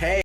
Hey.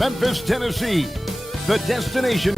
Memphis, Tennessee, the destination.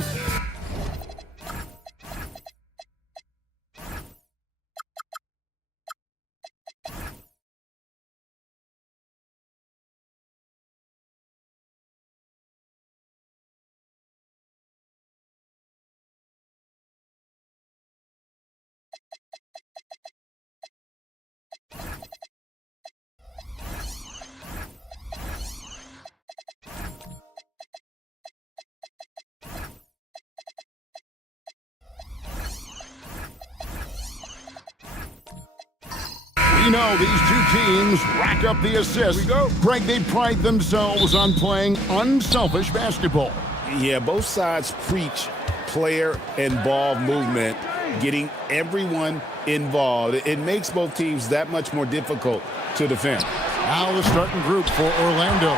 We know these two teams rack up the assists. Greg, they pride themselves on playing unselfish basketball. Yeah, both sides preach player and ball movement, getting everyone involved. It makes both teams that much more difficult to defend. Now the starting group for Orlando.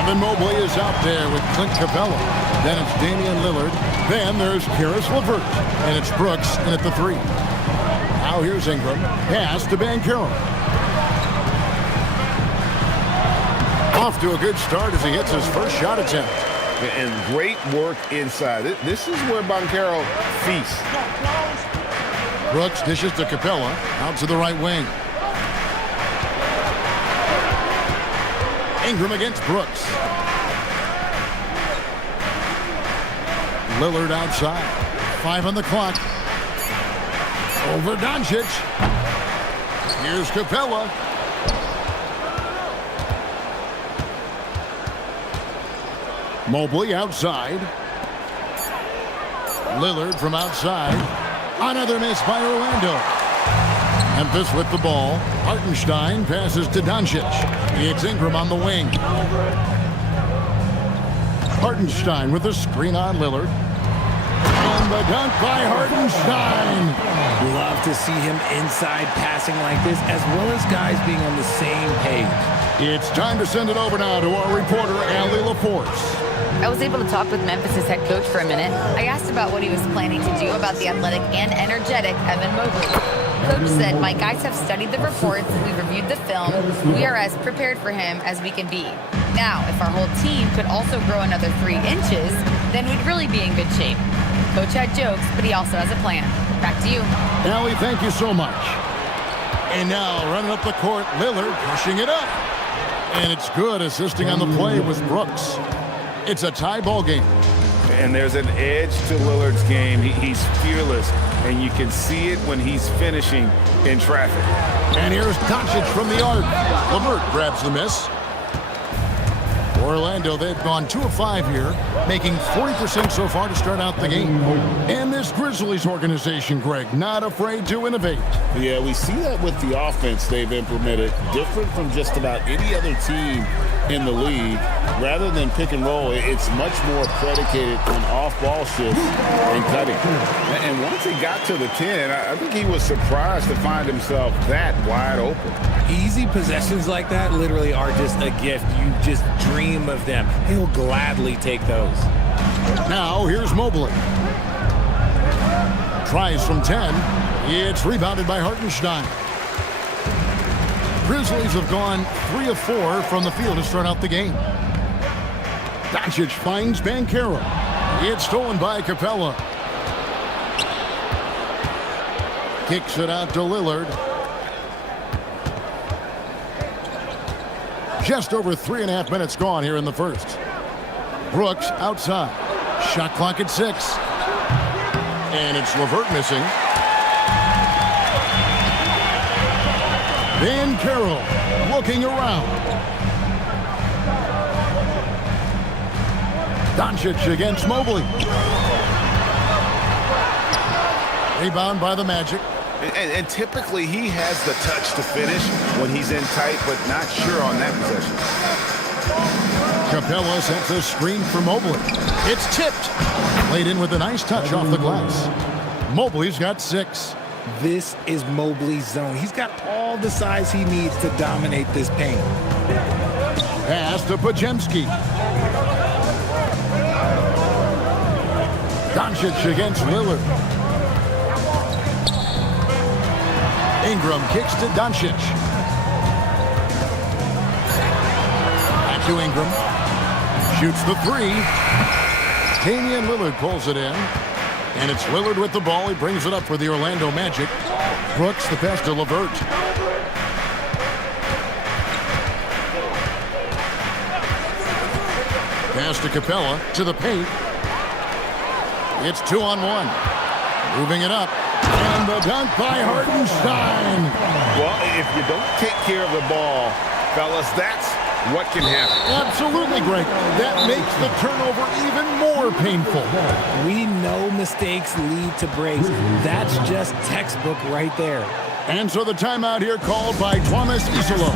Evan Mobley is out there with Clint Capella. Then it's Damian Lillard. Then there's Caris LeVert. And it's Brooks in at the 3. Now here's Ingram. Pass to Banchero. Off to a good start as he hits his first shot attempt. And great work inside. This is where Banchero feasts. Brooks dishes to Capella. Out to the right wing. Ingram against Brooks. Lillard outside. 5 on the clock. Over Doncic. Here's Capella. Mobley outside. Lillard from outside. Another miss by Orlando. Memphis with the ball. Hartenstein passes to Doncic. It's Ingram on the wing. Hartenstein with a screen on Lillard. And the dunk by Hartenstein. Love to see him inside passing like this, as well as guys being on the same page. It's time to send it over now to our reporter, Allie LaForce. I was able to talk with Memphis' head coach for a minute. I asked about what he was planning to do about the athletic and energetic Evan Mobley. Coach said, "My guys have studied the reports, we've reviewed the film, we are as prepared for him as we can be. Now, if our whole team could also grow another 3 inches, then we'd really be in good shape." Coach had jokes, but he also has a plan. Back to you. Allie, thank you so much. And now, running up the court, Lillard pushing it up. And it's good. Assisting on the play was Brooks. It's a tie ball game. And there's an edge to Lillard's game. He's fearless, and you can see it when he's finishing in traffic. And here's Doncic from the arc. LeVert grabs the miss. Orlando, they've gone 2 of 5 here, making 40% so far to start out the game. And this Grizzlies organization, Greg, not afraid to innovate. Yeah, we see that with the offense they've implemented, different from just about any other team in the league. Rather than pick and roll, it's much more predicated on off-ball shifts and cutting. And once he got to the 10, I think he was surprised to find himself that wide open. Easy possessions like that literally are just a gift. You just dream of them. He'll gladly take those. Now, here's Mobley. Tries from 10. It's rebounded by Hartenstein. Grizzlies have gone 3 of 4 from the field to start out the game. Doncic finds Banchero. It's stolen by Capella. Kicks it out to Lillard. Just over 3.5 minutes gone here in the first. Brooks outside. Shot clock at 6. And it's LeVert missing. Banchero looking around. Doncic against Mobley. Rebound by the Magic. And typically he has the touch to finish when he's in tight, but not sure on that possession. Capella sets a screen for Mobley. It's tipped. Played in with a nice touch off the glass. Mobley's got 6. This is Mobley's zone. He's got all the size he needs to dominate this paint. Pass to Podziemski. Doncic against Lillard. Ingram kicks to Doncic. Back to Ingram. shoots the three. Damian Lillard pulls it in. And it's Lillard with the ball. He brings it up for the Orlando Magic. Brooks the pass to LeVert. Pass to Capella to the paint. It's 2-on-1. Moving it up. And the dunk by Hartenstein. Well, if you don't take care of the ball, fellas, that's what can happen. Absolutely, Greg. That makes the turnover even more painful. We know mistakes lead to breaks. That's just textbook right there. And so the timeout here called by Thomas Isolo.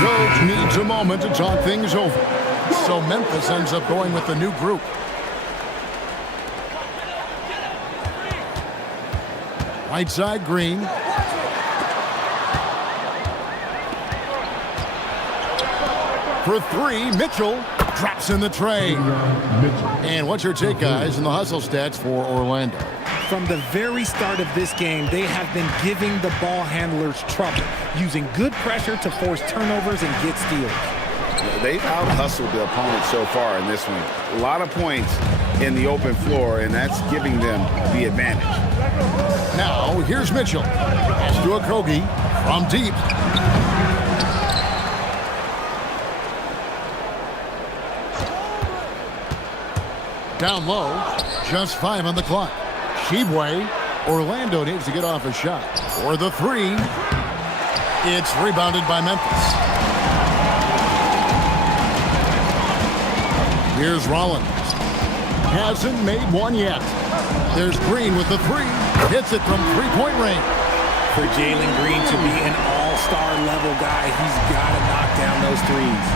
Coach needs a moment to talk things over. So Memphis ends up going with the new group. Right side, Green. For three, Mitchell drops in the tray. And what's your take, guys, in the hustle stats for Orlando? From the very start of this game, they have been giving the ball handlers trouble, using good pressure to force turnovers and get steals. They've out-hustled the opponent so far in this one. A lot of points in the open floor, and that's giving them the advantage. Now, here's Mitchell. Pass to Okogie from deep. Down low, just 5 on the clock. Shibwe, Orlando needs to get off a shot. For the three, it's rebounded by Memphis. Here's Rollins. Hasn't made one yet. There's Green with the three. Hits it from three-point range. For Jalen Green to be an all-star level guy, he's got to knock down those threes.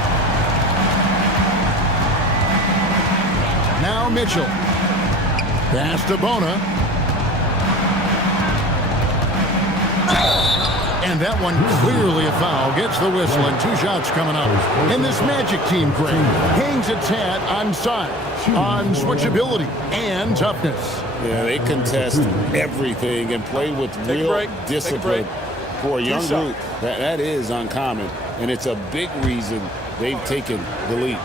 Now Mitchell. Pass to Bona. And that one clearly a foul. Gets the whistle and 2 shots coming up. And this Magic team, Greg, hangs its hat on size, on switchability, and toughness. Yeah, they contest everything and play with real discipline. For a young group, that is uncommon. And it's a big reason they've taken the lead.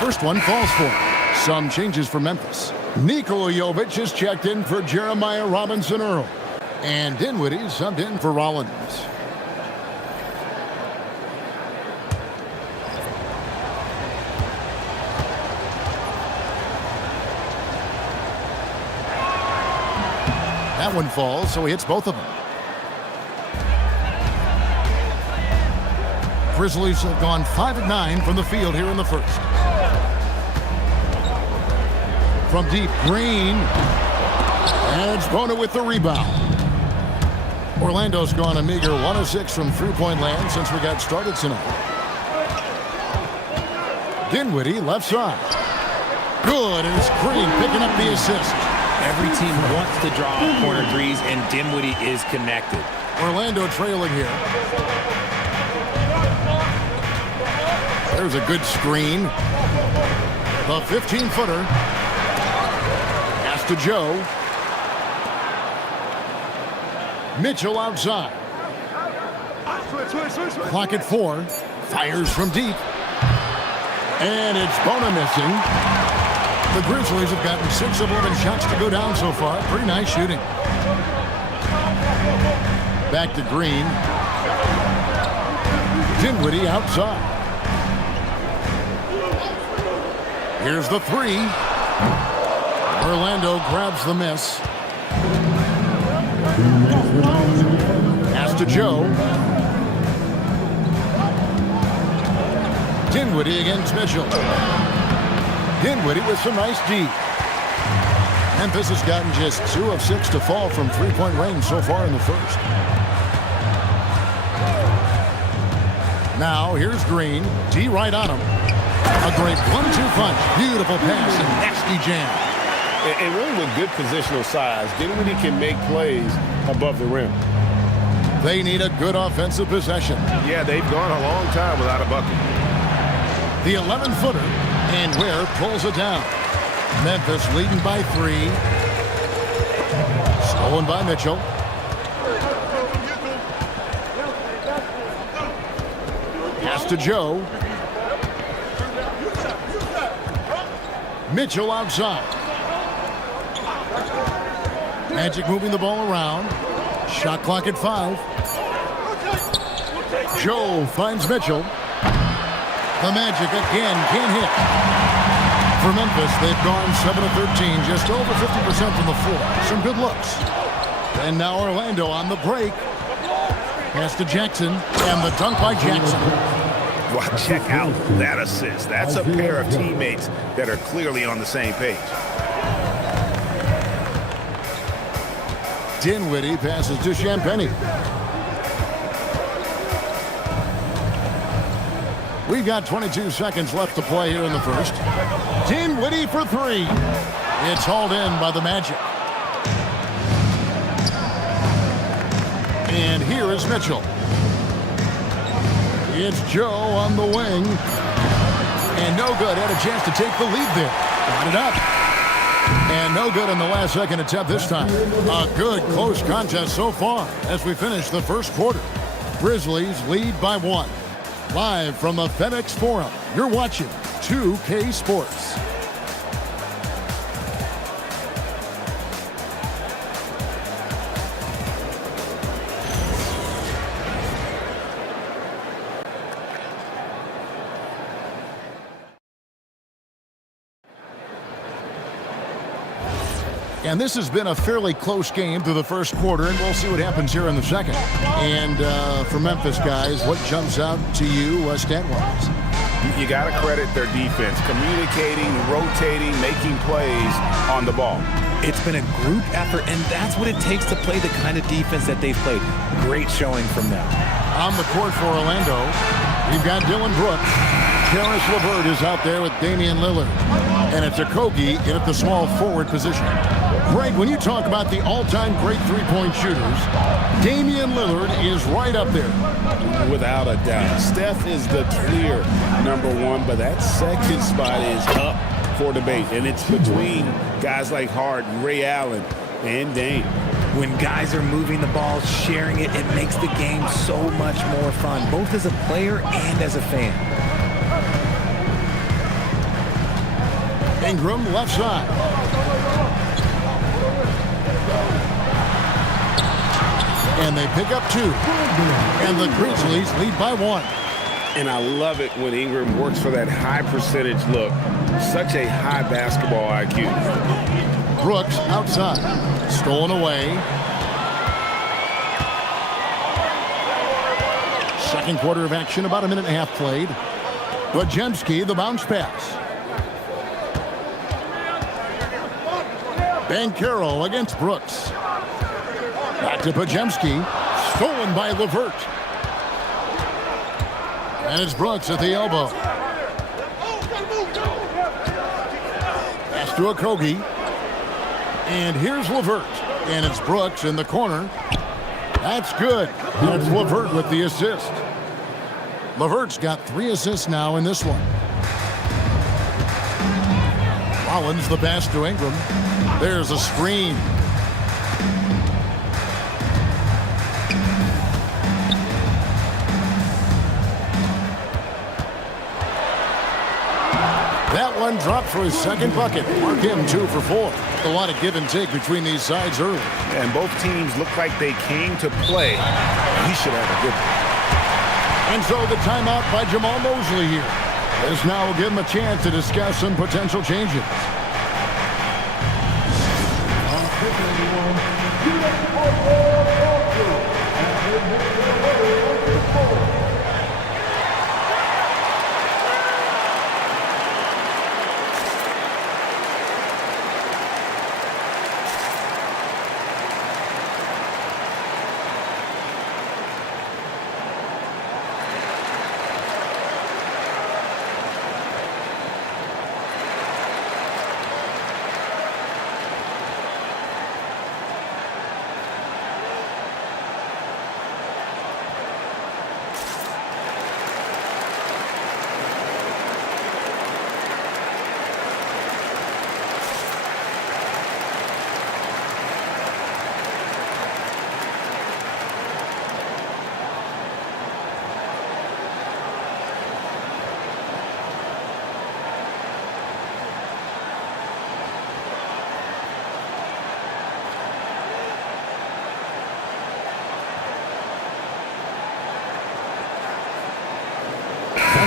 First one falls for him. Some changes for Memphis. Nikola Jovic is checked in for Jeremiah Robinson-Earl. And Dinwiddie subbed in for Rollins. That one falls, so he hits both of them. Grizzlies have gone 5 of 9 from the field here in the first. From deep, Green. And it's Bona with the rebound. Orlando's gone a meager 1 of 6 from three-point land since we got started tonight. Dinwiddie, left side. Good, and it's Green picking up the assist. Every team wants to draw corner threes, and Dinwiddie is connected. Orlando trailing here. There's a good screen. The 15-footer. Pass to Joe. Mitchell outside. Clock at 4. Fires from deep. And it's Bona missing. The Grizzlies have gotten 6 of 11 shots to go down so far. Pretty nice shooting. Back to Green. Dinwiddie outside. Here's the three. Orlando grabs the miss. Pass to Joe. Dinwiddie against Mitchell. Dinwiddie with some nice D. Memphis has gotten just 2 of 6 to fall from three-point range so far in the first. Now here's Green. D right on him. A great 1-2 punch. Beautiful pass and nasty jam. And really with good positional size, Dinwiddie can make plays above the rim. They need a good offensive possession. Yeah, they've gone a long time without a bucket. The 11-footer, and Ware pulls it down. Memphis leading by 3. Stolen by Mitchell. Pass to Joe. Mitchell outside. Magic moving the ball around. Shot clock at 5. Joe finds Mitchell. The Magic again can't hit. For Memphis, they've gone 7 of 13, just over 50% from the floor. Some good looks. And now Orlando on the break. Pass to Jackson, and the dunk by Jackson. Wow, check out that assist. That's a pair of teammates that are clearly on the same page. Dinwiddie passes to Champagnie. We've got 22 seconds left to play here in the first. Dinwiddie for 3. It's hauled in by the Magic. And here is Mitchell. It's Joe on the wing. And no good. Had a chance to take the lead there. Got it up. And no good in the last second attempt this time. A good close contest so far as we finish the first quarter. Grizzlies lead by 1. Live from the FedEx Forum, you're watching 2K Sports. And this has been a fairly close game through the first quarter, and we'll see what happens here in the second. And for Memphis, guys, what jumps out to you stat-wise? You got to credit their defense, communicating, rotating, making plays on the ball. It's been a group effort, and that's what it takes to play the kind of defense that they've played. Great showing from them. On the court for Orlando, we've got Dylan Brooks. Caris LeVert is out there with Damian Lillard. And it's Okogie in at the small forward position. Greg, when you talk about the all-time great three-point shooters, Damian Lillard is right up there. Without a doubt. Steph is the clear #1, but that second spot is up for debate. And it's between guys like Harden, Ray Allen, and Dame. When guys are moving the ball, sharing it, it makes the game so much more fun, both as a player and as a fan. Ingram left side. And they pick up 2. And the Grizzlies lead by 1. And I love it when Ingram works for that high percentage look. Such a high basketball IQ. Brooks outside. Stolen away. Second quarter of action, about a minute and a half played. Podziemski, the bounce pass. Banchero against Brooks. Back to Podziemski. Stolen by LeVert. And it's Brooks at the elbow. Pass to Okogie. And here's LeVert. And it's Brooks in the corner. That's good. And it's LeVert with the assist. LeVert's got 3 assists now in this one. Rollins the pass to Ingram. There's a screen. That one dropped for his second bucket. Mark him 2 for 4. A lot of give and take between these sides early. And both teams look like they came to play. He should have a good one. And so the timeout by Jamal Mosley here. This now will give him a chance to discuss some potential changes.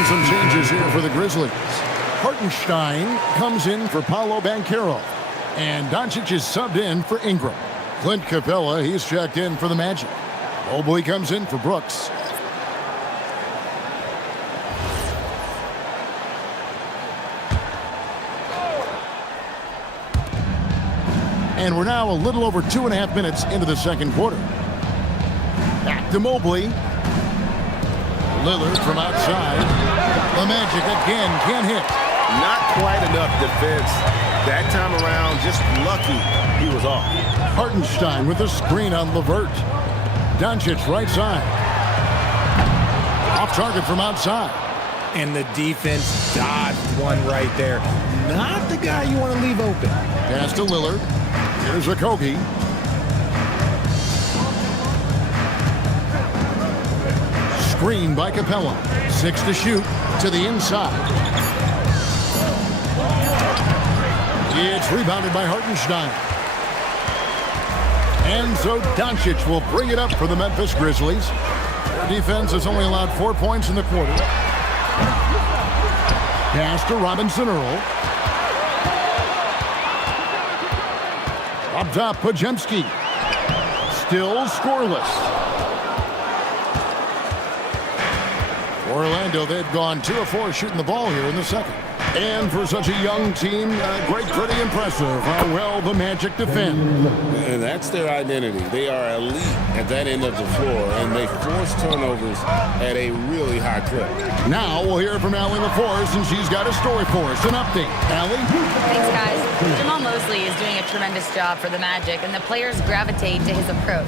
And some changes here for the Grizzlies. Hartenstein comes in for Paolo Banchero. And Doncic is subbed in for Ingram. Clint Capella, he's checked in for the Magic. Mobley comes in for Brooks. And we're now a little over 2.5 minutes into the second quarter. Back to Mobley. Lillard from outside. The Magic again can't hit. Not quite enough defense that time around. Just lucky he was off. Hartenstein with a screen on LeVert. Doncic right side. Off target from outside. And the defense dodged one right there. Not the guy you want to leave open. Pass to Lillard. Here's Okogie. Screen by Capella. 6 to shoot to the inside. It's rebounded by Hartenstein. And so Doncic will bring it up for the Memphis Grizzlies. Their defense has only allowed 4 points in the quarter. Pass to Robinson Earl. Up top, Podziemski. Still scoreless. Orlando, they've gone 2 of 4 shooting the ball here in the second. And for such a young team, pretty impressive how well the Magic defend. And that's their identity. They are elite at that end of the floor, and they force turnovers at a really high clip. Now we'll hear from Allie LaForce, and she's got a story for us. An update. Allie? Thanks, guys. Jamal Mosley is doing a tremendous job for the Magic, and the players gravitate to his approach.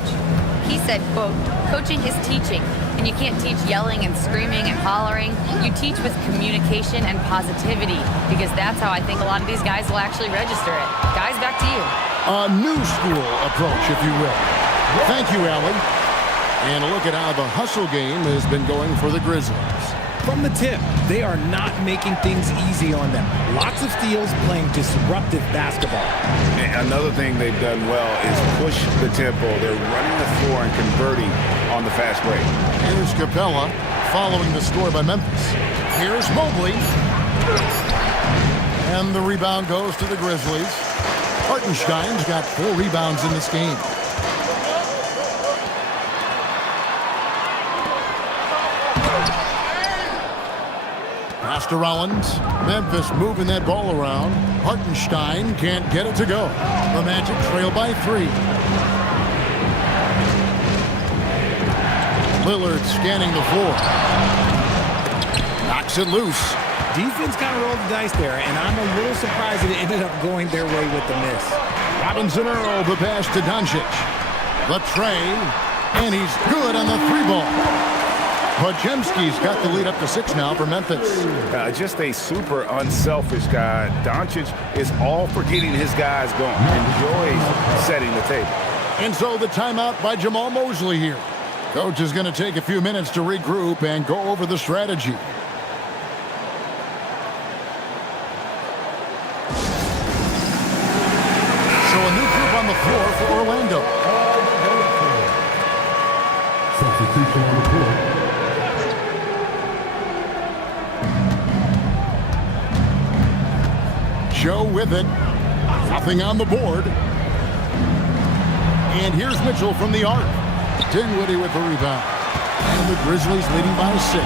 He said, quote, "Coaching is teaching, and you can't teach yelling and screaming and hollering. You teach with communication and positivity, because that's how I think a lot of these guys will actually register it." Guys, back to you. A new school approach, if you will. Thank you, Allie. And a look at how the hustle game has been going for the Grizzlies. From the tip, they are not making things easy on them. Lots of steals, playing disruptive basketball. And another thing they've done well is push the tempo. They're running the floor and converting on the fast break. Here's Capella following the score by Memphis. Here's Mobley. And the rebound goes to the Grizzlies. Hartenstein's got 4 rebounds in this game. Pass to Rollins. Memphis moving that ball around. Hartenstein can't get it to go. The Magic trail by 3. Lillard scanning the floor. Knocks it loose. Defense kind of rolled the dice there, and I'm a little surprised that it ended up going their way with the miss. Robinson Earl, the pass to Doncic. The tray, and he's good on the 3-ball. Podziemski's got the lead up to 6 now for Memphis. Just a super unselfish guy. Doncic is all for getting his guys going. Enjoys setting the table. And so the timeout by Jamal Mosley here. Coach is going to take a few minutes to regroup and go over the strategy. So a new group on the floor for Orlando. Substitution on the court. Joe with it. Nothing on the board. And here's Mitchell from the arc. Dinwiddie with the rebound. And the Grizzlies leading by 6.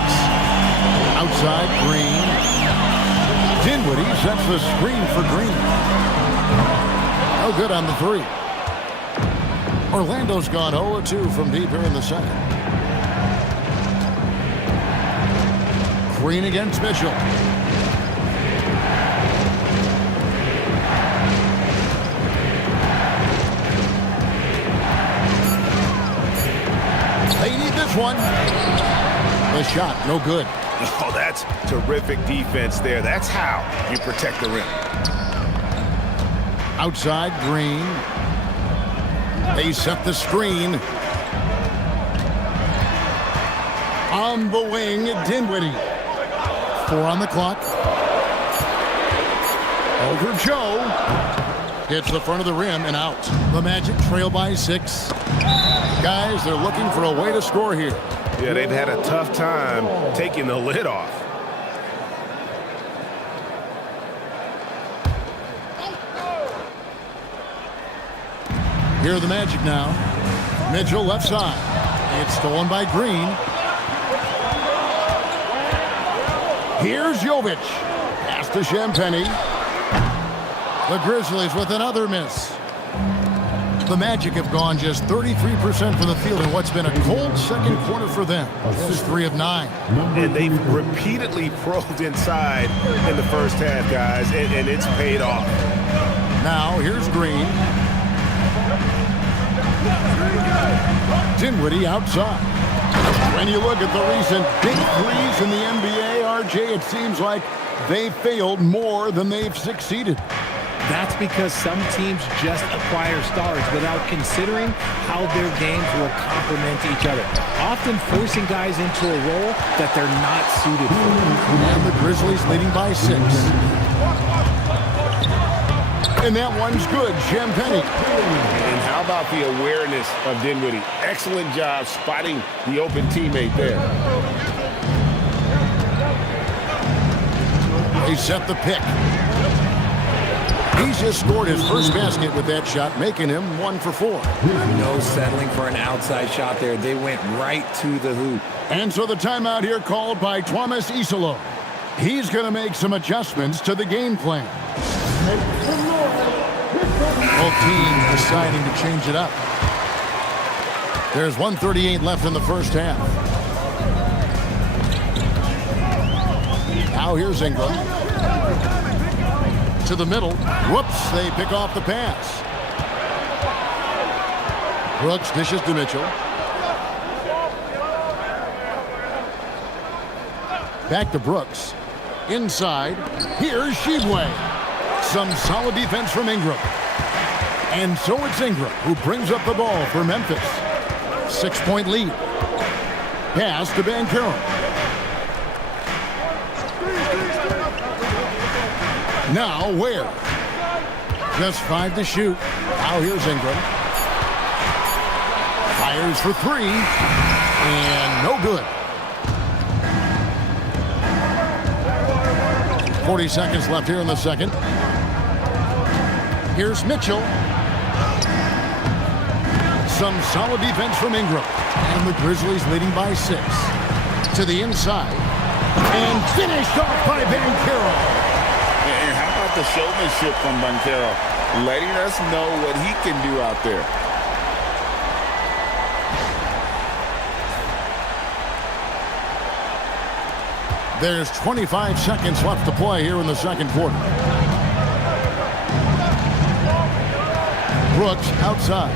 Outside, Green. Dinwiddie sets the screen for Green. No good on the 3. Orlando's gone 0-2 from deep here in the second. Green against Mitchell. They need this one. The shot, no good. Oh, that's terrific defense there. That's how you protect the rim. Outside, Green. They set the screen. On the wing, Dinwiddie. 4 on the clock. Over Joe. Hits the front of the rim and out. The Magic trail by 6. Guys, they're looking for a way to score here. Yeah, they've had a tough time taking the lid off. Here are the Magic now. Mitchell left side. It's stolen by Green. Here's Jovic. Pass to Champagnie. The Grizzlies with another miss. The Magic have gone just 33% from the field in what's been a cold second quarter for them. It's 3 of 9. And they've repeatedly probed inside in the first half, guys, and it's paid off. Now, here's Green. Dinwiddie outside. When you look at the recent big threes in the NBA, RJ, it seems like they failed more than they've succeeded. That's because some teams just acquire stars without considering how their games will complement each other, often forcing guys into a role that they're not suited for. And the Grizzlies leading by 6. And that one's good, Champagnie. And how about the awareness of Dinwiddie? Excellent job spotting the open teammate there. They set the pick. He's just scored his first basket with that shot, making him 1 for 4. No settling for an outside shot there. They went right to the hoop. And so the timeout here called by Thomas Isolo. He's going to make some adjustments to the game plan. Both teams deciding to change it up. There's 1:38 left in the first half. Now here's Ingram. To the middle. Whoops, they pick off the pass. Brooks dishes to Mitchell. Back to Brooks. Inside. Here's Shibwe. Some solid defense from Ingram. And so it's Ingram who brings up the ball for Memphis. 6-point lead. Pass to Banchero. Now Ware. Just 5 to shoot. Now here's Ingram. Fires for 3. And no good. 40 seconds left here in the second. Here's Mitchell. Some solid defense from Ingram. And the Grizzlies leading by 6. To the inside. And finished off by Banchero. And how about the showmanship from Banchero, letting us know what he can do out there. There's 25 seconds left to play here in the second quarter. Brooks outside.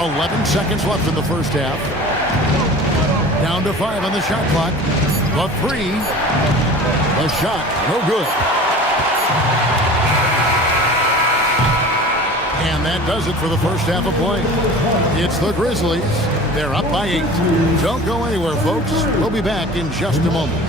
11 seconds left in the first half. Down to 5 on the shot clock. The 3. The shot, no good. And that does it for the first half of play. It's the Grizzlies. They're up by 8. Don't go anywhere, folks. We'll be back in just a moment.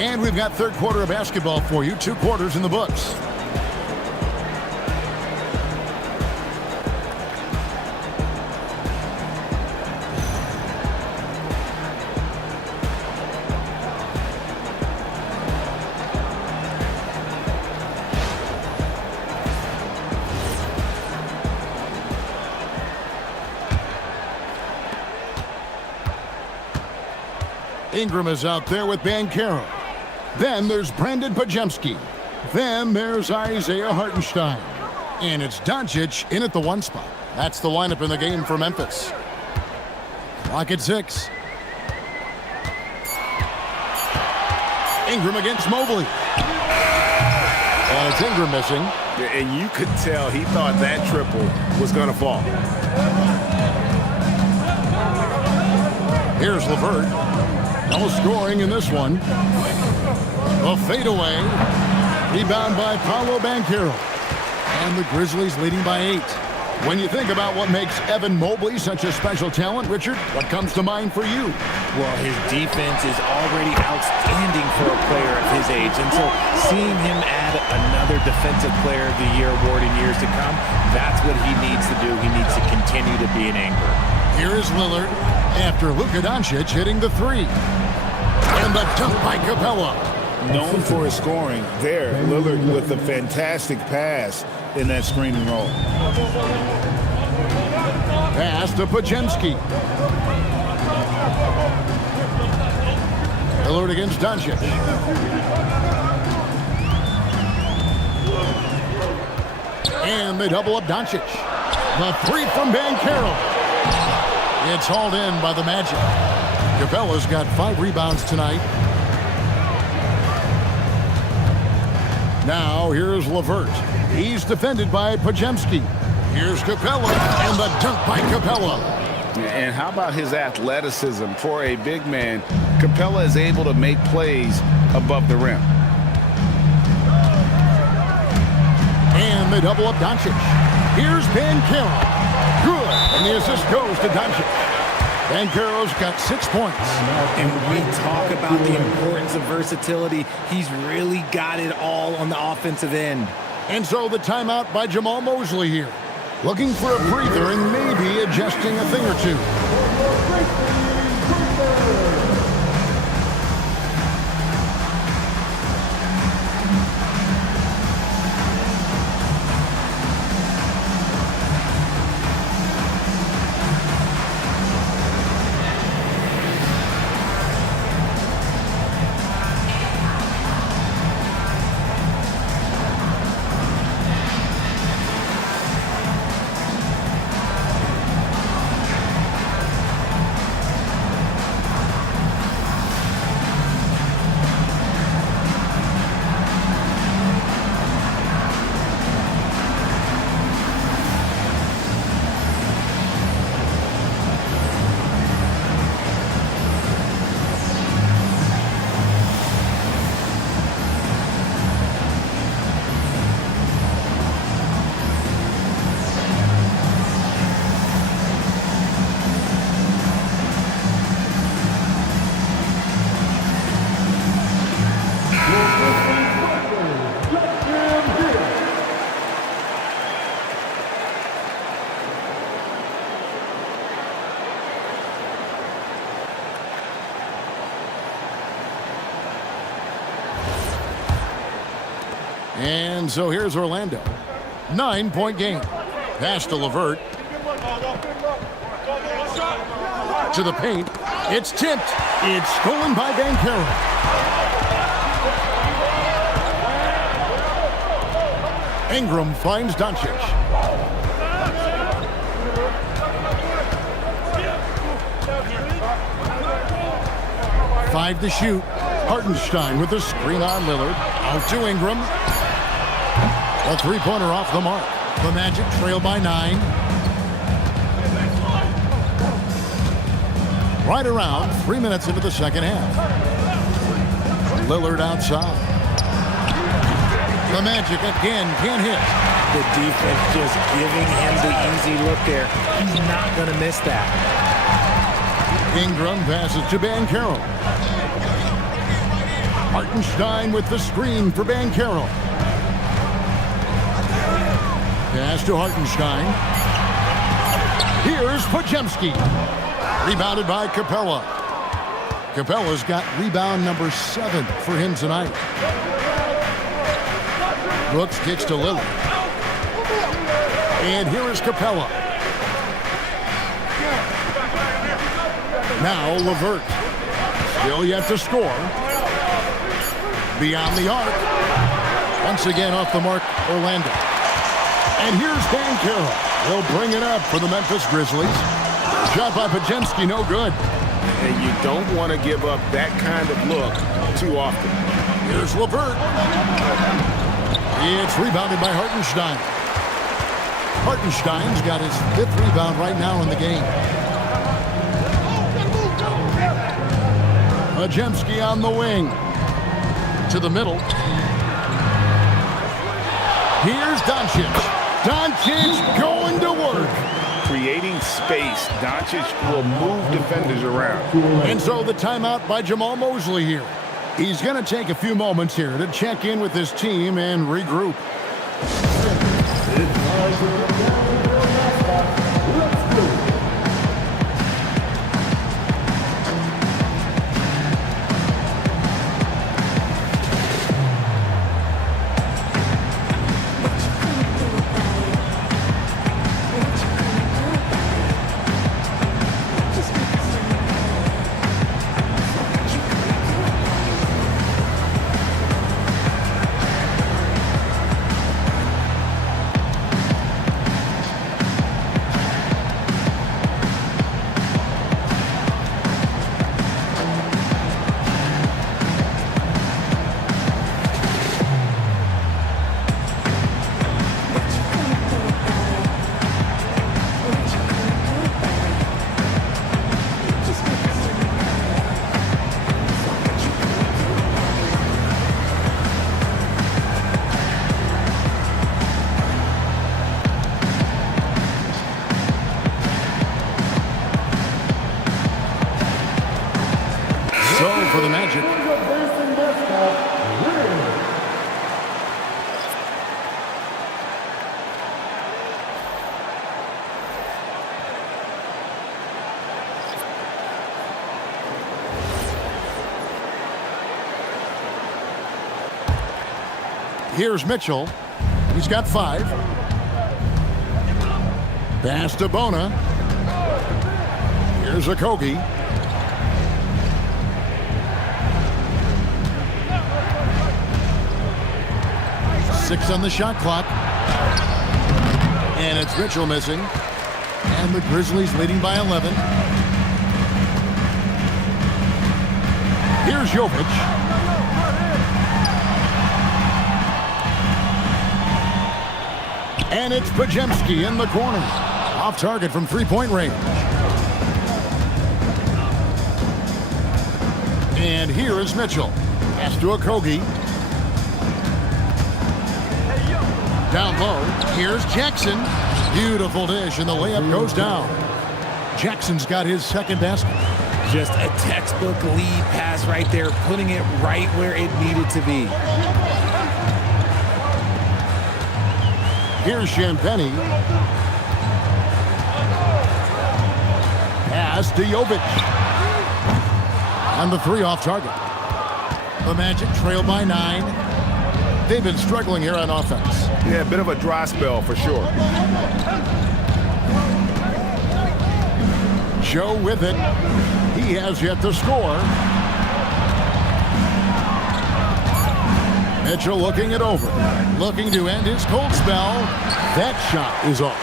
And we've got third quarter of basketball for you. 2 quarters in the books. Ingram is out there with Banchero. Then there's Brandon Podziemski. Then there's Isaiah Hartenstein. And it's Doncic in at the 1 spot. That's the lineup in the game for Memphis. Clock at 6. Ingram against Mobley. And it's Ingram missing. And you could tell he thought that triple was going to fall. Here's LeVert. No scoring in this one. A fadeaway. Rebound by Paolo Banchero. And the Grizzlies leading by 8. When you think about what makes Evan Mobley such a special talent, Richard, what comes to mind for you? Well, his defense is already outstanding for a player of his age. And so seeing him add another Defensive Player of the Year award in years to come, that's what he needs to do. He needs to continue to be an anchor. Here is Lillard after Luka Doncic hitting the 3. And the dunk by Capella. Known for his scoring, there, Lillard with a fantastic pass in that screen and roll. Pass to Podziemski. Lillard against Doncic. And they double up Doncic. The 3 from Banchero. It's hauled in by the Magic. Capella's got 5 rebounds tonight. Now here's LeVert. He's defended by Podziemski. Here's Capella, and the dunk by Capella. And how about his athleticism? For a big man, Capella is able to make plays above the rim. And they double up Doncic. Here's Banchero. Good. And the assist goes to Doncic. Banchero's got 6 points. And when we talk about the importance of versatility, he's really got it all on the offensive end. And so the timeout by Jamal Mosley here. Looking for a breather and maybe adjusting a thing or two. And so here's Orlando. 9-point game. Pass to LeVert. To the paint. It's tipped. It's stolen by Banchero. Ingram finds Doncic. Five to shoot. Hartenstein with the screen on Lillard. Out to Ingram. A three-pointer off the mark. The Magic trail by 9. Right around 3 minutes into the second half. Lillard outside. The Magic again can't hit. The defense just giving him the easy look there. He's not going to miss that. Ingram passes to Banchero. Hartenstein with the screen for Banchero. Pass to Hartenstein. Here's Podziemski. Rebounded by Capella. Capella's got rebound number 7 for him tonight. Brooks kicks to Lillard. And here is Capella. Now LeVert. Still yet to score. Beyond the arc. Once again off the mark, Orlando. And here's Dan Carroll. He'll bring it up for the Memphis Grizzlies. Shot by Podziemski, no good. And you don't want to give up that kind of look too often. Here's LeVert. It's rebounded by Hartenstein. Hartenstein's got his 5th rebound right now in the game. Podziemski on the wing. To the middle. Here's Doncic. Doncic going to work. Creating space. Doncic will move defenders around. And so the timeout by Jamal Mosley here. He's going to take a few moments here to check in with his team and regroup. For the Magic. Here's Mitchell. He's got 5. Pass to Bona. Here's Okogie. Six on the shot clock. And it's Mitchell missing. And the Grizzlies leading by 11. Here's Jovic. And it's Podziemski in the corner. Off target from three-point range. And here is Mitchell. Pass to Okogie. Down low, here's Jackson. Beautiful dish, and the layup goes down. Jackson's got his 2nd basket. Just a textbook lead pass right there, putting it right where it needed to be. Here's Champagnie. Pass to Jovic. And the 3 off target. The Magic trail by 9. They've been struggling here on offense. Yeah, a bit of a dry spell for sure. Joe with it. He has yet to score. Mitchell looking it over. Looking to end his cold spell. That shot is off.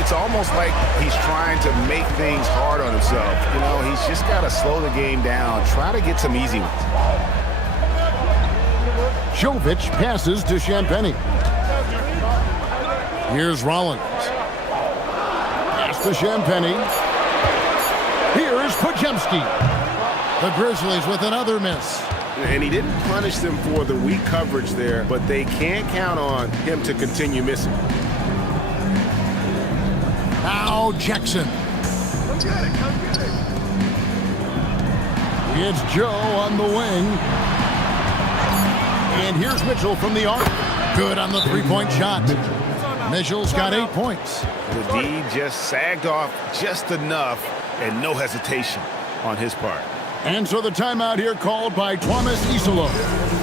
It's almost like he's trying to make things hard on himself. You know, he's just got to slow the game down. Try to get some easy ones. Jovic passes to Champagnie. Here's Rollins. Pass to Champagnie. Here is Podziemski. The Grizzlies with another miss. And he didn't punish them for the weak coverage there, but they can't count on him to continue missing. Now Jackson. Come get it, come get it. It's Joe on the wing. And here's Mitchell from the arc. Good on the three-point shot. Mitchell's got 8 points. The D just sagged off just enough and no hesitation on his part. And so the timeout here called by Thomas Isolo.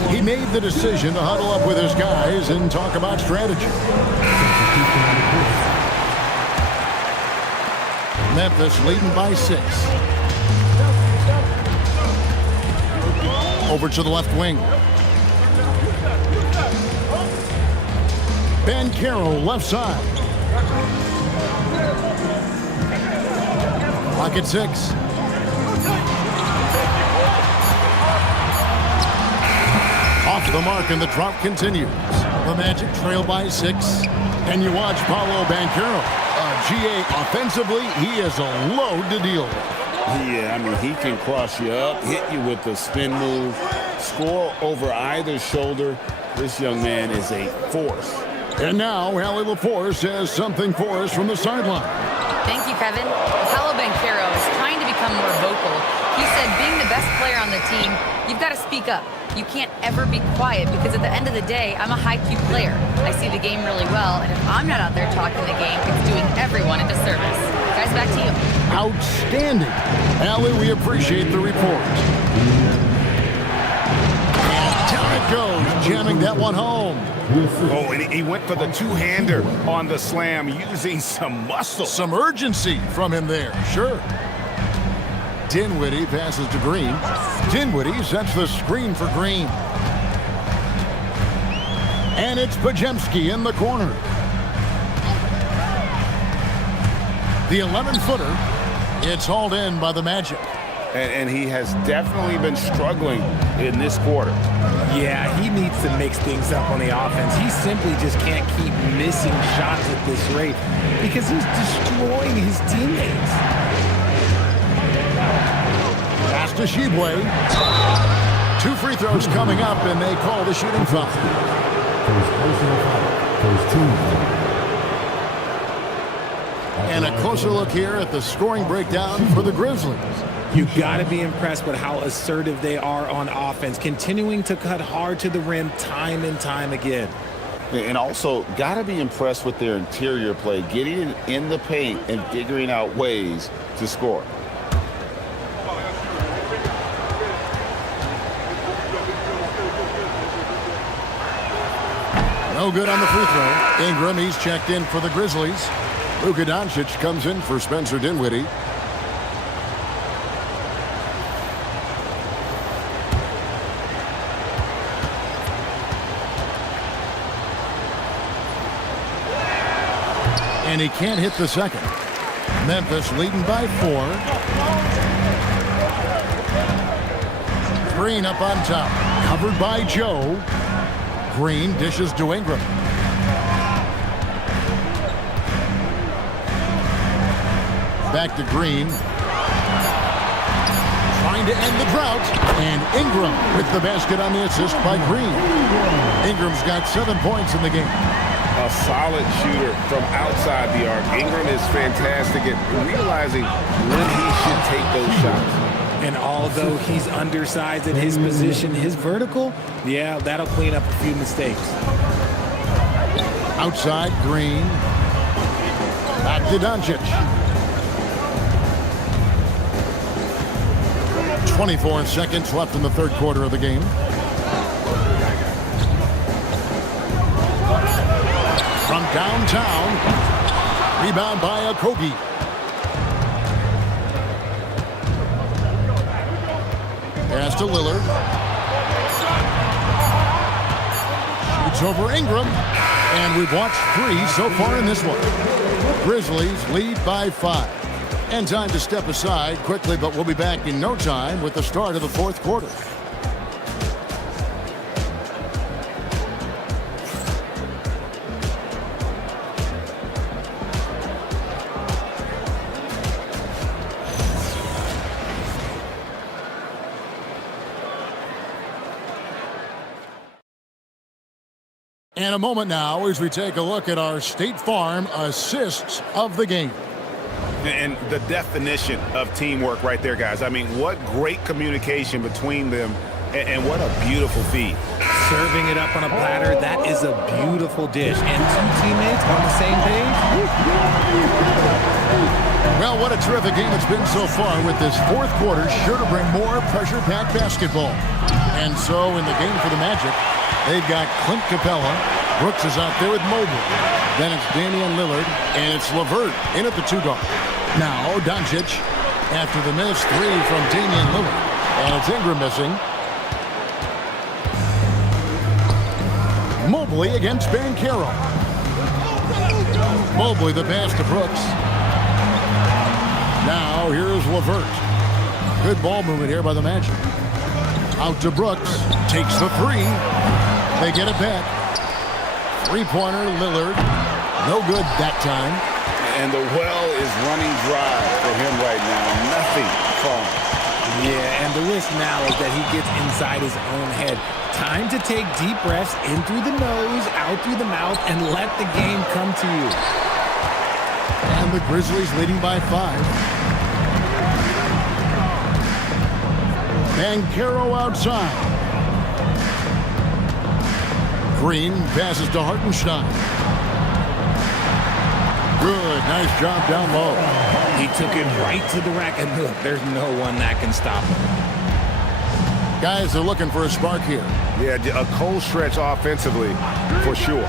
He made the decision to huddle up with his guys and talk about strategy. Memphis leading by 6. Over to the left wing. Banchero left side. Clock at 6. Off the mark, and the drought continues. The Magic trail by 6. And you watch Paolo Banchero. GA, offensively, he is a load to deal with. Yeah, I mean, he can cross you up, hit you with the spin move, score over either shoulder. This young man is a force. And now, Allie LaForce has something for us from the sideline. Thank you, Kevin. Paolo Banchero is trying to become more vocal. He said being the best player on the team, you've got to speak up. You can't ever be quiet because at the end of the day, I'm a high-Q player. I see the game really well, and if I'm not out there talking the game, it's doing everyone a disservice. Guys, back to you. Outstanding. Allie, we appreciate the report. And down it goes, jamming that one home. Oh, and he went for the two-hander on the slam using some muscle. Some urgency from him there, sure. Dinwiddie passes to Green. Dinwiddie sets the screen for Green. And it's Podziemski in the corner. The 11-footer, it's hauled in by the Magic. And he has definitely been struggling in this quarter. Yeah, he needs to mix things up on the offense. He simply just can't keep missing shots at this rate because he's destroying his teammates. Pass to Shibwe. 2 free throws coming up, and they call the shooting foul. And a closer look here at the scoring breakdown for the Grizzlies. You got to be impressed with how assertive they are on offense, continuing to cut hard to the rim time and time again. And also, got to be impressed with their interior play, getting in the paint and figuring out ways to score. No good on the free throw. Ingram, he's checked in for the Grizzlies. Luka Doncic comes in for Spencer Dinwiddie. And he can't hit the second. Memphis leading by 4. Green up on top. Covered by Joe. Green dishes to Ingram. Back to Green. Trying to end the drought. And Ingram with the basket on the assist by Green. Ingram's got 7 points in the game. A solid shooter from outside the arc. Ingram is fantastic at realizing when he should take those shots. And although he's undersized at his position, his vertical, yeah, that'll clean up a few mistakes. Outside, Green. Back to Doncic. 24 seconds left in the third quarter of the game. From downtown, rebound by Okogie. Pass to Lillard. Shoots over Ingram. And we've watched 3 so far in this one. Grizzlies lead by 5. And time to step aside quickly, but we'll be back in no time with the start of the fourth quarter. And a moment now as we take a look at our State Farm assists of the game. And the definition of teamwork right there, guys. I mean, what great communication between them, and what a beautiful feed. Serving it up on a platter, that is a beautiful dish. And 2 teammates on the same page. Well, what a terrific game it's been so far with this fourth quarter, sure to bring more pressure-packed basketball. And so in the game for the Magic, they've got Clint Capella. Brooks is out there with Mobley. Then it's Damian Lillard, and it's LeVert in at the 2 guard. Now, Doncic, after the missed 3 from Damian Lillard. And it's Ingram missing. Mobley against Banchero. Mobley the pass to Brooks. Now here's LeVert. Good ball movement here by the Magic. Out to Brooks. Takes the three. They get it back. Three-pointer, Lillard. No good that time. And the well is running dry for him right now. Nothing falling. Yeah, and the risk now is that he gets inside his own head. Time to take deep breaths in through the nose, out through the mouth, and let the game come to you. And the Grizzlies leading by 5. Banchero outside. Green passes to Hartenstein. Good, nice job down low. He took it right to the rack, and look, there's no one that can stop him. Guys are looking for a spark here. Yeah, a cold stretch offensively, for sure.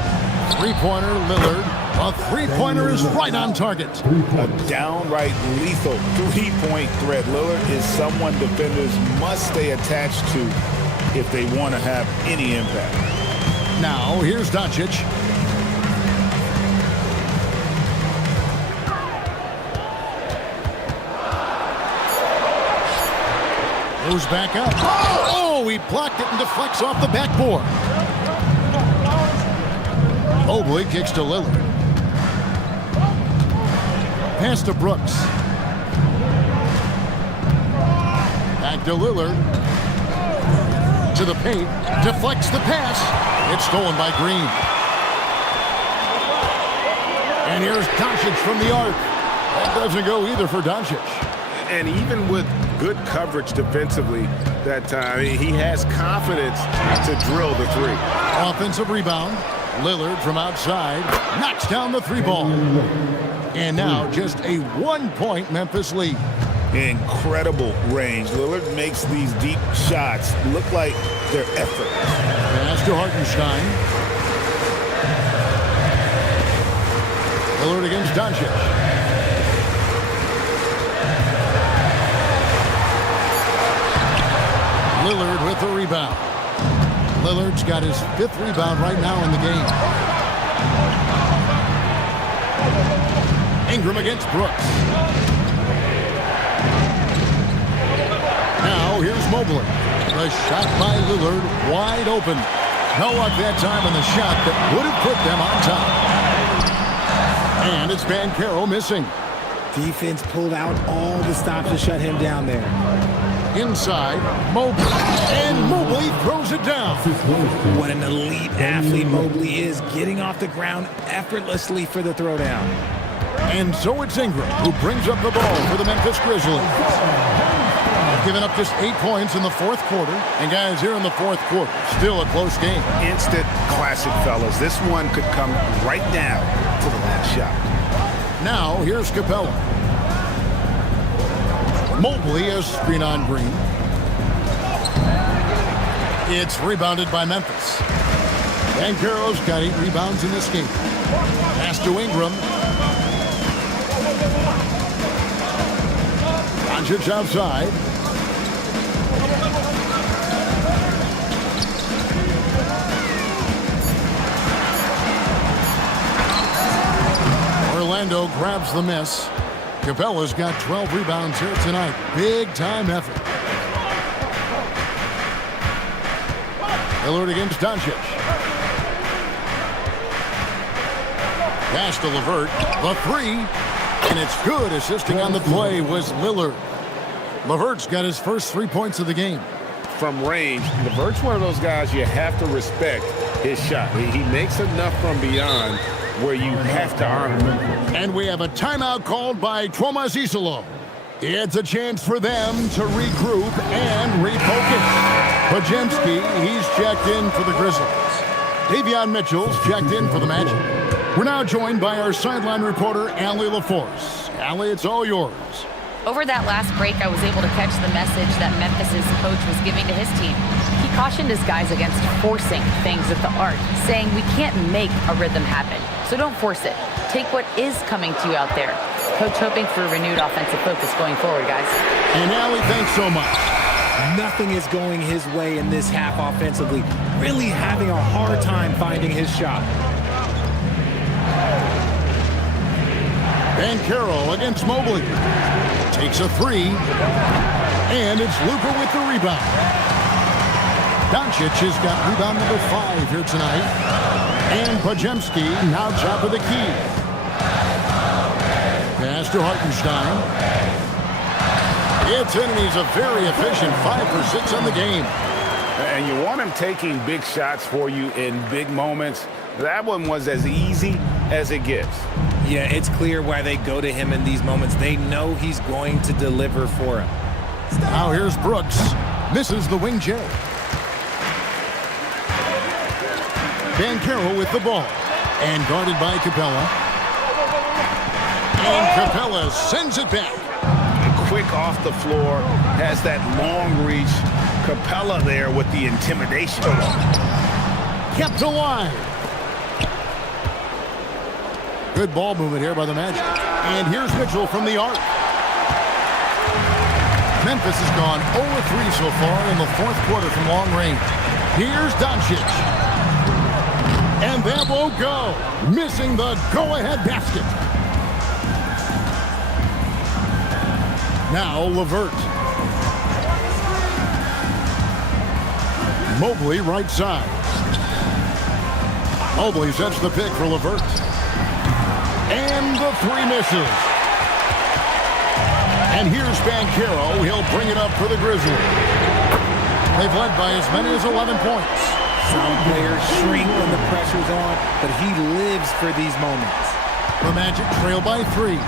Three-pointer, Lillard. A three-pointer is right on target. A downright lethal three-point threat. Lillard is someone defenders must stay attached to if they want to have any impact. Now, here's Doncic. Goes back up. Oh, he blocked it and deflects off the backboard. Mobley kicks to Lillard. Pass to Brooks. Back to Lillard. To the paint. Deflects the pass. It's stolen by Green. And here's Doncic from the arc. That doesn't go either for Doncic. And even with good coverage defensively that time, he has confidence to drill the three. Offensive rebound. Lillard from outside knocks down the three ball. And now just a 1-point Memphis lead. Incredible range. Lillard makes these deep shots look like they're effort. Pass to Hartenstein. Lillard against Doncic. Lillard with the rebound. Lillard's got his 5th rebound right now in the game. Ingram against Brooks. Now here's Mobley. The shot by Lillard wide open. No luck that time on the shot that would have put them on top. And it's Banchero missing. Defense pulled out all the stops to shut him down there. Inside, Mobley. And Mobley throws it down. What an elite athlete Mobley is, getting off the ground effortlessly for the throwdown. And so it's Ingram who brings up the ball for the Memphis Grizzlies. Giving up just 8 points in the 4th quarter. And guys, here in the 4th quarter, still a close game. Instant classic, fellas. This one could come right down to the last shot. Now, here's Capella. Mobley is screen on Green. It's rebounded by Memphis. Banchero's got 8 rebounds in this game. Pass to Ingram. Doncic outside. Orlando grabs the miss. Capella's got 12 rebounds here tonight. Big time effort. Lillard against Doncic. Pass to LeVert. The three. And it's good. Assisting on the play was Lillard. LeVert's got his first 3 points of the game. From range, LeVert's one of those guys you have to respect his shot. He makes enough from beyond where you have to honor him. And we have a timeout called by Tomas Isolo. It's a chance for them to regroup and refocus. Podziemski, he's checked in for the Grizzlies. Davion Mitchell's checked in for the Magic. We're now joined by our sideline reporter, Allie LaForce. Allie, it's all yours. Over that last break, I was able to catch the message that Memphis's coach was giving to his team. He cautioned his guys against forcing things at the arc, saying we can't make a rhythm happen, so don't force it. Take what is coming to you out there. Coach hoping for a renewed offensive focus going forward, guys. And Allie, thanks so much. Nothing is going his way in this half offensively. Really having a hard time finding his shot. Banchero against Mobley. Takes a three. And it's Luka with the rebound. Doncic has got rebound number 5 here tonight. And Podziemski now top of the key. Pass to Hartenstein. It's in, and he's a very efficient 5 for 6 on the game. And you want him taking big shots for you in big moments. That one was as easy as it gets. Yeah, it's clear why they go to him in these moments. They know he's going to deliver for him. Now here's Brooks. Misses the wing J. Banchero with the ball. And guarded by Capella. And Capella sends it back. Quick off the floor, has that long reach. Capella there with the intimidation. Kept alive. Good ball movement here by the Magic. And here's Mitchell from the arc. Memphis has gone 0-3 so far in the 4th quarter from long range. Here's Doncic. And that won't go. Missing the go-ahead basket. Now LeVert. Mobley right side. Mobley sets the pick for LeVert. And the 3 misses. And here's Banchero. He'll bring it up for the Grizzlies. They've led by as many as 11 points. Some players shrink when the pressure's on, but he lives for these moments. The Magic trail by 3.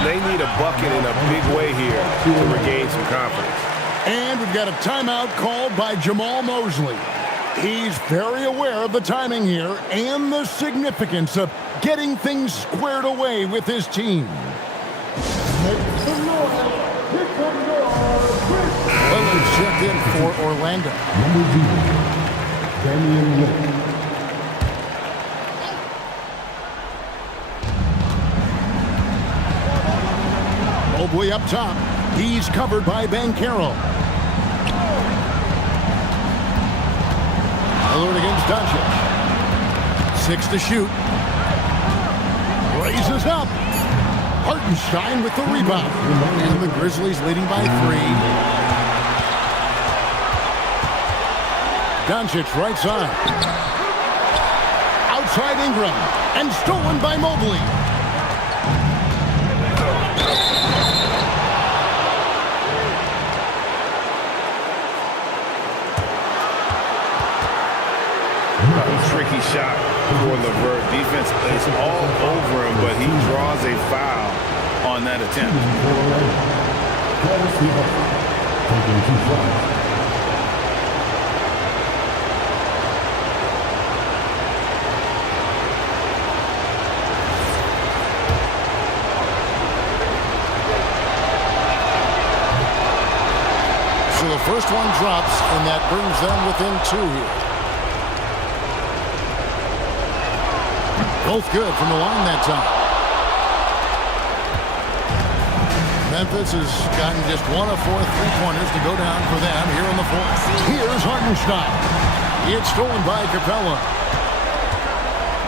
They need a bucket in a big way here to regain some confidence. And we've got a timeout called by Jamal Mosley. He's very aware of the timing here and the significance of getting things squared away with his team. Lillard's checked in for Orlando. Mobley up top. He's covered by Banchero. Lillard against Doncic. 6 to shoot. Raises up. Hartenstein with the rebound. And the Grizzlies leading by 3. Doncic right side. Outside Ingram. And stolen by Mobley. Tricky shot for LeVert. Defense is all over him, but he draws a foul on that attempt. So the first one drops, and that brings them within 2 here. Both good from the line that time. Memphis has gotten just 1 of 4 3-pointers to go down for them here in the 4th. Here's Hartenstein. It's stolen by Capella.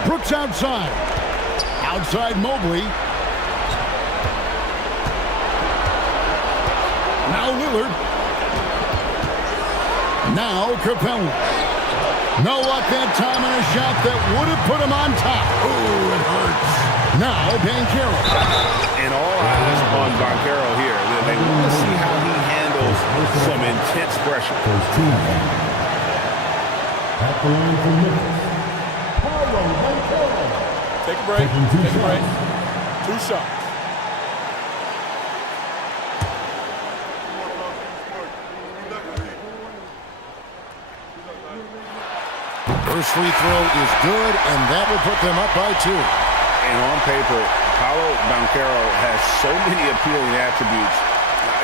Brooks outside. Outside Mobley. Now Lillard. Now Capella. No luck that time on a shot that would have put him on top. Ooh, it hurts. Now Banchero. And all eyes on Banchero here. They want to see how he handles some intense pressure. Take a break. Take a break. 2 shots. First free throw is good, and that will put them up by 2. And on paper, Paolo Banchero has so many appealing attributes.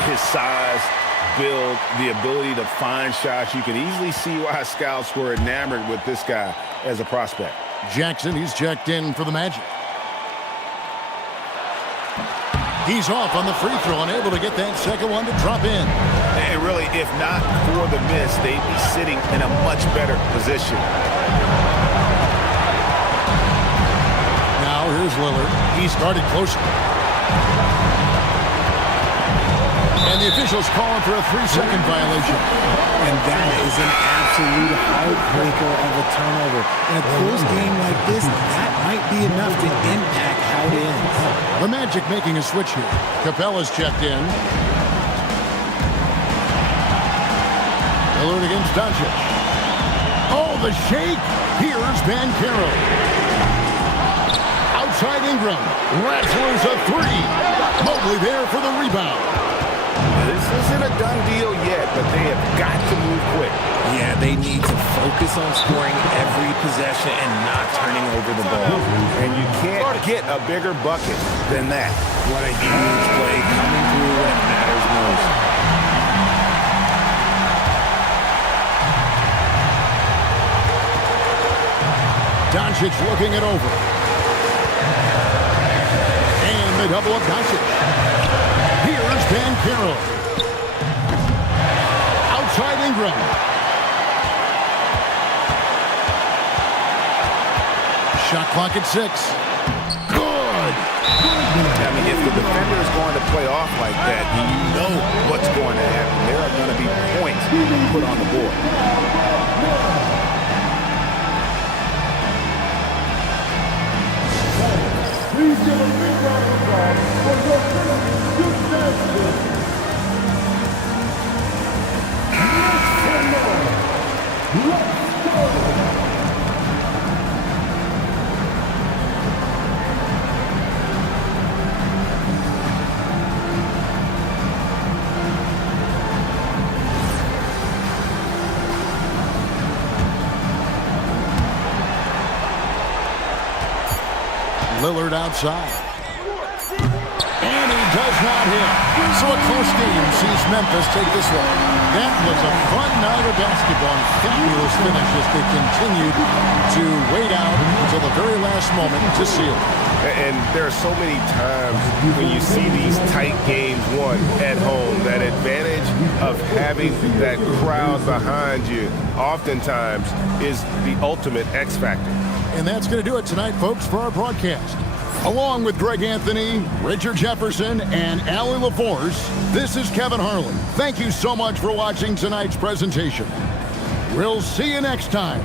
His size, build, the ability to find shots. You can easily see why scouts were enamored with this guy as a prospect. Jackson, he's checked in for the Magic. He's off on the free throw, unable to get that second one to drop in. And really, if not for the miss, they'd be sitting in a much better position. Now here's Here's Lillard. He started closely. And the officials calling for a 3-second violation. And that is an absolute heartbreaker of a turnover. In a close game like this, that might be enough to impact how it ends. The Magic making a switch here. Capella's checked in. Lillard against Doncic. Oh, the shake. Here's Banchero. Outside Ingram. Rats loose a three. Mobley there for the rebound. This isn't a done deal yet, but they have got to move quick. Yeah, they need to focus on scoring every possession and not turning over the ball. And you can't get a bigger bucket than that. What a huge play coming through when it matters most. Doncic looking it over. And they double up Doncic. Here's Banchero. Outside Ingram. Shot clock at 6. Good. I mean, if the defender is going to play off like that, you know what's going to happen. There are going to be points put on the board. Please give a big round of applause for your gymnastics. Let's go. Lillard outside. And he does not hit. So a close game sees Memphis take this one. That was a fun night of basketball and fabulous finish as they continued to wait out until the very last moment to seal it. And there are so many times when you see these tight games won at home, that advantage of having that crowd behind you oftentimes is the ultimate X factor. And that's going to do it tonight, folks, for our broadcast. Along with Greg Anthony, Richard Jefferson, and Allie LaForce, this is Kevin Harlan. Thank you so much for watching tonight's presentation. We'll see you next time.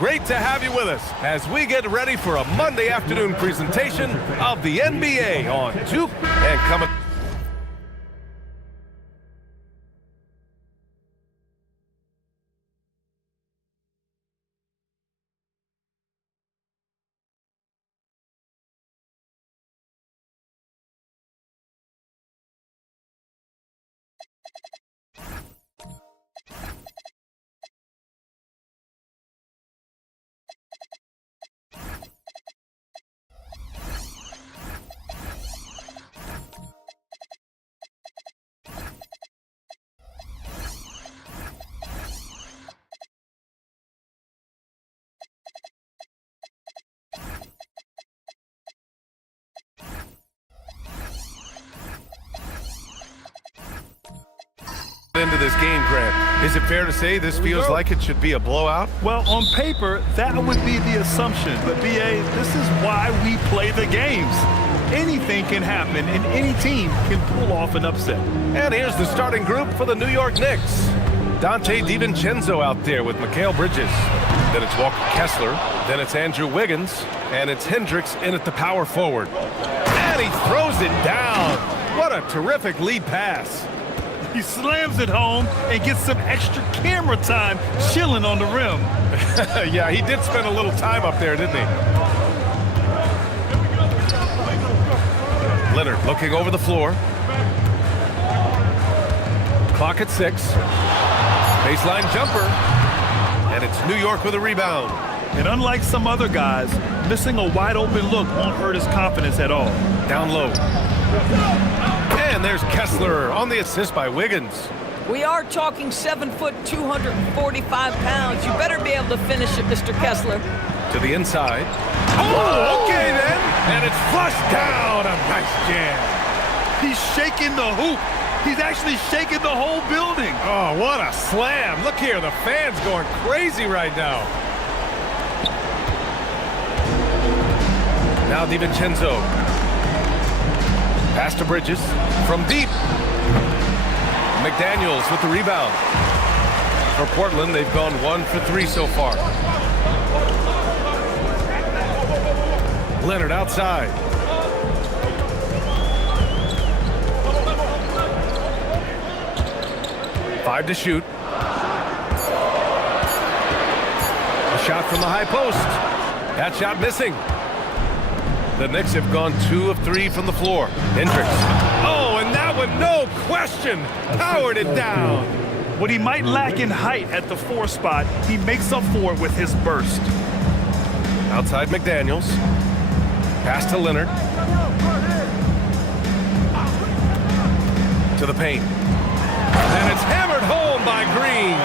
Great to have you with us as we get ready for a Monday afternoon presentation of the NBA on Juke and coming. Into this game, Grant. Is it fair to say this feels like it should be a blowout? Well, on paper, that would be the assumption. But, B.A., this is why we play the games. Anything can happen, and any team can pull off an upset. And here's the starting group for the New York Knicks. Dante DiVincenzo out there with Mikal Bridges. Then it's Walker Kessler. Then it's Andrew Wiggins. And it's Hendricks in at the power forward. And he throws it down. What a terrific lead pass. He slams it home and gets some extra camera time chilling on the rim. Yeah, he did spend a little time up there, didn't he? Leonard looking over the floor. Clock at 6. Baseline jumper. And it's New York with a rebound. And unlike some other guys, missing a wide open look won't hurt his confidence at all. Down low. And there's Kessler on the assist by Wiggins. We are talking 7 foot, 245 pounds. You better be able to finish it, Mr. Kessler. To the inside. Oh, okay then. And it's flushed down. A nice jam. He's shaking the hoop. He's actually shaking the whole building. Oh, what a slam. Look here, the fans going crazy right now. Now DiVincenzo. Pass to Bridges from deep. McDaniels with the rebound. For Portland, they've gone 1 for 3 so far. Leonard outside. Five to shoot. A shot from the high post. That shot missing. The Knicks have gone 2 of 3 from the floor. Hendricks. Oh, and that one, no question, powered it down. What he might lack in height at the 4 spot, he makes up for it with his burst. Outside McDaniels. Pass to Leonard. To the paint. And it's hammered home by Green.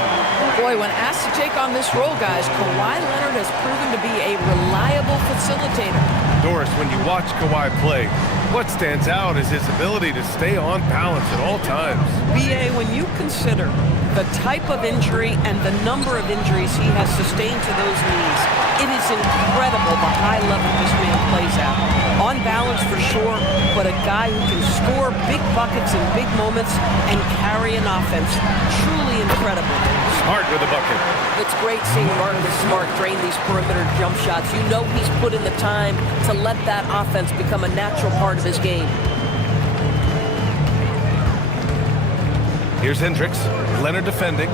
Boy, when asked to take on this role, guys, Kawhi Leonard has proven to be a reliable facilitator. Doris, when you watch Kawhi play, what stands out is his ability to stay on balance at all times. B.A., when you consider the type of injury and the number of injuries he has sustained to those knees, it is incredible the high level this man plays at. On balance for sure, but a guy who can score big buckets in big moments and carry an offense. Truly incredible. Smart with the bucket. It's great seeing Marcus Smart drain these perimeter jump shots. You know he's put in the time to let that offense become a natural part of his game. Here's Hendricks. Leonard defending.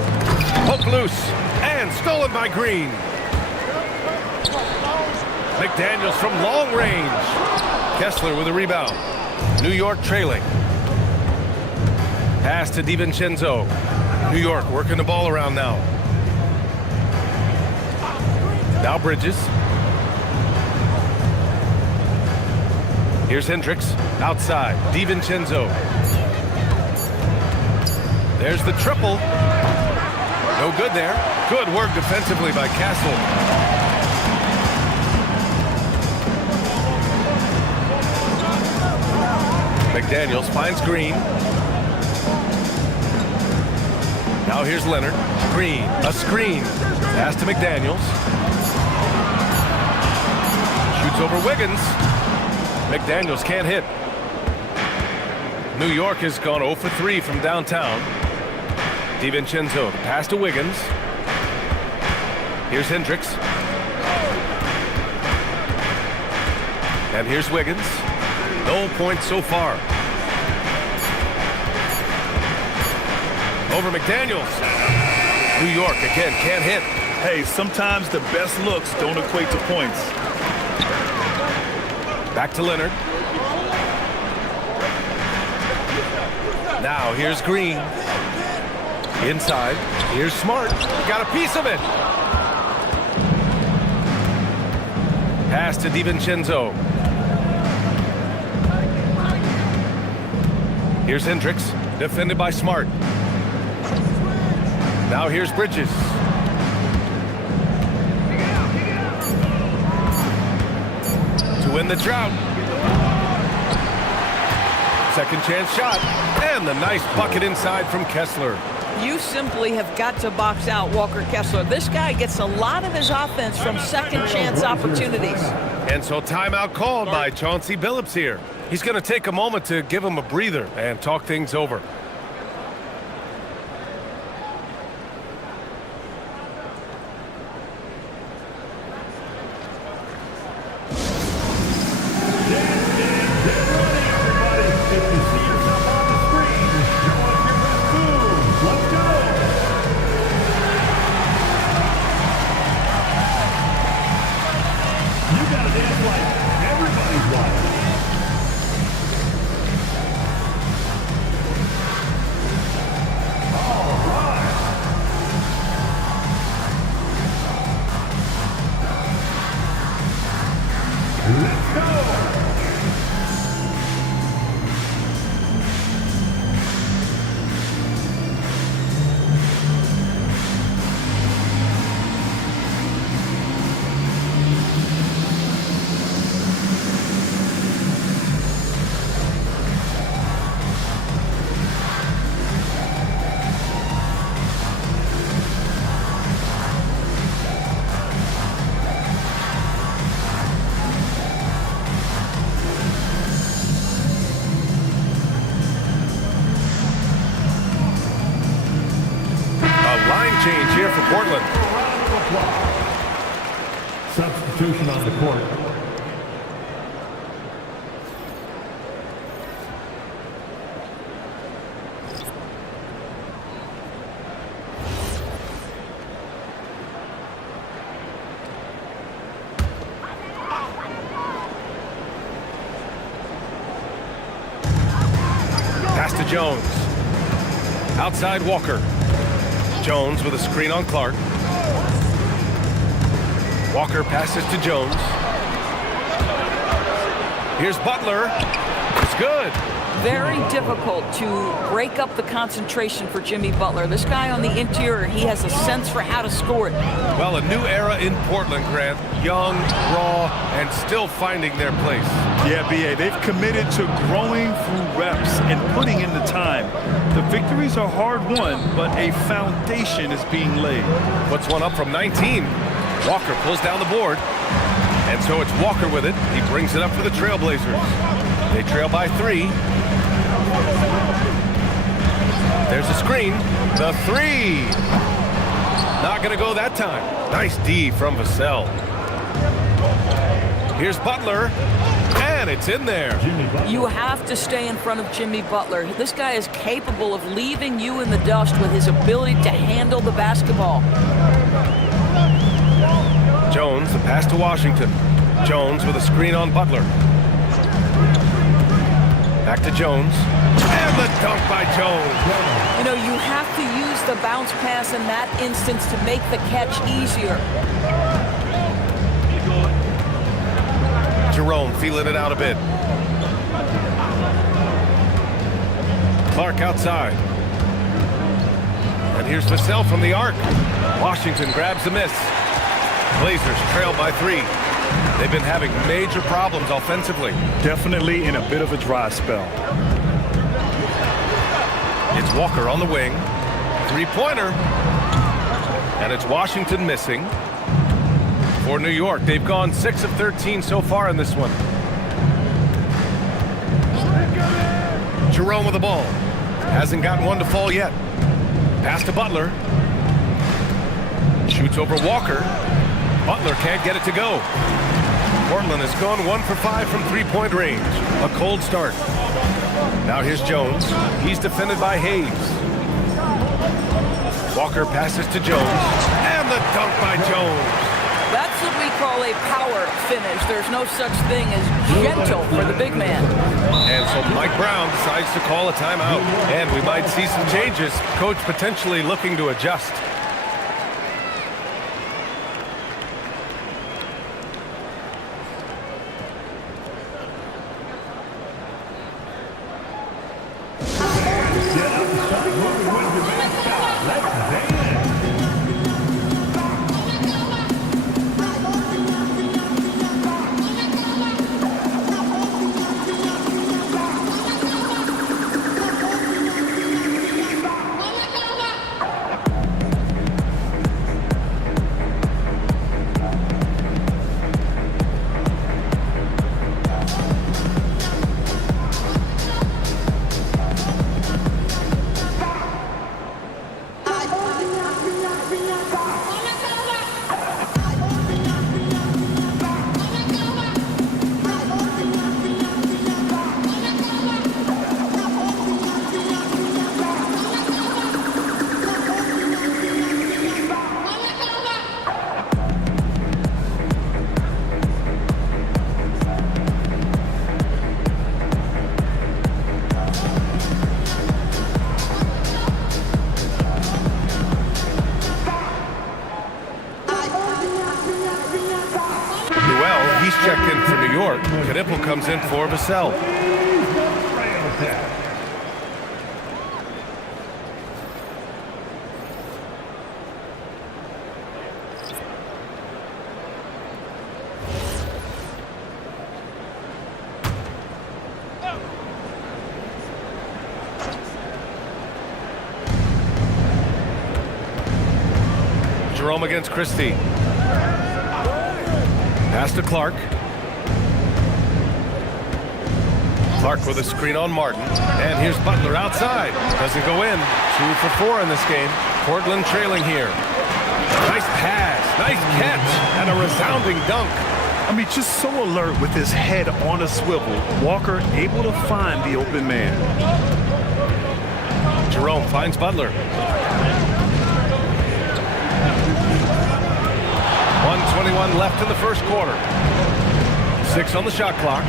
Poke loose. And stolen by Green. McDaniels from long range. Kessler with a rebound. New York trailing. Pass to DiVincenzo. New York working the ball around now. Now Bridges. Here's Hendricks. Outside. DiVincenzo. There's the triple. No good there. Good work defensively by Castle. McDaniels finds Green. Now here's Leonard. Green, a screen. Pass to McDaniels. Shoots over Wiggins. McDaniels can't hit. New York has gone 0 for 3 from downtown. DiVincenzo, pass to Wiggins. Here's Hendricks. And here's Wiggins. No points so far. Over McDaniels. New York again, can't hit. Hey, sometimes the best looks don't equate to points. Back to Leonard. Now here's Green. Inside. Here's Smart. Got a piece of it. Pass to DiVincenzo. Here's Hendricks. Defended by Smart. Now here's Bridges. To win the drought. Second chance shot. And the nice bucket inside from Kessler. You simply have got to box out Walker Kessler. This guy gets a lot of his offense from second chance opportunities. And so timeout called by Chauncey Billups here. He's going to take a moment to give him a breather and talk things over. Let's go! Change here for Portland. Substitution on the court. Pass to Jones. Outside Walker. Jones with a screen on Clark. Walker passes to Jones. Here's Butler. It's good. Very difficult to break up the concentration for Jimmy Butler. This guy on the interior, he has a sense for how to score it. Well, a new era in Portland, Grant. Young, raw, and still finding their place. Yeah, B.A., they've committed to growing through reps and putting in the time. The victories are hard-won, but a foundation is being laid. Puts one up from 19. Walker pulls down the board. And so it's Walker with it. He brings it up for the Trailblazers. They trail by 3. There's a screen. The 3. Not going to go that time. Nice D from Vassell. Here's Butler. And it's in there. You have to stay in front of Jimmy Butler. This guy is capable of leaving you in the dust with his ability to handle the basketball. Jones, the pass to Washington. Jones with a screen on Butler. Back to Jones. And the dunk by Jones. You know, you have to use the bounce pass in that instance to make the catch easier. Jerome feeling it out a bit. Clark outside. And here's Vassell from the arc. Washington grabs the miss. Blazers trail by 3. They've been having major problems offensively. Definitely in a bit of a dry spell. It's Walker on the wing. 3-pointer. And it's Washington missing. For New York, they've gone 6 of 13 so far in this one. Jerome with the ball. Hasn't gotten one to fall yet. Pass to Butler. Shoots over Walker. Butler can't get it to go. Portland has gone 1 for 5 from 3-point range. A cold start. Now here's Jones. He's defended by Hayes. Walker passes to Jones. And the dunk by Jones. That's what we call a power finish. There's no such thing as gentle for the big man. And so Mike Brown decides to call a timeout. And we might see some changes. Coach potentially looking to adjust. He's checked in for New York. Knipple comes in for Vassell. Jerome against Christie. Pass to Clark. Clark with a screen on Martin. And here's Butler outside. Doesn't go in. 2 for 4 in this game. Portland trailing here. Nice pass. Nice catch. And a resounding dunk. I mean, just so alert with his head on a swivel. Walker able to find the open man. Jerome finds Butler. 1:21 left in the first quarter. 6 on the shot clock.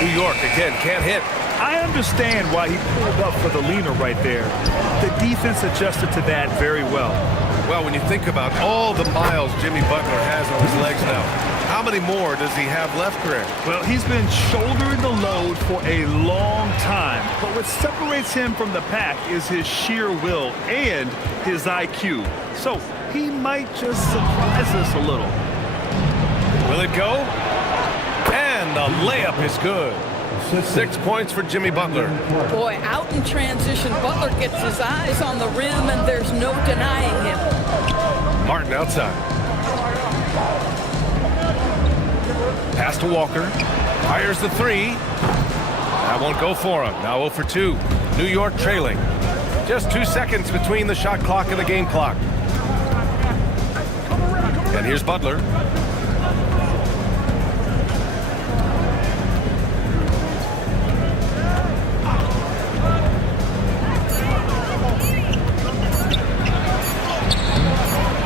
New York again can't hit. I understand why he pulled up for the leaner right there. The defense adjusted to that very well. Well, when you think about all the miles Jimmy Butler has on his legs now, how many more does he have left, Greg? Well, he's been shouldering the load for a long time. But what separates him from the pack is his sheer will and his IQ. So he might just surprise us a little. Will it go? And the layup is good. 6 points for Jimmy Butler. Boy, out in transition, Butler gets his eyes on the rim, and there's no denying him. Martin outside. Pass to Walker. Fires the 3. That won't go for him. Now 0 for 2. New York trailing. Just 2 seconds between the shot clock and the game clock. And here's Butler.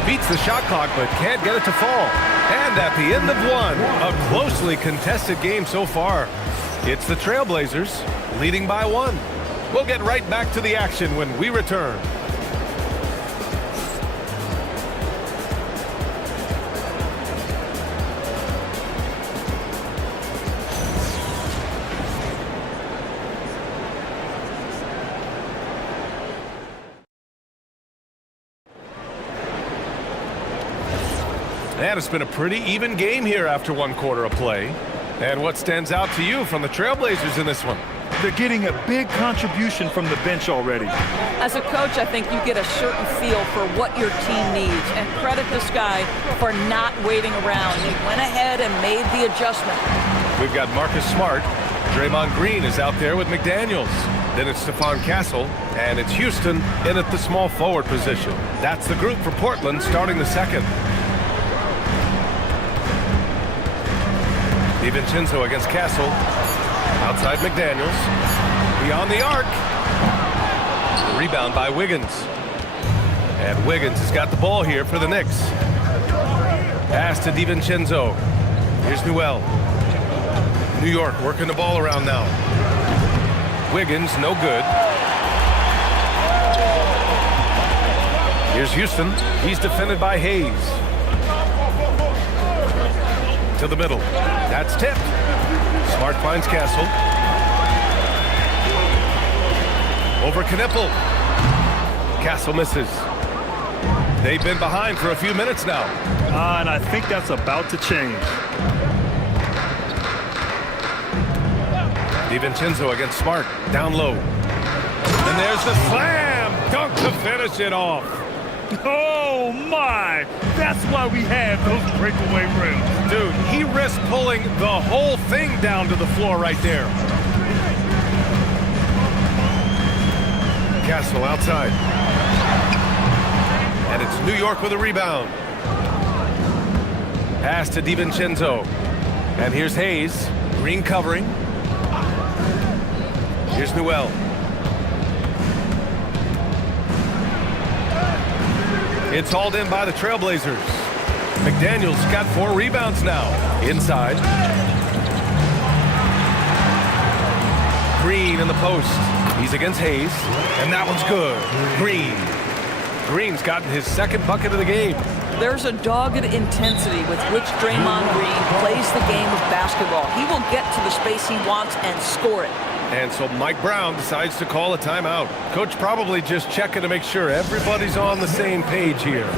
Beats the shot clock, but can't get it to fall. And at the end of 1, a closely contested game so far. It's the Trailblazers leading by 1. We'll get right back to the action when we return. And it's been a pretty even game here after 1 quarter of play. And what stands out to you from the Trailblazers in this one? They're getting a big contribution from the bench already. As a coach, I think you get a certain feel for what your team needs. And credit this guy for not waiting around. He went ahead and made the adjustment. We've got Marcus Smart. Draymond Green is out there with McDaniels. Then it's Stephon Castle. And it's Houston in at the small forward position. That's the group for Portland starting the second. DiVincenzo against Castle. Outside McDaniels. Beyond the arc. Rebound by Wiggins. And Wiggins has got the ball here for the Knicks. Pass to DiVincenzo. Here's Newell. New York working the ball around now. Wiggins, no good. Here's Houston. He's defended by Hayes. To the middle. That's tipped. Smart finds Castle. Over Knipple. Castle misses. They've been behind for a few minutes now. And I think that's about to change. DiVincenzo against Smart. Down low. And there's the slam dunk to finish it off. Oh, my. That's why we have those breakaway rims. Dude, he risked pulling the whole thing down to the floor right there. Castle outside. And it's New York with a rebound. Pass to DiVincenzo. And here's Hayes. Green covering. Here's Newell. It's hauled in by the Trailblazers. McDaniels got 4 rebounds now. Inside. Green in the post. He's against Hayes. And that one's good. Green Green's gotten his second bucket of the game. There's a dogged intensity with which Draymond Green plays the game of basketball. He will get to the space he wants and score it. And so Mike Brown decides to call a timeout. Coach probably just checking to make sure everybody's on the same page here.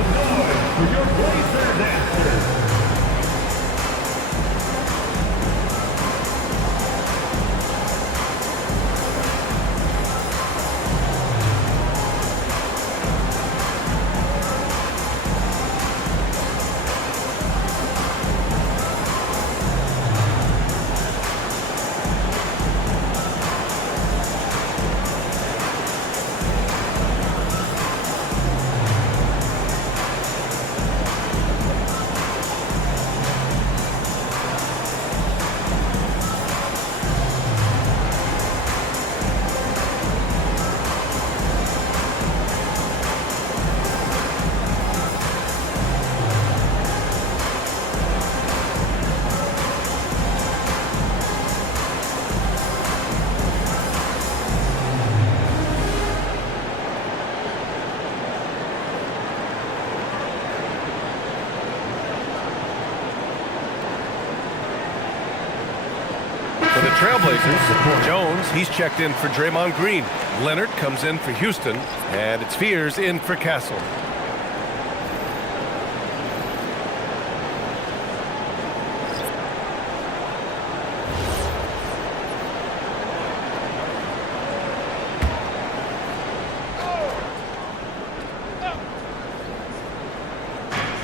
For the Trailblazers, Jones, he's checked in for Draymond Green. Leonard comes in for Houston, and it's Fears in for Castle.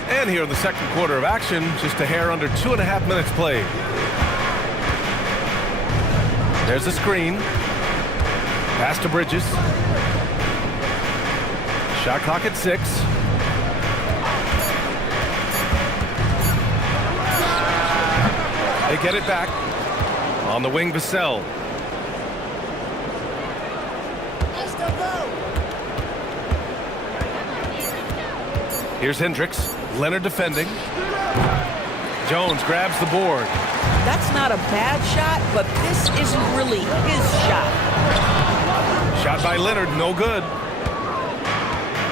And here in the second quarter of action, just a hair under 2.5 minutes played. There's a screen. Pass to Bridges. Shot clock at 6. They get it back. On the wing, Vassell. Here's Hendricks. Leonard defending. Jones grabs the board. That's not a bad shot, but this isn't really his shot. Shot by Leonard, no good.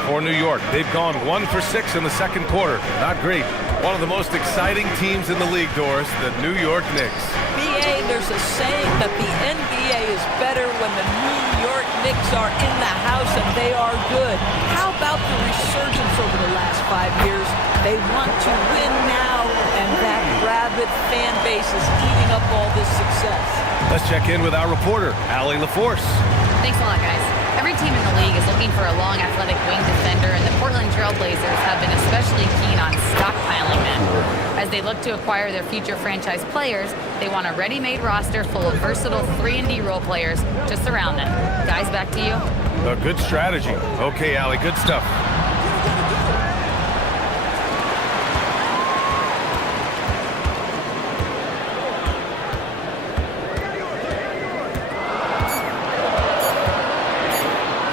For New York, they've gone 1 for 6 in the second quarter. Not great. One of the most exciting teams in the league, Doris, the New York Knicks. BA, there's a saying that the NBA is better when the New York Knicks are in the house and they are good. How about the resurgence over the last 5 years? They want to win now, and that rabid fan base is eating up all this success. Let's check in with our reporter, Allie LaForce. Thanks a lot, guys. Every team in the league is looking for a long, athletic wing defender, and the Portland Trailblazers have been especially keen on stockpiling them. As they look to acquire their future franchise players, they want a ready-made roster full of versatile 3-and-D role players to surround them. Guys, back to you. A good strategy. Okay, Allie, good stuff.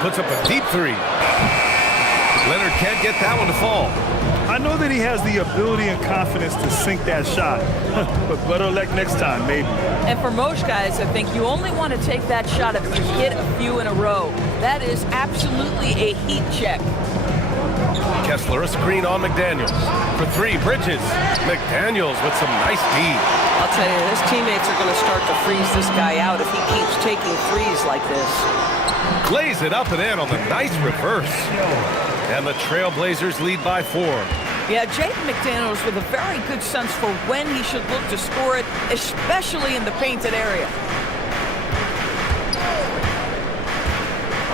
Puts up a deep 3. Leonard can't get that one to fall. I know that he has the ability and confidence to sink that shot, but better luck next time, maybe. And for most guys, I think you only want to take that shot if you hit a few in a row. That is absolutely a heat check. Kessler, a screen on McDaniels. For 3, Bridges. McDaniels with some nice D. I'll tell you, his teammates are going to start to freeze this guy out if he keeps taking threes like this. Lays it up and in on the nice reverse. And the Trailblazers lead by 4. Yeah, Jaden McDaniels with a very good sense for when he should look to score it, especially in the painted area.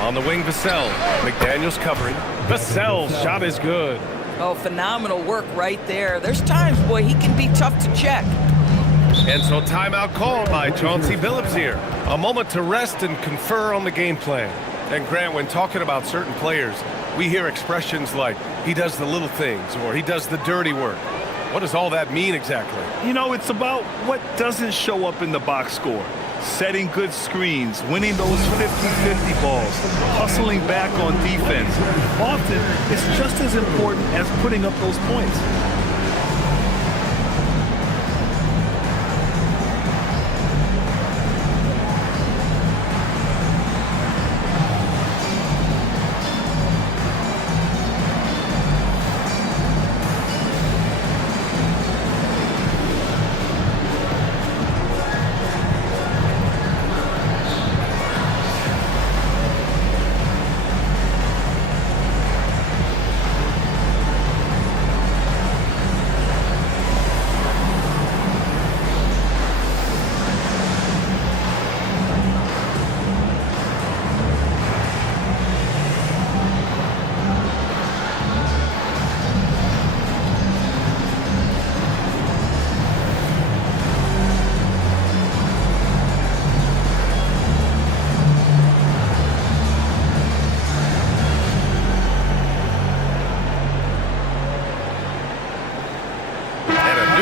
On the wing, Vassell. McDaniels covering. Vassell's shot is good. Oh, phenomenal work right there. There's times, boy, he can be tough to check. And so timeout called by Chauncey Billups here. A moment to rest and confer on the game plan. And Grant, when talking about certain players, we hear expressions like, he does the little things, or he does the dirty work. What does all that mean exactly? You know, it's about what doesn't show up in the box score. Setting good screens, winning those 50-50 balls, hustling back on defense. Often, it's just as important as putting up those points.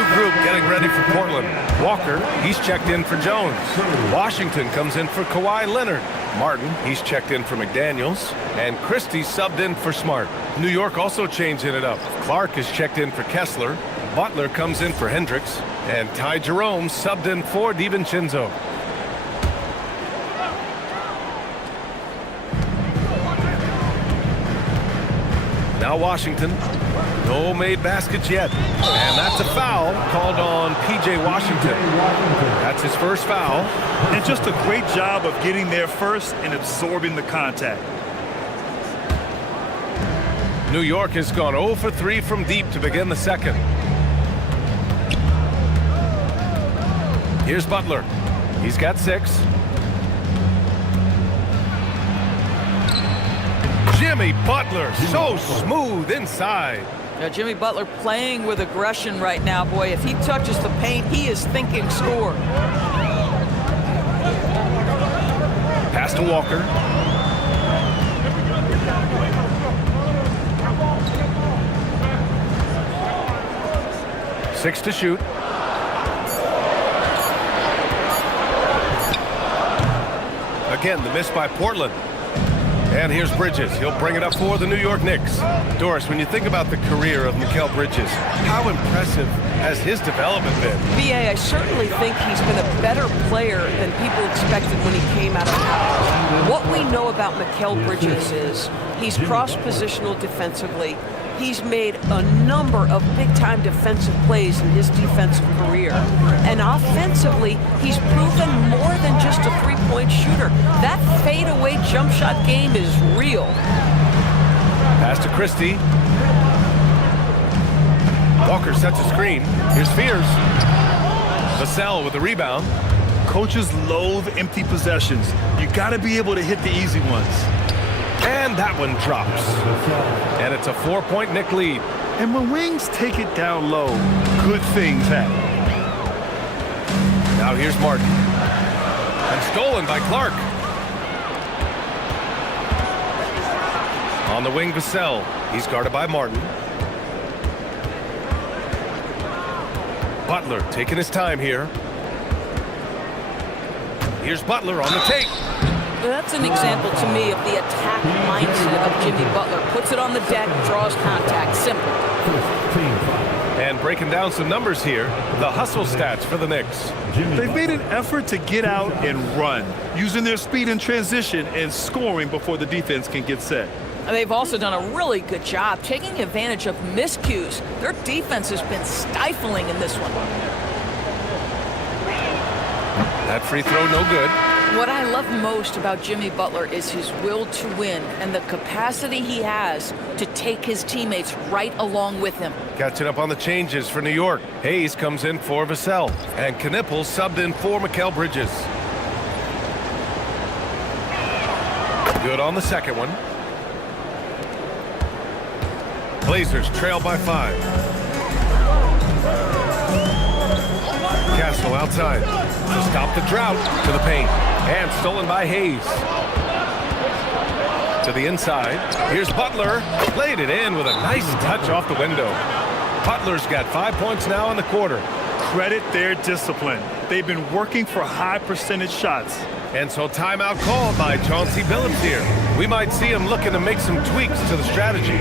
New group getting ready for Portland. Walker, he's checked in for Jones. Washington comes in for Kawhi Leonard. Martin, he's checked in for McDaniels. And Christie subbed in for Smart. New York also changing it up. Clark is checked in for Kessler. Butler comes in for Hendricks. And Ty Jerome subbed in for DiVincenzo. Now Washington. No made baskets yet. And that's a foul called on P.J. Washington. That's his first foul. And just a great job of getting there first and absorbing the contact. New York has gone 0 for 3 from deep to begin the second. Here's Butler. He's got 6. Jimmy Butler, so smooth inside. Yeah, Jimmy Butler playing with aggression right now. Boy, if he touches the paint, he is thinking score. Pass to Walker. Six to shoot. Again, the miss by Portland. And here's Bridges. He'll bring it up for the New York Knicks. Doris, when you think about the career of Mikal Bridges, how impressive has his development been? B.A., I certainly think he's been a better player than people expected when he came out of college. What we know about Mikal Bridges is he's cross-positional defensively. He's made a number of big-time defensive plays in his defensive career. And offensively, he's proven more than just a three-point shooter. That fadeaway jump shot game is real. Pass to Christie. Walker sets a screen. Here's Fears. Vassell with the rebound. Coaches loathe empty possessions. You got to be able to hit the easy ones. And that one drops. And it's a 4-point Knick lead. And when Wings take it down low, good things happen. Now here's Martin. And stolen by Clark. On the wing, Vassell. He's guarded by Martin. Butler taking his time here. Here's Butler on the take. That's an example to me of the attack mindset of Jimmy Butler. Puts it on the deck, draws contact. Simple. And breaking down some numbers here, the hustle stats for the Knicks. They've made an effort to get out and run, using their speed in transition and scoring before the defense can get set. And they've also done a really good job taking advantage of miscues. Their defense has been stifling in this one. That free throw no good. What I love most about Jimmy Butler is his will to win and the capacity he has to take his teammates right along with him. Catching up on the changes for New York. Hayes comes in for Vassell. And Knippel subbed in for Mikal Bridges. Good on the second one. Blazers trail by 5. Castle outside to stop the drought to the paint. And stolen by Hayes. To the inside. Here's Butler. Laid it in with a nice touch off the window. Butler's got 5 points now in the quarter. Credit their discipline. They've been working for high percentage shots. And so timeout called by Chauncey Billups here. We might see him looking to make some tweaks to the strategy.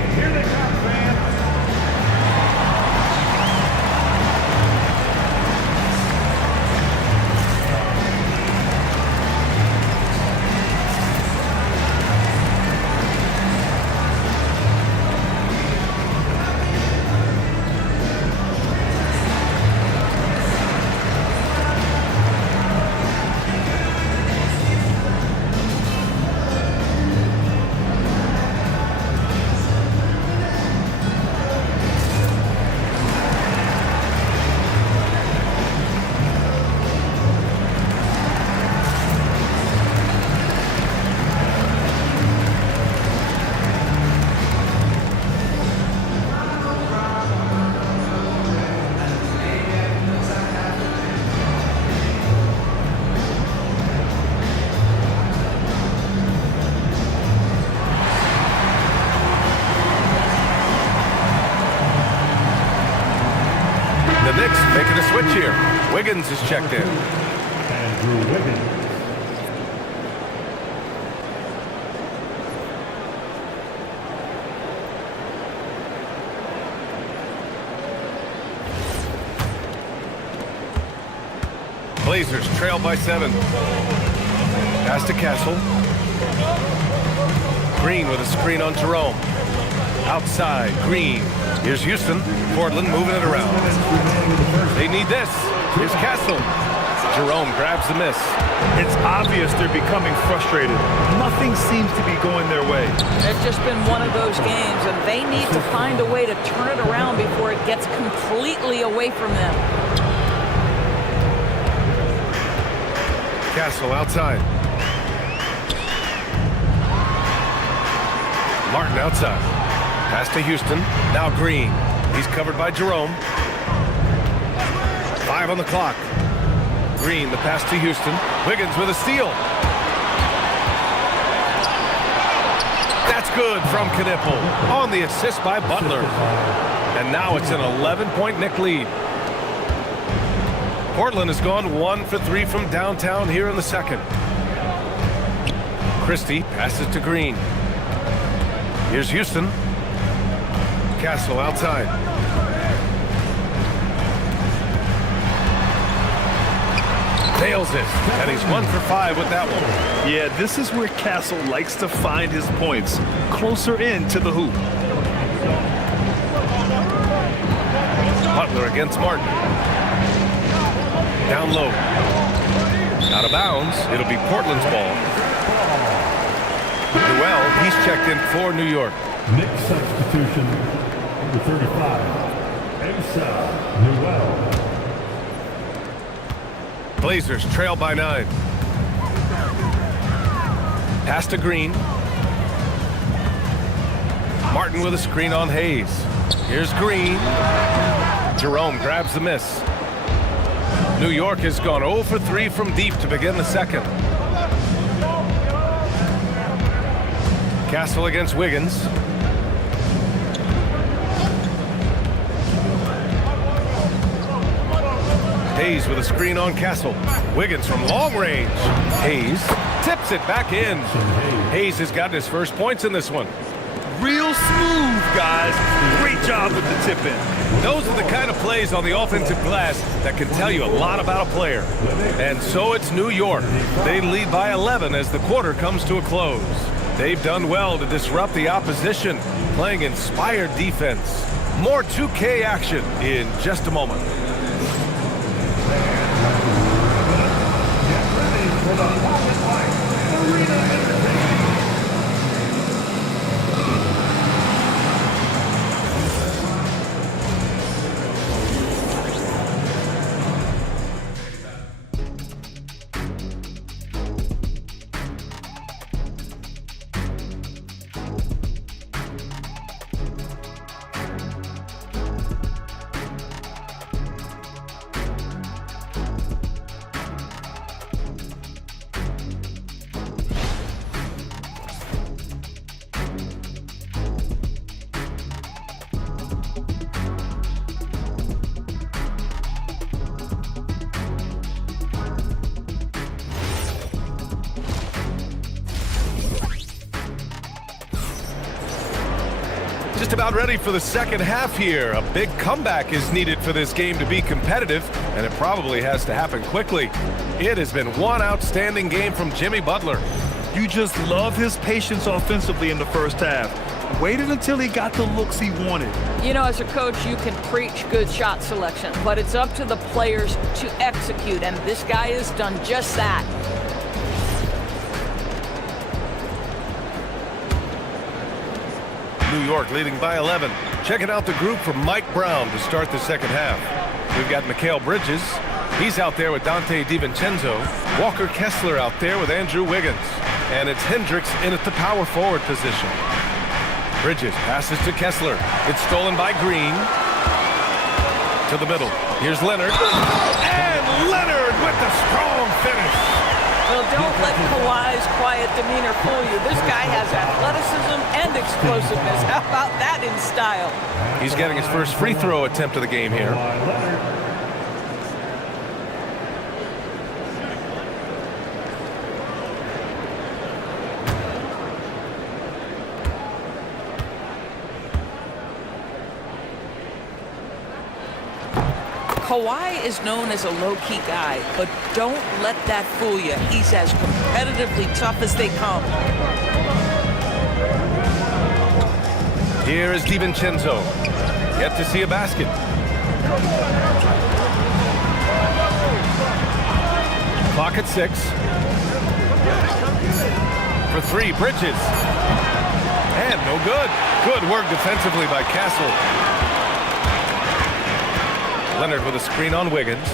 switch here. Wiggins is checked in. Andrew Wiggins. Blazers trail by 7. Pass to Castle. Green with a screen on Jerome. Outside, Green. Here's Houston. Portland moving it around. They need this. Here's Castle. Jerome grabs the miss. It's obvious they're becoming frustrated. Nothing seems to be going their way. It's just been one of those games, and they need to find a way to turn it around before it gets completely away from them. Castle outside. Martin outside. Pass to Houston. Now Green. He's covered by Jerome. 5 on the clock. Green, the pass to Houston. Wiggins with a steal. That's good from Knipple on the assist by Butler. And now it's an 11-point Knick lead. Portland has gone 1 for 3 from downtown here in the second. Christie passes to Green. Here's Houston. Castle outside. Nails it, and he's 1 for 5 with that one. Yeah, this is where Castle likes to find his points, closer in to the hoop. Butler against Martin. Down low. Out of bounds. It'll be Portland's ball. Newell, he's checked in for New York. Knicks substitution, number 35, Asa Newell. Blazers trail by 9. Pass to Green. Martin with a screen on Hayes. Here's Green. Jerome grabs the miss. New York has gone 0 for 3 from deep to begin the second. Castle against Wiggins. Hayes with a screen on Castle. Wiggins from long range. Hayes tips it back in. Hayes has gotten his first points in this one. Real smooth, guys. Great job with the tip-in. Those are the kind of plays on the offensive glass that can tell you a lot about a player. And so it's New York. They lead by 11 as the quarter comes to a close. They've done well to disrupt the opposition, playing inspired defense. More 2K action in just a moment. Just about ready for the second half here. A big comeback is needed for this game to be competitive, and it probably has to happen quickly. It has been one outstanding game from Jimmy Butler. You just love his patience offensively in the first half. Waited until he got the looks he wanted. You know, as a coach, you can preach good shot selection, but it's up to the players to execute, and this guy has done just that. New York leading by 11. Checking out the group from Mike Brown to start the second half. We've got Mikal Bridges. He's out there with Donte DiVincenzo. Walker Kessler out there with Andrew Wiggins. And it's Hendricks in at the power forward position. Bridges passes to Kessler. It's stolen by Green. To the middle. Here's Leonard. And Leonard with the strong finish. Well, don't let Kawhi's quiet demeanor fool you. This guy has athleticism and explosiveness. How about that in style? He's getting his first free throw attempt of the game here. Kawhi is known as a low-key guy, but don't let that fool you. He's as competitively tough as they come. Here is DiVincenzo. Yet to see a basket. Clock at 6. For 3, Bridges. And no good. Good work defensively by Castle. Leonard with a screen on Wiggins.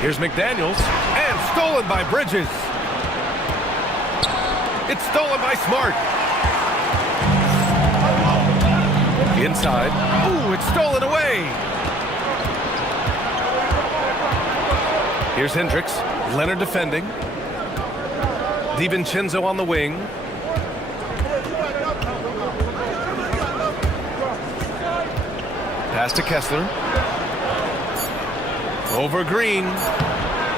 Here's McDaniels. And stolen by Bridges. It's stolen by Smart. Inside. Ooh, it's stolen away. Here's Hendricks. Leonard defending. DiVincenzo on the wing. Pass to Kessler. Over Green.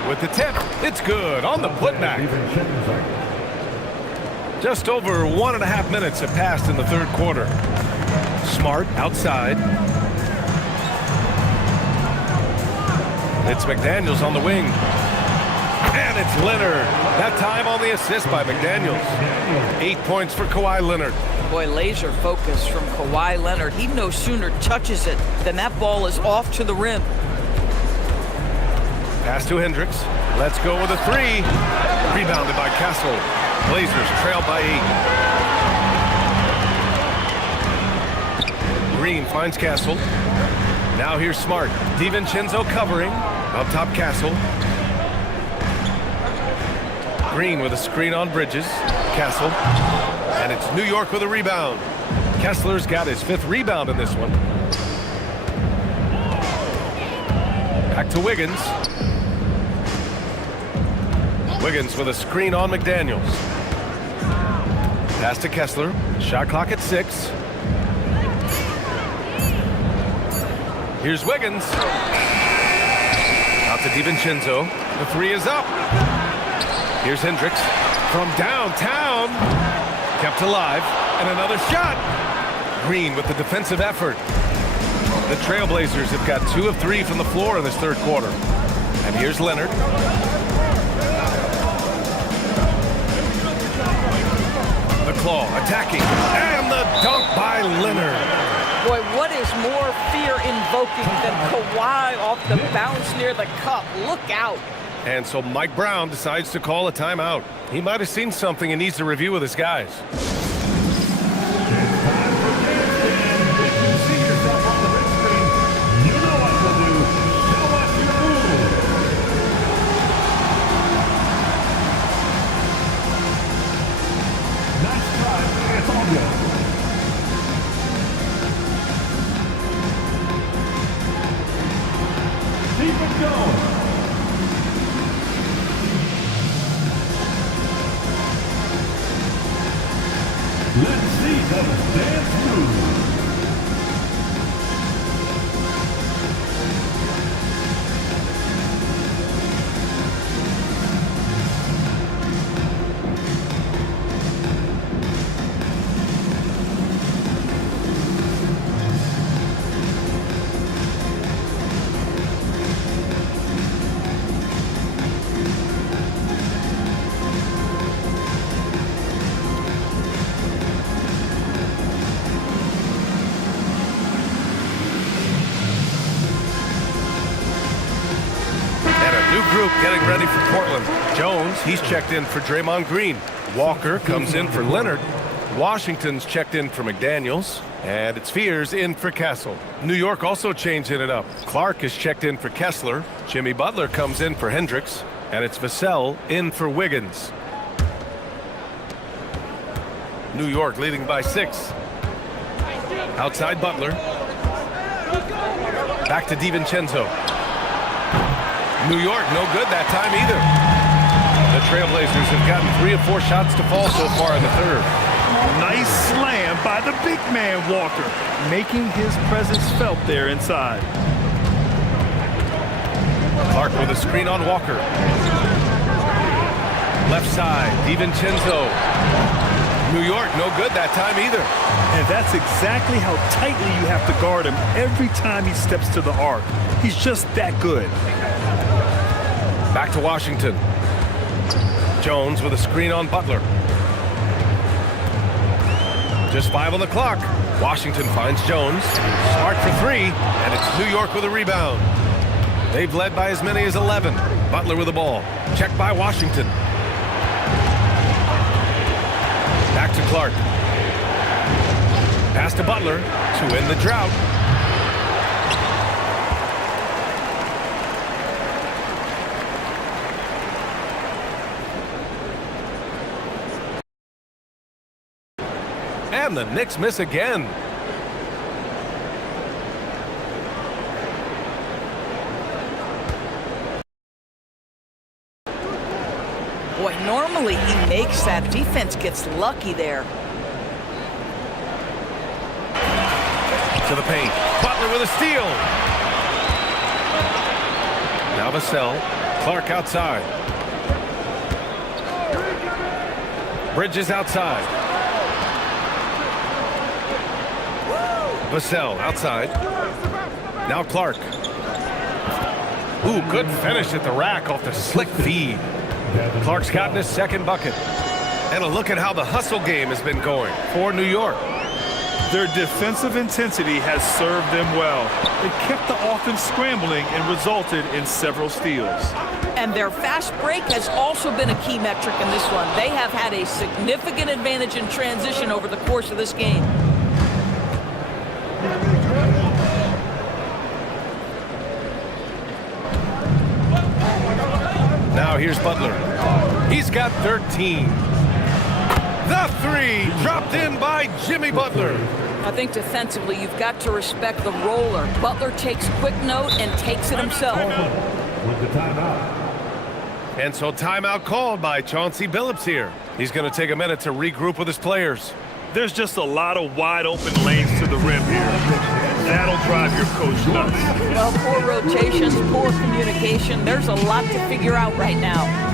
With the tip. It's good on the putback. Just over 1.5 minutes have passed in the third quarter. Smart outside. It's McDaniels on the wing. And it's Leonard. That time on the assist by McDaniels. 8 points for Kawhi Leonard. Boy, laser focus from Kawhi Leonard. He no sooner touches it than that ball is off to the rim. Pass to Hendricks. Let's go with a 3. Rebounded by Castle. Blazers trail by 8. Green finds Castle. Now here's Smart. DiVincenzo covering. Up top Castle. Green with a screen on Bridges. Castle. And it's New York with a rebound. Kessler's got his 5th rebound in this one. Back to Wiggins. Wiggins with a screen on McDaniels. Pass to Kessler. Shot clock at 6. Here's Wiggins. Out to DiVincenzo. The 3 is up. Here's Hendricks. From downtown. Kept alive. And another shot. Green with the defensive effort. The Trailblazers have got 2 of 3 from the floor in this third quarter. And here's Leonard. The claw attacking. And the dunk by Leonard. Boy, what is more fear-invoking than Kawhi off the bounce near the cup? Look out. And so Mike Brown decides to call a timeout. He might have seen something and needs to review with his guys. Let's see them dance move. Group getting ready for Portland. Jones, he's checked in for Draymond Green. Walker comes in for Leonard. Washington's checked in for McDaniels. And it's Fears in for Castle. New York also changing it up. Clark is checked in for Kessler. Jimmy Butler comes in for Hendricks. And it's Vassell in for Wiggins. New York leading by 6. Outside Butler. Back to DiVincenzo. New York, no good that time either. The Trailblazers have gotten 3 of 4 shots to fall so far in the third. Nice slam by the big man, Walker, making his presence felt there inside. Clark with a screen on Walker. Left side, DiVincenzo. New York, no good that time either. And that's exactly how tightly you have to guard him every time he steps to the arc. He's just that good. Back to Washington. Jones with a screen on Butler. Just 5 on the clock. Washington finds Jones. Smart for 3, and it's New York with a rebound. They've led by as many as 11. Butler with the ball. Checked by Washington. Back to Clark. Pass to Butler to end the drought. And the Knicks miss again. Boy, normally he makes that. Defense gets lucky there. To the paint. Butler with a steal. Now Vassell. Clark outside. Bridges outside. Vassell outside. Now Clark. Ooh, good finish at the rack off the slick feed. Clark's gotten his second bucket. And a look at how the hustle game has been going for New York. Their defensive intensity has served them well. It kept the offense scrambling and resulted in several steals. And their fast break has also been a key metric in this one. They have had a significant advantage in transition over the course of this game. Now here's Butler. He's got 13. The 3 dropped in by Jimmy Butler. I think defensively you've got to respect the roller. Butler takes quick note and takes it himself. And so timeout called by Chauncey Billups here. He's going to take a minute to regroup with his players. There's just a lot of wide open lanes to the rim here. That'll drive your coach nuts. Well, poor rotations, poor communication. There's a lot to figure out right now.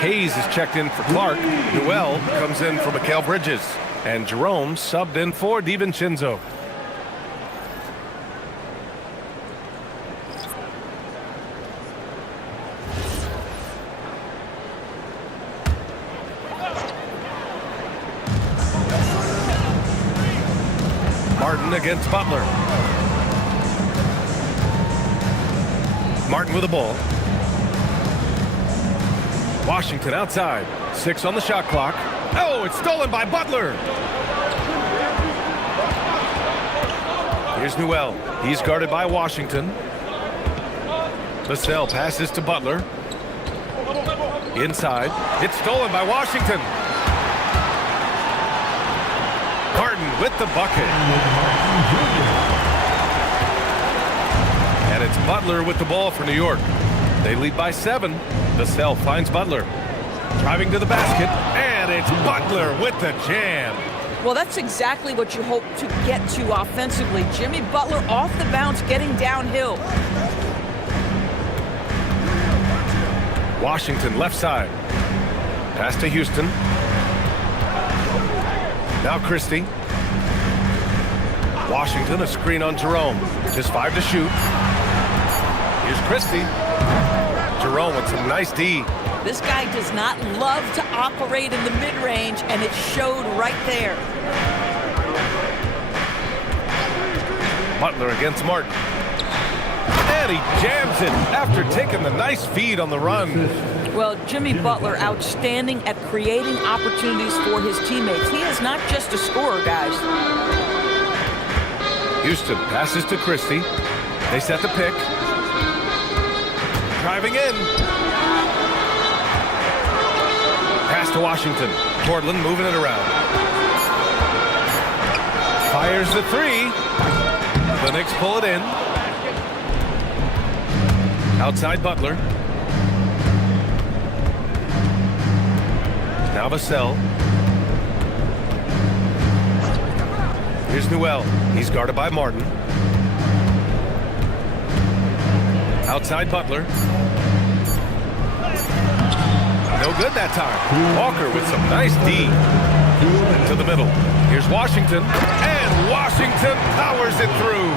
Hayes is checked in for Clark. Newell comes in for Mikal Bridges. And Jerome subbed in for DiVincenzo. Martin against Butler. Martin with the ball. Washington outside. 6 on the shot clock. Oh, it's stolen by Butler. Here's Newell. He's guarded by Washington. Vassell passes to Butler. Inside. It's stolen by Washington. Martin with the bucket. And it's Butler with the ball for New York. They lead by 7. Vassell finds Butler. Driving to the basket. And it's Butler with the jam. Well, that's exactly what you hope to get to offensively. Jimmy Butler off the bounce, getting downhill. Washington left side. Pass to Houston. Now Christie. Washington, a screen on Jerome. Just 5 to shoot. Here's Christie. Jerome with some nice D. This guy does not love to operate in the mid-range, and it showed right there. Butler against Martin. And he jams it after taking the nice feed on the run. Well, Jimmy Butler outstanding at creating opportunities for his teammates. He is not just a scorer, guys. Houston passes to Christie. They set the pick. Driving in. Pass to Washington. Portland moving it around. Fires the three. The Knicks pull it in. Outside Butler. Now Vassell. Here's Newell. He's guarded by Martin. Outside Butler. No good that time. Walker with some nice D. To the middle. Here's Washington. And Washington powers it through.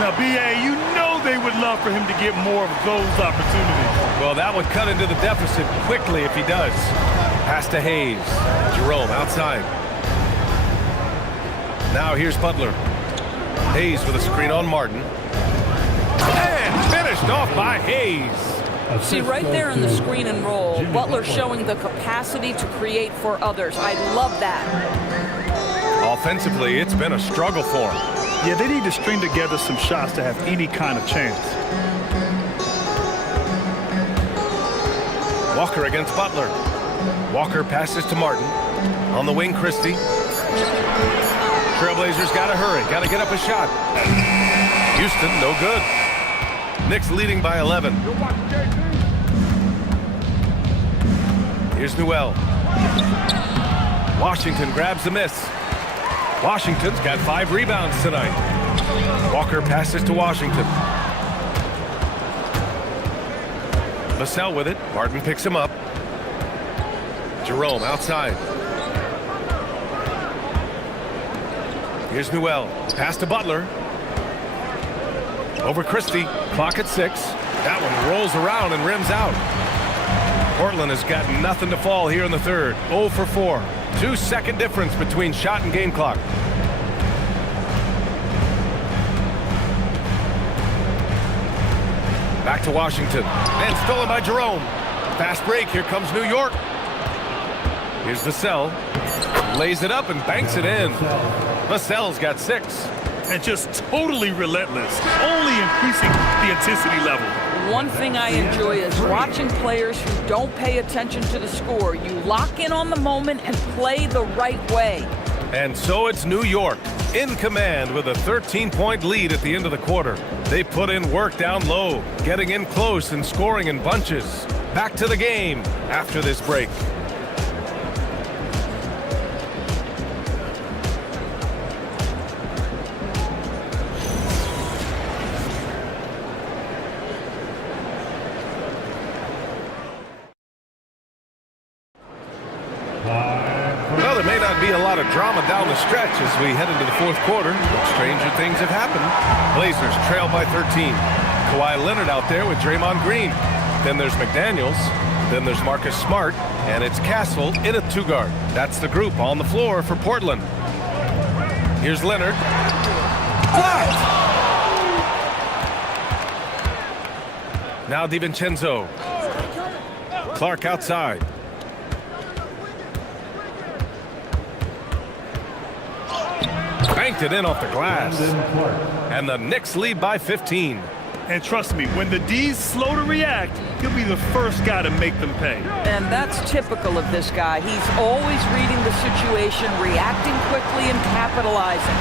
Now, B.A., you know they would love for him to get more of those opportunities. Well, that would cut into the deficit quickly if he does. Pass to Hayes. Jerome outside. Now here's Butler. Hayes with a screen on Martin. And finished off by Hayes. See, right there in the screen and roll, Butler showing the capacity to create for others. I love that. Offensively, it's been a struggle for him. Yeah, they need to string together some shots to have any kind of chance. Walker against Butler. Walker passes to Martin. On the wing, Christie. Trailblazers got to hurry. Got to get up a shot. Houston, no good. Knicks leading by 11. Here's Newell. Washington grabs the miss. Washington's got 5 rebounds tonight. Walker passes to Washington. Vassell with it. Martin picks him up. Jerome outside. Here's Newell. Pass to Butler. Over Christie. Clock at 6. That one rolls around and rims out. Portland has got nothing to fall here in the third. 0 for 4. 2-second difference between shot and game clock. Back to Washington. And stolen by Jerome. Fast break. Here comes New York. Here's Vassell. Lays it up and banks it in. Vassell's got 6. And just totally relentless, only increasing the intensity level. One thing I enjoy is watching players who don't pay attention to the score. You lock in on the moment and play the right way. And so it's New York in command with a 13-point lead at the end of the quarter. They put in work down low, getting in close and scoring in bunches. Back to the game after this break. Well, there may not be a lot of drama down the stretch as we head into the fourth quarter, but stranger things have happened. Blazers trail by 13. Kawhi Leonard out there with Draymond Green. Then there's McDaniels. Then there's Marcus Smart. And it's Castle in a 2-guard. That's the group on the floor for Portland. Here's Leonard. Blocked! Now DiVincenzo. Clark outside. Banked it in off the glass. And the Knicks lead by 15. And trust me, when the D's slow to react, he'll be the first guy to make them pay. And that's typical of this guy. He's always reading the situation, reacting quickly and capitalizing.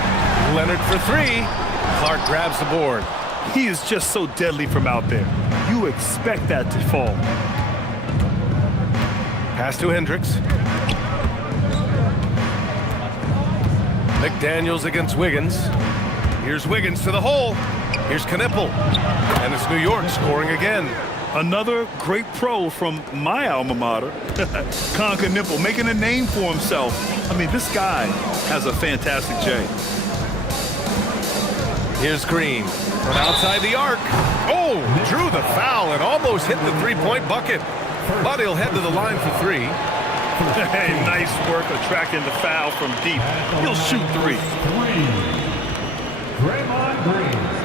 Leonard for 3. Clark grabs the board. He is just so deadly from out there. You expect that to fall. Pass to Hendricks. McDaniels against Wiggins. Here's Wiggins to the hole. Here's Knipple. And it's New York scoring again. Another great pro from my alma mater, Con Knipple, making a name for himself. I mean, this guy has a fantastic J. Here's Green from outside the arc. Oh, drew the foul and almost hit the 3-point bucket. But he'll head to the line for 3. Hey, nice work attracting the foul from deep. He'll shoot 3. Draymond Green.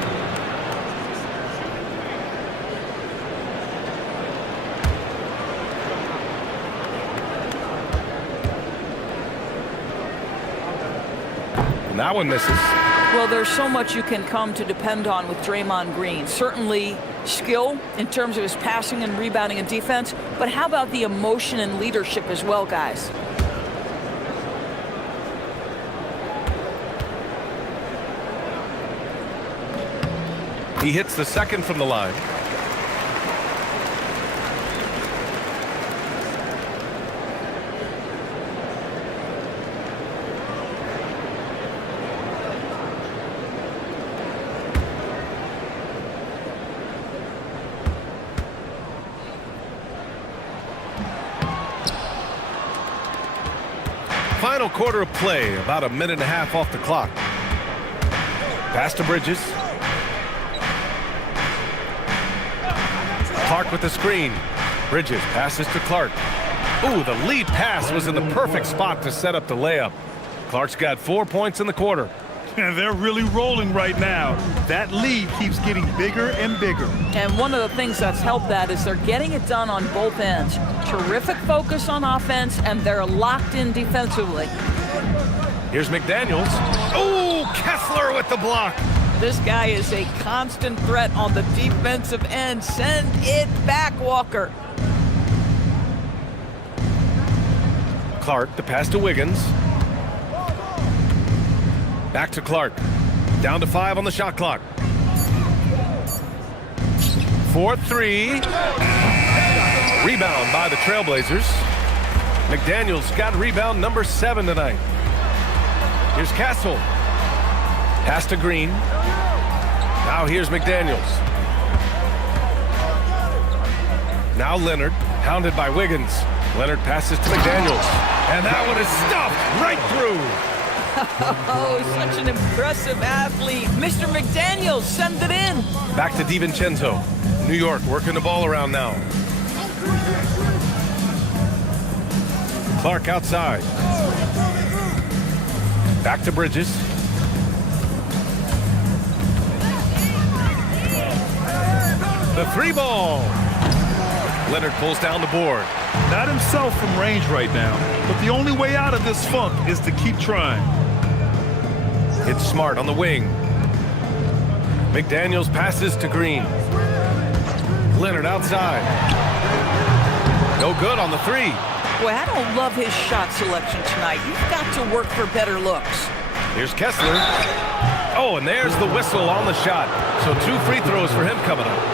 That one misses. Well, there's so much you can come to depend on with Draymond Green. Certainly skill in terms of his passing and rebounding and defense, but how about the emotion and leadership as well, guys? He hits the second from the line. Final quarter of play, about a minute and a half off the clock. Pass to Bridges. Clark with the screen. Bridges passes to Clark. Ooh, the lead pass was in the perfect spot to set up the layup. Clark's got 4 points in the quarter. And they're really rolling right now. That lead keeps getting bigger and bigger. And one of the things that's helped that is they're getting it done on both ends. Terrific focus on offense, and they're locked in defensively. Here's McDaniels. Oh, Kessler with the block. This guy is a constant threat on the defensive end. Send it back, Walker. Clark, the pass to Wiggins. Back to Clark. Down to 5 on the shot clock. 4-3. Rebound by the Trailblazers. McDaniels got rebound number 7 tonight. Here's Castle. Pass to Green. Now here's McDaniels. Now Leonard, hounded by Wiggins. Leonard passes to McDaniels. And that one is stuffed right through. Oh, such an impressive athlete. Mr. McDaniels, send it in. Back to DiVincenzo. New York working the ball around now. Clark outside. Back to Bridges. The 3 ball. Leonard pulls down the board. Not himself from range right now, but the only way out of this funk is to keep trying. It's Smart on the wing. McDaniels passes to Green. Leonard outside. No good on the 3. Boy, I don't love his shot selection tonight. You've got to work for better looks. Here's Kessler. Oh, and there's the whistle on the shot. So 2 free throws for him coming up.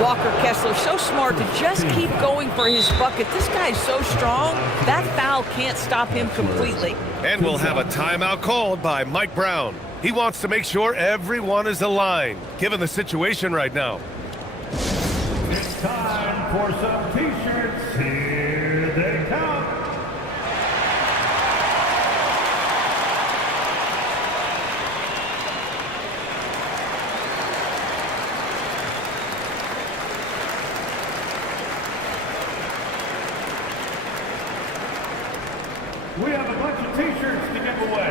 Walker Kessler, so smart to just keep going for his bucket. This guy's so strong, that foul can't stop him completely. And we'll have a timeout called by Mike Brown. He wants to make sure everyone is aligned, given the situation right now. It's time for some T-shirts. Here they come. We have a bunch of T-shirts to give away,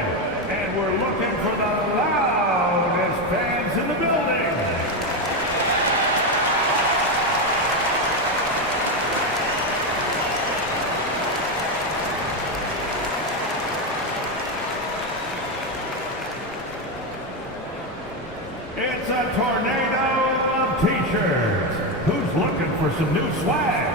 and we're looking for the loudest fans in the building. It's a tornado of T-shirts. Who's looking for some new swag?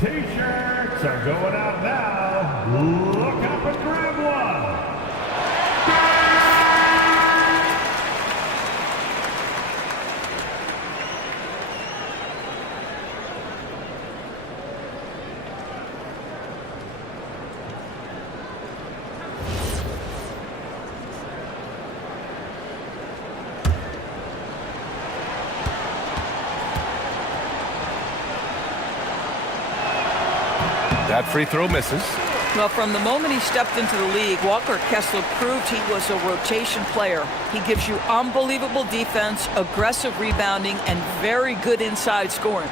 T-shirts are going out now. Look up and grab one. That free throw misses. Well, from the moment he stepped into the league, Walker Kessler proved he was a rotation player. He gives you unbelievable defense, aggressive rebounding, and very good inside scoring.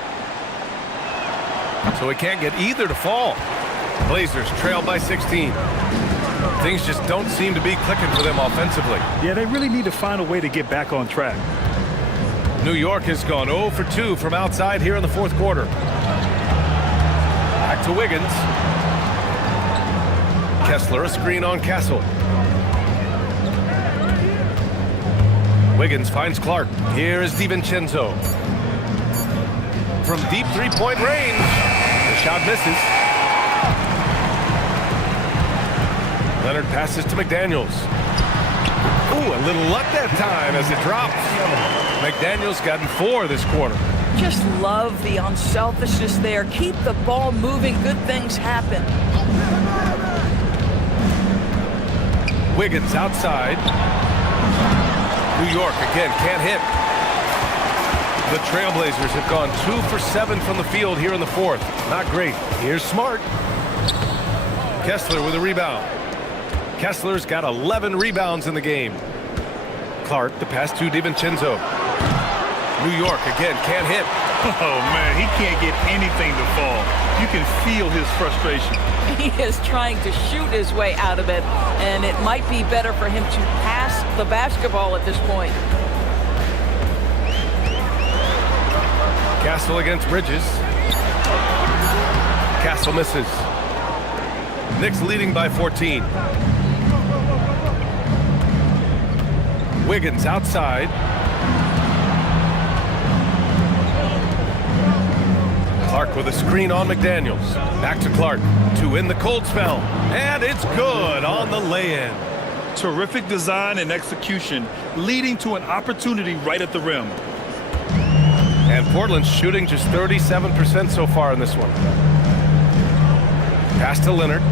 So he can't get either to fall. Blazers trail by 16. Things just don't seem to be clicking for them offensively. Yeah, they really need to find a way to get back on track. New York has gone 0 for 2 from outside here in the fourth quarter. Back to Wiggins. Kessler, a screen on Castle. Wiggins finds Clark. Here is DiVincenzo. From deep three-point range. The shot misses. Leonard passes to McDaniels. Ooh, a little luck that time as it drops. McDaniels gotten 4 this quarter. Just love the unselfishness there. Keep the ball moving. Good things happen. Wiggins outside. New York again can't hit. The Trailblazers have gone 2 for 7 from the field here in the fourth. Not great. Here's Smart. Kessler with a rebound. Kessler's got 11 rebounds in the game. Clark, the pass to DiVincenzo. New York again can't hit. Oh, man, he can't get anything to fall. You can feel his frustration. He is trying to shoot his way out of it, and it might be better for him to pass the basketball at this point. Castle against Bridges. Castle misses. Knicks leading by 14. Wiggins outside. Clark with a screen on McDaniels. Back to Clark to win the cold spell. And it's good on the lay-in. Terrific design and execution, leading to an opportunity right at the rim. And Portland's shooting just 37% so far in this one. Pass to Leonard.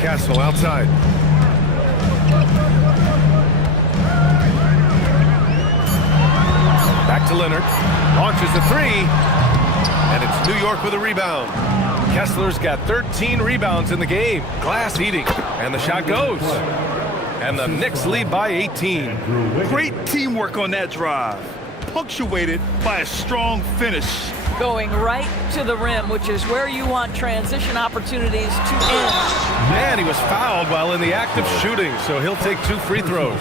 Castle outside. Back to Leonard. Launches a 3. And it's New York with a rebound. Kessler's got 13 rebounds in the game. Glass eating. And the shot goes. And the Knicks lead by 18. Great teamwork on that drive. Punctuated by a strong finish. Going right to the rim, which is where you want transition opportunities to end. Man, he was fouled while in the act of shooting, so he'll take 2 free throws.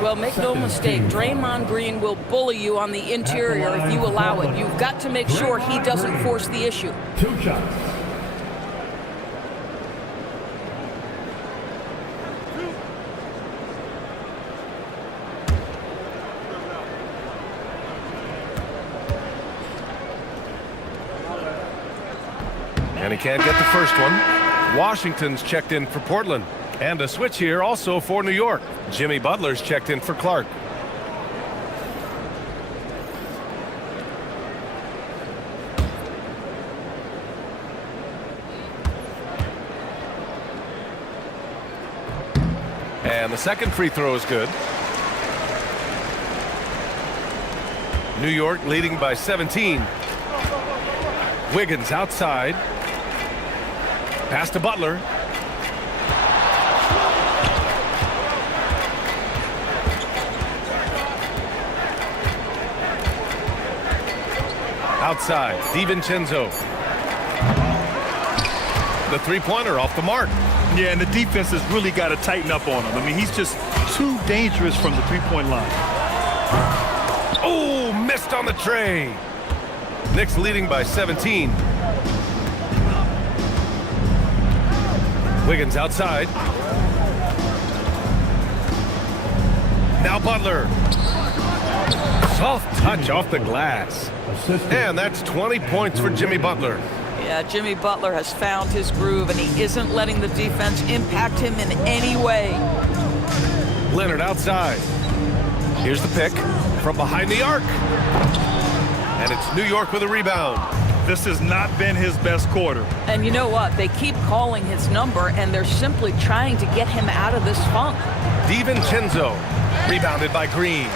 Well, make no mistake, Draymond Green will bully you on the interior if you allow it. You've got to make sure he doesn't force the issue. 2 shots. And he can't get the first one. Washington's checked in for Portland. And a switch here also for New York. Jimmy Butler's checked in for Clark. And the second free throw is good. New York leading by 17. Wiggins outside. Pass to Butler. Outside, DiVincenzo. The three-pointer off the mark. Yeah, and the defense has really got to tighten up on him. I mean, he's just too dangerous from the three-point line. Oh, missed on the tray. Knicks leading by 17. Wiggins outside. Now Butler. Soft touch off the glass. And that's 20 points for Jimmy Butler. Yeah, Jimmy Butler has found his groove, and he isn't letting the defense impact him in any way. Leonard outside. Here's the pick from behind the arc. And it's New York with a rebound. This has not been his best quarter. And you know what? They keep calling his number, and they're simply trying to get him out of this funk. DiVincenzo, rebounded by Green.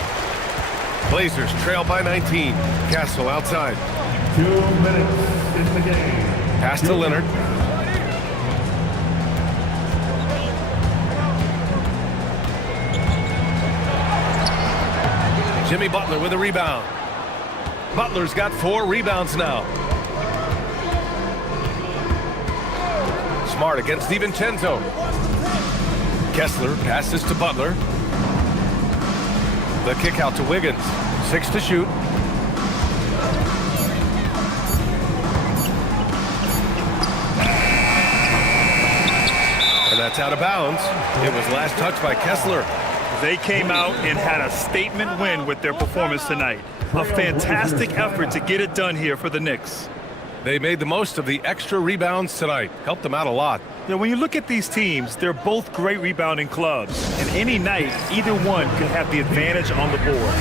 Blazers trail by 19. Castle outside. 2 minutes in the game. Pass to Leonard. Jimmy Butler with a rebound. Butler's got 4 rebounds now. Smart against DiVincenzo. Kessler passes to Butler. The kick out to Wiggins. 6 to shoot. And that's out of bounds. It was last touched by Kessler. They came out and had a statement win with their performance tonight. A fantastic effort to get it done here for the Knicks. They made the most of the extra rebounds tonight. Helped them out a lot. When you look at these teams, they're both great rebounding clubs. And any night, either one could have the advantage on the board.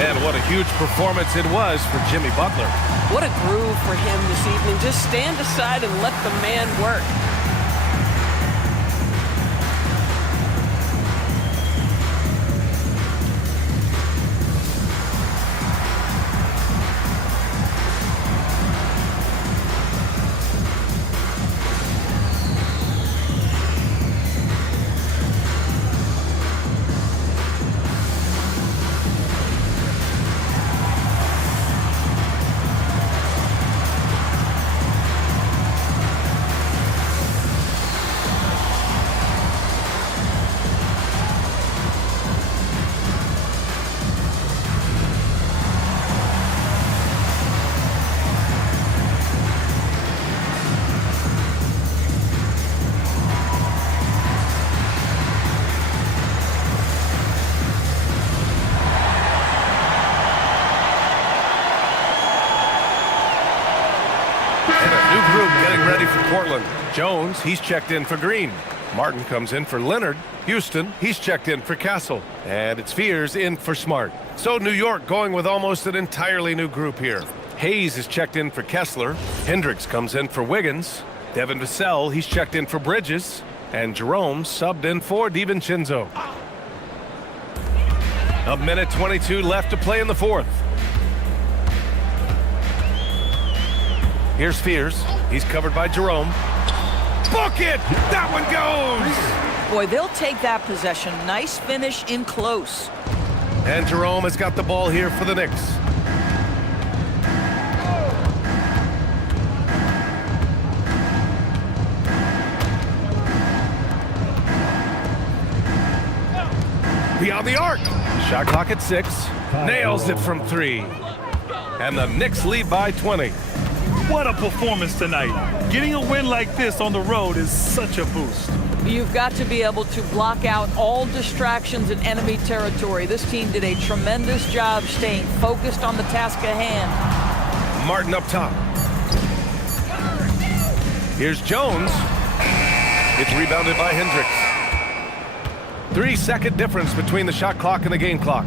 And what a huge performance it was for Jimmy Butler. What a groove for him this evening. Just stand aside and let the man work. Portland. Jones, he's checked in for Green. Martin comes in for Leonard. Houston, he's checked in for Castle. And it's Fears in for Smart. So New York going with almost an entirely new group here. Hayes is checked in for Kessler. Hendricks comes in for Wiggins. Devin Vassell, he's checked in for Bridges. And Jerome subbed in for DiVincenzo. A minute 22 left to play in the fourth. Here's Fears. He's covered by Jerome. Book it! That one goes! Boy, they'll take that possession. Nice finish in close. And Jerome has got the ball here for the Knicks. Beyond the arc. Shot clock at 6. Nails it from 3. And the Knicks lead by 20. What a performance tonight. Getting a win like this on the road is such a boost. You've got to be able to block out all distractions in enemy territory. This team did a tremendous job staying focused on the task at hand. Martin up top. Here's Jones. It's rebounded by Hendricks. 3-second difference between the shot clock and the game clock.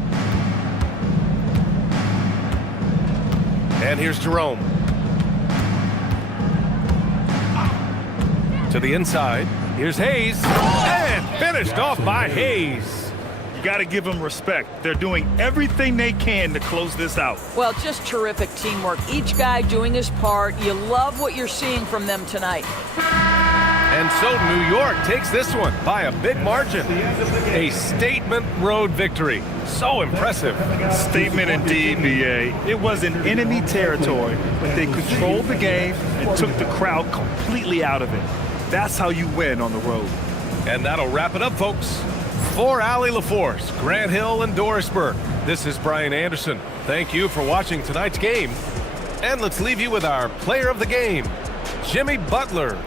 And here's Jerome. To the inside. Here's Hayes. And finished off by Hayes. You got to give them respect. They're doing everything they can to close this out. Well, just terrific teamwork. Each guy doing his part. You love what you're seeing from them tonight. And so New York takes this one by a big margin. A statement road victory. So impressive. Statement indeed, B.A. It was in enemy territory, but they controlled the game and took the crowd completely out of it. That's how you win on the road. And that'll wrap it up, folks. For Allie LaForce, Grant Hill, and Doris Burke, this is Brian Anderson. Thank you for watching tonight's game. And let's leave you with our player of the game, Jimmy Butler.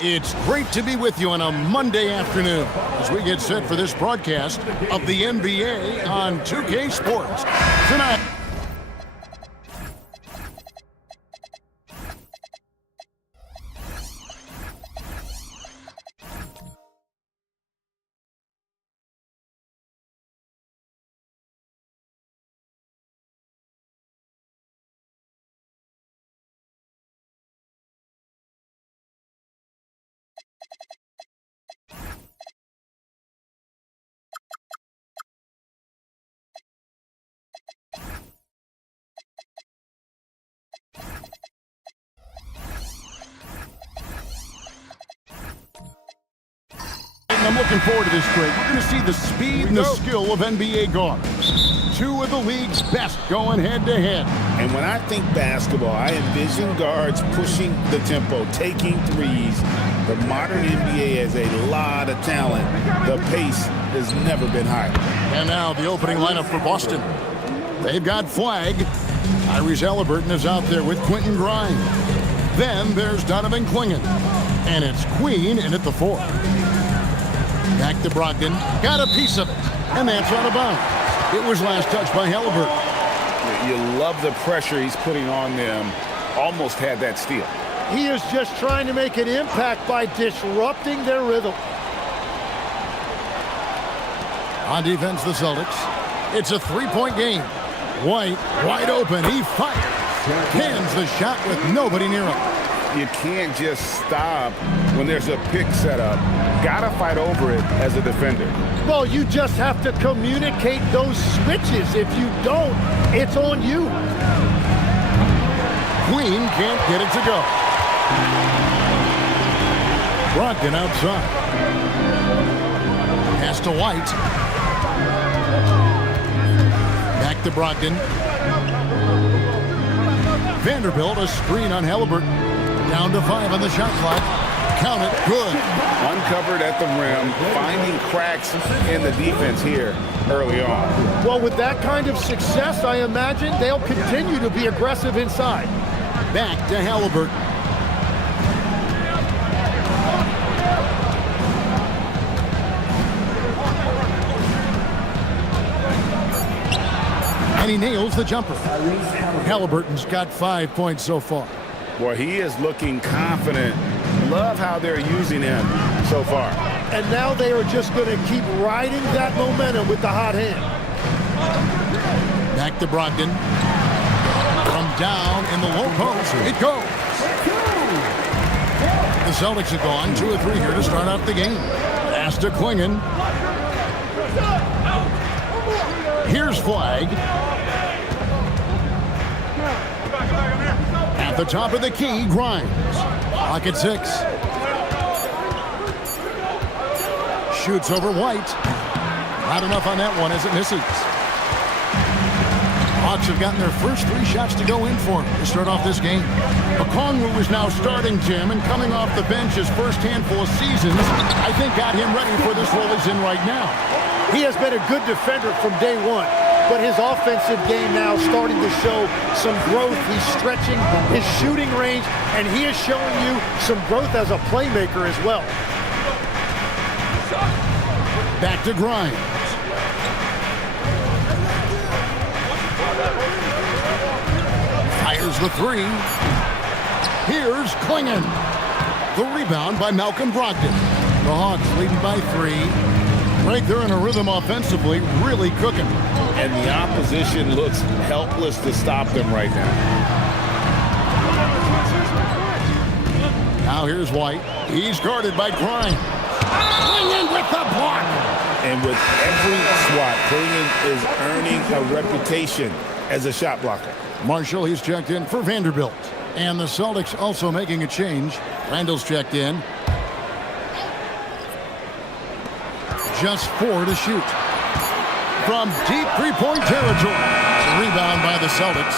It's great to be with you on a Monday afternoon as we get set for this broadcast of the NBA on 2K Sports. Tonight, I'm looking forward to this trade. We're going to see the speed and the skill of NBA guards. Two of the league's best going head-to-head. And when I think basketball, I envision guards pushing the tempo, taking threes. The modern NBA has a lot of talent. The pace has never been higher. And now the opening lineup for Boston. They've got Flagg. Tyrese Halliburton is out there with Quentin Grimes. Then there's Donovan Clingan. And it's Queen in at the 4. Back to Brogdon. Got a piece of it. And that's out of bounds. It was last touched by Halliburton. You love the pressure he's putting on them. Almost had that steal. He is just trying to make an impact by disrupting their rhythm. On defense, the Celtics. It's a three-point game. White, wide open. He fires. Cans the shot with nobody near him. You can't just stop when there's a pick set up. Gotta fight over it as a defender. Well, you just have to communicate those switches. If you don't, it's on you. Queen can't get it to go. Brogdon outside. Pass to White. Back to Brogdon. Vanderbilt, a screen on Halliburton. Down to 5 on the shot clock. Count it. Good. Uncovered at the rim, finding cracks in the defense here early on. Well, with that kind of success, I imagine they'll continue to be aggressive inside. Back to Halliburton. And he nails the jumper. Halliburton's got 5 points so far. Boy, he is looking confident. Love how they're using him so far. And now they are just going to keep riding that momentum with the hot hand. Back to Brogdon. From down in the low post, it goes. The Celtics have gone 2 of 3 here to start out the game. Pass to Klingon. Here's Flag. At the top of the key, Grimes. Clock at 6. Shoots over White. Not enough on that one as it misses. Hawks have gotten their first 3 shots to go in for him to start off this game. Okongwu is now starting, Jim, and coming off the bench his first handful of seasons, I think got him ready for this role he's in right now. He has been a good defender from day one, but his offensive game now starting to show some growth. He's stretching his shooting range, and he is showing you some growth as a playmaker as well. Back to Grimes. Fires the 3. Here's Klingon. The rebound by Malcolm Brogdon. The Hawks leading by 3. Right there in a rhythm offensively, really cooking. And the opposition looks helpless to stop them right now. Now here's White. He's guarded by Grimes. Klingon with the block. And with every swat, Klingon is earning a reputation as a shot blocker. Marshall, he's checked in for Vanderbilt. And the Celtics also making a change. Randall's checked in. Just 4 to shoot. From deep three-point territory. Rebound by the Celtics.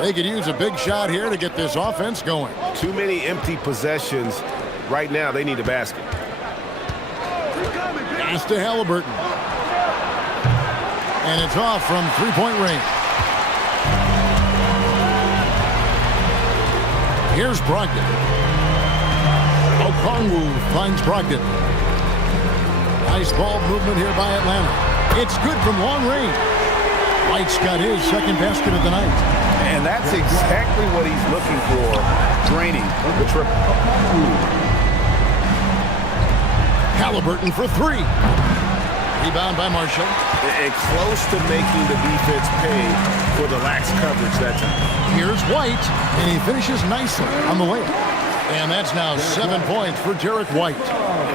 They could use a big shot here to get this offense going. Too many empty possessions. Right now, they need a basket. Pass to Halliburton. And it's off from three-point range. Here's Brogdon. Okongwu finds Brogdon. Nice ball movement here by Atlanta. It's good from long range. White's got his second basket of the night. And that's exactly what he's looking for, draining the triple. Halliburton for 3. Rebound by Marshall. And close to making the defense pay for the lax coverage that time. Here's White, and he finishes nicely on the layup. And that's now 7 points for Derek White.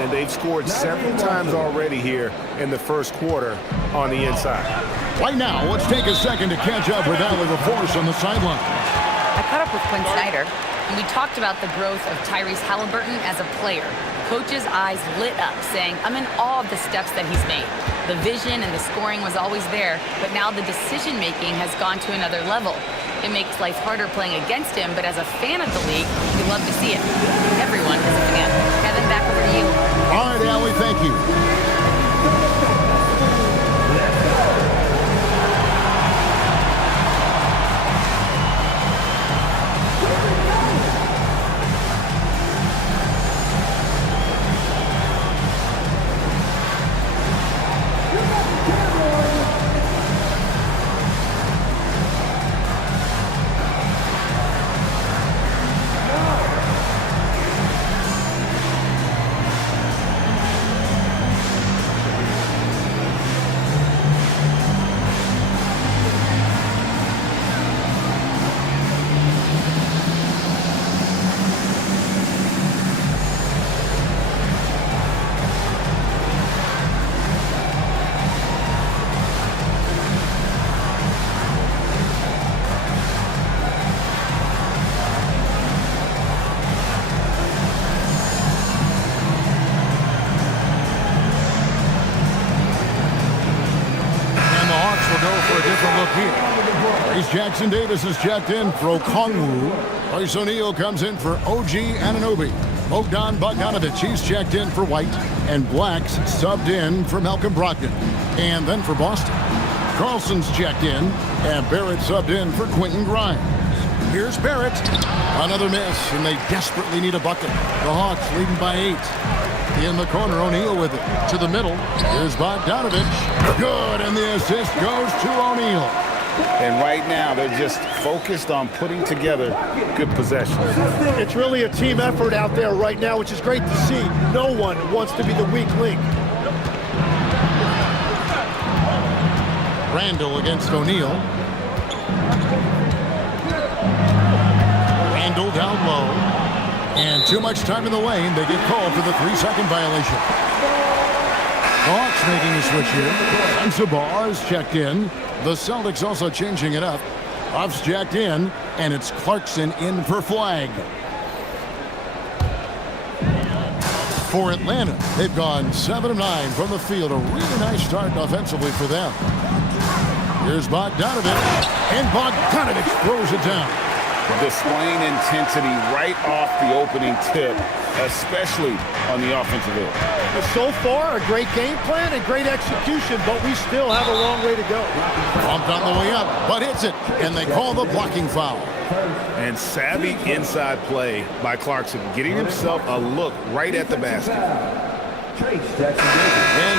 And they've scored several times already here in the first quarter on the inside. Right now, let's take a second to catch up with Allie LaForce on the sideline. I caught up with Quinn Snyder, and we talked about the growth of Tyrese Halliburton as a player. Coach's eyes lit up, saying, I'm in awe of the steps that he's made. The vision and the scoring was always there, but now the decision-making has gone to another level. It makes life harder playing against him, but as a fan of the league, we love to see it. Everyone is a fan. Kevin, back over to you. All right, Allie, thank you. Jackson Davis is checked in for Okongwu. Royce O'Neal comes in for OG Anunoby. Bogdan Bogdanovic, he's checked in for White. And Black's subbed in for Malcolm Brogdon. And then for Boston, Carlson's checked in. And Barrett subbed in for Quentin Grimes. Here's Barrett. Another miss, and they desperately need a bucket. The Hawks leading by 8. In the corner, O'Neal with it. To the middle. Here's Bogdanovich. Good, and the assist goes to O'Neal. And right now, they're just focused on putting together good possession. It's really a team effort out there right now, which is great to see. No one wants to be the weak link. Randall against O'Neal. Randall down low. And too much time in the lane. They get called for the 3-second violation. The Hawks making a switch here. Sensabaugh is checked in. The Celtics also changing it up. Huff's jacked in, and it's Clarkson in for Flag. For Atlanta, they've gone 7 of 9 from the field. A really nice start offensively for them. Here's Bogdanovich, and Bogdanovich throws it down. Displaying intensity right off the opening tip, especially on the offensive end. So far, a great game plan and great execution, but we still have a long way to go. Bumped on the way up, but hits it, and they call the blocking foul. And savvy inside play by Clarkson, getting himself a look right at the basket. And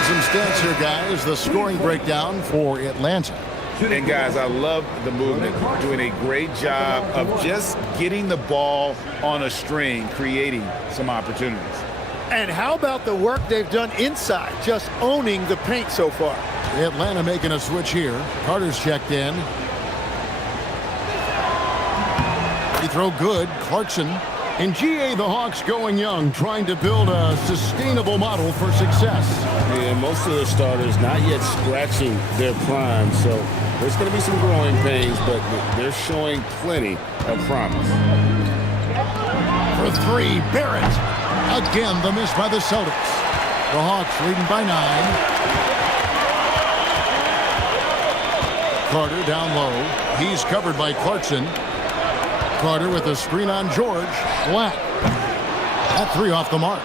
some stats here, guys. The scoring breakdown for Atlanta. And guys, I love the movement. Doing a great job of just getting the ball on a string, creating some opportunities. And how about the work they've done inside, just owning the paint so far? Atlanta making a switch here. Carter's checked in. Free throw good. Clarkson. And GA, the Hawks going young, trying to build a sustainable model for success. And most of the starters not yet scratching their prime, so there's going to be some growing pains, but they're showing plenty of promise. For 3, Barrett. Again, the miss by the Celtics. The Hawks leading by 9. Carter down low. He's covered by Clarkson. Carter with a screen on George. Black. That 3 off the mark.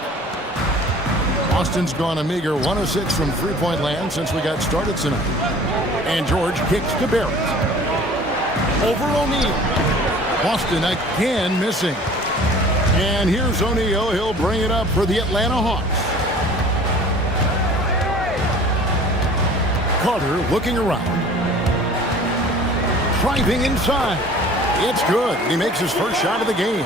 Boston's gone a meager 1 of 6 from three-point land since we got started tonight. And George kicks to Barrett. Over O'Neal. Boston again missing. And here's O'Neal. He'll bring it up for the Atlanta Hawks. Carter looking around. Driving inside. It's good. He makes his first shot of the game.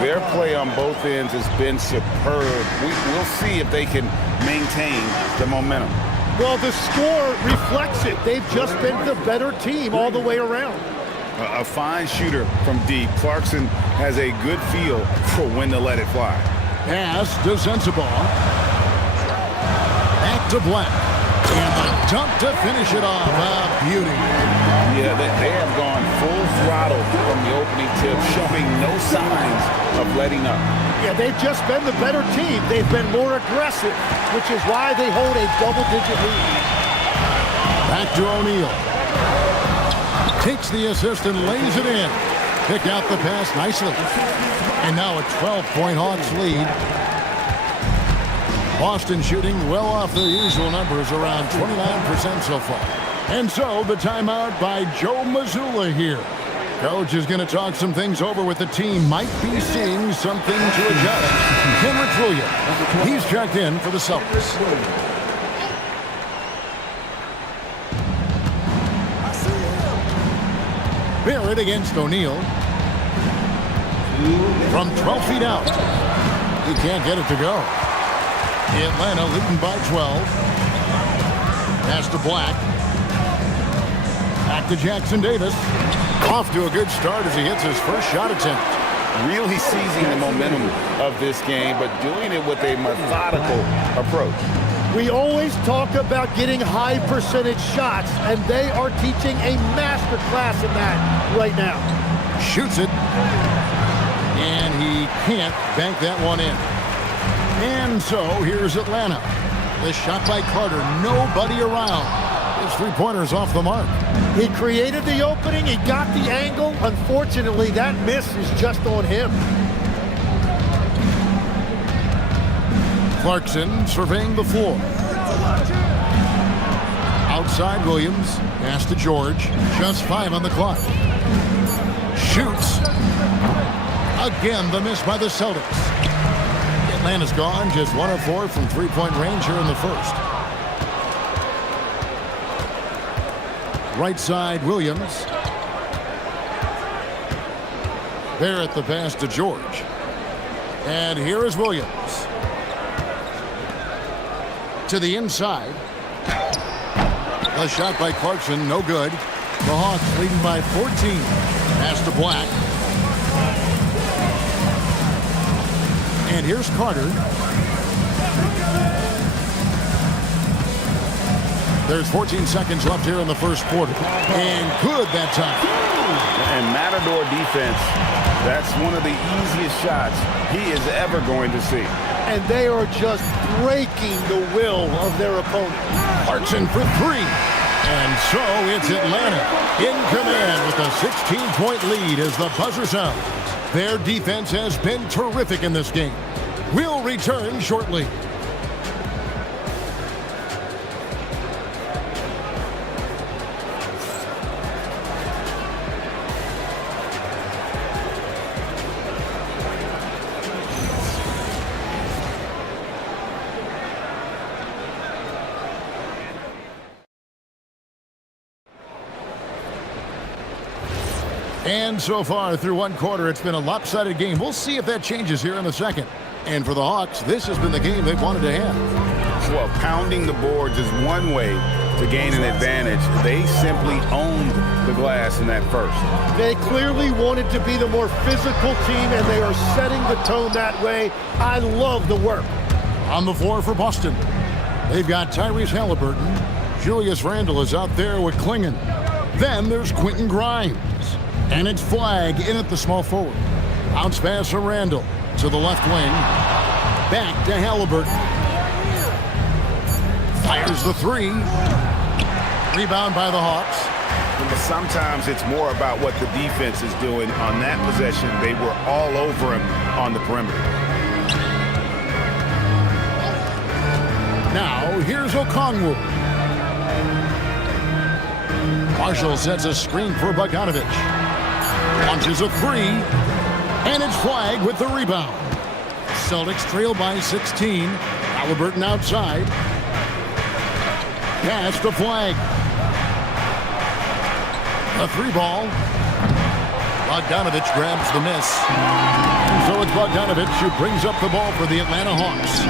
Their play on both ends has been superb. We'll see if they can maintain the momentum. Well, the score reflects it. They've just been the better team all the way around. A fine shooter from deep. Clarkson has a good feel for when to let it fly. Pass to Sensabaugh. Back to Black. And the dunk to finish it off. Beauty. Yeah, they have gone full throttle from the opening tip, showing no signs of letting up. Yeah, they've just been the better team. They've been more aggressive, which is why they hold a double-digit lead. Back to O'Neal. Takes the assist and lays it in. Pick out the pass nicely. And now a 12-point Hawks lead. Boston shooting well off their usual numbers, around 29% so far. And so the timeout by Joe Mazzulla here. Coach is going to talk some things over with the team. Might be seeing something to adjust. Kenrich Williams. He's checked in for the Celtics. Barrett against O'Neal. From 12 feet out. He can't get it to go. Atlanta leading by 12. Pass to Black. Back to Jackson Davis. Off to a good start as he hits his first shot attempt. Really seizing the momentum of this game, but doing it with a methodical approach. We always talk about getting high percentage shots, and they are teaching a master class in that right now. Shoots it. And he can't bank that one in. And so here's Atlanta. The shot by Carter. Nobody around. His three-pointer's off the mark. He created the opening. He got the angle. Unfortunately, that miss is just on him. Clarkson surveying the floor. Outside Williams. Pass to George. Just 5 on the clock. Shoots. Again, the miss by the Celtics. Atlanta's gone just 1 of 4 from three-point range here in the first. Right side, Williams. Barrett the pass to George. And here is Williams. To the inside. A shot by Clarkson, no good. The Hawks leading by 14. Pass to Black. And here's Carter. There's 14 seconds left here in the first quarter. And good that time. And Matador defense, that's one of the easiest shots he is ever going to see. And they are just breaking the will of their opponent. Clarkson for 3. And so it's Atlanta in command with a 16-point lead as the buzzer sounds. Their defense has been terrific in this game. We'll return shortly. And so far through one quarter, it's been a lopsided game. We'll see if that changes here in the second. And for the Hawks, this has been the game they've wanted to have. Well, pounding the boards is one way to gain an advantage. They simply owned the glass in that first. They clearly wanted to be the more physical team, and they are setting the tone that way. I love the work. On the floor for Boston, they've got Tyrese Halliburton. Julius Randle is out there with Klingon. Then there's Quentin Grimes. And it's Flagg in at the small forward. Bounce pass from Randle to the left wing. Back to Halliburton. Fires the 3. Rebound by the Hawks. But sometimes it's more about what the defense is doing. On that possession, they were all over him on the perimeter. Now, here's Okongwu. Marshall sets a screen for Bogdanovich. Launches a 3, and it's Flagg with the rebound. Celtics trail by 16. Halliburton outside. Pass to Flagg. A 3 ball. Bogdanovich grabs the miss. And so it's Bogdanovich who brings up the ball for the Atlanta Hawks.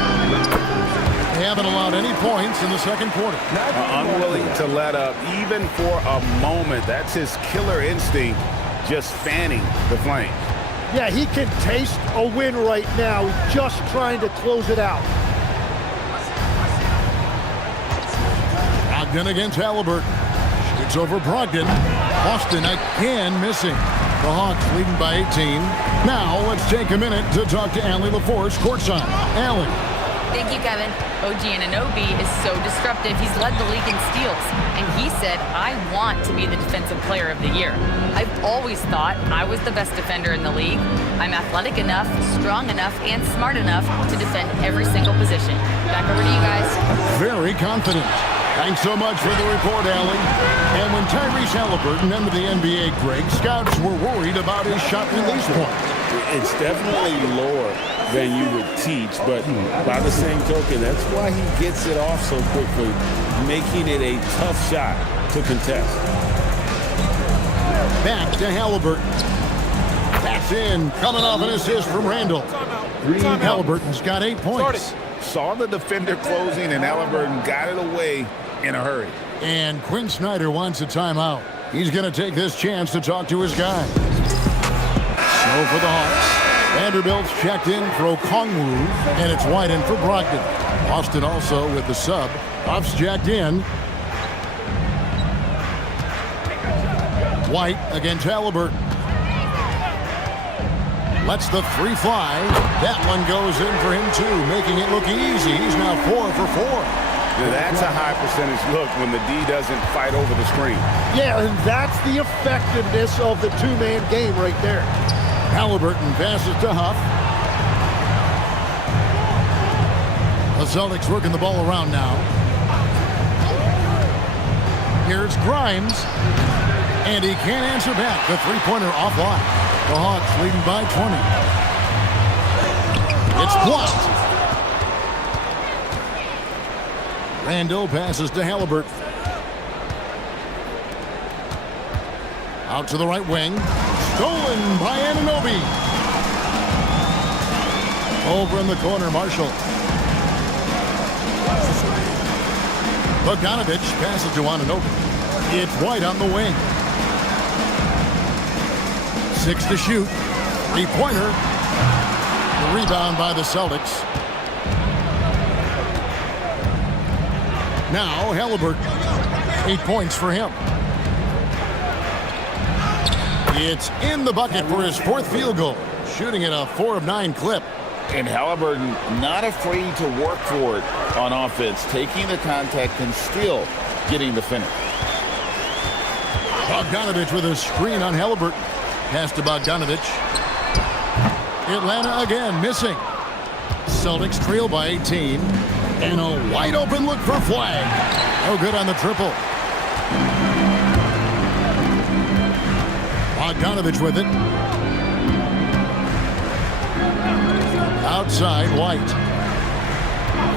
They haven't allowed any points in the second quarter. Unwilling to let up even for a moment. That's his killer instinct. Just fanning the flame. Yeah, he can taste a win right now, just trying to close it out. Brogdon against Halliburton. Shoots over Brogdon. Boston again missing. The Hawks leading by 18. Now let's take a minute to talk to Allie LaForce courtside. Allie. Thank you, Kevin. OG Anunoby is so disruptive. He's led the league in steals. And he said, I want to be the defensive player of the year. I've always thought I was the best defender in the league. I'm athletic enough, strong enough, and smart enough to defend every single position. Back over to you guys. Very confident. Thanks so much for the report, Allie. And when Tyrese Halliburton entered the NBA, Greg, scouts were worried about his shot release point. It's definitely lower than you would teach, but by the same token, that's why he gets it off so quickly, making it a tough shot to contest. Back to Halliburton. That's in. Coming off an assist from Randle. Halliburton's got 8 points. Saw the defender closing, and Halliburton got it away in a hurry. And Quinn Snyder wants a timeout. He's going to take this chance to talk to his guy. So for the Hawks, Vanderbilt's checked in for Okongwu, and it's White in for Brogdon. Boston also with the sub. Buffs jacked in. White against Halliburton. Lets the 3 fly. That one goes in for him too, making it look easy. He's now 4 for 4. Now that's a high percentage look when the D doesn't fight over the screen. Yeah, and that's the effectiveness of the two-man game right there. Halliburton passes to Huff. The Celtics working the ball around now. Here's Grimes. And he can't answer back. The three-pointer offline. The Hawks leading by 20. It's blocked. Randall passes to Halliburton. Out to the right wing. Stolen by Anunoby. Over in the corner, Marshall. Bogdanovich passes to Anunoby. It's White on the wing. 6 to shoot. 3-pointer. The rebound by the Celtics. Now Halliburton. 8 points for him. It's in the bucket for his 4th field goal. Shooting at a 4 of 9 clip. And Halliburton not afraid to work for it on offense, taking the contact and still getting the finish. Bogdanovich with a screen on Halliburton. Pass to Bogdanovich. Atlanta again missing. Celtics trail by 18. And a wide open look for Flag. No good on the triple. Bogdanovich with it. Outside, White.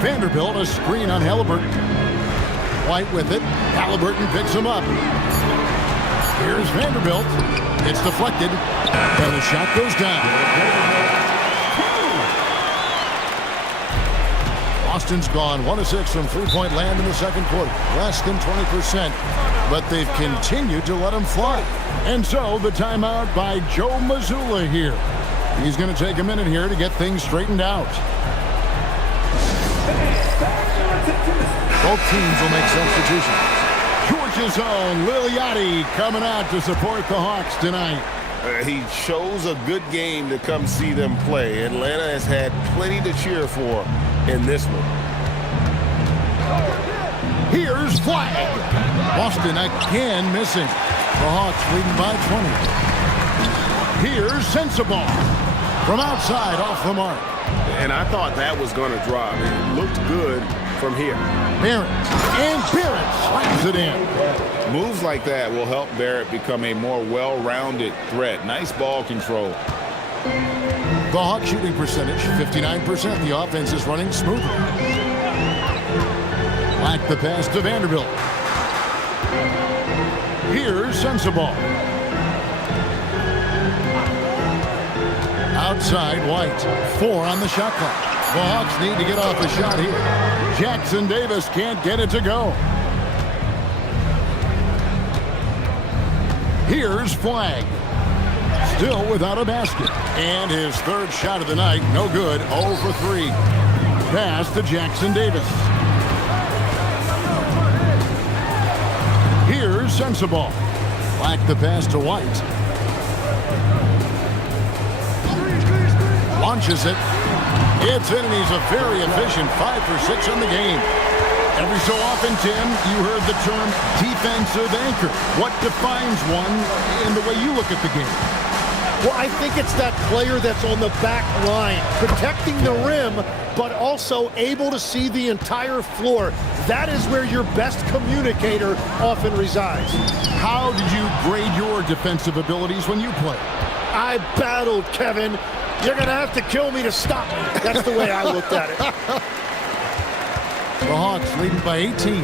Vanderbilt, a screen on Halliburton. White with it. Halliburton picks him up. Here's Vanderbilt. It's deflected. And the shot goes down. Boston's gone 1 of 6 from three-point land in the second quarter. Less than 20%. But they've continued to let him fly. And so the timeout by Joe Mazzulla here. He's going to take a minute here to get things straightened out. Both teams will make substitutions. Georgia's own Liliati coming out to support the Hawks tonight. He chose a good game to come see them play. Atlanta has had plenty to cheer for in this one. Here's Flag. Boston again missing. The Hawks leading by 20. Here's Sensabaugh from outside off the mark. And I thought that was going to drop. It looked good from here. Barrett. And Barrett slams it in. Moves like that will help Barrett become a more well-rounded threat. Nice ball control. The Hawks shooting percentage, 59%. The offense is running smoothly. Black the pass to Vanderbilt. Here's Sensabaugh. Outside, White. 4 on the shot clock. The Hawks need to get off the shot here. Jackson Davis can't get it to go. Here's Flag. Still without a basket. And his 3rd shot of the night, no good, 0 for 3. Pass to Jackson Davis. Here's Sensabaugh. Black the pass to White. Launches it. It's in, and he's a very efficient 5 for 6 in the game. Every so often, Tim, you heard the term defensive anchor. What defines one in the way you look at the game? Well, I think it's that player that's on the back line, protecting the rim, but also able to see the entire floor. That is where your best communicator often resides. How did you grade your defensive abilities when you played? I battled, Kevin. You're going to have to kill me to stop me. That's the way I looked at it. The Hawks leading by 18.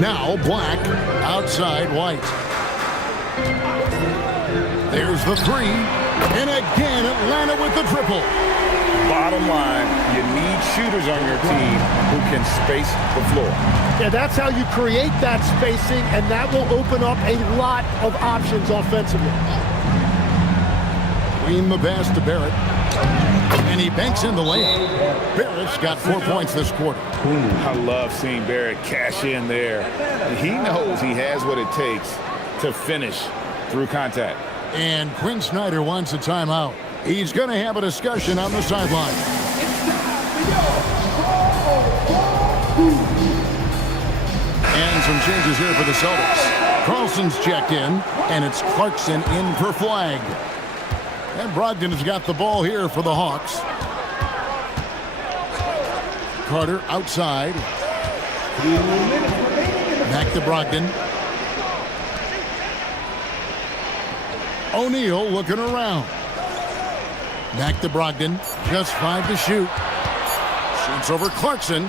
Now Black outside White. There's the 3. And again, Atlanta with the triple. Bottom line, you need shooters on your team who can space the floor. Yeah, that's how you create that spacing, and that will open up a lot of options offensively. Green the pass to Barrett. And he banks in the layup. Barrett's got 4 points this quarter. I love seeing Barrett cash in there. He knows he has what it takes to finish through contact. And Quinn Snyder wants a timeout. He's going to have a discussion on the sideline. And some changes here for the Celtics. Carlson's checked in, and it's Clarkson in for Flag. And Brogdon has got the ball here for the Hawks. Carter outside. Back to Brogdon. O'Neal looking around. Back to Brogdon. Just 5 to shoot. Shoots over Clarkson.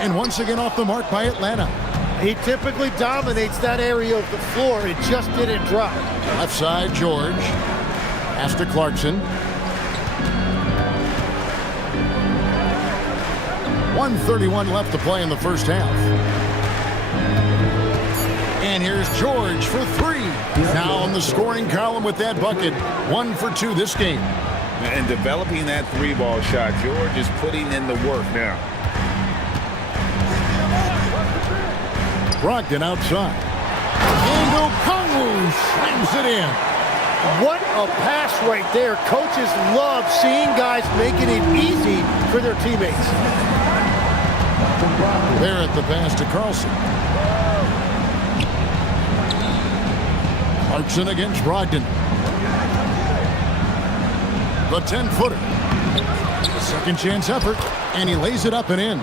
And once again off the mark by Atlanta. He typically dominates that area of the floor. It just didn't drop. Left side, George. Pass to Clarkson. 1:31 left to play in the first half. And here's George for three. Now on the scoring column with that bucket. 1 for 2 this game. And developing that three-ball shot, George is putting in the work now. Brogdon outside. And Okongwu slams it in. What a pass right there. Coaches love seeing guys making it easy for their teammates. Barrett the pass to Carlson. Clarkson against Brogdon. The 10-footer. Second chance effort, and he lays it up and in.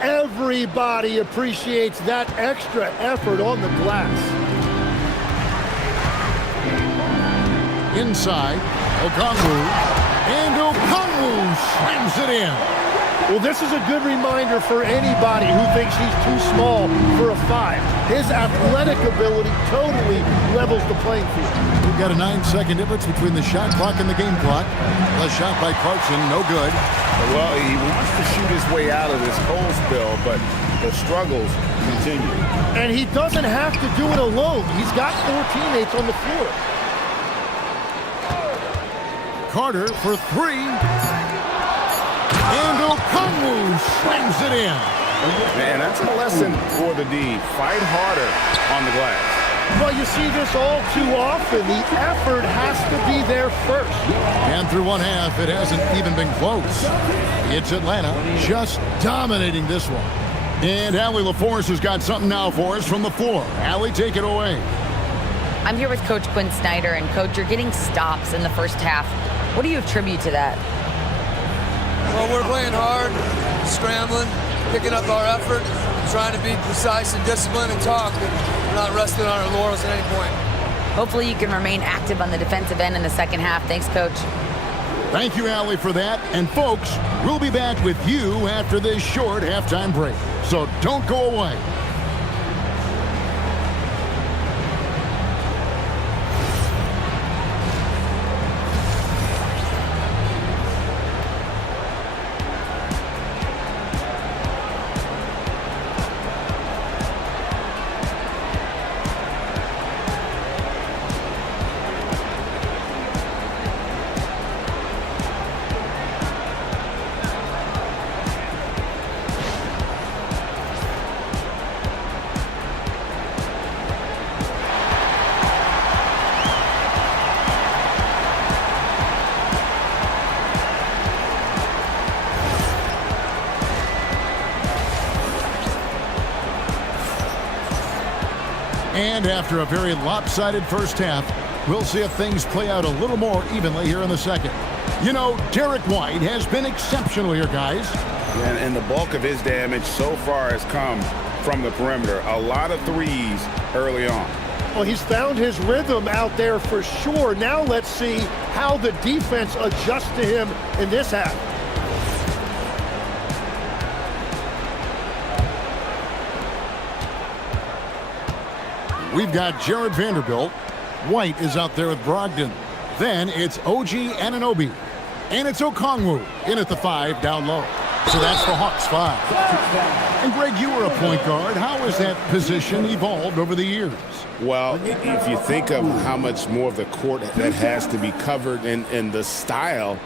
Everybody appreciates that extra effort on the glass. Inside, Okongwu. And Okongwu slams it in. Well, this is a good reminder for anybody who thinks he's too small for a 5. His athletic ability totally levels the playing field. We've got a 9-second difference between the shot clock and the game clock. A shot by Clarkson, no good. Well, he wants to shoot his way out of this cold spell, but the struggles continue. And he doesn't have to do it alone. He's got 4 teammates on the floor. Carter for 3. And Okongwu slams it in. Man, that's a lesson for the D. Fight harder on the glass. Well, you see this all too often. The effort has to be there first. And through one half, it hasn't even been close. It's Atlanta just dominating this one. And Allie LaForce has got something now for us from the floor. Allie, take it away. I'm here with Coach Quinn Snyder, and Coach, you're getting stops in the first half. What do you attribute to that? Well, we're playing hard, scrambling, picking up our effort, trying to be precise and disciplined and talk. We're not resting on our laurels at any point. Hopefully you can remain active on the defensive end in the second half. Thanks, Coach. Thank you, Allie, for that. And, folks, we'll be back with you after this short halftime break. So don't go away. And after a very lopsided first half, we'll see if things play out a little more evenly here in the second. You know, Derek White has been exceptional here, guys. And the bulk of his damage so far has come from the perimeter. A lot of threes early on. Well, he's found his rhythm out there for sure. Now let's see how the defense adjusts to him in this half. We've got Jared Vanderbilt. White is out there with Brogdon. Then it's OG Anunoby. And it's Okongwu in at the 5 down low. So that's the Hawks 5. And Greg, you were a point guard. How has that position evolved over the years? Well, if you think of how much more of the court that has to be covered and the style,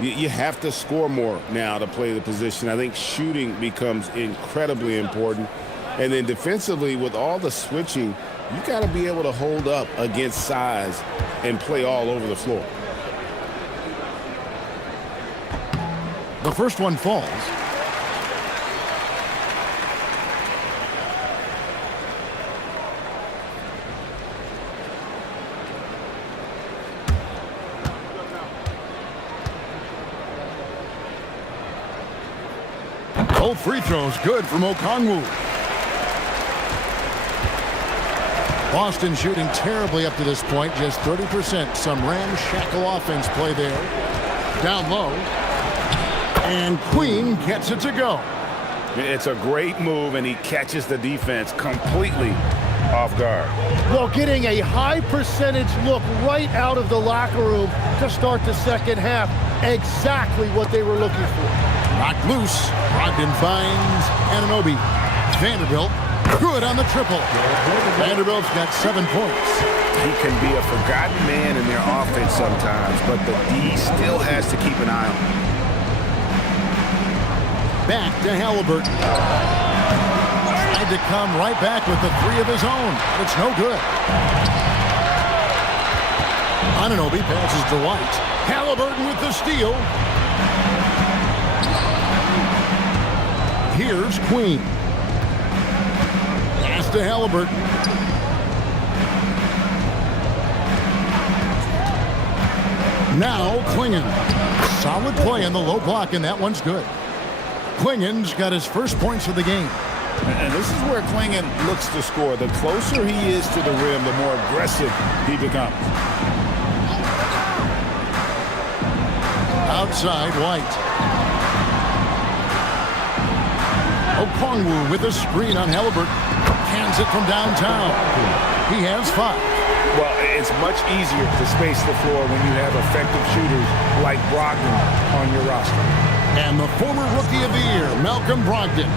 you have to score more now to play the position. I think shooting becomes incredibly important. And then defensively, with all the switching, you got to be able to hold up against size and play all over the floor. The first one falls. Both free throws good from Okongwu. Boston shooting terribly up to this point, just 30%. Some ramshackle offense play there. Down low. And Queen gets it to go. It's a great move, and he catches the defense completely off guard. Well, getting a high percentage look right out of the locker room to start the second half. Exactly what they were looking for. Knocked loose. Brogdon finds Anunoby. Vanderbilt, good on the triple. Vanderbilt's got 7 points. He can be a forgotten man in their offense sometimes, but the D still has to keep an eye on him. Back to Halliburton. Tried to come right back with the 3 of his own, but it's no good. Anunoby passes to White. Halliburton with the steal. Here's Queen. Pass to Halliburton. Now Clingan. Solid play in the low block, and that one's good. Clingan's got his first points of the game. And this is where Clingan looks to score. The closer he is to the rim, the more aggressive he becomes. Outside, White. Okongwu with a screen on Halliburton. Cans it from downtown. He has 5. Well, it's much easier to space the floor when you have effective shooters like Brogdon on your roster. And the former Rookie of the Year, Malcolm Brogdon.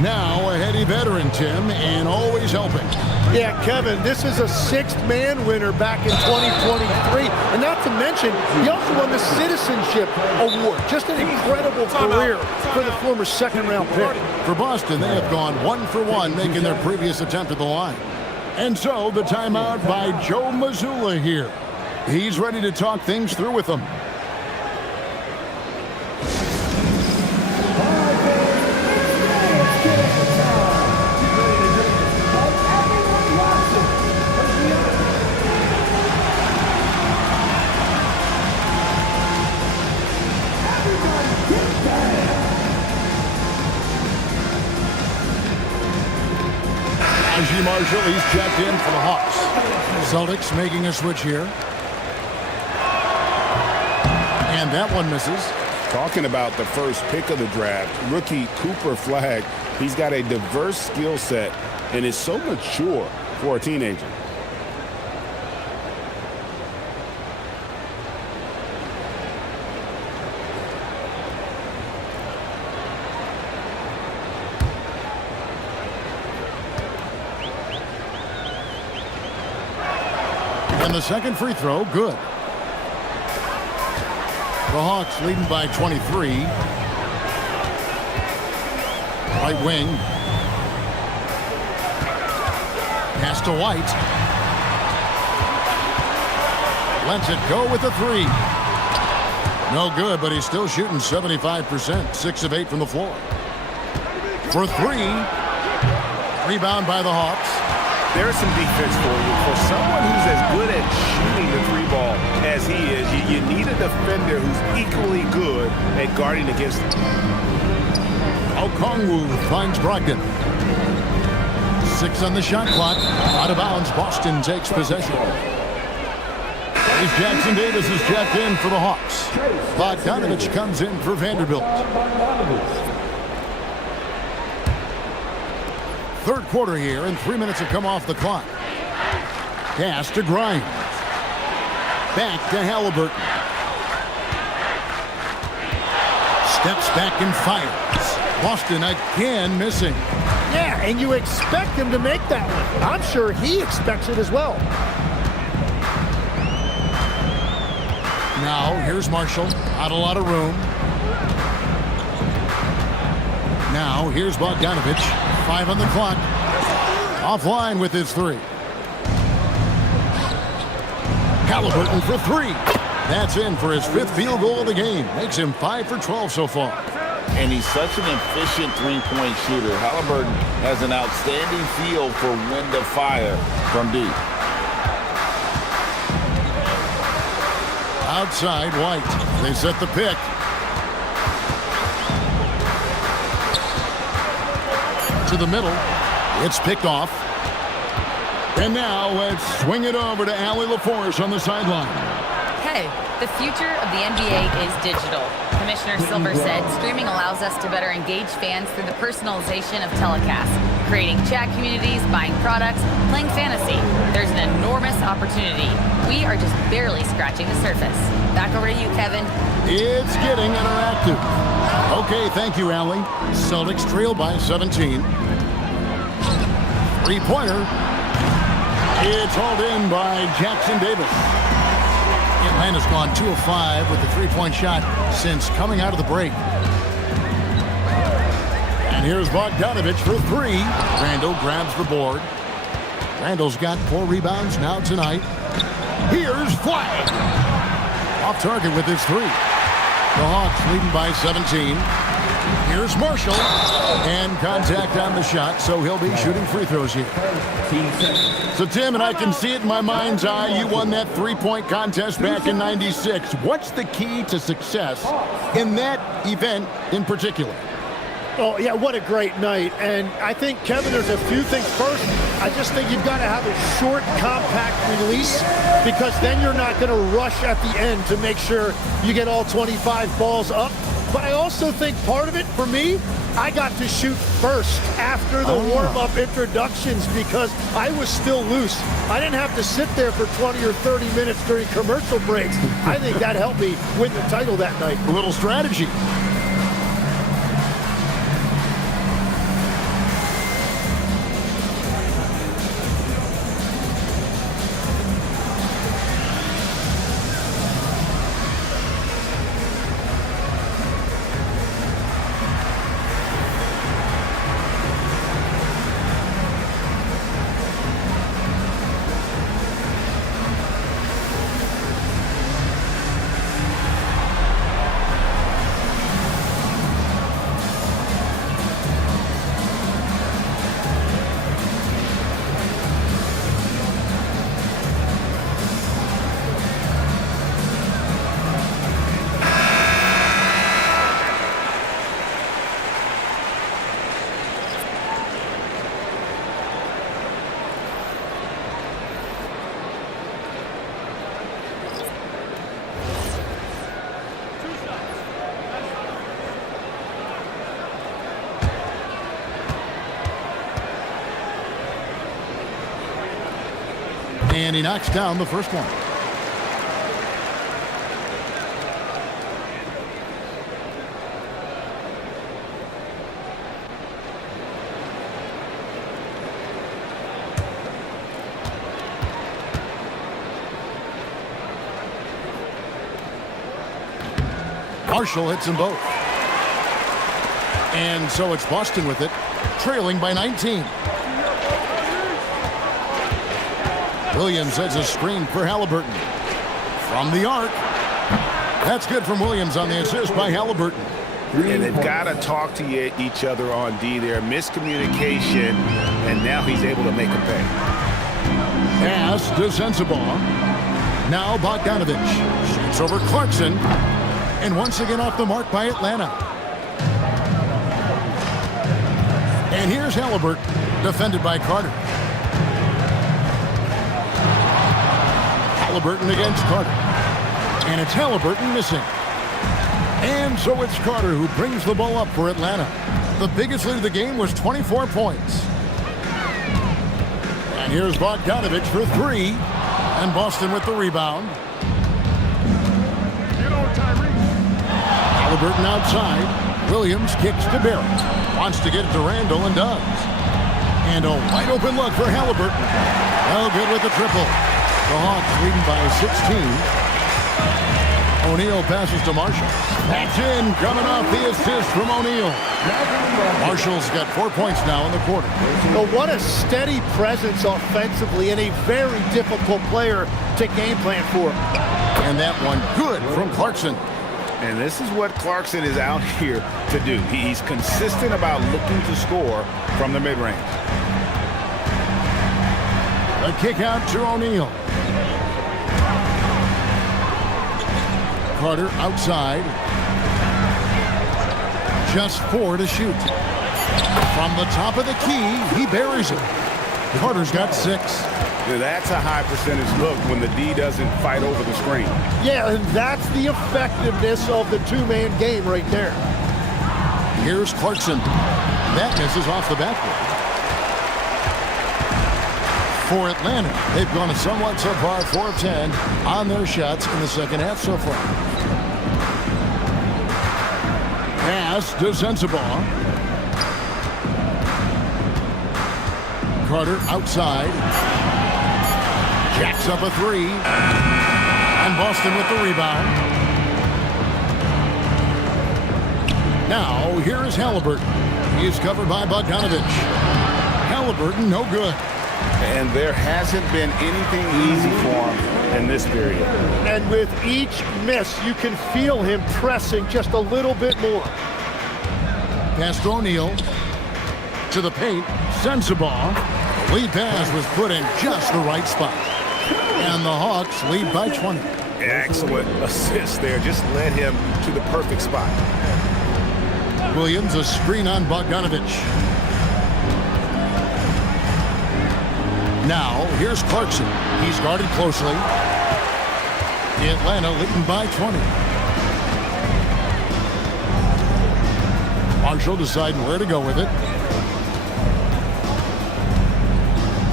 Now a heady veteran, Tim, and always helping. Yeah, Kevin, this is a 6th-man winner back in 2023. And not to mention, he also won the Citizenship Award. Just an incredible career for the former second-round pick. For Boston, they have gone 1 for 1, making their previous attempt at the line. And so the timeout by Joe Mazzulla here. He's ready to talk things through with them. Najee Marshall, he's checked in for the Hawks. Celtics making a switch here. And that one misses. Talking about the first pick of the draft, rookie Cooper Flagg, he's got a diverse skill set and is so mature for a teenager. And the second free throw, good. The Hawks leading by 23. Right wing. Pass to White. Lets it go with the 3. No good, but he's still shooting 75%. 6 of 8 from the floor. For 3. Rebound by the Hawks. There's some defense for you. For someone who's as good at shooting the 3-ball as he is, you need a defender who's equally good at guarding against him. Okongwu finds Brogdon. 6 on the shot clock. Out of bounds. Boston takes possession. As Jackson Davis is checked in for the Hawks. Bogdanovich comes in for Vanderbilt. Third quarter here, and 3 minutes have come off the clock. Pass to Grimes. Back to Halliburton. Steps back and fires. Boston again missing. Yeah, and you expect him to make that one. I'm sure he expects it as well. Now, here's Marshall. Not a lot of room. Now, here's Bogdanovich. 5 on the clock. Offline with his 3. Halliburton for 3. That's in for his 5th field goal of the game. Makes him 5 for 12 so far. And he's such an efficient 3-point shooter. Halliburton has an outstanding feel for when to fire from deep. Outside, White. They set the pick. To the middle. It's picked off. And now let's swing it over to Allie LaForce on the sideline. Hey, the future of the NBA is digital. Commissioner Silver said, streaming allows us to better engage fans through the personalization of telecasts, creating chat communities, buying products, playing fantasy. There's an enormous opportunity. We are just barely scratching the surface. Back over to you, Kevin. It's getting interactive. Okay, thank you, Allie. Celtics trail by 17. Three-pointer. It's hauled in by Jackson Davis. Atlanta's gone 2 of 5 with the three-point shot since coming out of the break. And here's Bogdanovich for 3. Randall grabs the board. Randall's got 4 rebounds now tonight. Here's Flag. Off target with his 3. The Hawks leading by 17. Here's Marshall. And contact on the shot, so he'll be shooting free throws here. So, Tim, and I can see it in my mind's eye, you won that three-point contest back in '96. What's the key to success in that event in particular? Oh, yeah, what a great night. And I think, Kevin, there's a few things. First, I just think you've got to have a short, compact release, because then you're not going to rush at the end to make sure you get all 25 balls up. But I also think part of it, for me, I got to shoot first after the warm-up introductions because I was still loose. I didn't have to sit there for 20 or 30 minutes during commercial breaks. I think that helped me win the title that night. A little strategy. And he knocks down the first one. Marshall hits them both. And so it's Boston with it, trailing by 19. Williams sets a screen for Halliburton. From the arc. That's good from Williams on the assist by Halliburton. And they've got to talk to each other on D there. Miscommunication, and now he's able to make a pay. Pass to Sensabaugh. Now Bogdanovich. Shoots over Clarkson. And once again off the mark by Atlanta. And here's Halliburton, defended by Carter. Halliburton against Carter. And it's Halliburton missing. And so it's Carter who brings the ball up for Atlanta. The biggest lead of the game was 24 points. And here's Bogdanovich for 3. And Boston with the rebound. Halliburton outside. Williams kicks to Barrett. Wants to get it to Randall and does. And a wide open look for Halliburton. Well, good with the triple. The Hawks leading by 16. O'Neal passes to Marshall. That's in, coming off the assist from O'Neal. Marshall's got 4 points now in the quarter. Well, what a steady presence offensively and a very difficult player to game plan for. And that one good from Clarkson. And this is what Clarkson is out here to do. He's consistent about looking to score from the mid-range. A kick out to O'Neal. Carter outside. Just 4 to shoot. From the top of the key, he buries it. Carter's got 6. Now, that's a high percentage look when the D doesn't fight over the screen. Yeah, and that's the effectiveness of the two-man game right there. Here's Clarkson. That misses off the backboard. For Atlanta, they've gone somewhat so far 4 of 10 on their shots in the second half so far. Pass to Sensabaugh. Carter outside. Jacks up a 3. And Boston with the rebound. Now, here is Halliburton. He is covered by Bogdanovich. Halliburton, no good. And there hasn't been anything easy for him in this period. And with each miss, you can feel him pressing just a little bit more. Pass to O'Neal. To the paint. Sensabaugh. Lead pass was put in just the right spot. And the Hawks lead by 20. Excellent assist there. Just led him to the perfect spot. Williams, a screen on Bogdanovich. Now, here's Clarkson. He's guarded closely. Atlanta leading by 20. Marshall deciding where to go with it.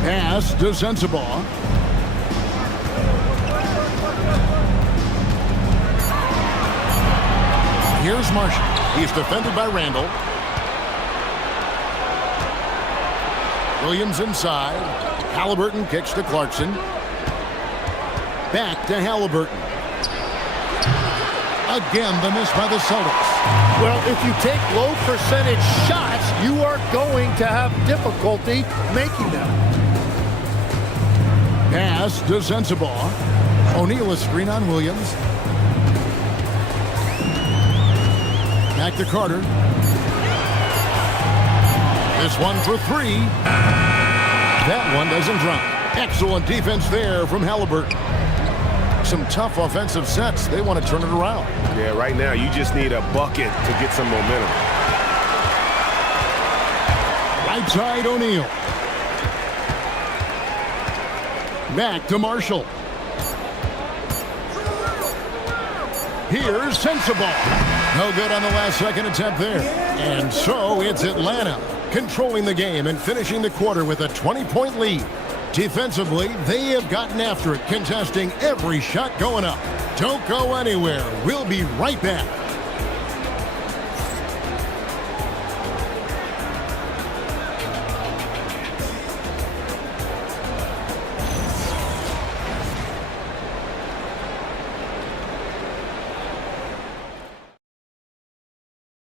Pass to Sensabaugh. Here's Marshall. He's defended by Randall. Williams inside. Halliburton kicks to Clarkson. Back to Halliburton. Again, the miss by the Celtics. Well, if you take low percentage shots, you are going to have difficulty making them. Pass to Sensabaugh. O'Neal a screen on Williams. Back to Carter. This one for 3. That one doesn't drop. Excellent defense there from Halliburton. Some tough offensive sets. They want to turn it around. Yeah, right now you just need a bucket to get some momentum. Right side O'Neal. Back to Marshall. Here's Sensabaugh. No good on the last second attempt there. And so it's Atlanta controlling the game and finishing the quarter with a 20-point lead. Defensively, they have gotten after it, contesting every shot going up. Don't go anywhere. We'll be right back.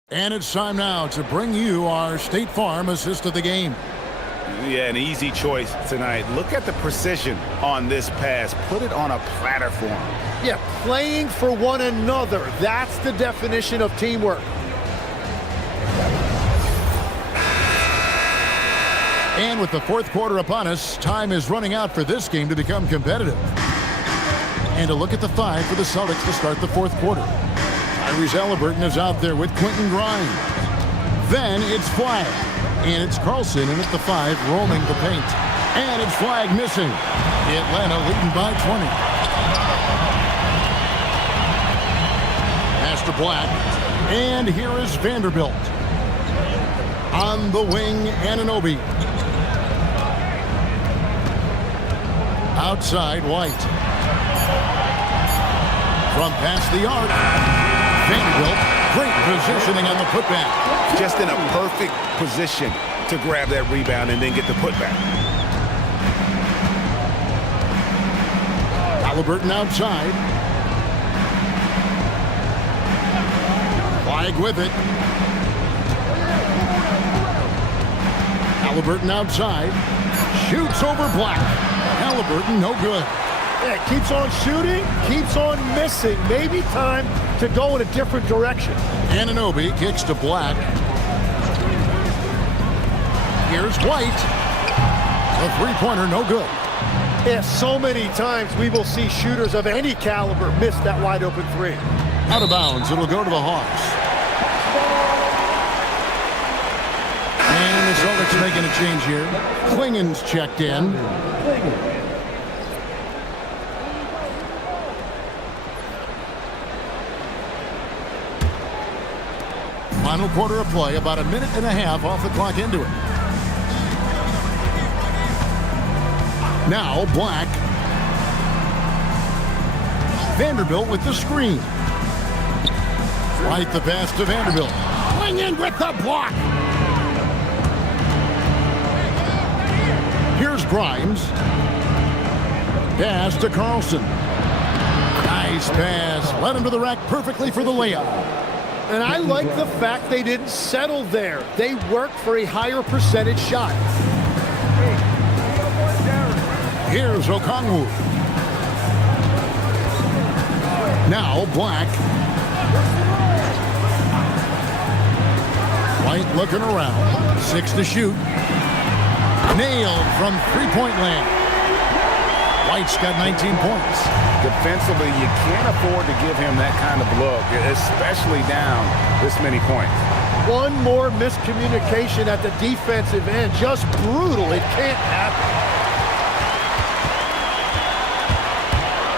And it's time now to bring you our State Farm assist of the game. Yeah, an easy choice tonight. Look at the precision on this pass. Put it on a platter for him. Yeah, playing for one another. That's the definition of teamwork. And with the fourth quarter upon us, time is running out for this game to become competitive. And a look at the 5 for the Celtics to start the fourth quarter. Tyrese Halliburton is out there with Quentin Grimes. Then it's Flagg. And it's Carlson in at the 5, roaming the paint. And it's Flagg missing. Atlanta leading by 20. Pass to Black. And here is Vanderbilt. On the wing, Anunoby. Outside, White. From past the arc. Vanderbilt, great positioning on the putback. Just in a perfect position to grab that rebound and then get the putback. Halliburton outside. Flagg with it. Halliburton outside. Shoots over Black. Halliburton no good. Yeah, keeps on shooting, keeps on missing. Maybe time to go in a different direction. Anunoby kicks to Black. Here's White. A three-pointer, no good. Yeah, so many times we will see shooters of any caliber miss that wide-open 3. Out of bounds, it'll go to the Hawks. And Minnesota's making a change here. Klingen's checked in. Final quarter of play, about a minute and a half off the clock into it. Now Black. Vanderbilt with the screen. Right the pass to Vanderbilt. Klingen with the block. Here's Grimes. Pass to Carlson. Nice pass. Led him to the rack perfectly for the layup. And I like the fact they didn't settle there. They worked for a higher percentage shot. Here's Okongwu. Now Black. White looking around. 6 to shoot. Nailed from three-point land. White's got 19 points. Defensively, you can't afford to give him that kind of look, especially down this many points. One more miscommunication at the defensive end. Just brutal. It can't happen.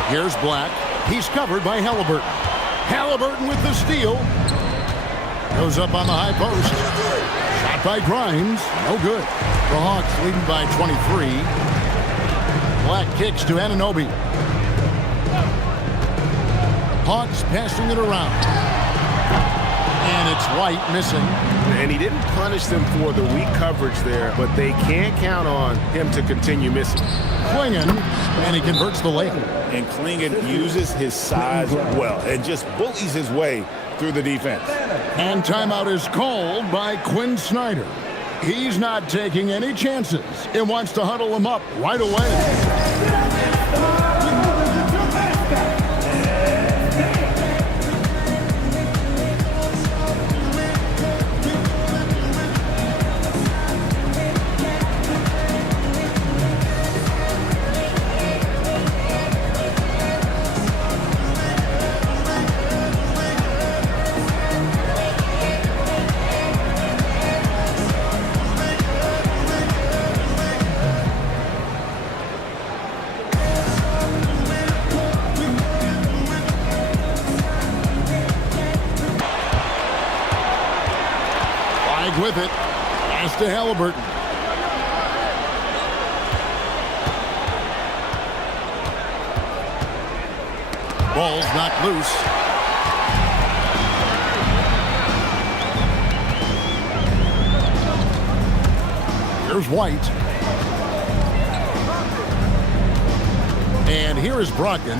Here's Black. He's covered by Halliburton. Halliburton with the steal. Goes up on the high post. Shot by Grimes. No good. The Hawks leading by 23. Black kicks to Anunoby. Hawks passing it around. And it's White missing. And he didn't punish them for the weak coverage there, but they can't count on him to continue missing. Klingen, and he converts the layup. And Klingen uses his size well and just bullies his way through the defense. And timeout is called by Quinn Snyder. He's not taking any chances and wants to huddle him up right away. With it, pass to Halliburton. Ball's knocked loose. Here's White. And here is Brogdon.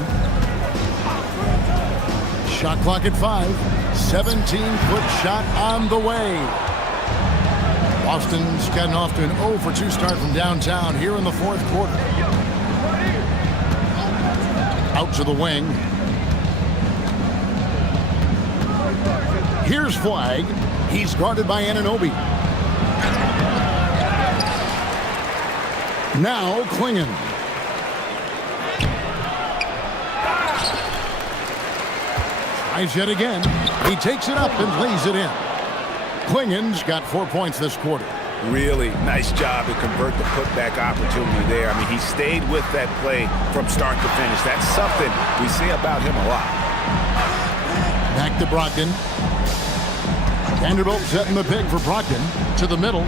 Shot clock at 5. 17-foot shot on the way. Boston's gotten off to an 0-for-2 start from downtown here in the fourth quarter. Out to the wing. Here's Flagg. He's guarded by Anunoby. Now Klingen. Tries yet again. He takes it up and lays it in. Klingen's got 4 points this quarter. Really nice job to convert the putback opportunity there. I mean, he stayed with that play from start to finish. That's something we say about him a lot. Back to Brogdon. Vanderbilt setting the pick for Brogdon. To the middle.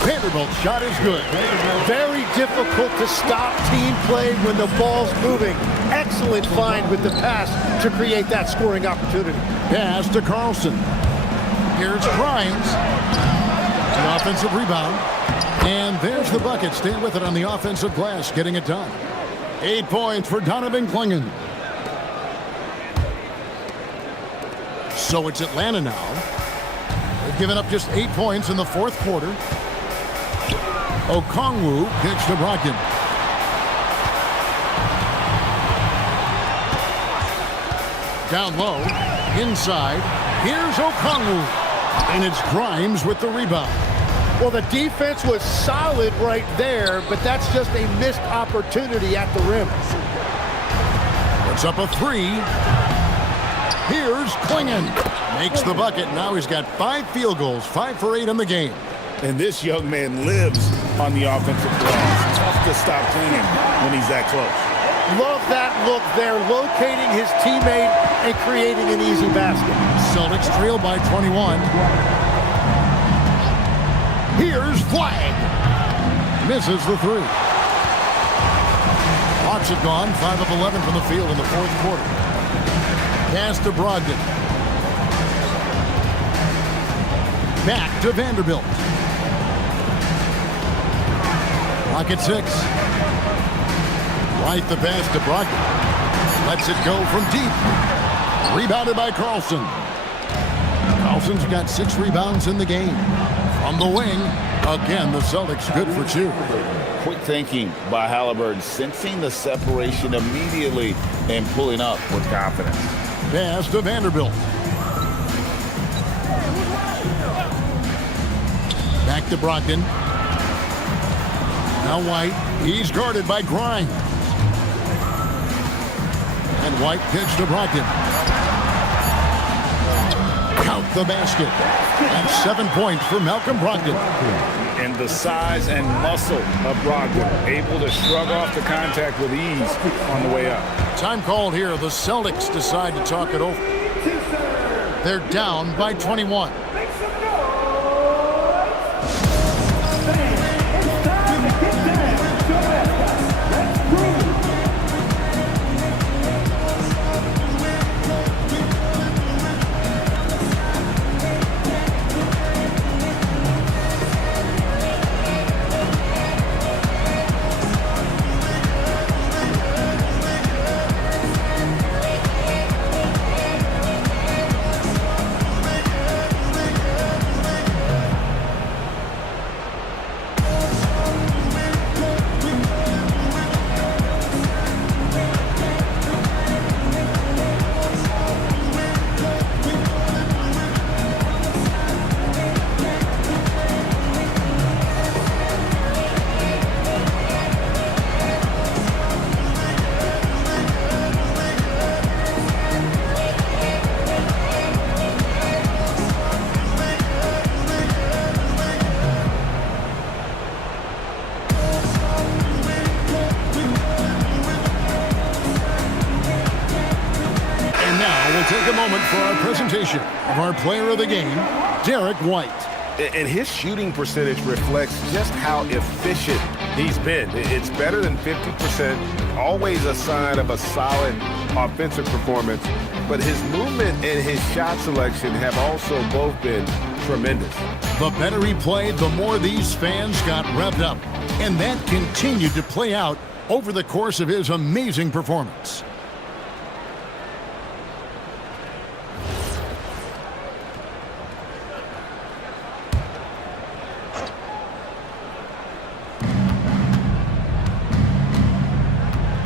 Vanderbilt's shot is good. Very difficult to stop team play when the ball's moving. Excellent find with the pass to create that scoring opportunity. Pass to Carlson. Here's Grimes. The offensive rebound. And there's the bucket. Staying with it on the offensive glass. Getting it done. 8 points for Donovan Klingen. So it's Atlanta now. They've given up just 8 points in the fourth quarter. Okongwu kicks to Brogdon. Down low. Inside. Here's Okongwu. And it's Grimes with the rebound. Well, the defense was solid right there, but that's just a missed opportunity at the rim. Puts up a 3. Here's Klingen. Makes the bucket. Now he's got 5 field goals, 5 for 8 in the game. And this young man lives on the offensive glass. Tough to stop cleaning when he's that close. Love that look there, locating his teammate and creating an easy basket. Celtics trail by 21. Here's Flag. Misses the three. Hawks have gone 5 of 11 from the field in the fourth quarter. Pass to Brogdon. Back to Vanderbilt. Clock at 6. Right the pass to Brogdon. Lets it go from deep. Rebounded by Carlson. Carlson's got 6 rebounds in the game. From the wing, again, the Celtics good for 2. Quick thinking by Halliburton, sensing the separation immediately and pulling up with confidence. Pass to Vanderbilt. Back to Brogdon. Now White. He's guarded by Grimes. And White pitch to Brogdon. Count the basket. And 7 points for Malcolm Brogdon. And the size and muscle of Brogdon, able to shrug off the contact with ease on the way up. Time called here. The Celtics decide to talk it over. They're down by 21. Take a moment for our presentation of our player of the game, Derek White. And his shooting percentage reflects just how efficient he's been. It's better than 50%, always a sign of a solid offensive performance. But his movement and his shot selection have also both been tremendous. The better he played, the more these fans got revved up. And that continued to play out over the course of his amazing performance.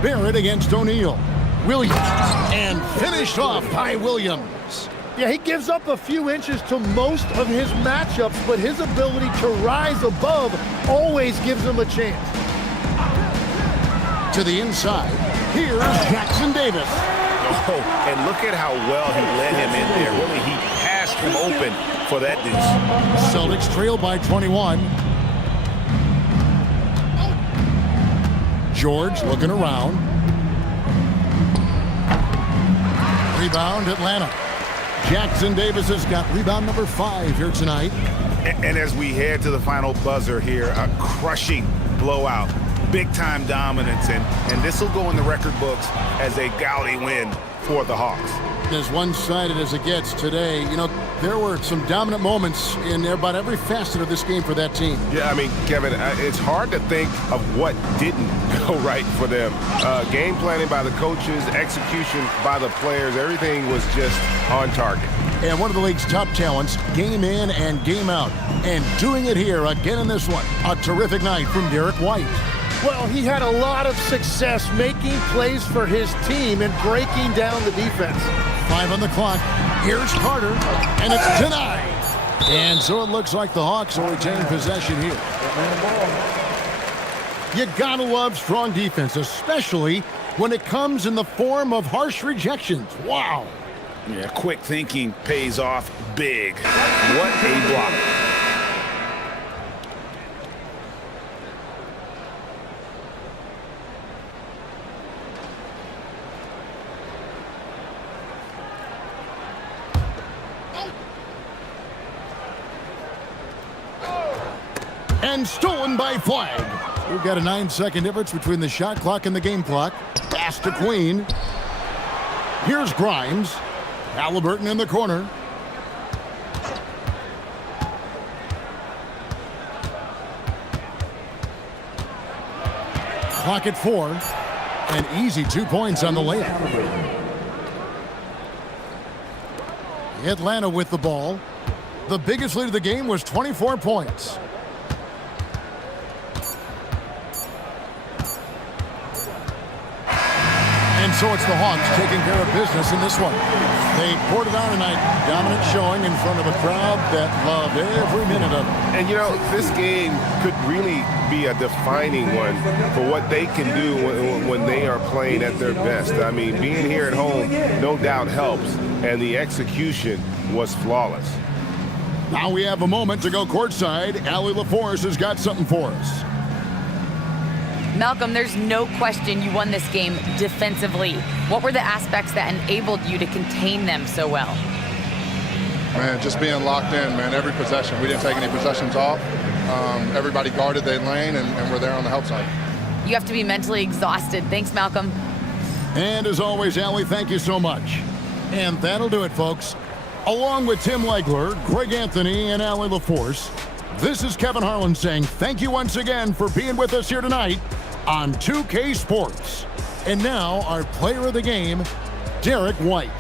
Barrett against O'Neal. Williams, and finished off by Williams. Yeah, he gives up a few inches to most of his matchups, but his ability to rise above always gives him a chance. To the inside, here's Jackson Davis. Oh, and look at how well he led him in there. Really, he passed him open for that deuce. Celtics trail by 21. George looking around. Rebound, Atlanta. Jackson Davis has got rebound number 5 here tonight. And as we head to the final buzzer here, a crushing blowout. Big-time dominance, and this will go in the record books as a gaudy win for the Hawks. As one-sided as it gets today, you know, there were some dominant moments in about every facet of this game for that team. Yeah, I mean, Kevin, it's hard to think of what didn't go right for them. Game planning by the coaches, execution by the players, everything was just on target. And one of the league's top talents, game in and game out. And doing it here again in this one. A terrific night from Derek White. Well, he had a lot of success making plays for his team and breaking down the defense. 5 on the clock. Here's Carter, and it's denied. And so it looks like the Hawks will retain possession here. You gotta love strong defense, especially when it comes in the form of harsh rejections. Wow. Yeah, quick thinking pays off big. What a block. And stolen by Flag. We've got a 9-second difference between the shot clock and the game clock. Pass to Queen. Here's Grimes. Halliburton in the corner. Clock at 4. An easy 2 points on the layup. Atlanta with the ball. The biggest lead of the game was 24 points. And so it's the Hawks taking care of business in this one. They poured it on tonight. Dominant showing in front of a crowd that loved every minute of it. And, you know, this game could really be a defining one for what they can do when they are playing at their best. I mean, being here at home no doubt helps, and the execution was flawless. Now we have a moment to go courtside. Allie LaForce has got something for us. Malcolm, there's no question you won this game defensively. What were the aspects that enabled you to contain them so well? Man, just being locked in, man, every possession. We didn't take any possessions off. Everybody guarded their lane, and we're there on the help side. You have to be mentally exhausted. Thanks, Malcolm. And as always, Allie, thank you so much. And that'll do it, folks. Along with Tim Legler, Greg Anthony, and Allie LaForce, this is Kevin Harlan saying thank you once again for being with us here tonight on 2K Sports. And now our player of the game, Derek White.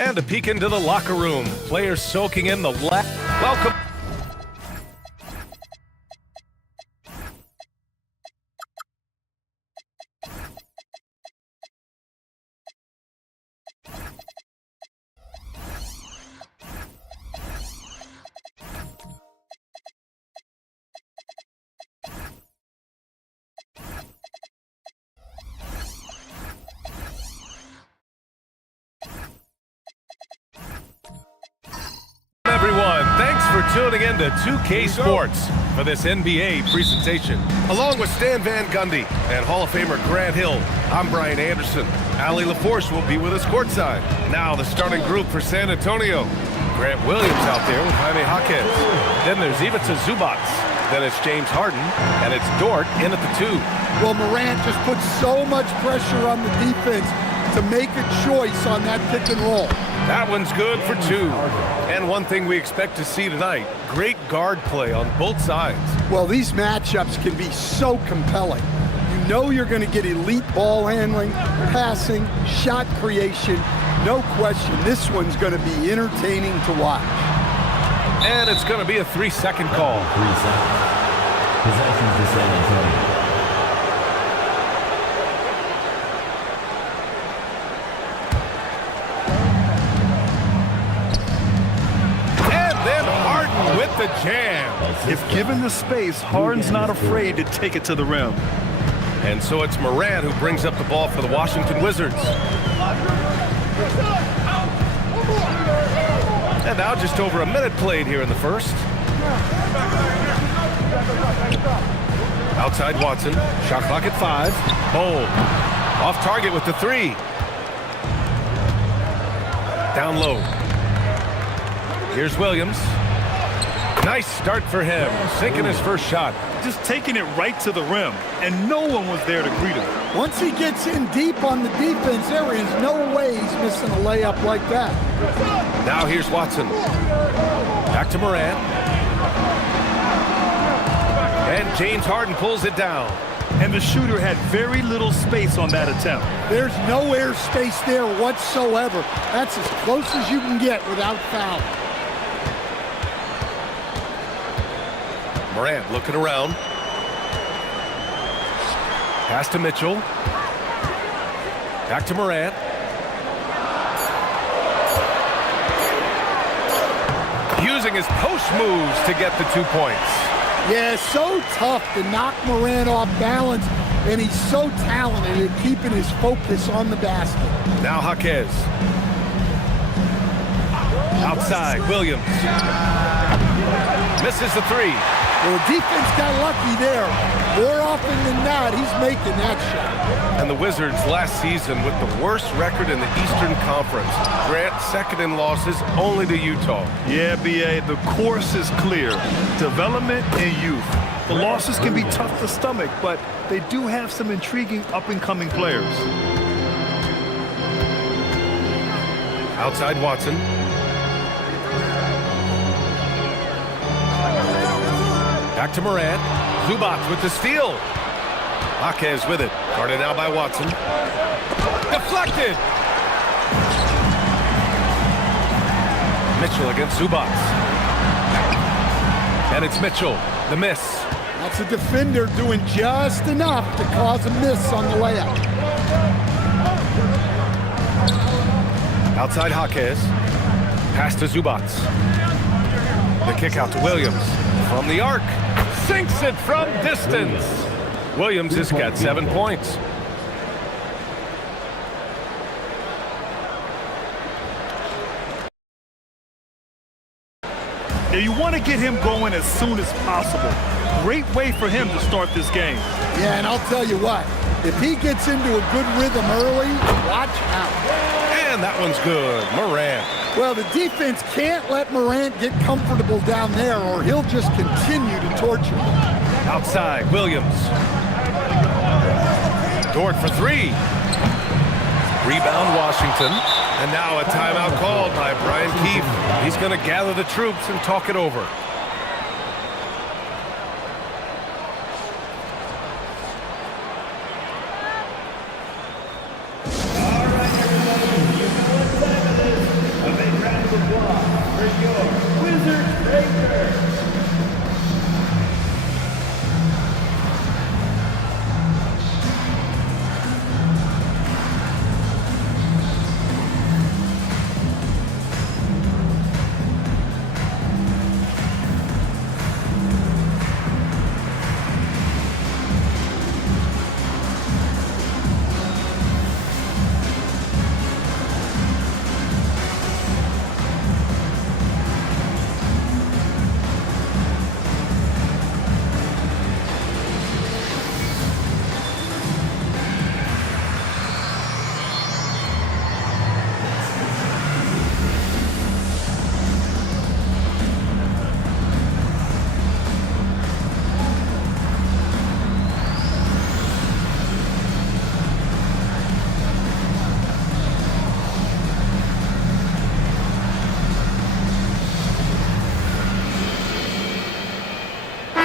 And a peek into the locker room. Players soaking in the welcome. Everyone, thanks for tuning in to 2K Sports for this NBA presentation. Along with Stan Van Gundy and Hall of Famer Grant Hill, I'm Brian Anderson. Allie LaForce will be with us courtside. Now the starting group for San Antonio. Grant Williams out there with Jaime Jaquez. Then there's Ivica Zubac. Then it's James Harden, and it's Dort in at the 2. Well, Morant just puts so much pressure on the defense to make a choice on that pick and roll. That one's good for 2. And one thing we expect to see tonight, great guard play on both sides. Well, these matchups can be so compelling. You know you're going to get elite ball handling, passing, shot creation, No question, this one's going to be entertaining to watch. And it's going to be a 3-second call. 3 seconds. Possession to San Antonio. With the jam. If given the space, Harden's not afraid to take it to the rim. And so it's Morant who brings up the ball for the Washington Wizards. And now just over a minute played here in the first. Outside Watson. Shot clock at 5. Bold. Off target with the 3. Down low. Here's Williams. Nice start for him, sinking his first shot. Just taking it right to the rim, and no one was there to greet him. Once he gets in deep on the defense, there is no way he's missing a layup like that. Now here's Watson. Back to Morant. And James Harden pulls it down. And the shooter had very little space on that attempt. There's no air space there whatsoever. That's as close as you can get without foul. Morant looking around. Pass to Mitchell. Back to Morant. Using his post moves to get the 2 points. Yeah, so tough to knock Morant off balance, and he's so talented at keeping his focus on the basket. Now Jaquez. Outside, Williams. Misses the 3. Well, the defense got lucky there. More often than not, he's making that shot. And the Wizards last season with the worst record in the Eastern Conference. Grant second in losses only to Utah. Yeah, B.A., the course is clear. Development and youth. The losses can be tough to stomach, but they do have some intriguing up-and-coming players. Outside Watson. Back to Morant. Zubac with the steal. Jaquez with it. Guarded now by Watson. Deflected. Mitchell against Zubac. And it's Mitchell. The miss. That's a defender doing just enough to cause a miss on the layup. Outside Jaquez. Pass to Zubac. The kick out to Williams. From the arc. Sinks it from distance. Williams has got 7 points. Now you want to get him going as soon as possible. Great way for him to start this game. Yeah, and I'll tell you what, if he gets into a good rhythm early, watch out. And that one's good. Morant. Well, the defense can't let Morant get comfortable down there or he'll just continue to torture them. Outside, Williams. Dort for 3. Rebound, Washington. And now a timeout called by Brian Keefe. He's going to gather the troops and talk it over.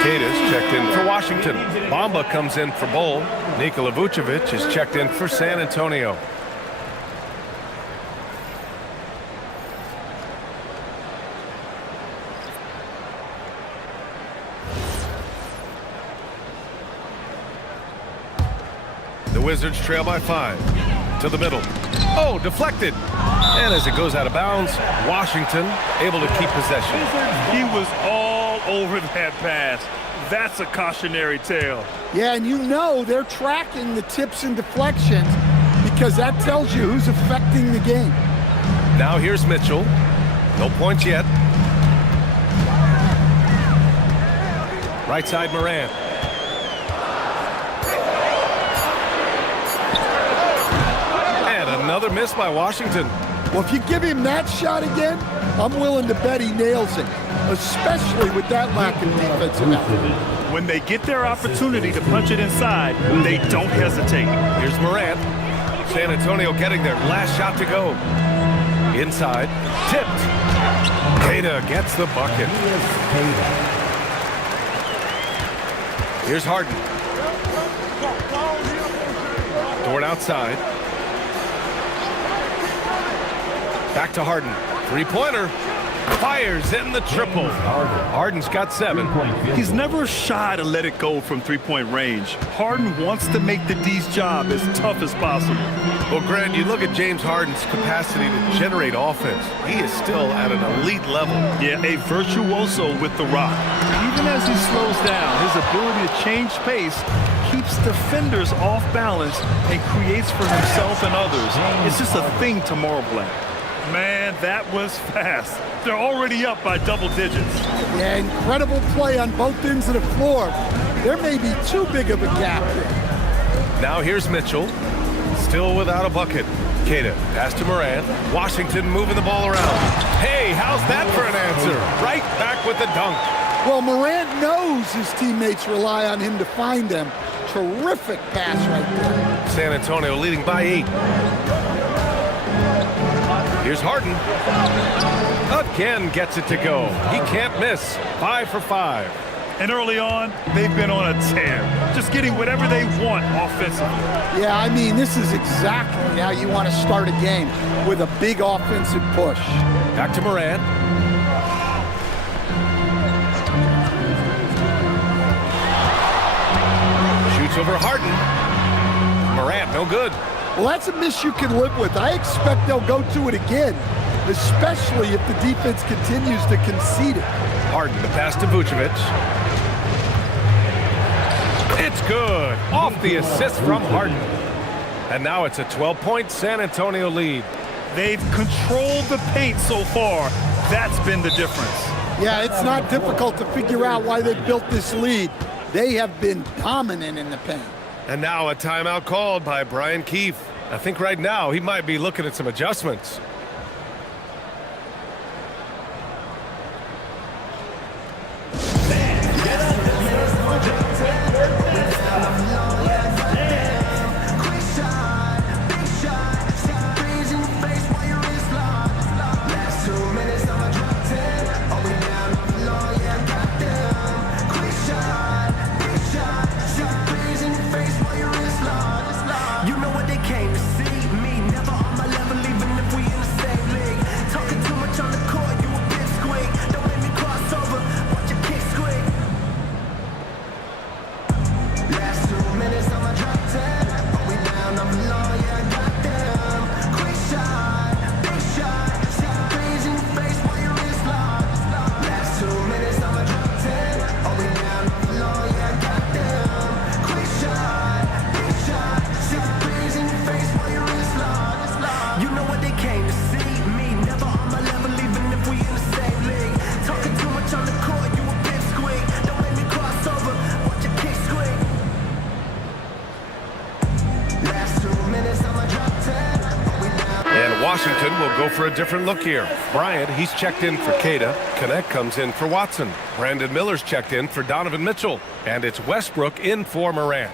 Cadiz checked in for Washington. Bamba comes in for Bull. Nikola Vucevic is checked in for San Antonio. Wizards trail by 5. To the middle. Oh, deflected. And as it goes out of bounds, Washington able to keep possession. He was all over that pass. That's a cautionary tale. Yeah, and you know they're tracking the tips and deflections because that tells you who's affecting the game. Now here's Mitchell. No points yet. Right side Morant. And another miss by Washington. Well, if you give him that shot again, I'm willing to bet he nails it, especially with that lack of defensive effort. When they get their opportunity to punch it inside, they don't hesitate. Here's Morant. San Antonio getting their last shot to go. Inside. Tipped. Queta gets the bucket. Here's Harden. Dort outside. Back to Harden. Three-pointer. Fires in the triple. Harden's got 7. He's never shy to let it go from three-point range. Harden wants to make the D's job as tough as possible. Well, Grant, you look at James Harden's capacity to generate offense. He is still at an elite level. Yeah, a virtuoso with the rock. Even as he slows down, his ability to change pace keeps defenders off balance and creates for himself and others. It's just a thing to marvel at. Man, that was fast. They're already up by double digits. Yeah, incredible play on both ends of the floor. There may be too big of a gap there. Now here's Mitchell. Still without a bucket. Queta, pass to Morant. Washington moving the ball around. Hey, how's that for an answer? Right back with the dunk. Well, Morant knows his teammates rely on him to find them. Terrific pass right there. San Antonio leading by 8. Here's Harden. Again gets it to go. He can't miss. 5 for 5. And early on, they've been on a tear. Just getting whatever they want offensively. Yeah, I mean, this is exactly how you want to start a game, with a big offensive push. Back to Morant. Shoots over Harden. Morant, no good. Well, that's a miss you can live with. I expect they'll go to it again, especially if the defense continues to concede it. Harden, the pass to Vucevic. It's good. Off the assist from Harden. And now it's a 12-point San Antonio lead. They've controlled the paint so far. That's been the difference. Yeah, it's not difficult to figure out why they built this lead. They have been dominant in the paint. And now a timeout called by Brian Keefe. I think right now he might be looking at some adjustments. Washington will go for a different look here. Bryant, he's checked in for Queta. Connect comes in for Watson. Brandon Miller's checked in for Donovan Mitchell. And it's Westbrook in for Morant.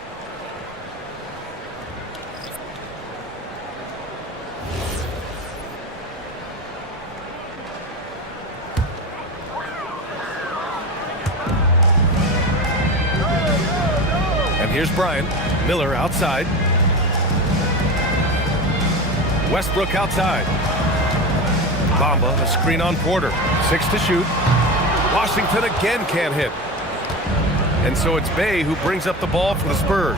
And here's Bryant. Miller outside. Westbrook outside. Bamba, a screen on Porter. 6 to shoot. Washington again can't hit. And so it's Bey who brings up the ball for the Spurs.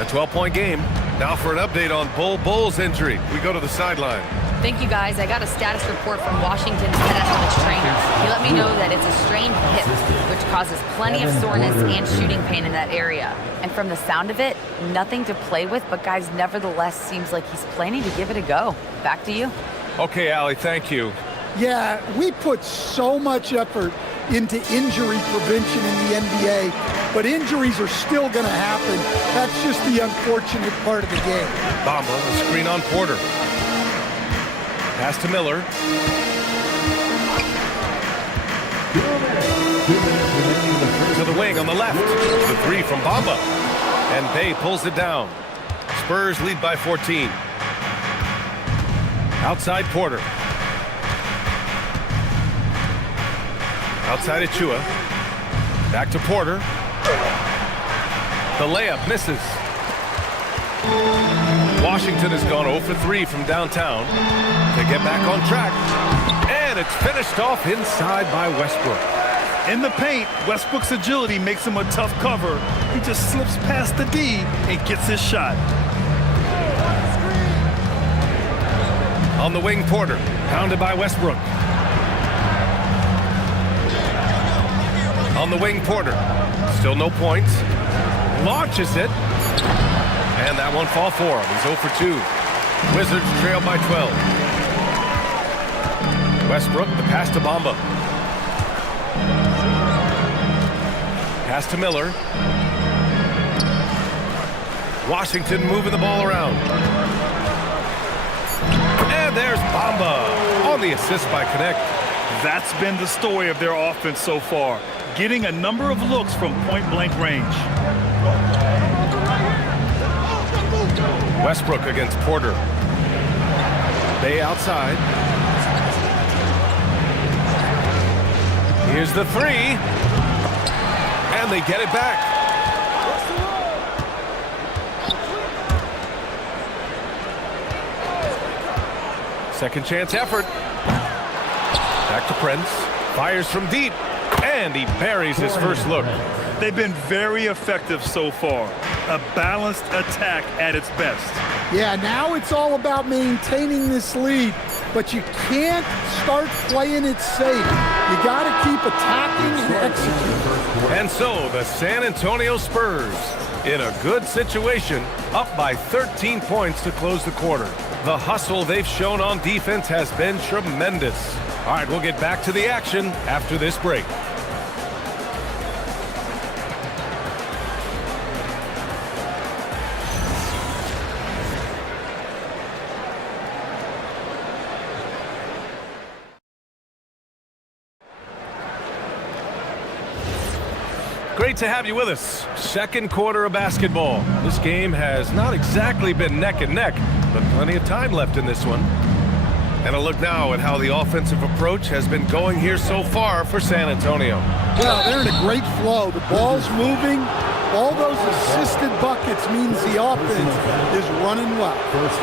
A 12-point game. Now for an update on Bol Bol's injury. We go to the sideline. Thank you, guys. I got a status report from Washington's head athletic trainer. He let me know that it's a strained hip, which causes plenty of soreness and shooting pain in that area. And from the sound of it, nothing to play with, but guys, nevertheless, seems like he's planning to give it a go. Back to you. Okay, Allie, thank you. Yeah, we put so much effort into injury prevention in the NBA, but injuries are still going to happen. That's just the unfortunate part of the game. Bamba, the screen on Porter. Pass to Miller. To the wing on the left. The three from Bamba. And Bay pulls it down. Spurs lead by 14. Outside Porter. Outside Achua. Back to Porter. The layup misses. Washington has gone 0 for 3 from downtown to get back on track. And it's finished off inside by Westbrook. In the paint, Westbrook's agility makes him a tough cover. He just slips past the D and gets his shot. On the wing, Porter, pounded by Westbrook. On the wing, Porter, still no points. Launches it. And that one fall for him. He's 0 for 2. Wizards trail by 12. Westbrook, the pass to Bamba. Pass to Miller. Washington moving the ball around. And there's Bamba on the assist by Connect. That's been the story of their offense so far, getting a number of looks from point-blank range. Westbrook against Porter. Bay outside. Here's the three. And they get it back. Second chance effort. Back to Prince. Fires from deep. And he buries his first look. They've been very effective so far. A balanced attack at its best. Yeah, now it's all about maintaining this lead, but you can't start playing it safe. You got to keep attacking and executing. And so the San Antonio Spurs, in a good situation, up by 13 points to close the quarter. The hustle they've shown on defense has been tremendous. All right, we'll get back to the action after this break. Great to have you with us. Second quarter of basketball. This game has not exactly been neck and neck, but plenty of time left in this one. And a look now at how the offensive approach has been going here so far for San Antonio. Well, they're in a great flow. The ball's moving. All those assisted buckets means the offense is running well.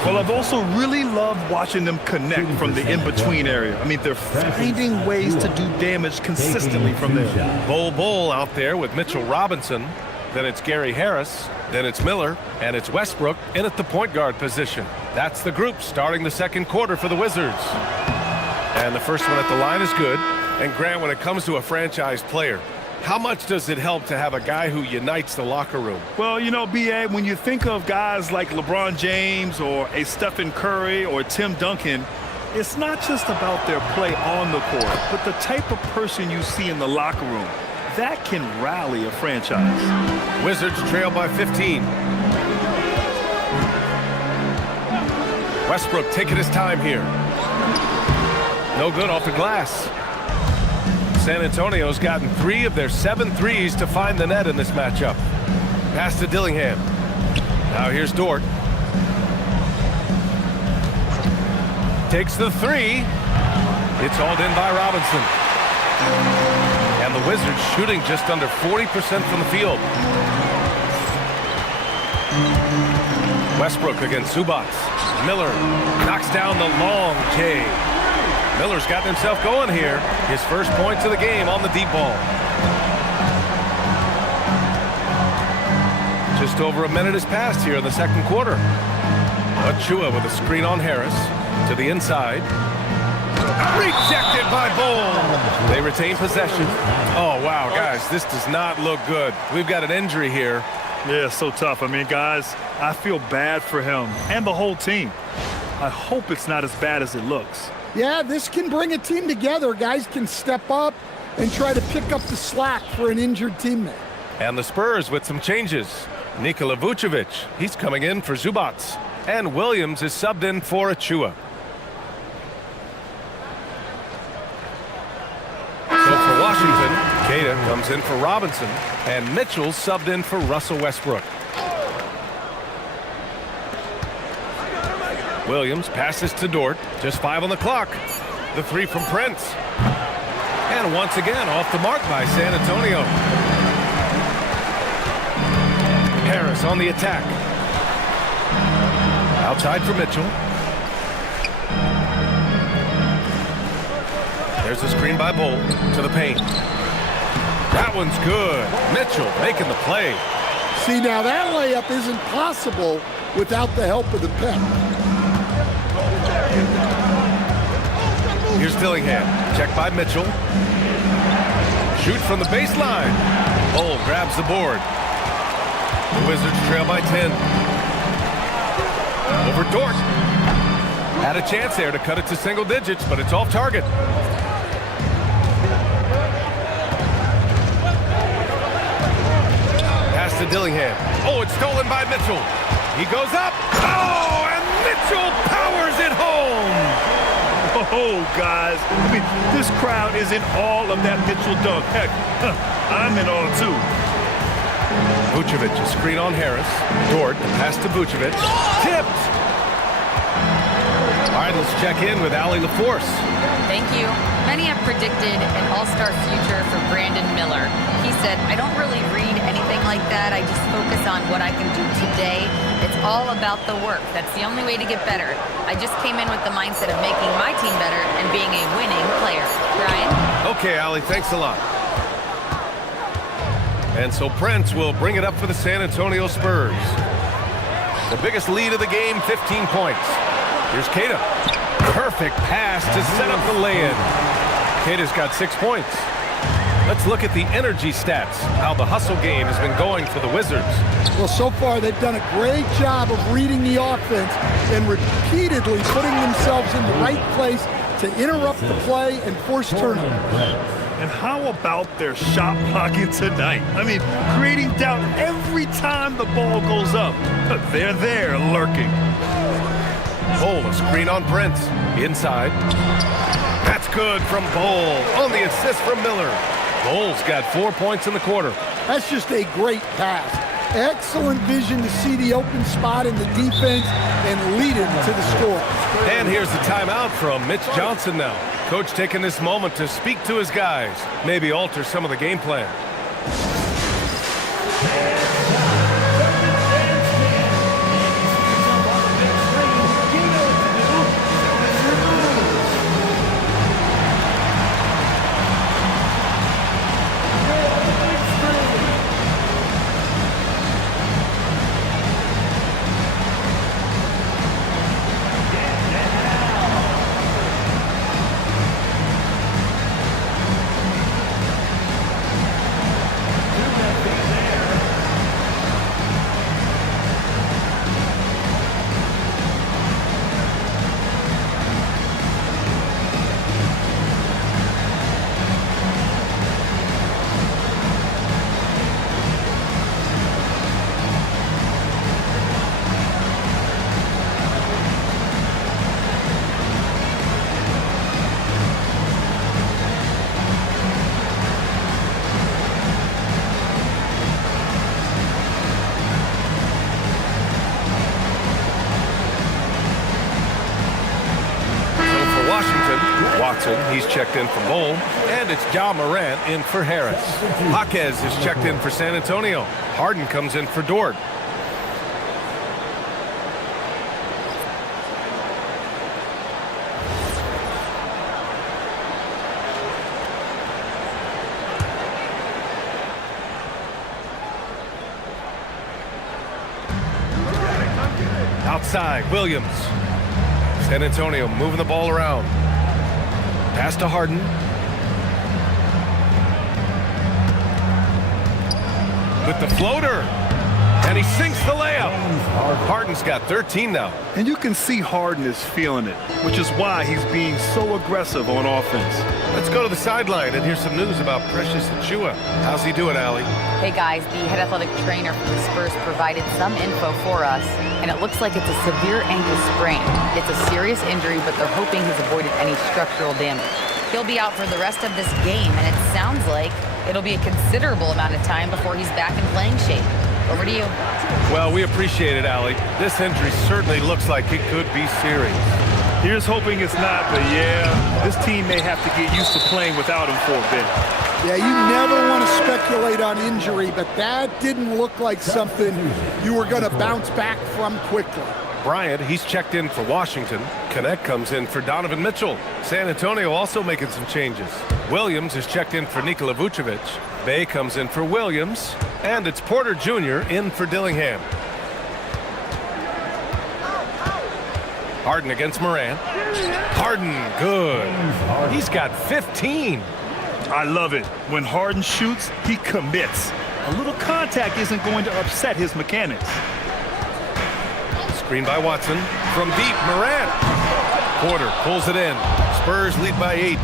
Well, I've also really loved watching them connect from the in-between area. I mean, they're finding ways to do damage consistently from there. Bol out there with Mitchell Robinson. Then it's Gary Harris. Then it's Miller. And it's Westbrook in at the point guard position. That's the group starting the second quarter for the Wizards. And the first one at the line is good. And Grant, when it comes to a franchise player, how much does it help to have a guy who unites the locker room? Well, you know, B.A., when you think of guys like LeBron James or a Stephen Curry or Tim Duncan, it's not just about their play on the court, but the type of person you see in the locker room. That can rally a franchise. Wizards trail by 15. Westbrook taking his time here. No good off the glass. San Antonio's gotten 3 of their 7 threes to find the net in this matchup. Pass to Dillingham. Now here's Dort. Takes the 3. It's hauled in by Robinson. And the Wizards shooting just under 40% from the field. Westbrook against Zubac. Miller knocks down the long J. Miller's gotten himself going here. His first points of the game on the deep ball. Just over a minute has passed here in the second quarter. Achua with a screen on Harris to the inside. Rejected by Bull. They retain possession. Oh, wow, guys, this does not look good. We've got an injury here. Yeah, so tough. I mean, guys, I feel bad for him and the whole team. I hope it's not as bad as it looks. Yeah, this can bring a team together. Guys can step up and try to pick up the slack for an injured teammate. And the Spurs with some changes. Nikola Vucevic, he's coming in for Zubats. And Williams is subbed in for Achua. So for Washington, Queta comes in for Robinson. And Mitchell subbed in for Russell Westbrook. Williams passes to Dort. Just 5 on the clock. The 3 from Prince. And once again off the mark by San Antonio. Harris on the attack. Outside for Mitchell. There's a screen by Bull to the paint. That one's good. Mitchell making the play. See, now that layup isn't possible without the help of the pick. Here's Dillingham. Check by Mitchell. Shoot from the baseline. Bull grabs the board. The Wizards trail by 10. Over Dort. Had a chance there to cut it to single digits, but it's off target. Pass to Dillingham. Oh, it's stolen by Mitchell. He goes up. Oh, and Mitchell powers it home. Oh, guys, I mean, this crowd is in awe of that Mitchell dunk. Heck, I'm in awe, too. Vucevic, a screen on Harris. Dort, the pass to Vucevic. Tipped! All right, let's check in with Allie LaForce. Thank you. Many have predicted an all-star future for Brandon Miller. He said, I don't really read anything like that. I just focus on what I can do today. It's all about the work. That's the only way to get better. I just came in with the mindset of making my team better and being a winning player. Brian? Okay, Allie, thanks a lot. And so Prince will bring it up for the San Antonio Spurs. The biggest lead of the game, 15 points. Here's Queta. Perfect pass to set up the lay-in. Queta's got 6 points. Let's look at the energy stats, how the hustle game has been going for the Wizards. Well, so far they've done a great job of reading the offense and repeatedly putting themselves in the right place to interrupt the play and force turnovers. And how about their shot blocking tonight? I mean, creating doubt every time the ball goes up. But they're there lurking. Bull, a screen on Prince. Inside. That's good from Bull. On the assist from Miller. Bull's got 4 points in the quarter. That's just a great pass. Excellent vision to see the open spot in the defense and lead him to the score. And here's the timeout from Mitch Johnson now. Coach taking this moment to speak to his guys. Maybe alter some of the game plan. Watson, he's checked in for Bull, and it's Ja Morant in for Harris. Jaquez is checked in for San Antonio. Harden comes in for Dort. Outside, Williams. San Antonio moving the ball around. Pass to Harden. With the floater. And he sinks the layup. Harden's got 13 now. And you can see Harden is feeling it, which is why he's being so aggressive on offense. Let's go to the sideline and hear some news about Precious Achiuwa. How's he doing, Allie? Hey guys, the head athletic trainer for the Spurs provided some info for us, and it looks like it's a severe ankle sprain. It's a serious injury, but they're hoping he's avoided any structural damage. He'll be out for the rest of this game, and it sounds like it'll be a considerable amount of time before he's back in playing shape. Over to you. Well, we appreciate it, Allie. This injury certainly looks like it could be serious. Here's hoping it's not, but yeah, this team may have to get used to playing without him for a bit. Yeah, you never want to speculate on injury, but that didn't look like something you were going to bounce back from quickly. Bryant, he's checked in for Washington. Connect comes in for Donovan Mitchell. San Antonio also making some changes. Williams is checked in for Nikola Vucevic. Bay comes in for Williams. And it's Porter Jr. in for Dillingham. Harden against Morant. Harden, good. He's got 15. I love it. When Harden shoots, he commits. A little contact isn't going to upset his mechanics. Screen by Watson. From deep, Morant. Porter pulls it in. Spurs lead by 8.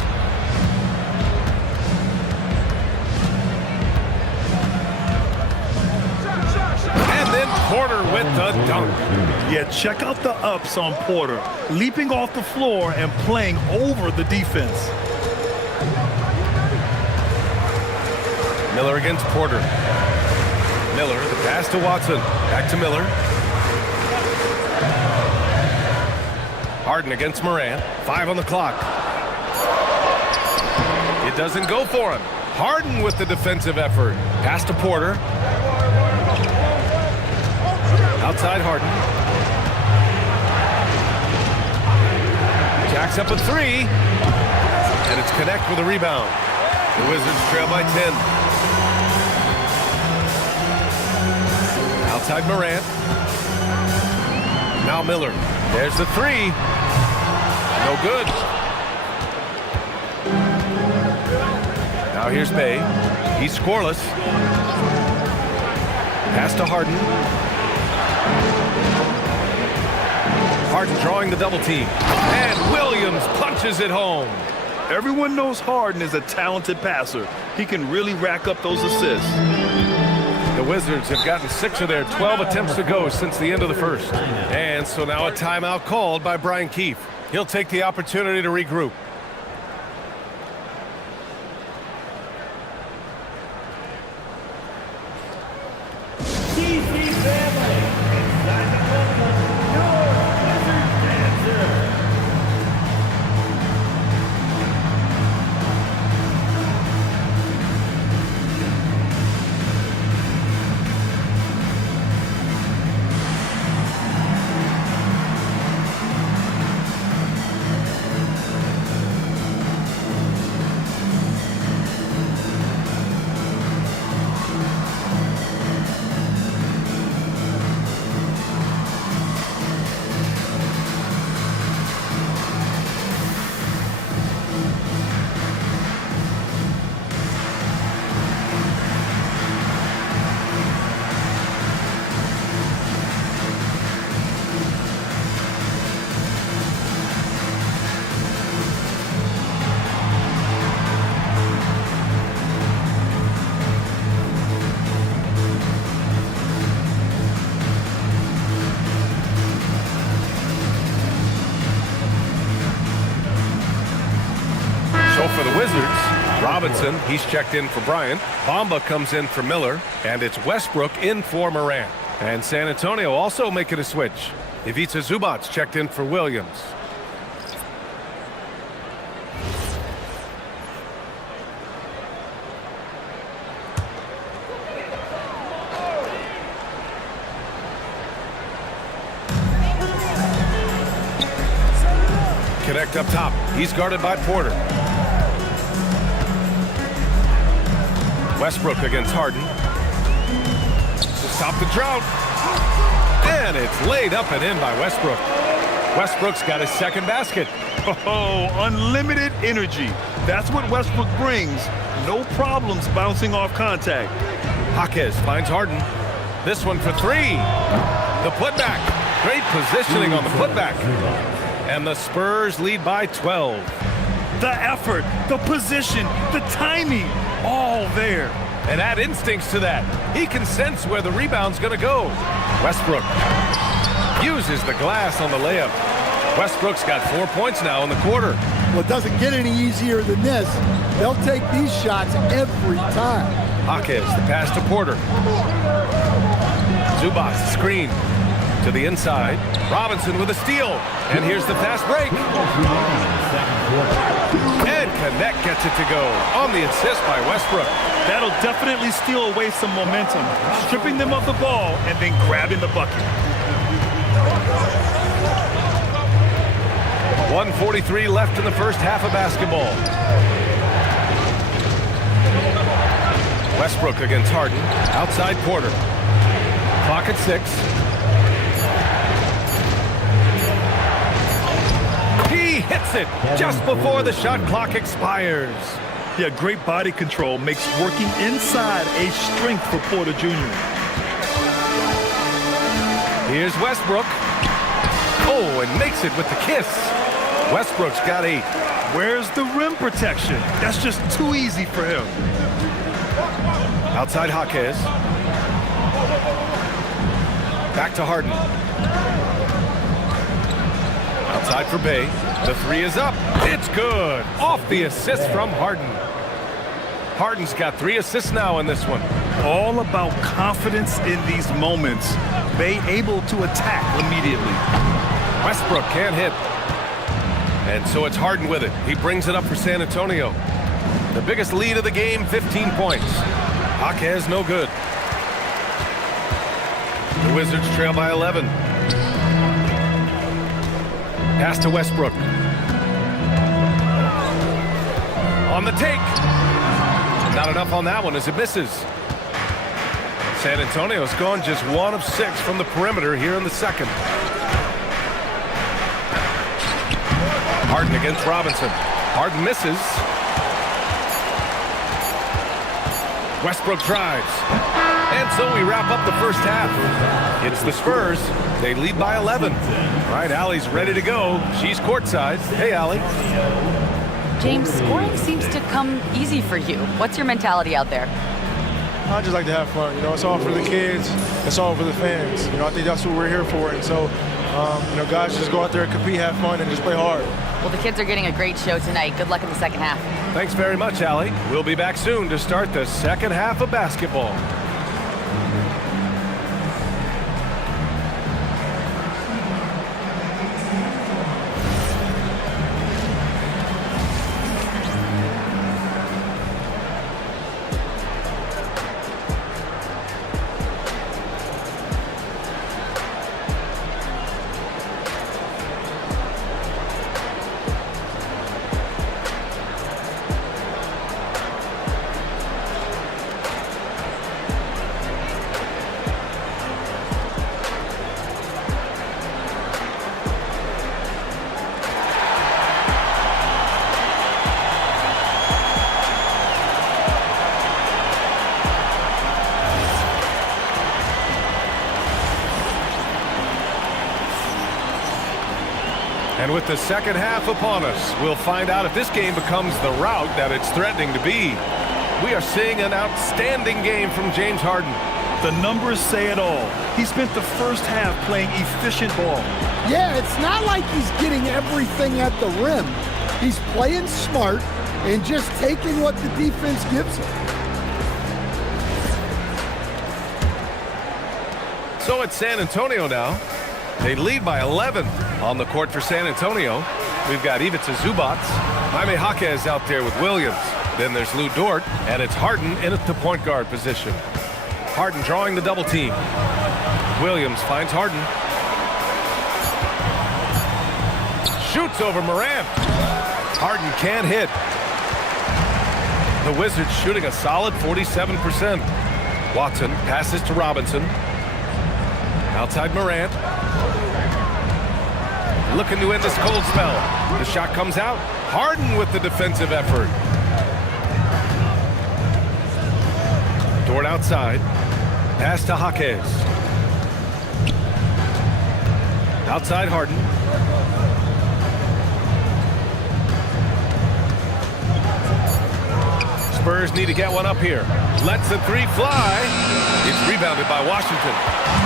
And then Porter with the dunk. Yeah, check out the ups on Porter. Leaping off the floor and playing over the defense. Miller against Porter. Miller, the pass to Watson. Back to Miller. Harden against Morant. 5 on the clock. It doesn't go for him. Harden with the defensive effort. Pass to Porter. Outside Harden. Jacks up a 3. And it's Connect with a rebound. The Wizards trail by 10. Outside Morant. Now Miller. There's the 3. No good. Now here's Bay. He's scoreless. Pass to Harden. Harden drawing the double team. And Williams punches it home. Everyone knows Harden is a talented passer. He can really rack up those assists. The Wizards have gotten 6 of their 12 attempts to go since the end of the first. And so now a timeout called by Brian Keefe. He'll take the opportunity to regroup. For the Wizards, Robinson, he's checked in for Bryant. Bamba comes in for Miller, and it's Westbrook in for Morant. And San Antonio also making a switch. Ivica Zubac's checked in for Williams. Connect up top. He's guarded by Porter. Westbrook against Harden. To stop the drought. And it's laid up and in by Westbrook. Westbrook's got his second basket. Oh, unlimited energy. That's what Westbrook brings. No problems bouncing off contact. Jaquez finds Harden. This one for three. The putback. Great positioning on the putback. And the Spurs lead by 12. The effort, the position, the timing, all there. And add instincts to that. He can sense where the rebound's going to go. Westbrook uses the glass on the layup. Westbrook's got 4 points now in the quarter. Well, it doesn't get any easier than this. They'll take these shots every time. Jaquez, the pass to Porter. Zubac, screen to the inside. Robinson with a steal. And here's the fast break. And Connect gets it to go on the assist by Westbrook. That'll definitely steal away some momentum, stripping them of the ball and then grabbing the bucket. 1:43 left in the first half of basketball. Westbrook against Harden. Outside Porter. Clock at 6. He hits it just before the shot clock expires. Yeah, great body control makes working inside a strength for Porter Jr. Here's Westbrook. Oh, and makes it with the kiss. Westbrook's got 8. Where's the rim protection? That's just too easy for him. Outside Jaquez. Back to Harden. Outside for Bey. The 3 is up. It's good. Off the assist from Harden. Harden's got 3 assists now in this one. All about confidence in these moments. Bey able to attack immediately. Westbrook can't hit. And so it's Harden with it. He brings it up for San Antonio. The biggest lead of the game, 15 points. Jaquez no good. The Wizards trail by 11. Pass to Westbrook. On the take. Not enough on that one as it misses. San Antonio's gone just 1 of 6 from the perimeter here in the second. Harden against Robinson. Harden misses. Westbrook drives. And so we wrap up the first half. It's the Spurs. They lead by 11. All right, Allie's ready to go. She's courtside. Hey, Allie. James, scoring seems to come easy for you. What's your mentality out there? I just like to have fun. You know, it's all for the kids. It's all for the fans. You know, I think that's what we're here for. And so, you know, guys just go out there and compete, have fun, and just play hard. Well, the kids are getting a great show tonight. Good luck in the second half. Thanks very much, Allie. We'll be back soon to start the second half of basketball. And with the second half upon us, we'll find out if this game becomes the rout that it's threatening to be. We are seeing an outstanding game from James Harden. The numbers say it all. He spent the first half playing efficient ball. Yeah, it's not like he's getting everything at the rim. He's playing smart and just taking what the defense gives him. So it's San Antonio now. They lead by 11 on the court for San Antonio. We've got Ivica Zubac. Jaime Jaquez out there with Williams. Then there's Lou Dort, and it's Harden in at the point guard position. Harden drawing the double team. Williams finds Harden. Shoots over Morant. Harden can't hit. The Wizards shooting a solid 47%. Watson passes to Robinson. Outside Morant. Looking to end this cold spell. The shot comes out. Harden with the defensive effort. Dort outside. Pass to Jaquez. Outside Harden. Spurs need to get one up here. Lets the three fly. It's rebounded by Washington.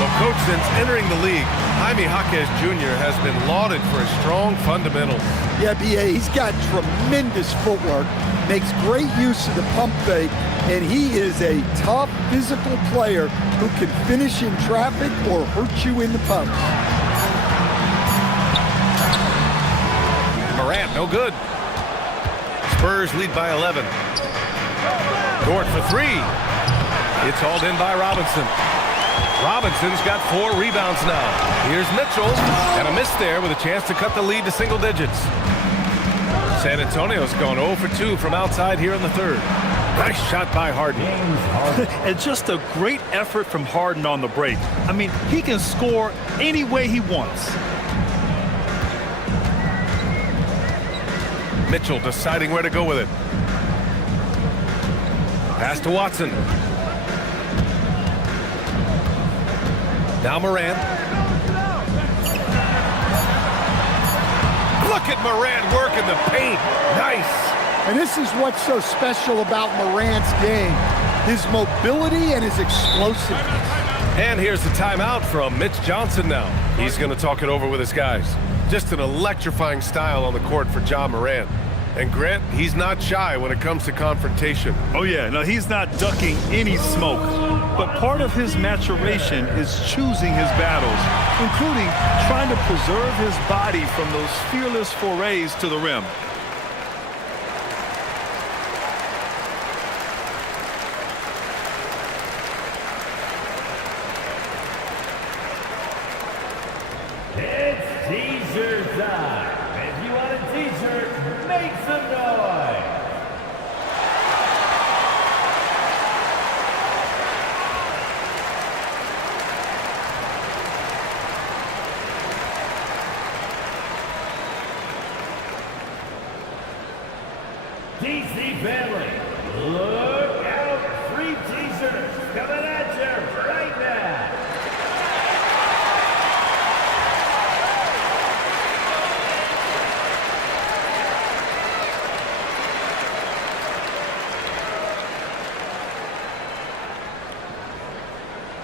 Well, coach, since entering the league, Jaime Jaquez Jr. has been lauded for his strong fundamentals. Yeah, B.A., he's got tremendous footwork, makes great use of the pump fake, and he is a tough physical player who can finish in traffic or hurt you in the pump. Morant, no good. Spurs lead by 11. Dort for three. It's hauled in by Robinson. Robinson's got 4 rebounds now. Here's Mitchell, and a miss there with a chance to cut the lead to single digits. San Antonio's gone 0 for 2 from outside here in the third. Nice shot by Harden. And just a great effort from Harden on the break. I mean, he can score any way he wants. Mitchell deciding where to go with it. Pass to Watson. Now Morant. Look at Morant working the paint. Nice. And this is what's so special about Morant's game, his mobility and his explosiveness. And here's the timeout from Mitch Johnson now. He's going to talk it over with his guys. Just an electrifying style on the court for Ja Morant. And Grant, he's not shy when it comes to confrontation. Oh yeah, no, he's not ducking any smoke. But part of his maturation is choosing his battles, including trying to preserve his body from those fearless forays to the rim. It's teaser time. If you want a t-shirt, make some noise. DC family, look out. 3 t-shirts coming at you right now.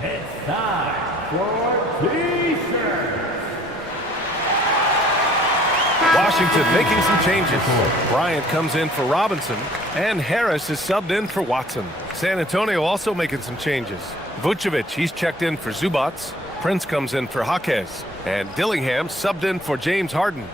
It's time for t-shirts. Washington making some changes. Bryant comes in for Robinson, and Harris is subbed in for Watson. San Antonio also making some changes. Vucevic, he's checked in for Zubats. Prince comes in for Jaquez. And Dillingham subbed in for James Harden.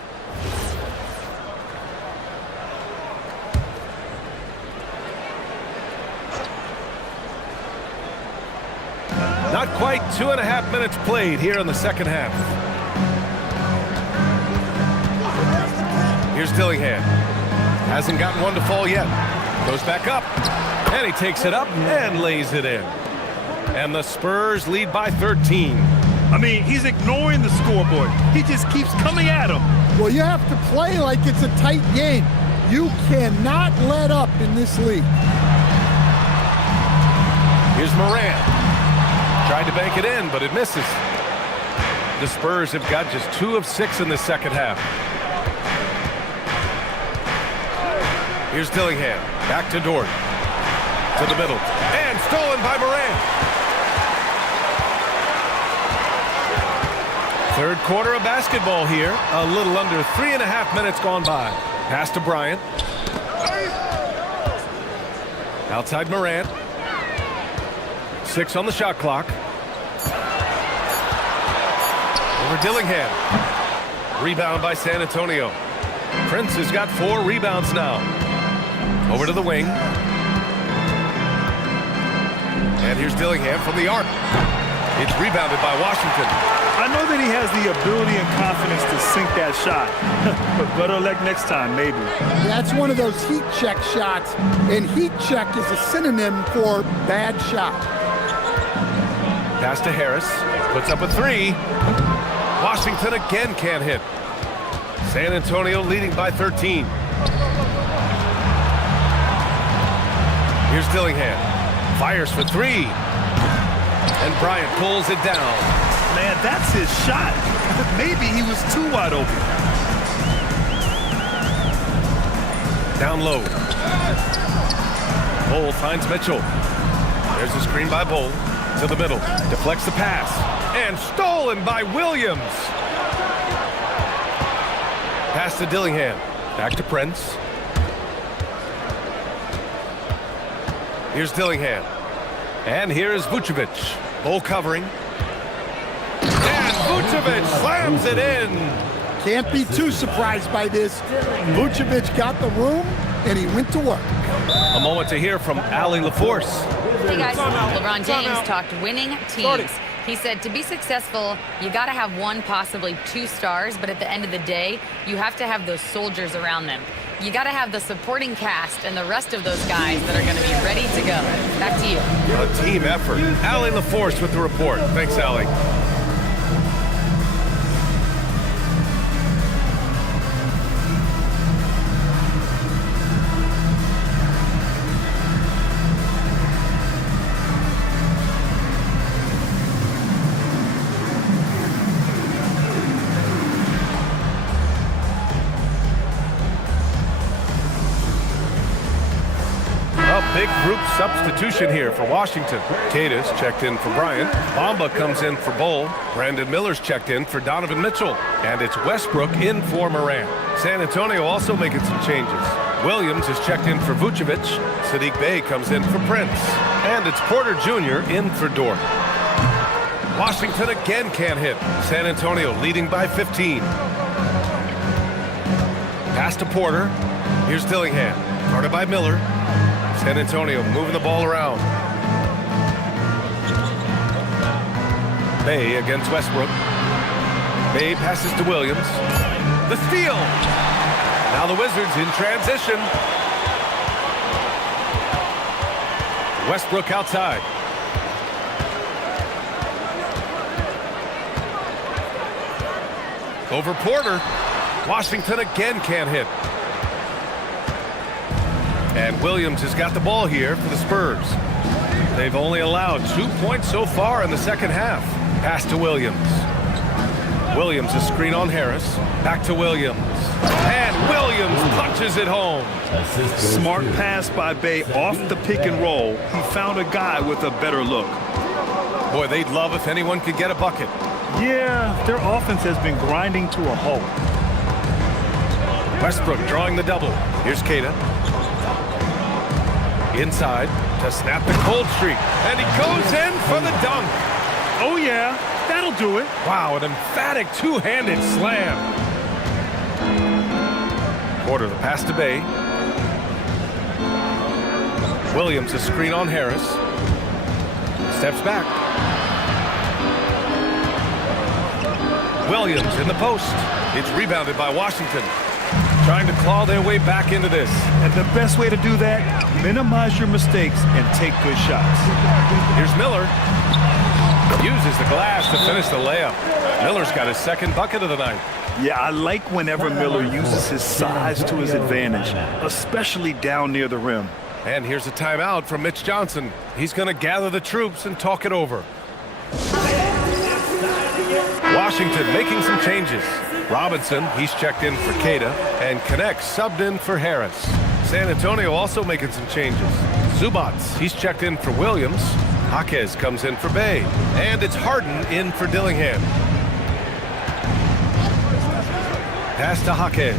Not quite 2.5 minutes played here in the second half. Here's Dillingham. Hasn't gotten one to fall yet. Goes back up. And he takes it up and lays it in. And the Spurs lead by 13. I mean, he's ignoring the scoreboard. He just keeps coming at him. Well, you have to play like it's a tight game. You cannot let up in this league. Here's Morant. Tried to bank it in, but it misses. The Spurs have got just 2 of 6 in the second half. Here's Dillingham. Back to Dort. To the middle. And stolen by Morant. Third quarter of basketball here. A little under 3.5 minutes gone by. Pass to Bryant. Outside Morant. 6 on the shot clock. Over Dillingham. Rebound by San Antonio. Prince has got 4 rebounds now. Over to the wing. And here's Dillingham from the arc. It's rebounded by Washington. I know that he has the ability and confidence to sink that shot. But better luck next time, maybe. That's one of those heat check shots. And heat check is a synonym for bad shot. Pass to Harris. Puts up a 3. Washington again can't hit. San Antonio leading by 13. Here's Dillingham. Fires for 3. And Bryant pulls it down. Man, that's his shot. Maybe he was too wide open. Down low. Bol finds Mitchell. There's a screen by Bol. To the middle. Deflects the pass. And stolen by Williams. Pass to Dillingham. Back to Prince. Here's Dillingham. And here's Vucevic. Bol covering. And Vucevic slams it in. Can't be too surprised by this. Vucevic got the room, and he went to work. A moment to hear from Allie LaForce. Hey guys, LeBron James talked winning teams. He said to be successful, you got to have 1, possibly 2 stars, but at the end of the day, you have to have those soldiers around them. You got to have the supporting cast and the rest of those guys that are going to be ready to go. Back to you. A team effort. Allie LaForce with the report. Thanks, Allie. Big group substitution here for Washington. Cadiz checked in for Bryant. Bamba comes in for Bol. Brandon Miller's checked in for Donovan Mitchell. And it's Westbrook in for Morant. San Antonio also making some changes. Williams is checked in for Vucevic. Saddiq Bey comes in for Prince. And it's Porter Jr. in for Dort. Washington again can't hit. San Antonio leading by 15. Pass to Porter. Here's Dillingham. Guarded by Miller. San Antonio moving the ball around. Bey against Westbrook. Bey passes to Williams. The steal. Now the Wizards in transition. Westbrook outside. Over Porter. Washington again can't hit. And Williams has got the ball here for the Spurs. They've only allowed 2 points so far in the second half. Pass to Williams. Williams a screen on Harris. Back to Williams. And Williams punches it home. Smart pass by Bey off the pick and roll. He found a guy with a better look. Boy, they'd love if anyone could get a bucket. Yeah, their offense has been grinding to a halt. Westbrook drawing the double. Here's Queta. Inside to snap the cold streak. And he goes in for the dunk. Oh, yeah. That'll do it. Wow, an emphatic two-handed slam. Porter the pass to Bey. Williams a screen on Harris. Steps back. Williams in the post. It's rebounded by Washington. Trying to claw their way back into this. And the best way to do that, minimize your mistakes and take good shots. Here's Miller. Uses the glass to finish the layup. Miller's got his second bucket of the night. Yeah, I like whenever Miller uses his size to his advantage, especially down near the rim. And here's a timeout from Mitch Johnson. He's going to gather the troops and talk it over. Washington making some changes. Robinson, he's checked in for Queta, and Connect subbed in for Harris. San Antonio also making some changes. Zubac, he's checked in for Williams. Jaquez comes in for Bey. And it's Harden in for Dillingham. Pass to Jaquez.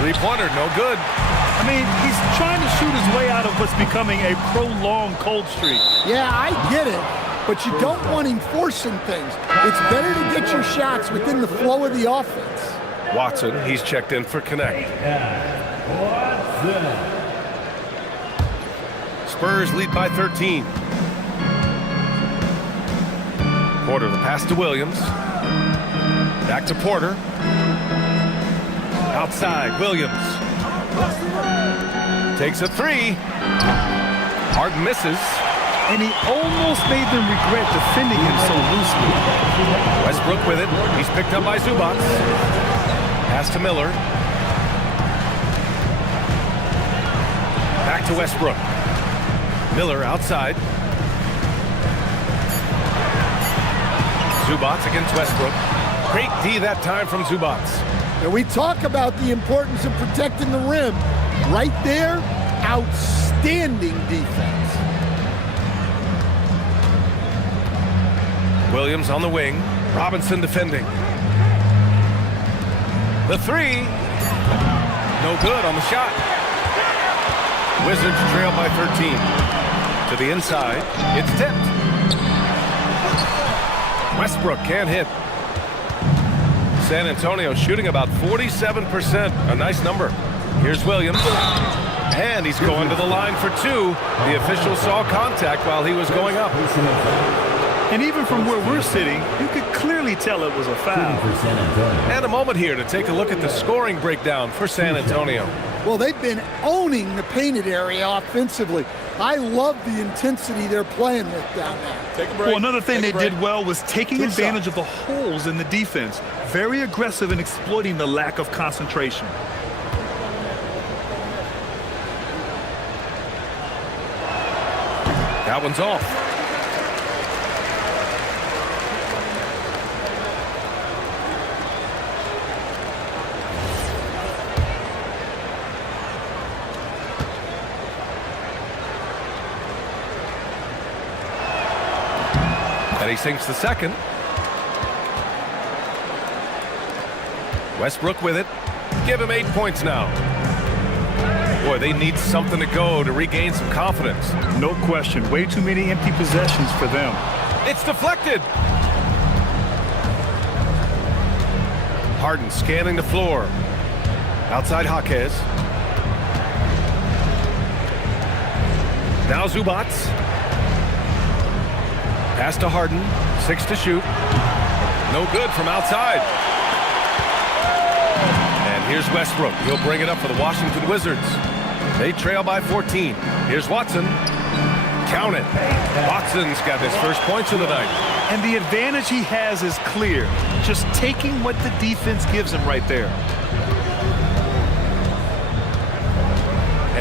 Three-pointer, no good. I mean, he's trying to shoot his way out of what's becoming a prolonged cold streak. Yeah, I get it. But you don't want him forcing things. It's better to get your shots within the flow of the offense. Watson, he's checked in for Connect. Spurs lead by 13. Porter the pass to Williams. Back to Porter. Outside, Williams. Takes a three. Harden misses. and he almost made them regret defending him so loosely. Westbrook with it. He's picked up by Zubac. Pass to Miller. Back to Westbrook. Miller outside. Zubac against Westbrook. Great D that time from Zubac. And we talk about the importance of protecting the rim. Right there, outstanding defense. Williams on the wing. Robinson defending. The three. No good on the shot. Wizards trail by 13. To the inside. It's tipped. Westbrook can't hit. San Antonio shooting about 47%. A nice number. Here's Williams. And he's going to the line for two. The official saw contact while he was going up. And even from where we're sitting, you could clearly tell it was a foul. And a moment here to take a look at the scoring breakdown for San Antonio. Well, they've been owning the painted area offensively. I love the intensity they're playing with down there. Take a break. Well, another thing they did well was taking advantage of the holes in the defense. Very aggressive in exploiting the lack of concentration. That one's off. And he sinks the second. Westbrook with it. Give him 8 points now. Boy, they need something to go to regain some confidence. No question. Way too many empty possessions for them. It's deflected. Harden scanning the floor. Outside Jaquez. Now Zubac. Pass to Harden. 6 to shoot. No good from outside. And here's Westbrook. He'll bring it up for the Washington Wizards. They trail by 14. Here's Watson. Count it. Watson's got his first points of the night. And the advantage he has is clear. Just taking what the defense gives him right there.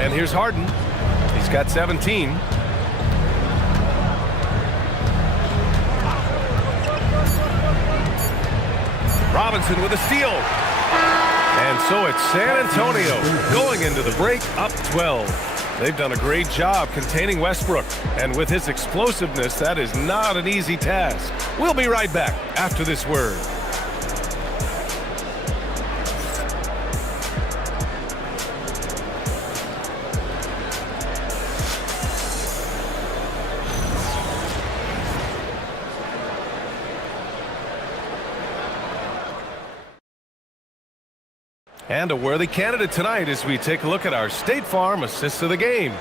And here's Harden. He's got 17. Robinson with a steal. And so it's San Antonio going into the break up 12. They've done a great job containing Westbrook. And with his explosiveness, that is not an easy task. We'll be right back after this word. And a worthy candidate tonight as we take a look at our State Farm assist of the game.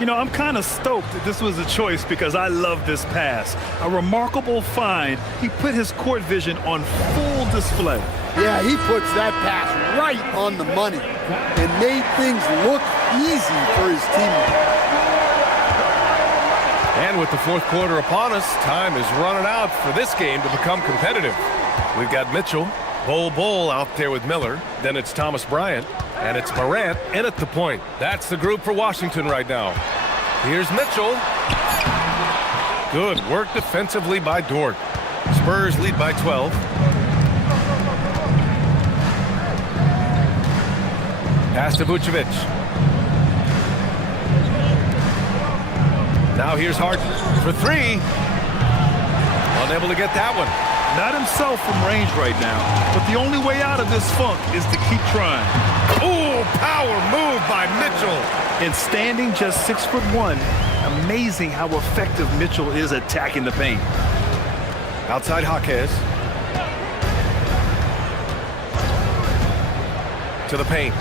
You know, I'm kind of stoked that this was a choice because I love this pass. A remarkable find. He put his court vision on full display. Yeah, he puts that pass right on the money and made things look easy for his teammates. And with the fourth quarter upon us, time is running out for this game to become competitive. We've got Mitchell. Bol out there with Miller. Then it's Thomas Bryant. And it's Morant in at the point. That's the group for Washington right now. Here's Mitchell. Good work defensively by Dort. Spurs lead by 12. Pass to Vucevic. Now here's Harden for three. Unable to get that one. Not himself from range right now, but the only way out of this funk is to keep trying. Ooh, power move by Mitchell. And standing just 6'1", amazing how effective Mitchell is attacking the paint. Outside Jaquez. To the paint.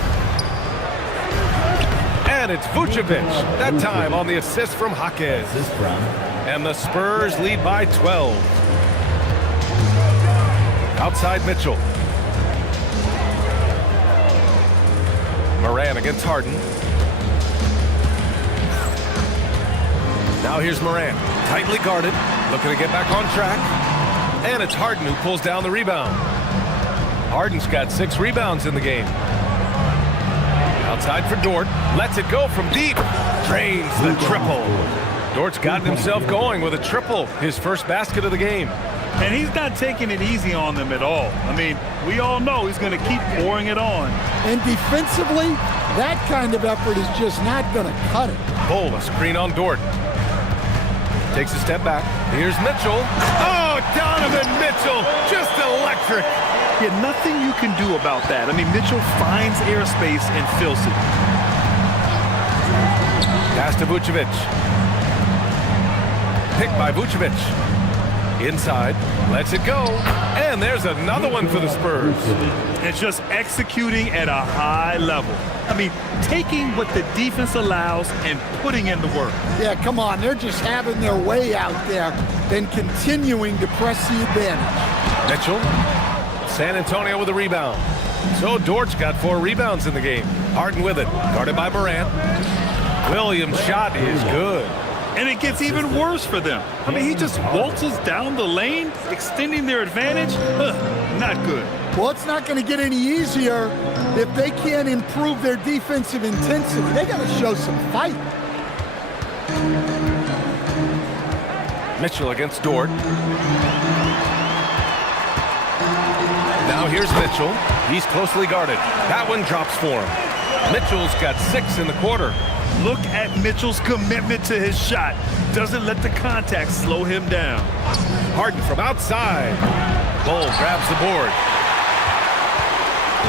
And it's Vucevic. That time on the assist from Jaquez. And the Spurs lead by 12. Outside Mitchell. Morant against Harden. Now here's Morant, tightly guarded, looking to get back on track. And it's Harden who pulls down the rebound. Harden's got 6 rebounds in the game. Outside for Dort, lets it go from deep, drains the triple. Dort's gotten himself going with a triple, his first basket of the game. And he's not taking it easy on them at all. I mean, we all know he's going to keep pouring it on. And defensively, that kind of effort is just not going to cut it. Bull, a screen on Dort. Takes a step back. Here's Mitchell. Oh, Donovan Mitchell, just electric. Yeah, nothing you can do about that. I mean, Mitchell finds airspace and fills it. Pass to Vucevic. Picked by Vucevic. Inside, lets it go. And there's another one for the Spurs. It's just executing at a high level. I mean, taking what the defense allows and putting in the work. Yeah, come on. They're just having their way out there and continuing to press the advantage. Mitchell. San Antonio with a rebound. So Dort's got 4 rebounds in the game. Harden with it, guarded by Morant. Williams' shot is good. And it gets even worse for them. I mean, he just waltzes down the lane, extending their advantage. Not good. Well, it's not going to get any easier if they can't improve their defensive intensity. They got to show some fight. Mitchell against Dort. Now here's Mitchell. He's closely guarded. That one drops for him. Mitchell's got 6 in the quarter. Look at Mitchell's commitment to his shot. Doesn't let the contact slow him down. Harden from outside. Bull grabs the board.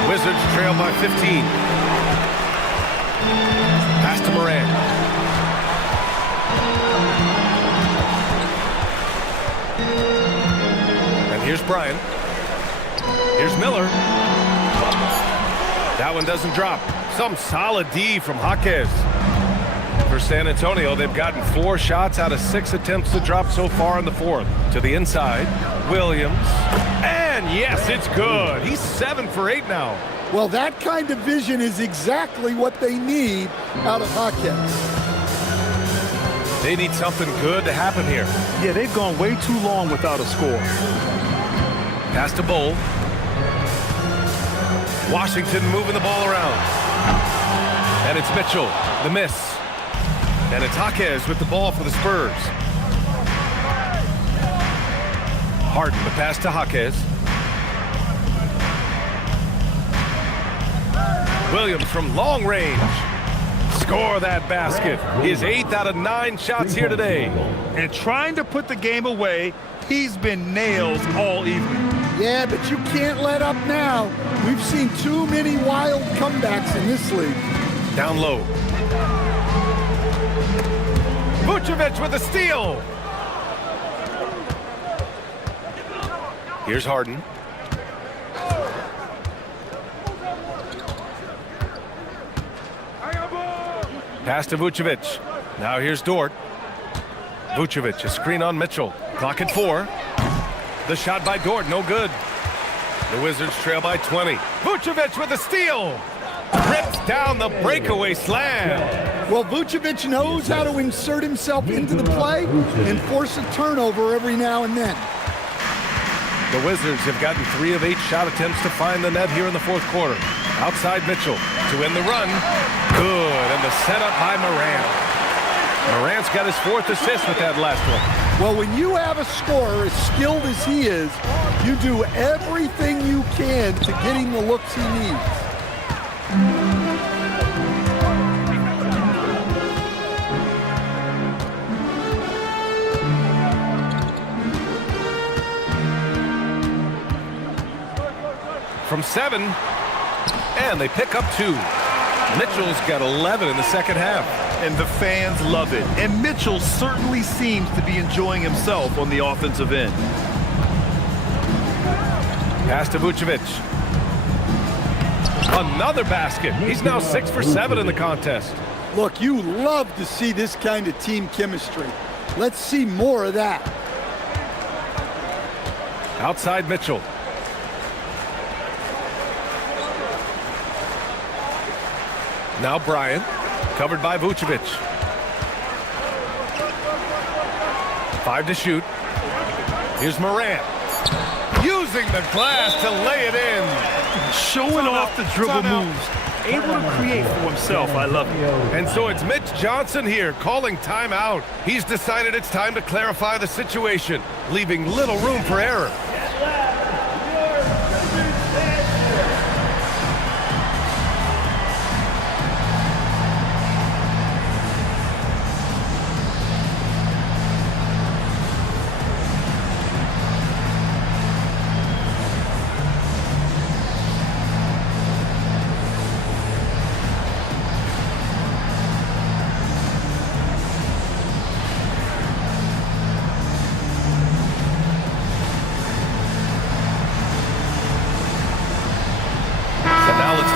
Wizards trail by 15. Pass to Morant. And here's Bryant. Here's Miller. That one doesn't drop. Some solid D from Jaquez. For San Antonio, they've gotten 4 shots out of 6 attempts to drop so far in the 4th. To the inside, Williams. And yes, it's good. He's 7 for 8 now. Well, that kind of vision is exactly what they need out of Jaquez. They need something good to happen here. Yeah, they've gone way too long without a score. Pass to Bull. Washington moving the ball around. And it's Mitchell, the miss. And it's Jaquez with the ball for the Spurs. Harden, the pass to Jaquez. Williams from long range. Score that basket. His 8th out of 9 shots here today. And trying to put the game away, he's been nails all evening. Yeah, but you can't let up now. We've seen too many wild comebacks in this league. Down low. Vucevic with a steal. Here's Harden. Pass to Vucevic. Now here's Dort. Vucevic, a screen on Mitchell. Clock at 4. The shot by Dort, no good. The Wizards trail by 20. Vucevic with a steal. Rips down the breakaway slam. Well, Vucevic knows how to insert himself into the play and force a turnover every now and then. The Wizards have gotten 3 of 8 shot attempts to find the net here in the 4th quarter. Outside Mitchell to win the run. Good, and the setup by Morant. Morant's got his 4th assist with that last one. Well, when you have a scorer as skilled as he is, you do everything you can to get him the looks he needs. From 7, and they pick up 2. Mitchell's got 11 in the second half. And the fans love it. And Mitchell certainly seems to be enjoying himself on the offensive end. Pass to Vucevic. Another basket. He's now 6 for 7 in the contest. Look, you love to see this kind of team chemistry. Let's see more of that. Outside Mitchell. Now Bryant, covered by Vucevic. 5 to shoot. Here's Morant. Using the glass to lay it in. Showing off the dribble moves. Able to create for himself. I love it. And so it's Mitch Johnson here calling timeout. He's decided it's time to clarify the situation, leaving little room for error.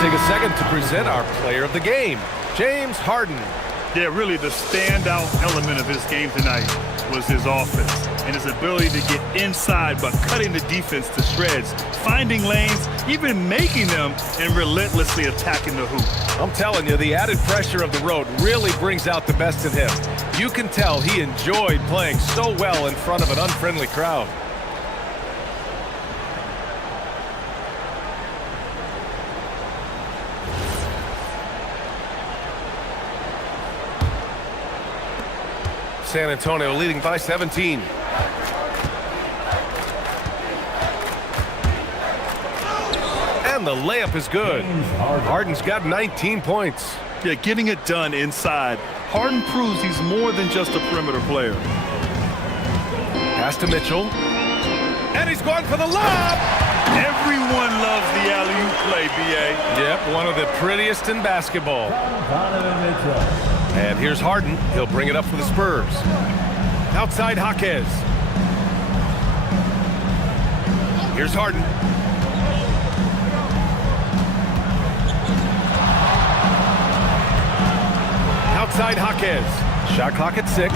Take a second to present our player of the game, James Harden. Yeah, really the standout element of his game tonight was his offense and his ability to get inside but cutting the defense to shreds, finding lanes, even making them, and relentlessly attacking the hoop. I'm telling you, the added pressure of the road really brings out the best in him. You can tell he enjoyed playing so well in front of an unfriendly crowd. San Antonio leading by 17. And the layup is good. Harden's got 19 points. Yeah, getting it done inside. Harden proves he's more than just a perimeter player. Pass to Mitchell. And he's going for the lob! Everyone loves the alley-oop play, B.A. Yep, one of the prettiest in basketball. And here's Harden. He'll bring it up for the Spurs. Outside Jaquez. Here's Harden. Outside Jaquez. Shot clock at 6.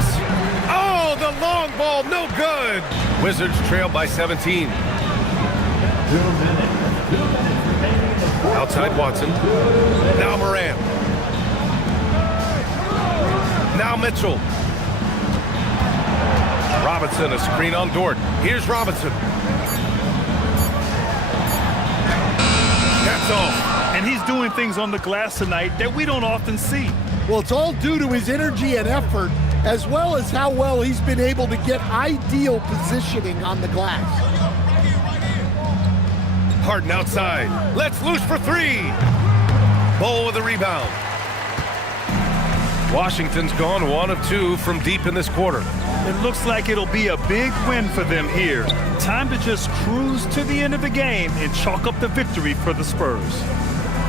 Oh, the long ball, no good. Wizards trail by 17. Outside Watson. Now Morant. Now Mitchell. Robinson, a screen on Dort. Here's Robinson. That's all. And he's doing things on the glass tonight that we don't often see. Well, it's all due to his energy and effort, as well as how well he's been able to get ideal positioning on the glass. Harden outside. Let's loose for 3. Bol with a rebound. Washington's gone 1 of 2 from deep in this quarter. It looks like it'll be a big win for them here. Time to just cruise to the end of the game and chalk up the victory for the Spurs.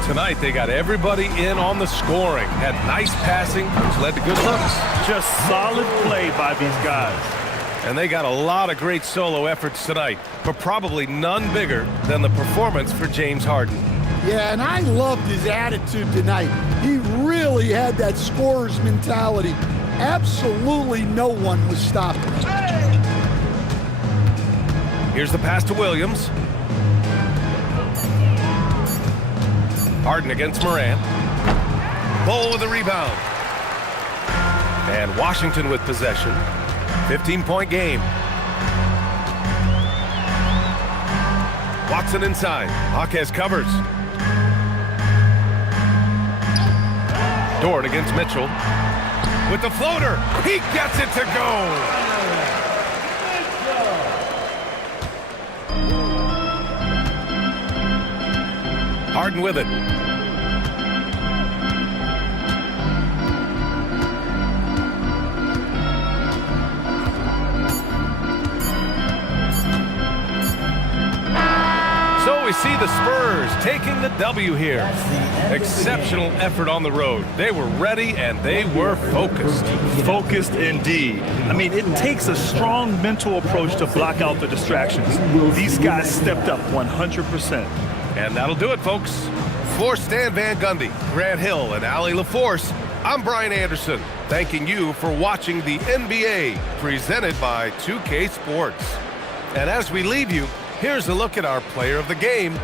Tonight, they got everybody in on the scoring. Had nice passing, which led to good looks. Just solid play by these guys. And they got a lot of great solo efforts tonight, but probably none bigger than the performance for James Harden. Yeah, and I loved his attitude tonight. He really had that scorer's mentality. Absolutely no one was stopping him. Here's the pass to Williams. Harden against Morant. Bol with a rebound. And Washington with possession. 15-point game. Watson inside. Jaquez covers. Dort against Mitchell. With the floater. He gets it to go. Harden with it. So we see the Spurs taking the W here. Exceptional effort on the road. They were ready and they were focused. Focused indeed. I mean, it takes a strong mental approach to block out the distractions. These guys stepped up 100%. And that'll do it, folks. For Stan Van Gundy, Grant Hill, and Allie LaForce, I'm Brian Anderson, thanking you for watching the NBA, presented by 2K Sports. And as we leave you, here's a look at our player of the game,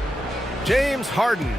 James Harden.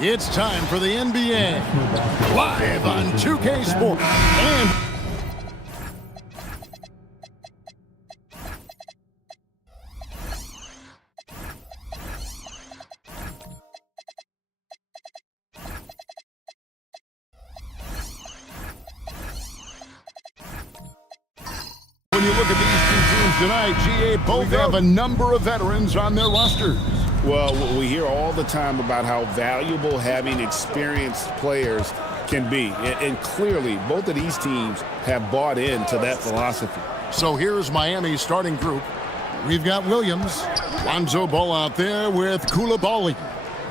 It's time for the NBA, live on 2K Sports. And when you look at these two teams tonight, GA, both have a number of veterans on their rosters. Well, we hear all the time about how valuable having experienced players can be. And clearly, both of these teams have bought into that philosophy. So here's Miami's starting group. We've got Williams, Lonzo Ball out there with Koulibaly.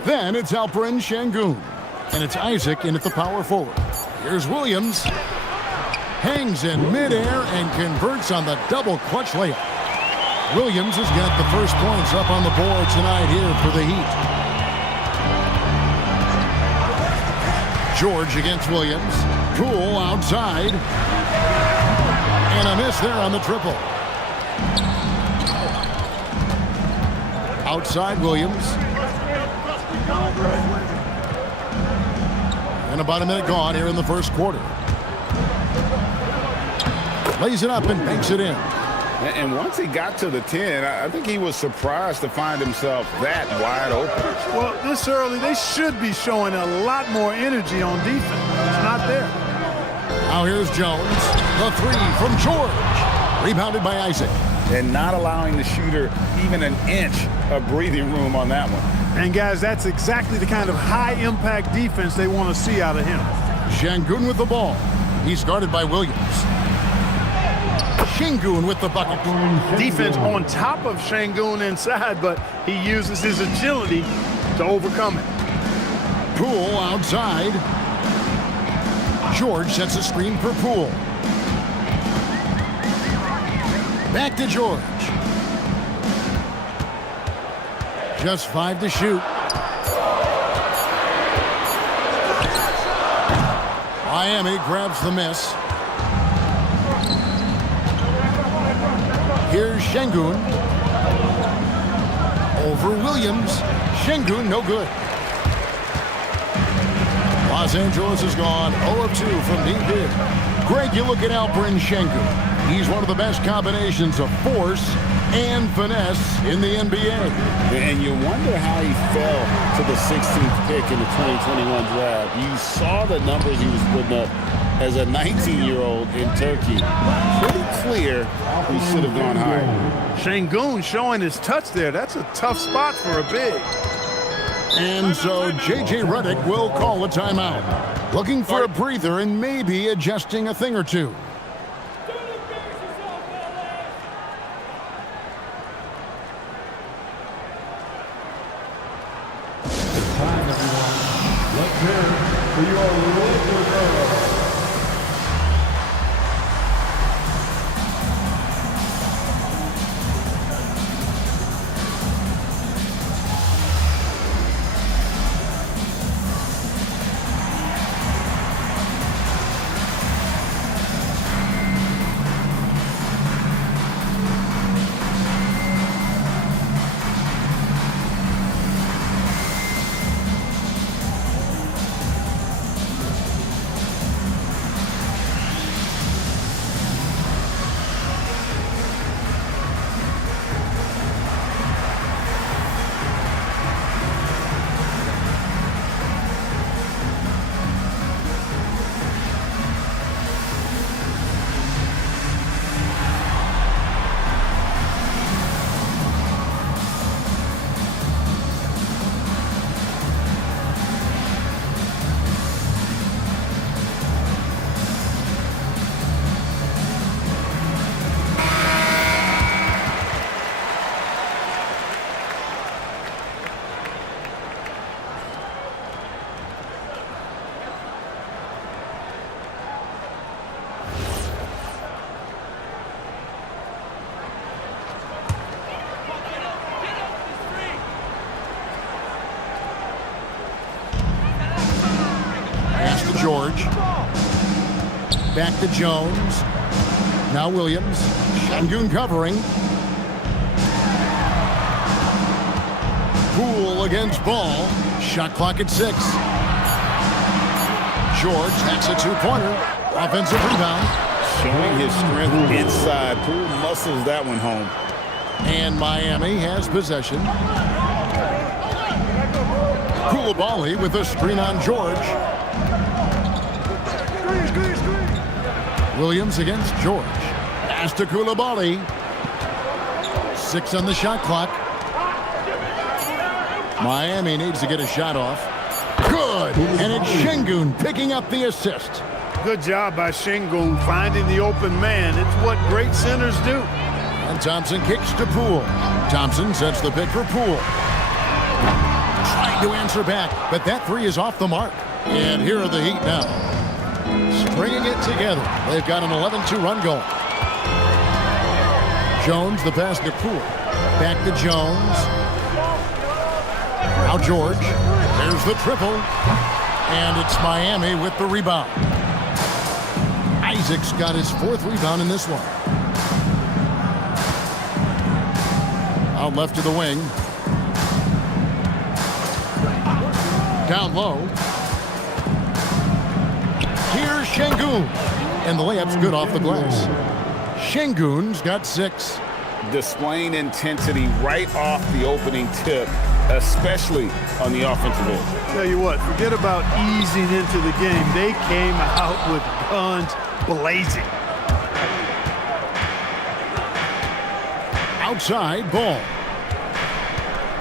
Then it's Alperen Şengün. And it's Isaac in at the power forward. Here's Williams. Hangs in midair and converts on the double clutch layup. Williams has got the first points up on the board tonight here for the Heat. George against Williams. Poole outside. And a miss there on the triple. Outside Williams. And about a minute gone here in the first quarter. Lays it up and banks it in. And once he got to the 10, I think he was surprised to find himself that wide open. Well, this early, they should be showing a lot more energy on defense. It's not there. Now here's Jones. The three from George. Rebounded by Isaac. And not allowing the shooter even an inch of breathing room on that one. And, guys, that's exactly the kind of high-impact defense they want to see out of him. Şengün with the ball. He's guarded by Williams. Şengün with the bucket. Defense on top of Şengün inside, but he uses his agility to overcome it. Poole outside. George sets a screen for Poole. Back to George. Just 5 to shoot. Miami grabs the miss. Here's Şengün. Over Williams. Şengün no good. Los Angeles has gone 0 of 2 from deep here. Greg, you look at Alperen Şengün. He's one of the best combinations of force and finesse in the NBA. And you wonder how he fell to the 16th pick in the 2021 draft. You saw the numbers he was putting up as a 19-year-old in Turkey. Pretty clear he should have gone higher. Şengün showing his touch there. That's a tough spot for a big. And so J.J. Redick will call a timeout. Looking for a breather and maybe adjusting a thing or two. Time, everyone. Let's hear it for your Lakers girls. George. Back to Jones. Now Williams. Şengün covering. Poole against Ball. Shot clock at 6. George hacks a two-pointer. Offensive rebound. Showing his strength inside. Poole muscles that one home. And Miami has possession. Coulibaly with a screen on George. Williams against George. Pass to Coulibaly. 6 on the shot clock. Miami needs to get a shot off. Good. And it's Şengün picking up the assist. Good job by Şengün finding the open man. It's what great centers do. And Thompson kicks to Poole. Thompson sets the pick for Poole. Trying to answer back, but that three is off the mark. And here are the Heat now. Stringing it together. They've got an 11-2 run going. Jones, the pass to Poole. Back to Jones. Now George. There's the triple. And it's Miami with the rebound. Isaac's got his 4th rebound in this one. Out left to the wing. Down low. Here's Şengün. And the layup's good off the glass. Şengün's got 6. Displaying intensity right off the opening tip, especially on the offensive end. Tell you what, forget about easing into the game. They came out with guns blazing. Outside, Ball.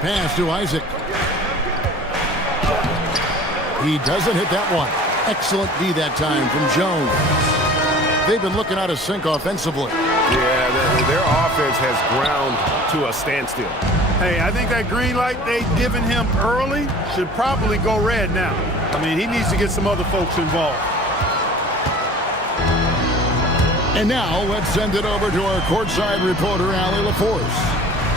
Pass to Isaac. He doesn't hit that one. Excellent D that time from Jones. They've been looking out of sync offensively. Yeah, their offense has ground to a standstill. Hey, I think that green light they've given him early should probably go red now. I mean, he needs to get some other folks involved. And now let's send it over to our courtside reporter, Allie LaForce.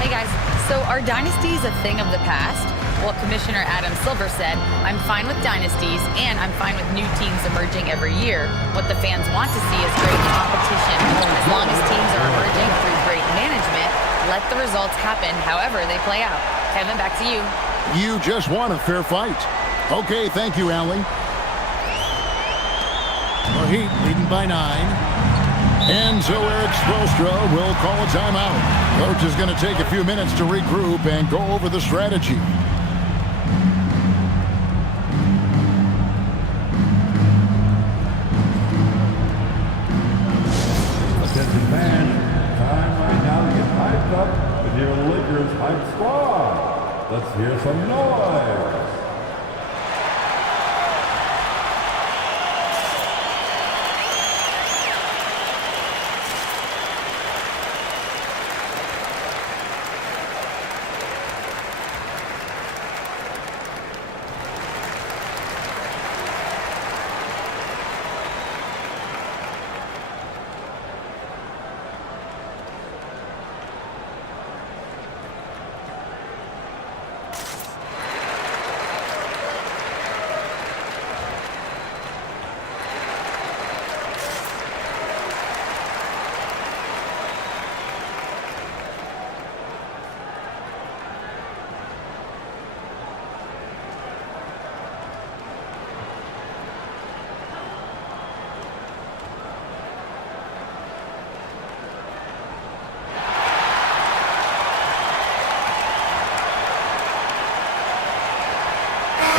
Hey guys, so are dynasties a thing of the past? Well, Commissioner Adam Silver said, I'm fine with dynasties and I'm fine with new teams emerging every year. What the fans want to see is great competition. As long as teams are emerging through great management, let the results happen however they play out. Kevin, back to you. You just want a fair fight. Okay, thank you, Allie. The Heat leading by 9. And so Eric Spoelstra will call a timeout. Coach is going to take a few minutes to regroup and go over the strategy. Attention fans, time right now to get hyped up with your Lakers Hype Squad. Let's hear some noise.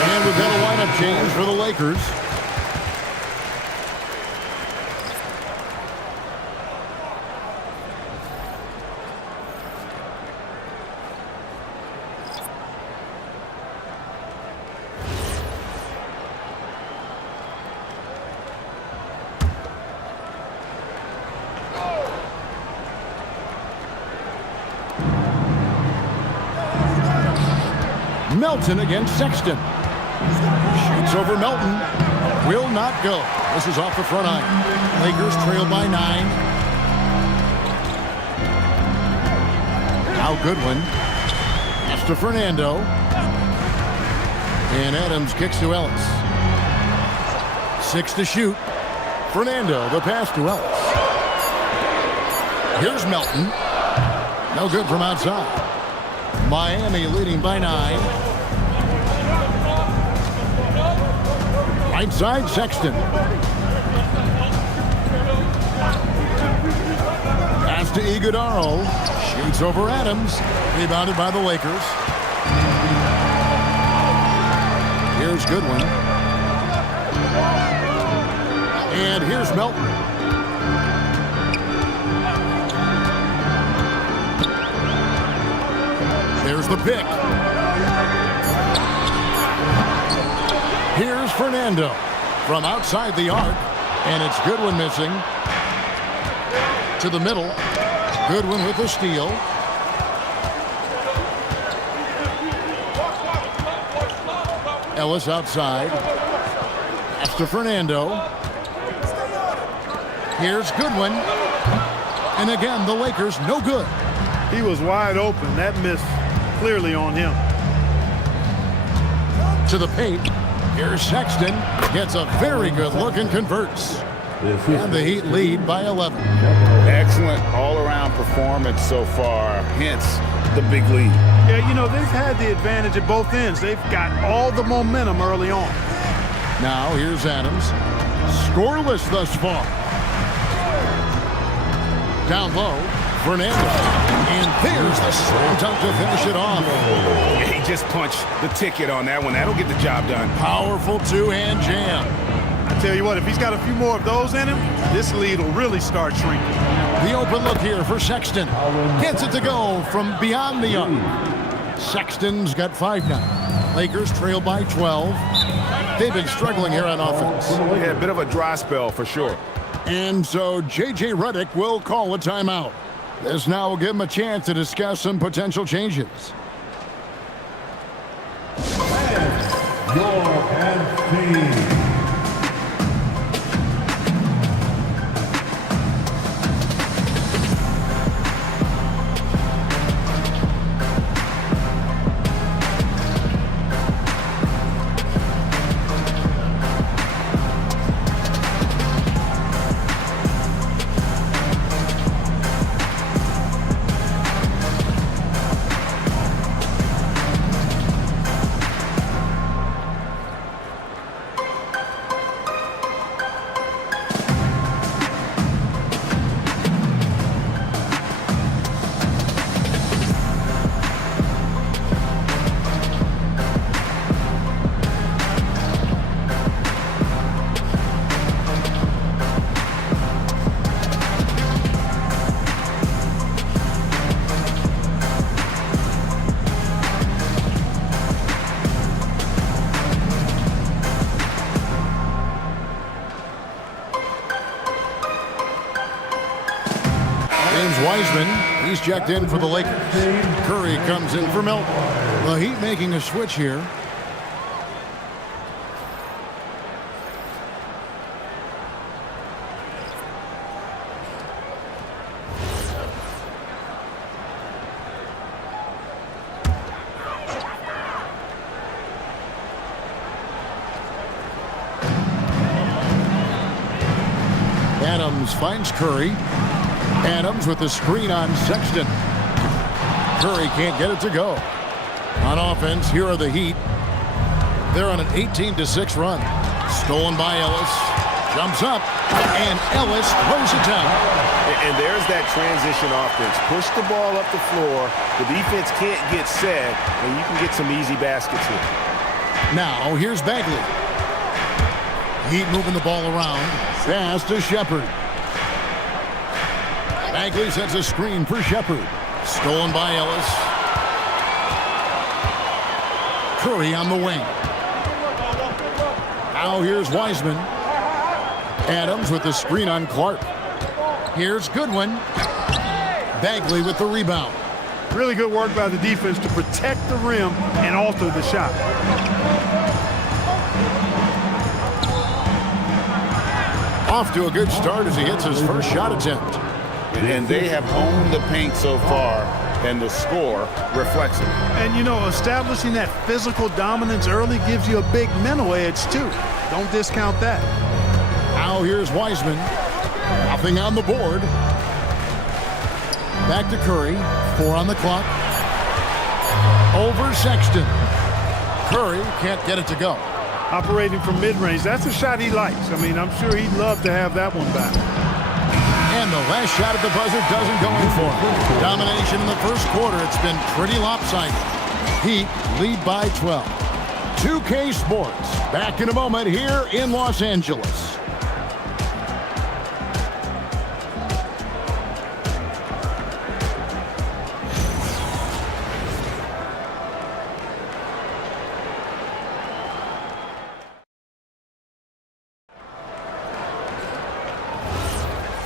And we've got a lineup change for the Lakers. Melton against Sexton. Shoots over Melton. Will not go. This is off the front iron. Lakers trail by 9. Now Goodwin. Pass to Fernando. And Adams kicks to Ellis. 6 to shoot. Fernando, the pass to Ellis. Here's Melton. No good from outside. Miami leading by 9. Right side, Sexton. Pass to Iguodaro. Shoots over Adams. Rebounded by the Lakers. Here's Goodwin. And here's Melton. There's the pick. Here's Fernando from outside the arc. And it's Goodwin missing. To the middle. Goodwin with the steal. Ellis outside. That's to Fernando. Here's Goodwin. And again, the Lakers no good. He was wide open. That miss clearly on him. To the paint. Here's Sexton. Gets a very good look and converts. And the Heat lead by 11. Excellent all-around performance so far, hence the big lead. Yeah, you know, they've had the advantage at both ends. They've got all the momentum early on. Now here's Adams. Scoreless thus far. Down low, Fernando. And there's the slam dunk to finish it off. He just punched the ticket on that one. That'll get the job done. Powerful two-hand jam. I tell you what, if he's got a few more of those in him, this lead will really start shrinking. The open look here for Sexton. Gets it to go from beyond the arc. Sexton's got 5 now. Lakers trail by 12. They've been struggling here on offense. Yeah, a bit of a dry spell for sure. And so J.J. Redick will call a timeout. This now will give him a chance to discuss some potential changes. York and Steve. Wiseman, he's checked in for the Lakers. Curry comes in for Melton. The Heat making a switch here. Adams finds Curry. Adams with the screen on Sexton. Curry can't get it to go. On offense, here are the Heat. They're on an 18-6 run. Stolen by Ellis. Jumps up, and Ellis throws it down. And there's that transition offense. Push the ball up the floor. The defense can't get set, and you can get some easy baskets here. Now, here's Bagley. Heat moving the ball around. Pass to Shepherd. Bagley sets a screen for Shepherd. Stolen by Ellis. Curry on the wing. Now here's Wiseman. Adams with the screen on Clark. Here's Goodwin. Bagley with the rebound. Really good work by the defense to protect the rim and alter the shot. Off to a good start as he hits his first shot attempt. And they have owned the paint so far, and the score reflects it. And, you know, establishing that physical dominance early gives you a big mental edge, too. Don't discount that. Now here's Wiseman. Nothing on the board. Back to Curry. 4 on the clock. over Sexton. Curry can't get it to go. Operating from mid-range, that's a shot he likes. I mean, I'm sure he'd love to have that one back. And the last shot at the buzzer doesn't go in for him. Domination in the first quarter. It's been pretty lopsided. Heat lead by 12. 2K Sports back in a moment here in Los Angeles.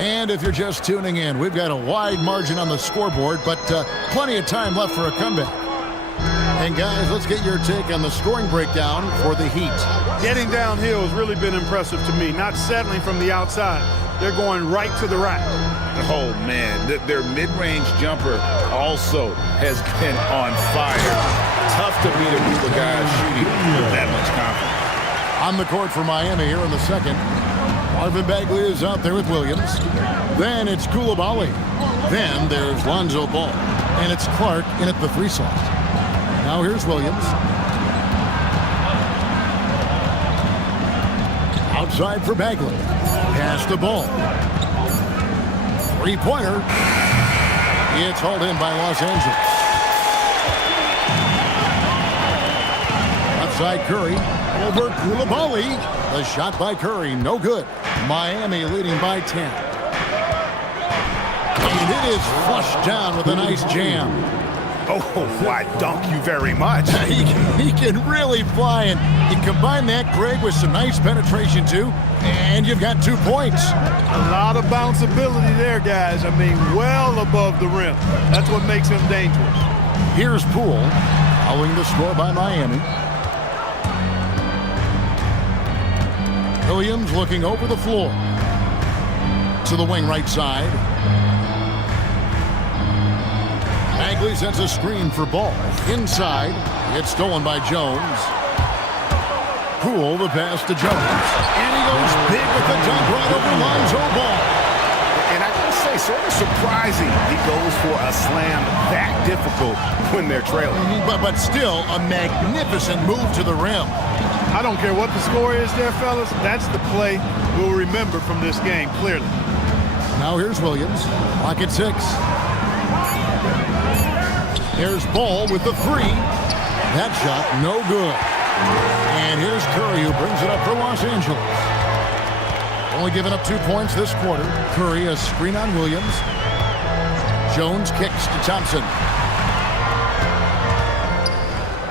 And if you're just tuning in, we've got a wide margin on the scoreboard, but plenty of time left for a comeback. And guys, let's get your take on the scoring breakdown for the Heat. Getting downhill has really been impressive to me. Not settling from the outside. They're going right to the rack. Oh, man. Their mid-range jumper also has been on fire. Tough to beat a group of guys shooting with that much confidence. On the court for Miami here in the second. Marvin Bagley is out there with Williams. Then it's Coulibaly. Then there's Lonzo Ball. And it's Clark in at the 3 slot. Now here's Williams. Outside for Bagley. Pass the ball. 3-pointer. It's hauled in by Los Angeles. Outside Curry. Over Coulibaly. The shot by Curry, no good. Miami leading by 10. And it is flushed down with a nice jam. Oh, why, dunk you very much. He can really fly, and you combine that, Greg, with some nice penetration, too, and you've got 2 points. A lot of bounceability there, guys. I mean, well above the rim. That's what makes him dangerous. Here's Poole, following the score by Miami. Williams looking over the floor to the wing right side. Bagley sends a screen for Ball. Inside, it's stolen by Jones. Poole the pass to Jones. And he goes big with the dunk right over Lonzo Ball. And I gotta say, sort of surprising he goes for a slam that difficult when they're trailing. But still, a magnificent move to the rim. I don't care what the score is there, fellas. That's the play we'll remember from this game, clearly. Now here's Williams. Clock at 6. Here's Ball with the 3. That shot, no good. And here's Curry, who brings it up for Los Angeles. Only giving up 2 points this quarter. Curry, a screen on Williams. Jones kicks to Thompson.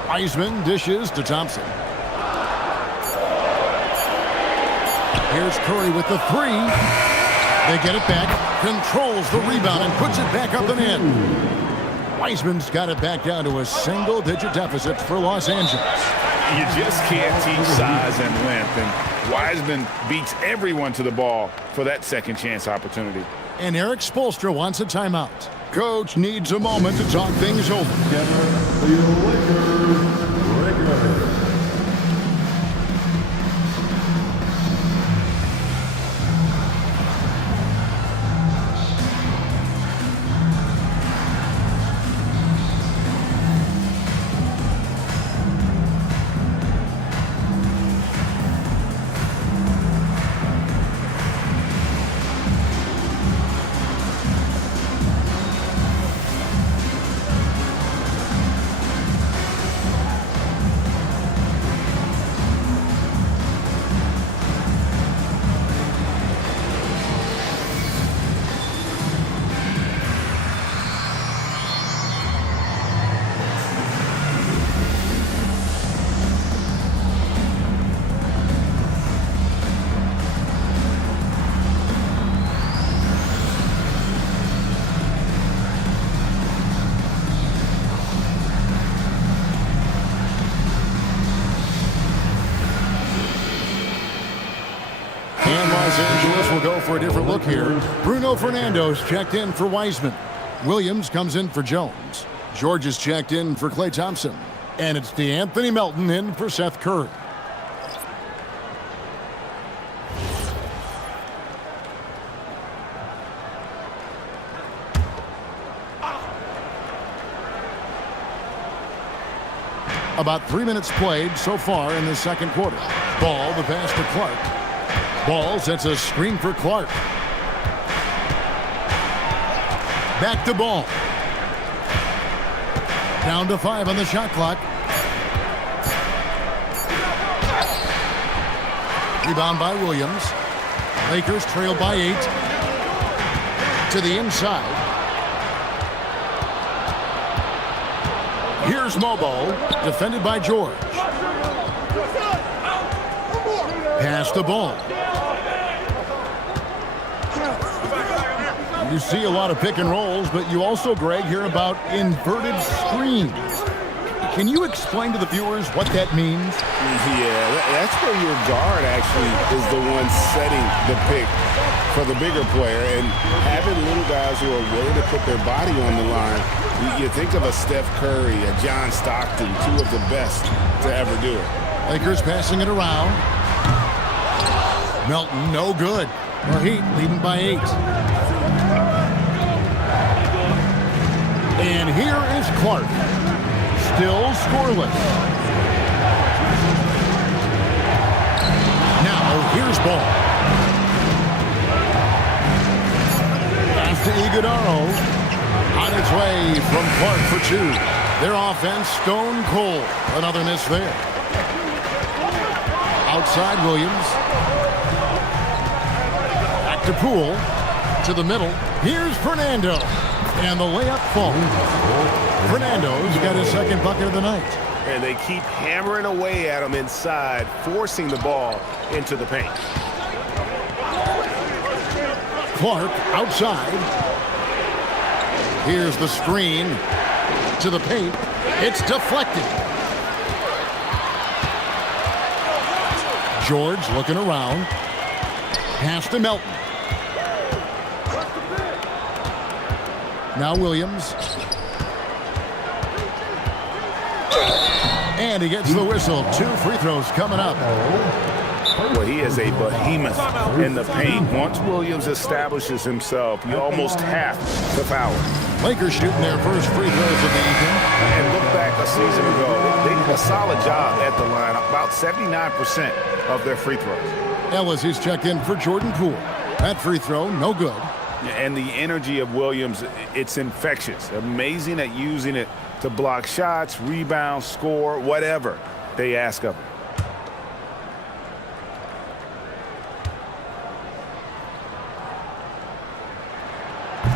Wiseman dishes to Thompson. Here's Curry with the 3. They get it back, controls the rebound, and puts it back up and in. Wiseman's got it back down to a single-digit deficit for Los Angeles. You just can't teach size and length, and Wiseman beats everyone to the ball for that second chance opportunity. And Eric Spoelstra wants a timeout. Coach needs a moment to talk things over. Los Angeles will go for a different look here. Bruno Fernando's checked in for Wiseman. Williams comes in for Jones. George is checked in for Klay Thompson. And it's DeAnthony Melton in for Seth Curry. About 3 minutes played so far in the second quarter. Ball, the pass to Clark. Ball sets a screen for Clark. Back to Ball. Down to 5 on the shot clock. Rebound by Williams. Lakers trail by 8. To the inside. Here's Mobo, defended by George. Pass the ball. You see a lot of pick and rolls, but you also, Greg, hear about inverted screens. Can you explain to the viewers what that means? Yeah, that's where your guard actually is the one setting the pick for the bigger player, and having little guys who are willing to put their body on the line. You think of a Steph Curry, a John Stockton, two of the best to ever do it. Lakers passing it around. Melton, no good. The Heat leading by 8. And here is Clark. Still scoreless. Now here's Ball. Pass to Iguodala. On its way from Clark for 2. Their offense stone cold. Another miss there. Outside Williams. Back to Poole. To the middle. Here's Fernando. And the layup falls. Fernando's got his second bucket of the night. And they keep hammering away at him inside, forcing the ball into the paint. Clark outside. Here's the screen to the paint. It's deflected. George looking around. Pass to Melton. Now Williams. And he gets the whistle. 2 free throws coming up. Well, he is a behemoth in the paint. Once Williams establishes himself, you almost have to foul him. Lakers shooting their first free throws of the evening. And look back a season ago. They did a solid job at the line. About 79% of their free throws. Ellis is checked in for Jordan Poole. That free throw, no good. And the energy of Williams, it's infectious. Amazing at using it to block shots, rebound, score, whatever they ask of him.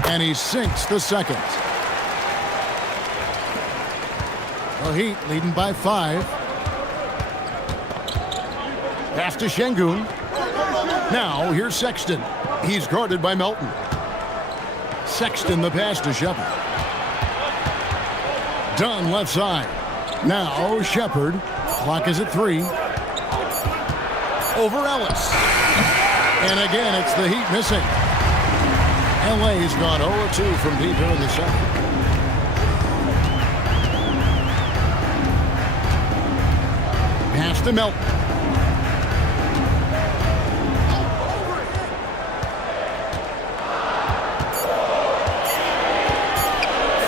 And he sinks the second. The Heat leading by 5. Pass to Şengün. Now here's Sexton. He's guarded by Melton. Sexton the pass to Shepard. Dunn left side. Now Shepard. Clock is at 3. Over Ellis. And again, it's the Heat missing. LA's gone 0-2 from deep here in the second. Pass to Melton.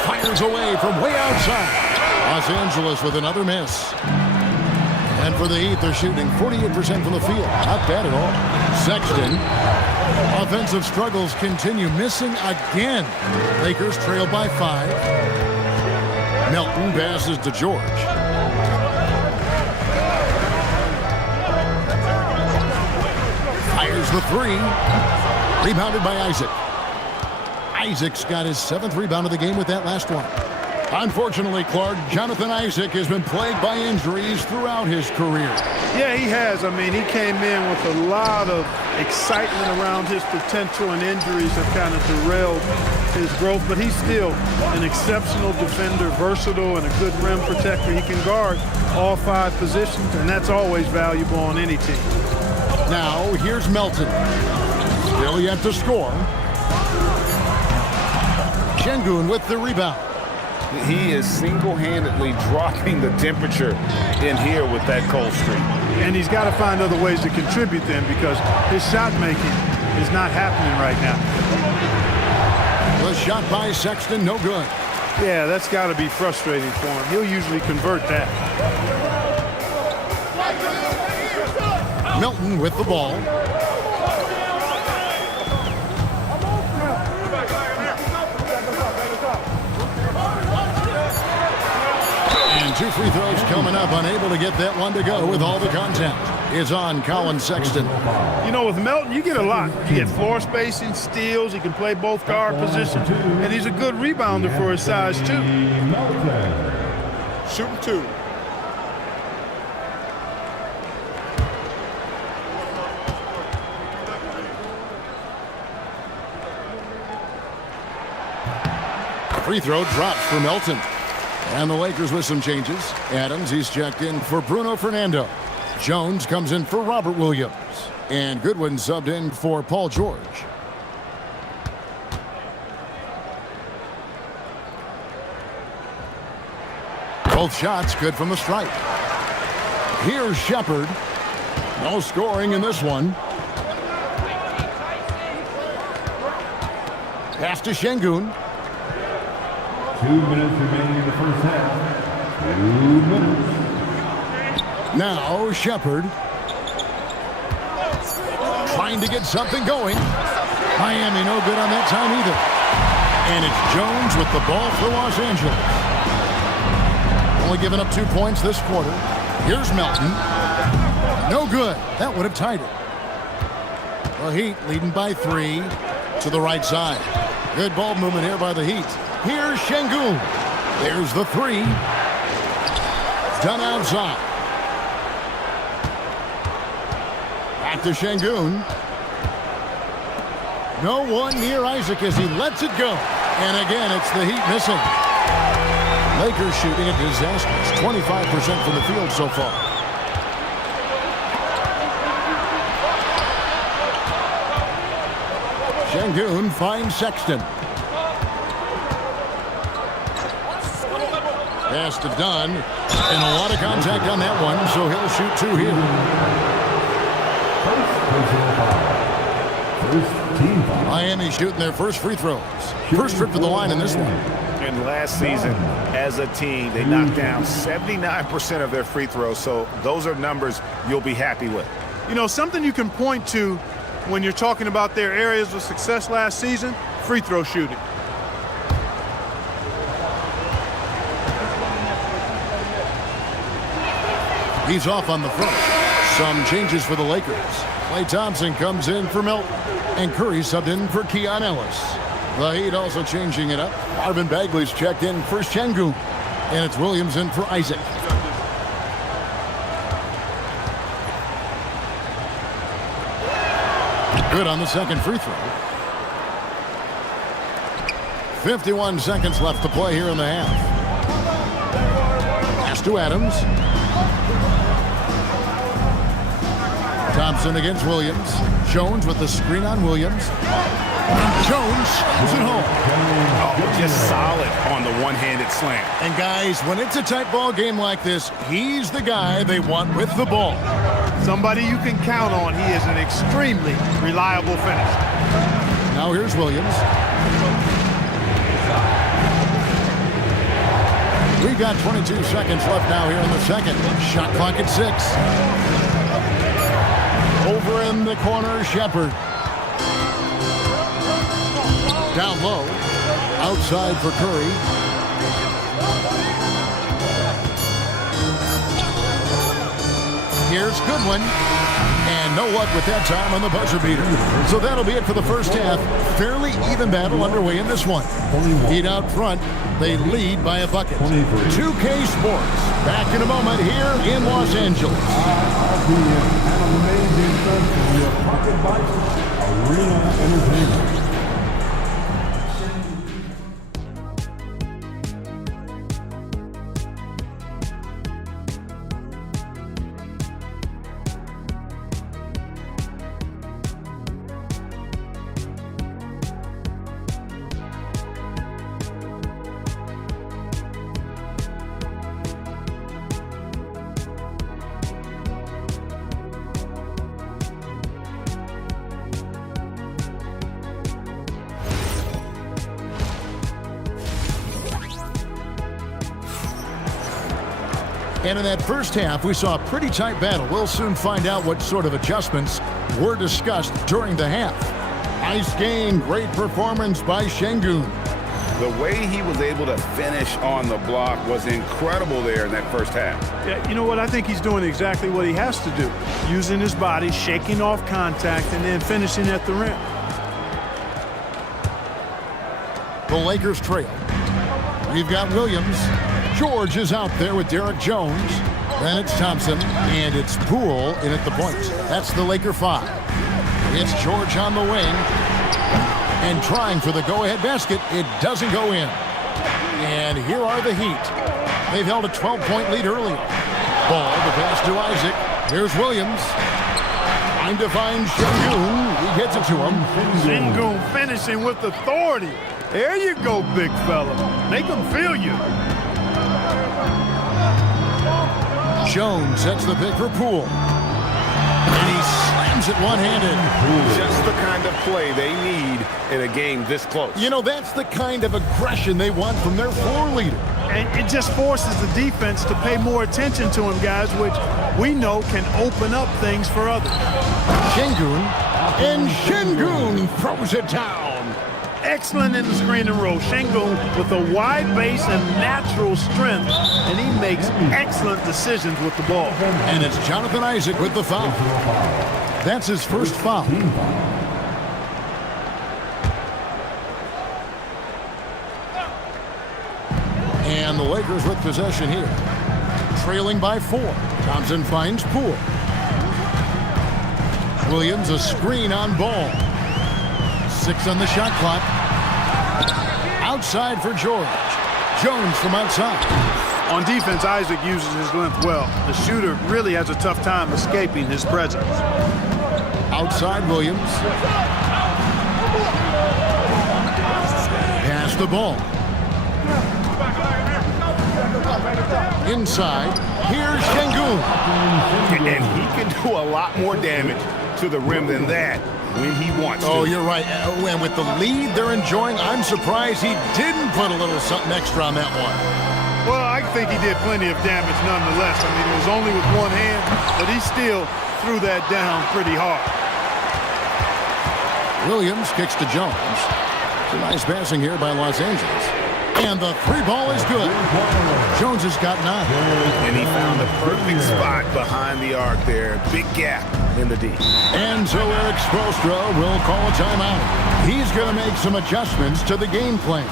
Fires away from way outside. Los Angeles with another miss. And for the Heat, they're shooting 48% from the field. Not bad at all. Sexton. Offensive struggles continue, missing again. Lakers trail by 5. Melton passes to George. Fires the 3. Rebounded by Isaac. Isaac's got his 7th rebound of the game with that last one. Unfortunately, Clark, Jonathan Isaac has been plagued by injuries throughout his career. Yeah, he has. I mean, he came in with a lot of excitement around his potential, and injuries have kind of derailed his growth. But he's still an exceptional defender, versatile, and a good rim protector. He can guard all 5 positions, and that's always valuable on any team. Now, here's Melton. Still yet to score. Şengün with the rebound. He is single-handedly dropping the temperature in here with that cold streak. And he's got to find other ways to contribute then, because his shot making is not happening right now. The shot by Sexton, no good. Yeah, that's got to be frustrating for him. He'll usually convert that. Milton with the ball. And 2 free throws coming up. Unable to get that one to go with all the contact. Is on Colin Sexton. You know, with Melton, you get a lot. You get floor spacing, steals. He can play both guard positions. And he's a good rebounder for his size, too. Shooting 2. Free throw drops for Melton. And the Lakers with some changes. Adams, he's checked in for Bruno Fernando. Jones comes in for Robert Williams. And Goodwin subbed in for Paul George. Both shots good from the stripe. Here's Shepard. No scoring in this one. Pass to Şengün. 2 minutes remaining in the first half. 2 minutes. Now Shepard. Trying to get something going. Miami no good on that time either. And it's Jones with the ball for Los Angeles. Only giving up 2 points this quarter. Here's Melton. No good. That would have tied it. The Heat leading by 3 to the right side. Good ball movement here by the Heat. Here's Şengün. There's the 3. Done outside. Back to Şengün. No one near Isaac as he lets it go. And again, it's the Heat missing. Lakers shooting a disastrous 25% from the field so far. Şengün finds Sexton. Pass to Dunn. And a lot of contact on that one, so he'll shoot 2 here. Miami shooting their first free throws. First trip to the line in this one. And last season, as a team, they knocked down 79% of their free throws, so those are numbers you'll be happy with. You know, something you can point to when you're talking about their areas of success last season, free throw shooting. He's off on the front. Some changes for the Lakers. Klay Thompson comes in for Melton. And Curry subbed in for Keon Ellis. The Heat also changing it up. Marvin Bagley's checked in for Şengün. And it's Williams in for Isaac. Good on the second free throw. 51 seconds left to play here in the half. Pass to Adams. Thompson against Williams. Jones with the screen on Williams. And Jones is it home. Oh, just solid on the one-handed slam. And guys, when it's a tight ball game like this, he's the guy they want with the ball. Somebody you can count on. He is an extremely reliable finisher. Now here's Williams. We've got 22 seconds left now here in the second. Shot clock at 6. Over in the corner, Shepard. Down low. Outside for Curry. Here's Goodwin. And no luck with that time on the buzzer beater. So that'll be it for the first half. Fairly even battle underway in this one. Heat out front. They lead by a bucket. 2K Sports. Back in a moment here in Los Angeles. An amazing sense of your Pocket Bites Arena Entertainment. And in that first half, we saw a pretty tight battle. We'll soon find out what sort of adjustments were discussed during the half. Nice game, great performance by Şengün. The way he was able to finish on the block was incredible there in that first half. Yeah, you know what? I think he's doing exactly what he has to do. Using his body, shaking off contact, and then finishing at the rim. The Lakers trail. We've got Williams. George is out there with Derek Jones. Then it's Thompson, and it's Poole in at the point. That's the Laker 5. It's George on the wing. And trying for the go-ahead basket. It doesn't go in. And here are the Heat. They've held a 12-point lead earlier. Ball, the pass to Isaac. Here's Williams. Trying to find Şengün. He gets it to him. Şengün finishing with authority. There you go, big fella. Make him feel you. Jones sets the pick for Poole. And he slams it one-handed. Just the kind of play they need in a game this close. You know, that's the kind of aggression they want from their floor leader. And it just forces the defense to pay more attention to him, guys, which we know can open up things for others. Şengün, and Şengün throws it down. Excellent in the screen and roll. Şengün with a wide base and natural strength, and he makes excellent decisions with the ball. And it's Jonathan Isaac with the foul. That's his first foul. And the Lakers with possession here. Trailing by 4. Thompson finds Poole. Williams a screen on Ball. 6 on the shot clock. Outside for George. Jones from outside. On defense, Isaac uses his length well. The shooter really has a tough time escaping his presence. Outside Williams. Pass the ball. Inside. Here's Şengün. And he can do a lot more damage to the rim than that when he wants to. Oh, you're right. And with the lead they're enjoying, I'm surprised he didn't put a little something extra on that one. Well, I think he did plenty of damage nonetheless. I mean, it was only with one hand, but he still threw that down pretty hard. Williams kicks to Jones. Some nice passing here by Los Angeles. And the 3 ball is good. Jones has got 9. And he found the perfect spot behind the arc there. Big gap in the D. And so Eric Spoelstra will call a timeout. He's going to make some adjustments to the game plan.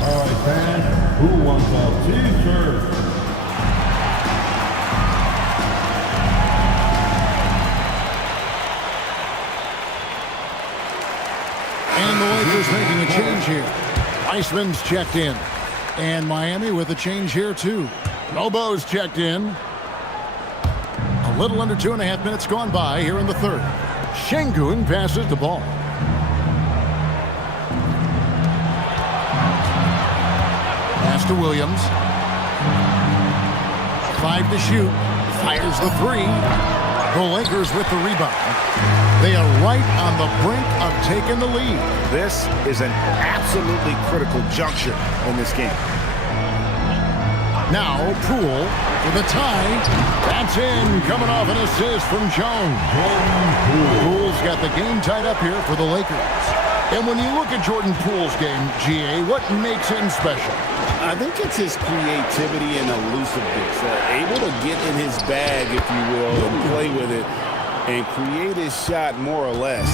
All right, fans, who wants a T-shirt? And the Lakers making a change here. Weissman's checked in. And Miami with a change here, too. Lobo's checked in. A little under 2.5 minutes gone by here in the third. Şengün passes the ball. Pass to Williams. 5 to shoot. Fires the 3. The Lakers with the rebound. They are right on the brink of taking the lead. This is an absolutely critical juncture in this game. Now Poole for the tie. That's in. Coming off an assist from Jones. Poole's got the game tied up here for the Lakers. And when you look at Jordan Poole's game, GA, what makes him special? I think it's his creativity and elusiveness. Able to get in his bag, if you will, and play with it and create his shot more or less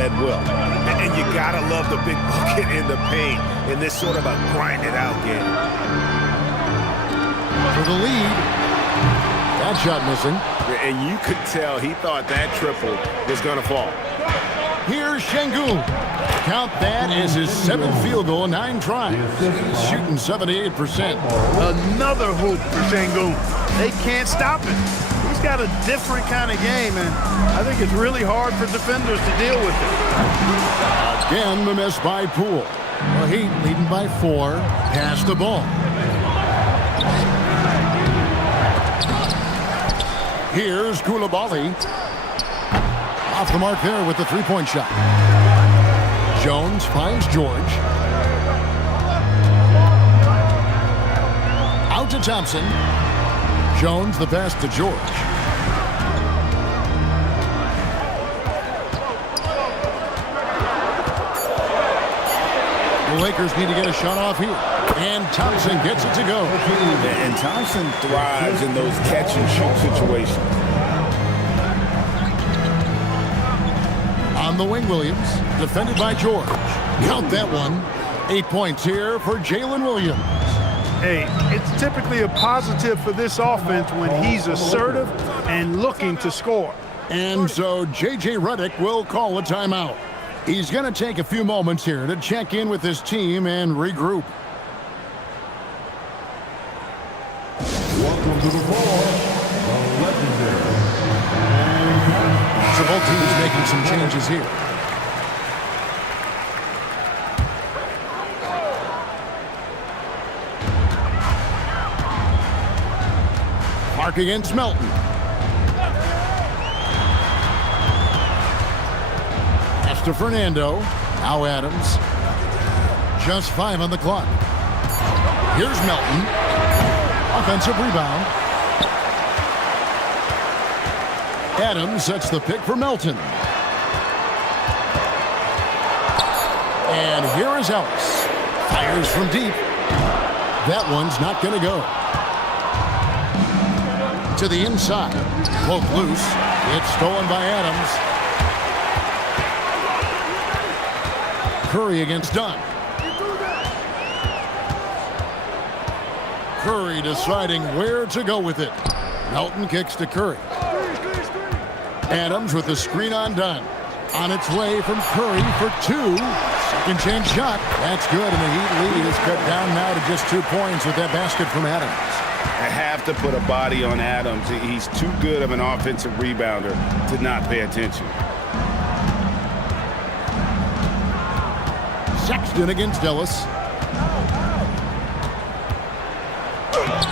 at will. And you gotta love the big bucket in the paint in this sort of a grind-it-out game. For the lead. That shot missing. And you could tell he thought that triple was gonna fall. Here's Şengün. Count that as his 7th field goal, 9 tries. He's shooting 78%. Another hoop for Şengün. They can't stop it. He's got a different kind of game, and I think it's really hard for defenders to deal with it. Again, the miss by Poole. The Heat leading by 4. Pass the ball. Here's Coulibaly. Off the mark there with the 3-point shot. Jones finds George. Out to Thompson. Jones the pass to George. The Lakers need to get a shot off here. And Thompson gets it to go. And Thompson thrives in those catch-and-shoot situations. On the wing, Williams, defended by George. Count that one. 8 points here for Jalen Williams. Hey, it's typically a positive for this offense when he's assertive and looking to score. And so J.J. Redick will call a timeout. He's going to take a few moments here to check in with his team and regroup. Welcome to the floor, the legendary. So both teams making some changes here. Park against Melton. Pass to Fernando. Now Adams. Just 5 on the clock. Here's Melton. Offensive rebound. Adams sets the pick for Melton. And here is Ellis. Fires from deep. That one's not going to go. To the inside. Poke loose. It's stolen by Adams. Curry against Dunn. Curry deciding where to go with it. Melton kicks to Curry. Adams with the screen on Dunn. On its way from Curry for 2. Second chance shot. That's good, and the Heat lead is cut down now to just 2 points with that basket from Adams. I have to put a body on Adams. He's too good of an offensive rebounder to not pay attention. Sexton against Ellis.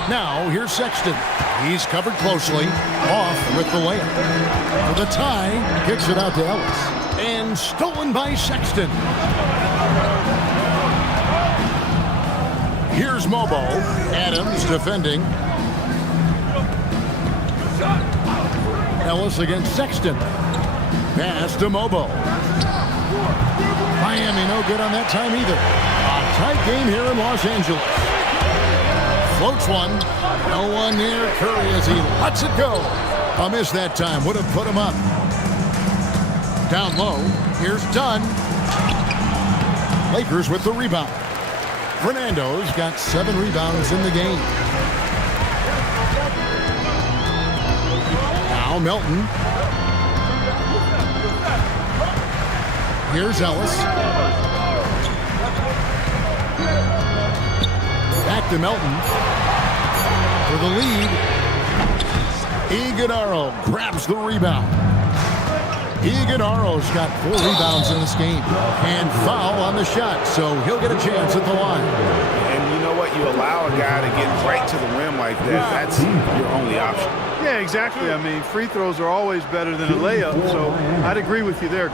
Now, here's Sexton. He's covered closely. Off with the layup. For the tie, kicks it out to Ellis. And stolen by Sexton. Here's Mobo. Adams defending. Ellis against Sexton. Pass to Mobo. Miami no good on that time either. A tight game here in Los Angeles. Floats one. No one near Curry as he lets it go. A miss that time. Would have put him up. Down low. Here's Dunn. Lakers with the rebound. Fernando's got 7 rebounds in the game. Now Melton. Here's Ellis. Back to Melton. For the lead. Iguodala grabs the rebound. Iguodala's got 4 rebounds in this game. And foul on the shot, so he'll get a chance at the line. And you know what? You allow a guy to get right to the rim like that. That's your only option. Yeah, exactly. I mean, free throws are always better than a layup, so I'd agree with you there.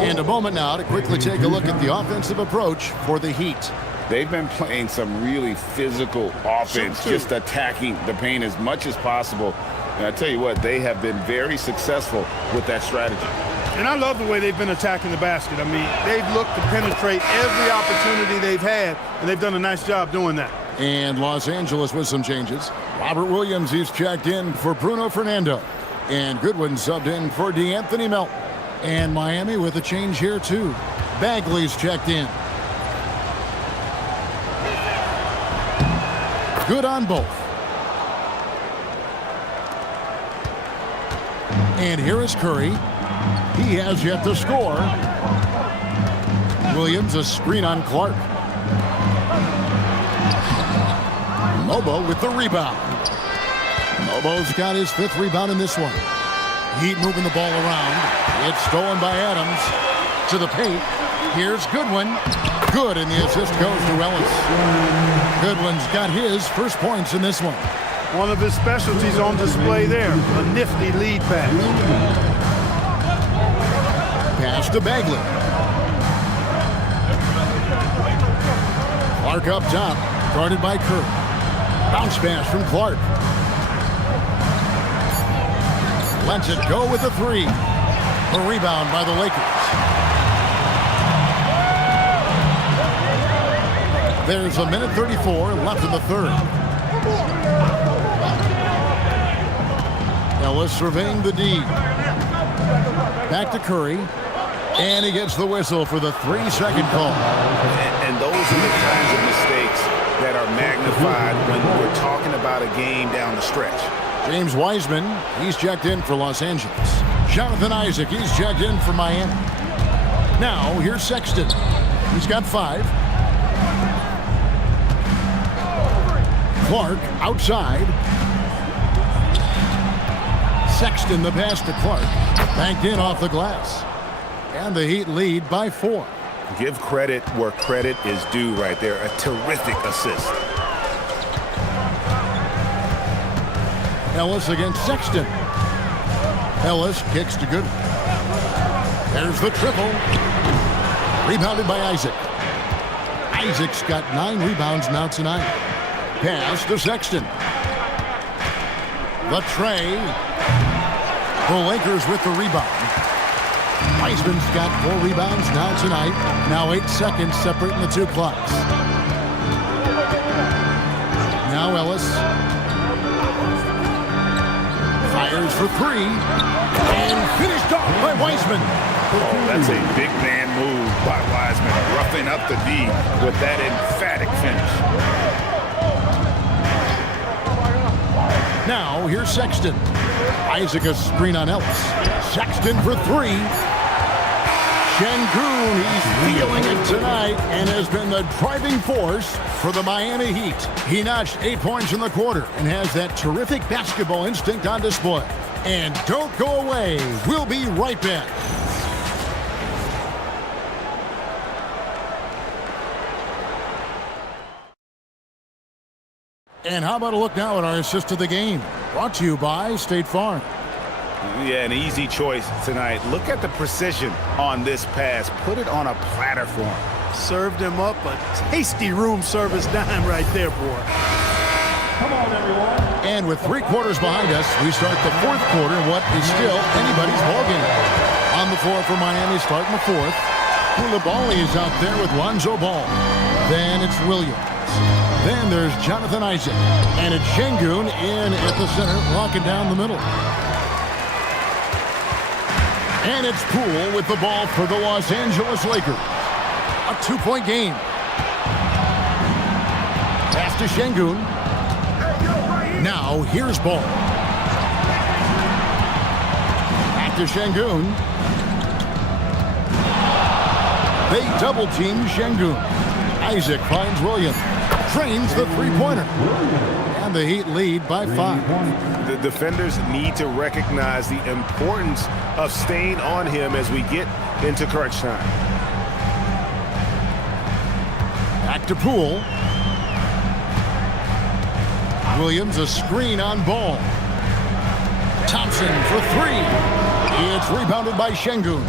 And a moment now to quickly take a look at the offensive approach for the Heat. They've been playing some really physical offense, just attacking the paint as much as possible. And I tell you what, they have been very successful with that strategy. And I love the way they've been attacking the basket. I mean, they've looked to penetrate every opportunity they've had, and they've done a nice job doing that. And Los Angeles with some changes. Robert Williams, he's checked in for Bruno Fernando. And Goodwin subbed in for DeAnthony Melton. And Miami with a change here, too. Bagley's checked in. Good on both. And here is Curry. He has yet to score. Williams, a screen on Clark. Mobo with the rebound. Mobo's got his 5th rebound in this one. Heat moving the ball around. It's stolen by Adams. To the paint. Here's Goodwin. Good, and the assist goes to Ellis. Goodwin's got his first points in this one. One of his specialties on display there. A nifty lead pass. Pass to Bagley. Clark up top, guarded by Curry. Bounce pass from Clark. Lets it go with the three. A rebound by the Lakers. There's a minute 34 left in the third. Ellis surveying the D. Back to Curry. And he gets the whistle for the 3-second call. And those are the kinds of mistakes that are magnified when we're talking about a game down the stretch. James Wiseman, he's checked in for Los Angeles. Jonathan Isaac, he's checked in for Miami. Now, here's Sexton. He's got 5. Clark outside. Sexton the pass to Clark. Banked in off the glass. And the Heat lead by 4. Give credit where credit is due right there. A terrific assist. Ellis against Sexton. Ellis kicks to Goodwin. There's the triple. Rebounded by Isaac. Isaac's got 9 rebounds now tonight. Pass to Sexton. The tray. The Lakers with the rebound. Wiseman's got 4 rebounds now tonight. Now 8 seconds separating the 2 clocks. Now Ellis. Fires for 3. And finished off by Wiseman. Oh, that's a big man move by Wiseman. Roughing up the D with that emphatic finish. Now, here's Sexton. Isaac a screen on Ellis. Sexton for 3. Şengün, he's feeling it tonight and has been the driving force for the Miami Heat. He notched 8 points in the quarter and has that terrific basketball instinct on display. And don't go away. We'll be right back. And how about a look now at our assist of the game? Brought to you by State Farm. Yeah, an easy choice tonight. Look at the precision on this pass. Put it on a platter for him. Served him up a tasty room service dime right there, boy. Come on, everyone. And with 3 quarters behind us, we start the 4th quarter, what is still anybody's ballgame. On the floor for Miami, starting the 4th. Coulibaly is out there with Lonzo Ball. Then it's Williams. Then there's Jonathan Isaac. And it's Şengün in at the center, locking down the middle. And it's Poole with the ball for the Los Angeles Lakers. A 2-point game. Pass to Şengün. Now here's Ball. Back to Şengün. They double team Şengün. Isaac finds Williams. Trains the 3-pointer. And the Heat lead by 5. The defenders need to recognize the importance of staying on him as we get into crunch time. Back to Poole. Williams a screen on Ball. Thompson for 3. It's rebounded by Şengün.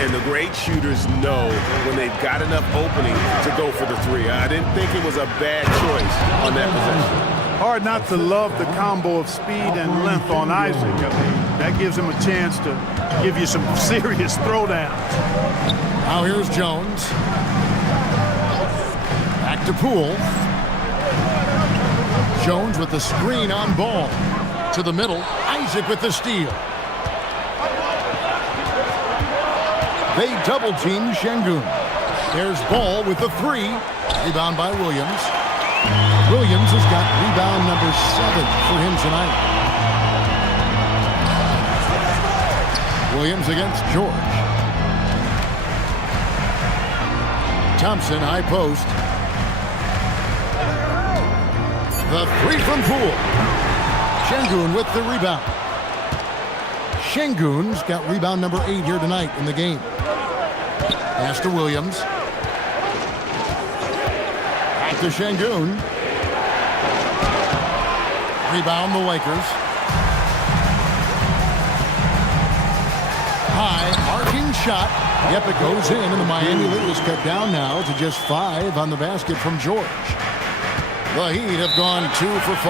And the great shooters know when they've got enough opening to go for the 3. I didn't think it was a bad choice on that possession. Hard not to love the combo of speed and length on Isaac. I mean, that gives him a chance to give you some serious throwdowns. Now here's Jones. Back to Poole. Jones with the screen on Ball. To the middle. Isaac with the steal. They double team Şengün. There's Ball with the 3. Rebound by Williams. Williams has got rebound number 7 for him tonight. Williams against George. Thompson, high post. The 3 from Poole. Şengün with the rebound. Şengün's got rebound number 8 here tonight in the game. Pass to Williams. Back to Şengün. Rebound the Lakers. High arcing shot. Yep, it goes in, and the Miami lead is cut down now to just 5 on the basket from George. The Heat have gone 2 for 5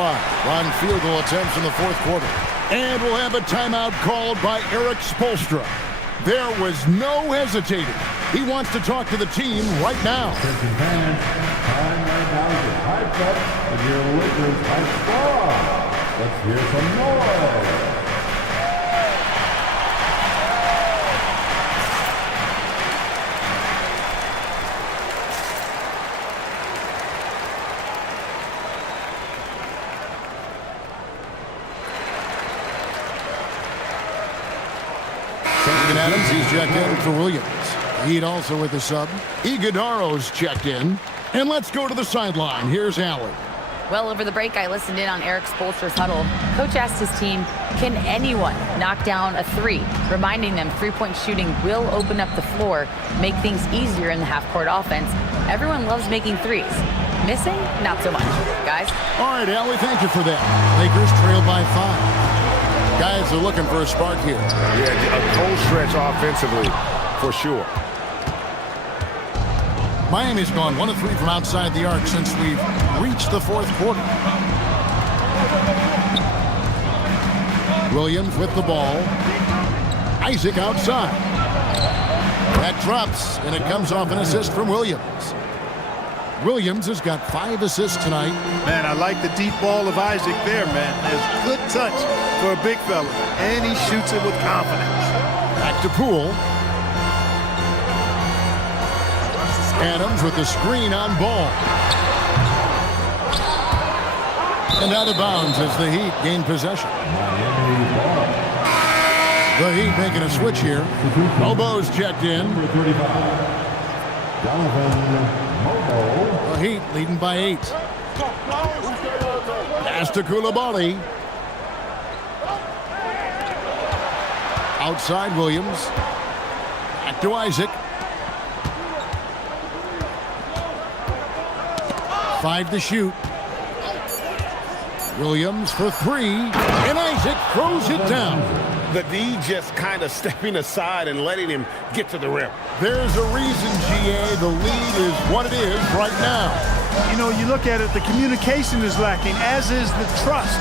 on field goal attempts in the fourth quarter. And we'll have a timeout called by Erik Spoelstra. There was no hesitating. He wants to talk to the team right now. Attention fans, time right now to get hyped up with your Lakers Hype Squad. Let's hear some noise. Adams, he's checked in for Williams. Heat also with the sub. Iguodaro's checked in. And let's go to the sideline. Here's Allen. Well, over the break, I listened in on Erik Spoelstra's huddle. Coach asked his team, can anyone knock down a 3? Reminding them three-point shooting will open up the floor, make things easier in the half-court offense. Everyone loves making threes. Missing? Not so much. Guys? All right, Allie, thank you for that. Lakers trail by 5. Guys are looking for a spark here. Yeah, a cold stretch offensively, for sure. Miami's gone 1 of 3 from outside the arc since we've reached the fourth quarter. Williams with the ball. Isaac outside. That drops, and it comes off an assist from Williams. Williams has got 5 assists tonight. Man, I like the deep ball of Isaac there, man. There's good touch for a big fella, and he shoots it with confidence. Back to Poole. Adams with the screen on ball. And out of bounds as the Heat gain possession. The Heat making a switch here. Mobo's checked in. The Heat leading by 8. Pass to Coulibaly. Outside Williams. Back to Isaac. 5 to shoot. Williams for 3. And Isaac throws it down. The D just kind of stepping aside and letting him get to the rim. There's a reason, GA, the lead is what it is right now. You know, you look at it, the communication is lacking, as is the trust.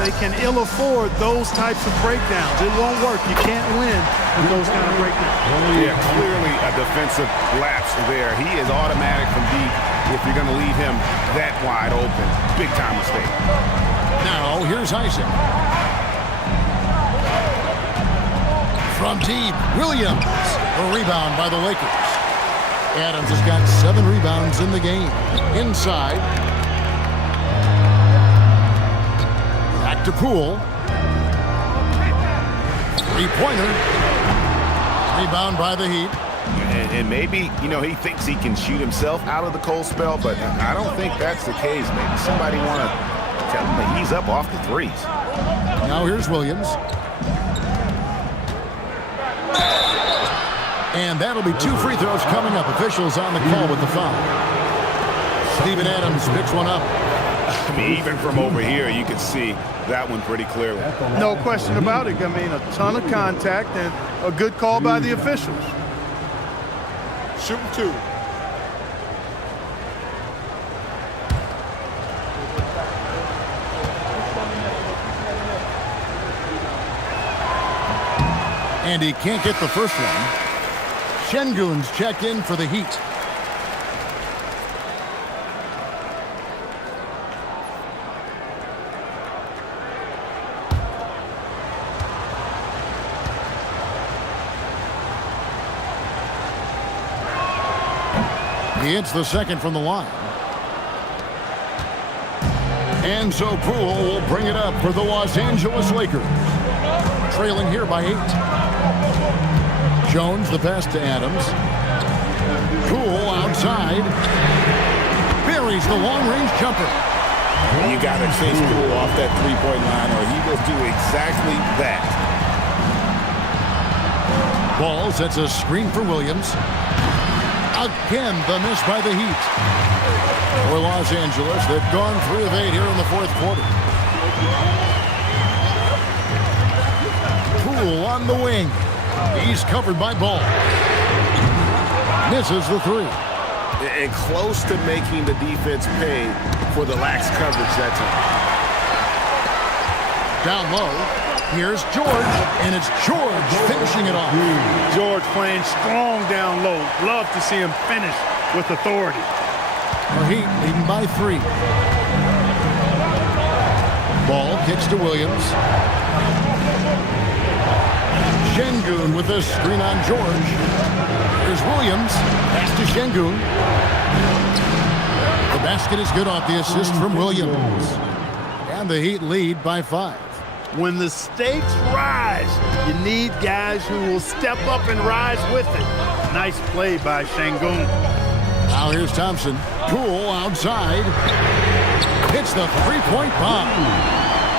They can ill afford those types of breakdowns. It won't work. You can't win with those kind of breakdowns. Yeah, clearly a defensive lapse there. He is automatic from deep if you're going to leave him that wide open. Big time mistake. Now, here's Isaac. From deep, Williams. A rebound by the Lakers. Adams has got 7 rebounds in the game. Inside. Back to Poole. 3-pointer. Rebound by the Heat. And maybe, you know, he thinks he can shoot himself out of the cold spell, but I don't think that's the case. Maybe somebody want to tell him to ease up off the threes. Now here's Williams. And that'll be 2 free throws coming up. Officials on the call with the foul. Steven Adams picks one up. I mean, even from over here, you can see that one pretty clearly. No question about it. I mean, a ton of contact and a good call by the officials. Shooting 2. And he can't get the first one. Şengün's checked in for the Heat. He hits the second from the line. And so Poole will bring it up for the Los Angeles Lakers. Trailing here by 8. Jones, the pass to Adams. Poole outside. Buries the long-range jumper. You got to chase Poole off that three-point line, or he will do exactly that. Ball sets a screen for Williams. Again, the miss by the Heat. For Los Angeles, they've gone 3 of 8 here in the fourth quarter. Poole on the wing. He's covered by Ball. Misses the three. And close to making the defense pay for the lax coverage that time. Down low, here's George, and it's George finishing it off. George playing strong down low. Love to see him finish with authority. The Heat leading by 3. Ball kicks to Williams. Şengün with a screen on George. Here's Williams. Pass to Şengün. The basket is good off the assist from Williams. And the Heat lead by 5. When the stakes rise, you need guys who will step up and rise with it. Nice play by Şengün. Now here's Thompson. Poole outside. Hits the three-point bomb.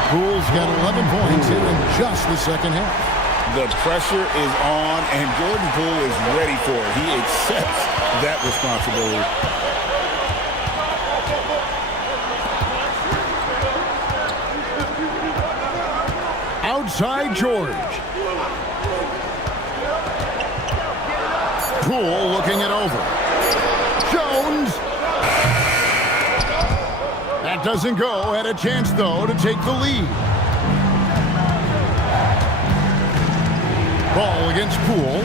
Poole's got 11 points here in just the second half. The pressure is on, and Jordan Poole is ready for it. He accepts that responsibility. Outside George. Poole looking it over. Jones. That doesn't go. Had a chance, though, to take the lead. Ball against Poole.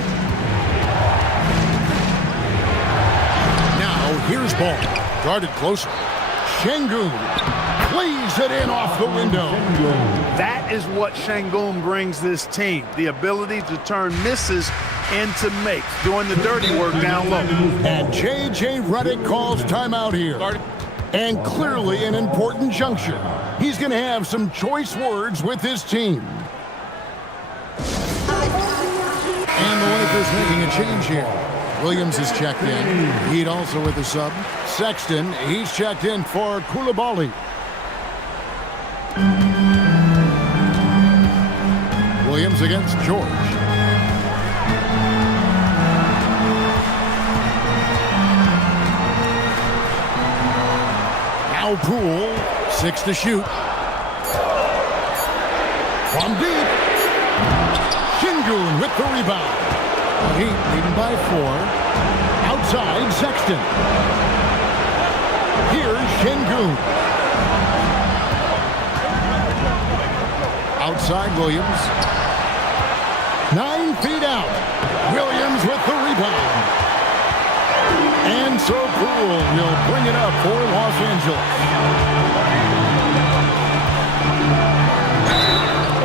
Now here's Ball. Guarded closer. Şengün plays it in off the window. That is what Şengün brings this team. The ability to turn misses into makes, doing the dirty work down low. And J.J. Redick calls timeout here. And clearly an important juncture. He's going to have some choice words with his team. And the Lakers making a change here. Williams is checked in. Heat also with a sub. Sexton, he's checked in for Coulibaly. Williams against George. Now Poole, 6 to shoot. From deep. Şengün with the rebound. Heat leading by 4. Outside, Sexton. Here's Şengün. Outside, Williams. 9 feet out. Williams with the rebound. And so Poole will bring it up for Los Angeles.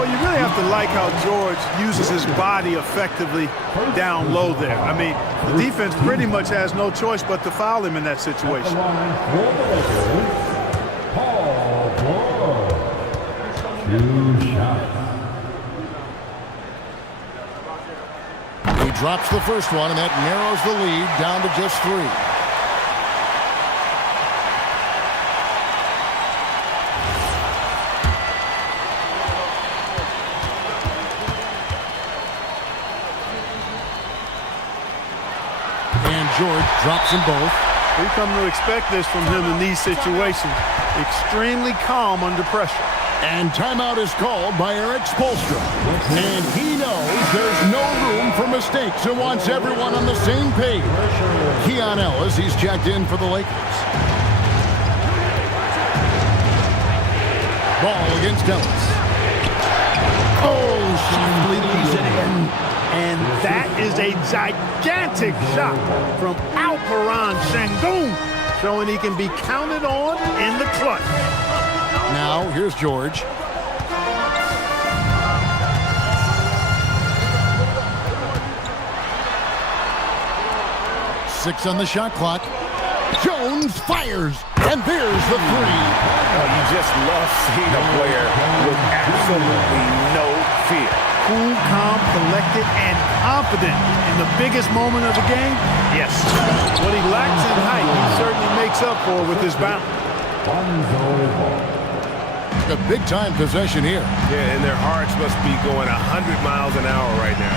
You really have to like how George uses his body effectively down low there. I mean, the defense pretty much has no choice but to foul him in that situation. Paul George. 2 shots. He drops the first one, and that narrows the lead down to just 3. George drops them both. We come to expect this from him in these situations. Extremely calm under pressure. And timeout is called by Eric Spoelstra. And he knows there's no room for mistakes and wants everyone on the same page. Keon Ellis, he's checked in for the Lakers. Ball against Ellis. Oh, softly lays it in. And that is a gigantic shot from Alperen Şengün, showing he can be counted on in the clutch. Now, here's George. Six on the shot clock. Jones fires, and there's the 3. You just love seeing a player with absolutely no fear. Cool, calm, collected, and confident in the biggest moment of the game? Yes. What he lacks in height, he certainly makes up for with his bounce. A big-time possession here. Yeah, and their hearts must be going 100 miles an hour right now.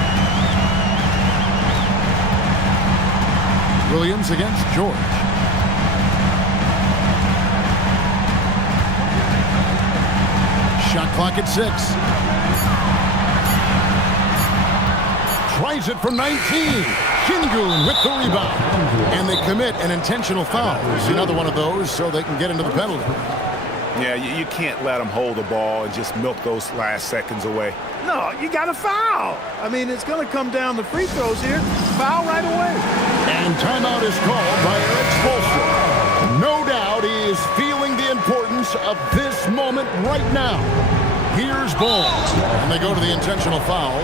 Williams against George. Shot clock at 6. lays it from 19. Şengün with the rebound. And they commit an intentional foul. It's another one of those so they can get into the penalty. Yeah, you can't let them hold the ball and just milk those last seconds away. No, you got to foul. I mean, it's going to come down to free throws here. Foul right away. And timeout is called by Erik Spoelstra. No doubt he is feeling the importance of this moment right now. Here's Ball. And they go to the intentional foul.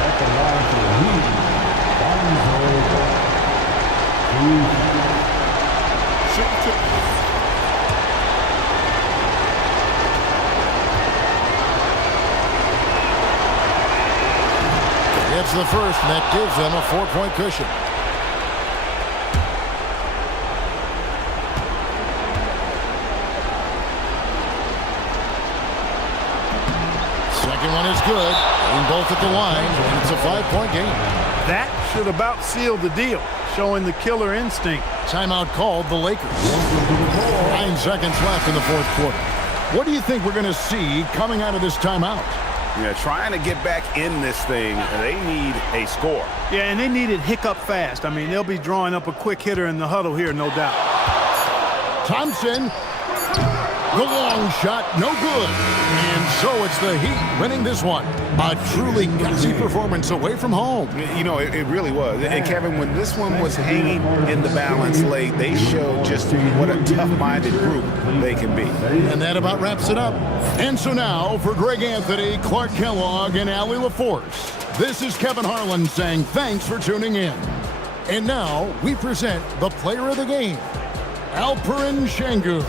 At the line for the Heat, It's the first, and that gives them a 4-point cushion. Second one is good. And both at the line, and it's a 5-point game. That should about seal the deal, showing the killer instinct. Timeout called the Lakers. 9 seconds left in the fourth quarter. What do you think we're going to see coming out of this timeout? Yeah, trying to get back in this thing, they need a score. Yeah, and they need it hiccup fast. I mean, they'll be drawing up a quick hitter in the huddle here, no doubt. Thompson, the long shot, no good. And so it's the Heat winning this one. A truly gutsy performance away from home. You know, it really was. And Kevin, when this one was hanging in the balance late, they showed just what a tough-minded group they can be. And that about wraps it up. And so now, for Greg Anthony, Clark Kellogg, and Allie LaForce, this is Kevin Harlan saying thanks for tuning in. And now, we present the player of the game, Alperen Şengün.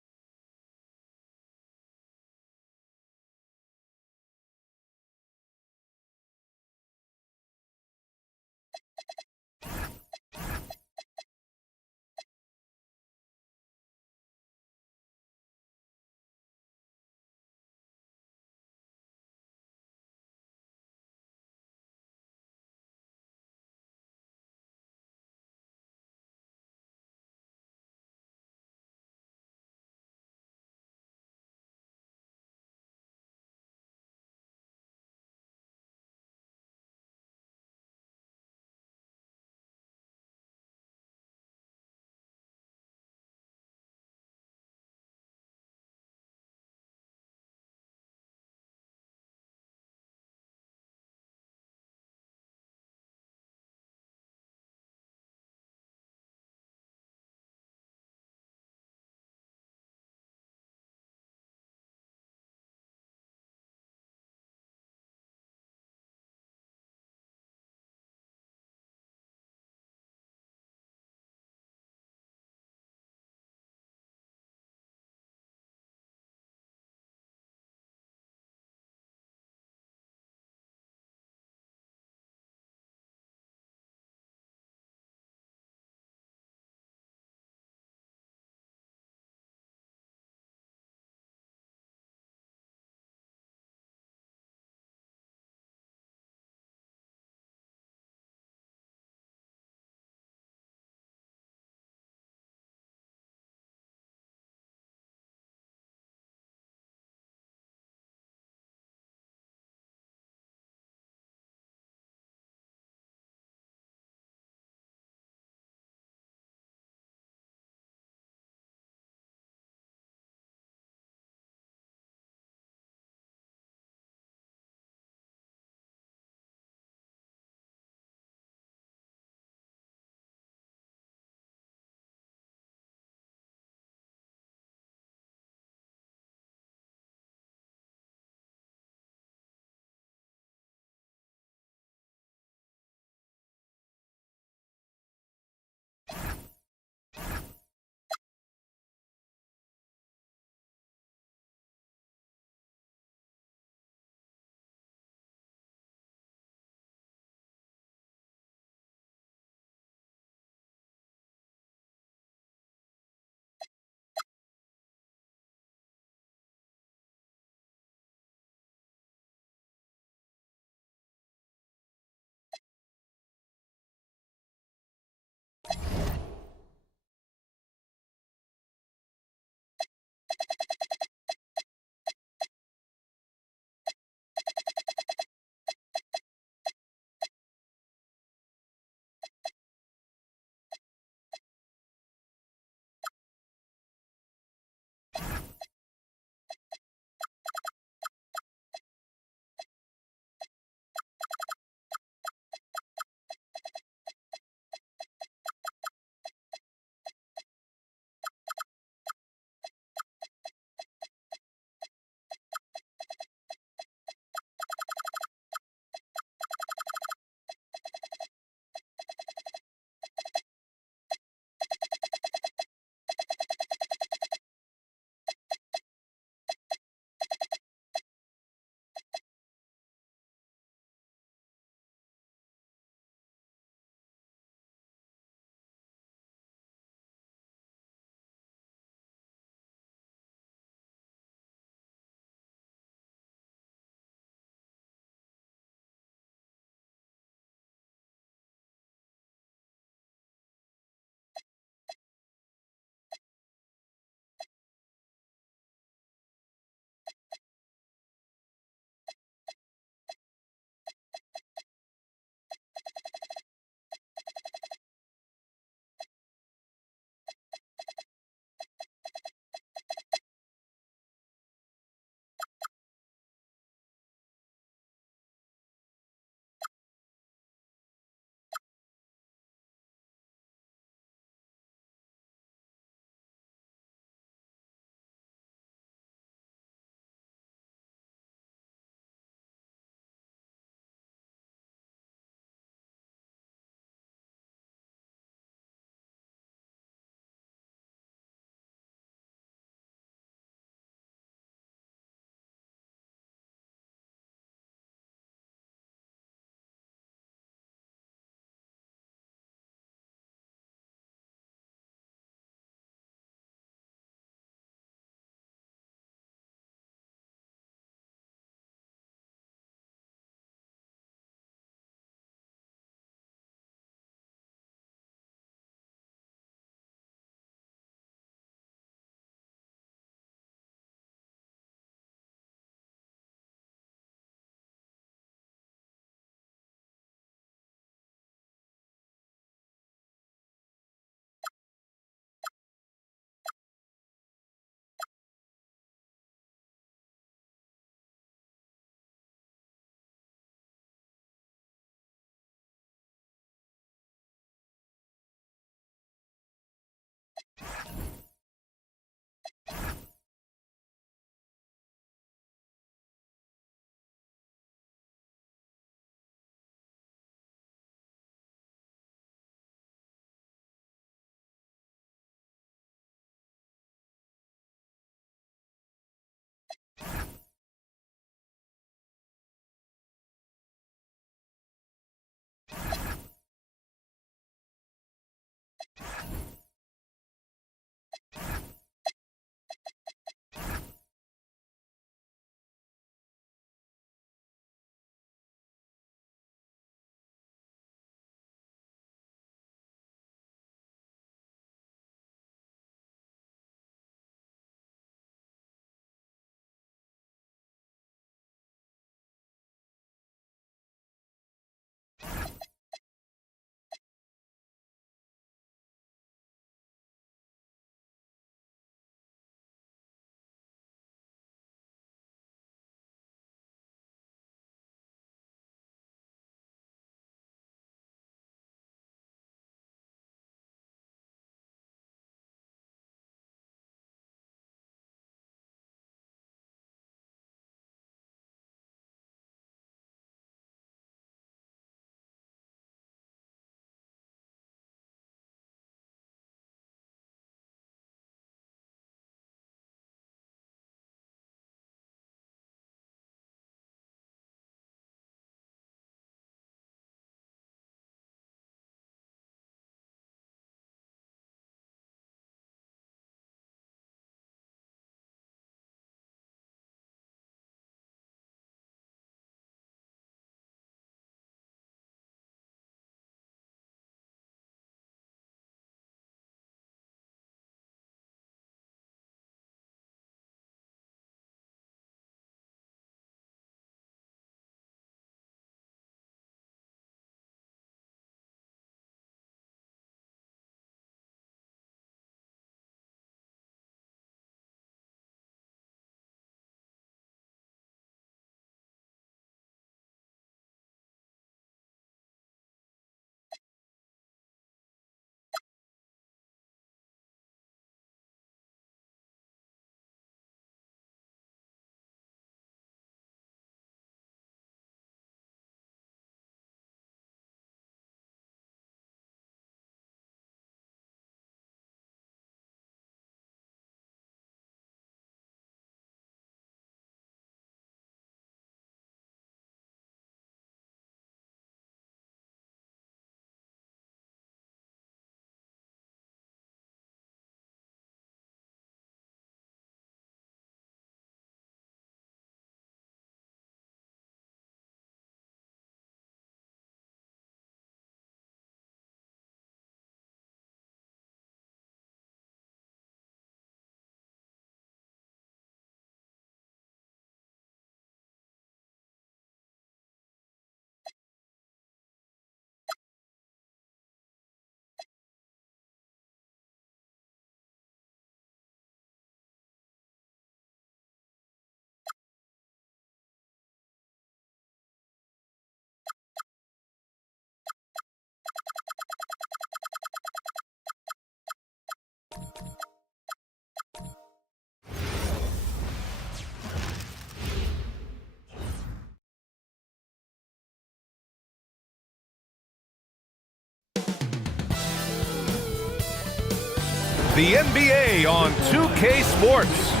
The NBA on 2K Sports.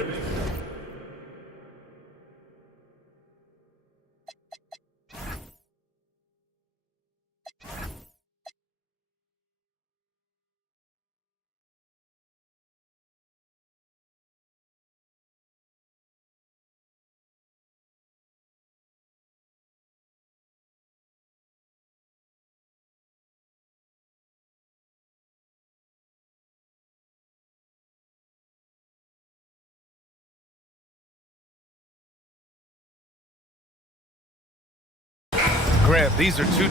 Grant, these are two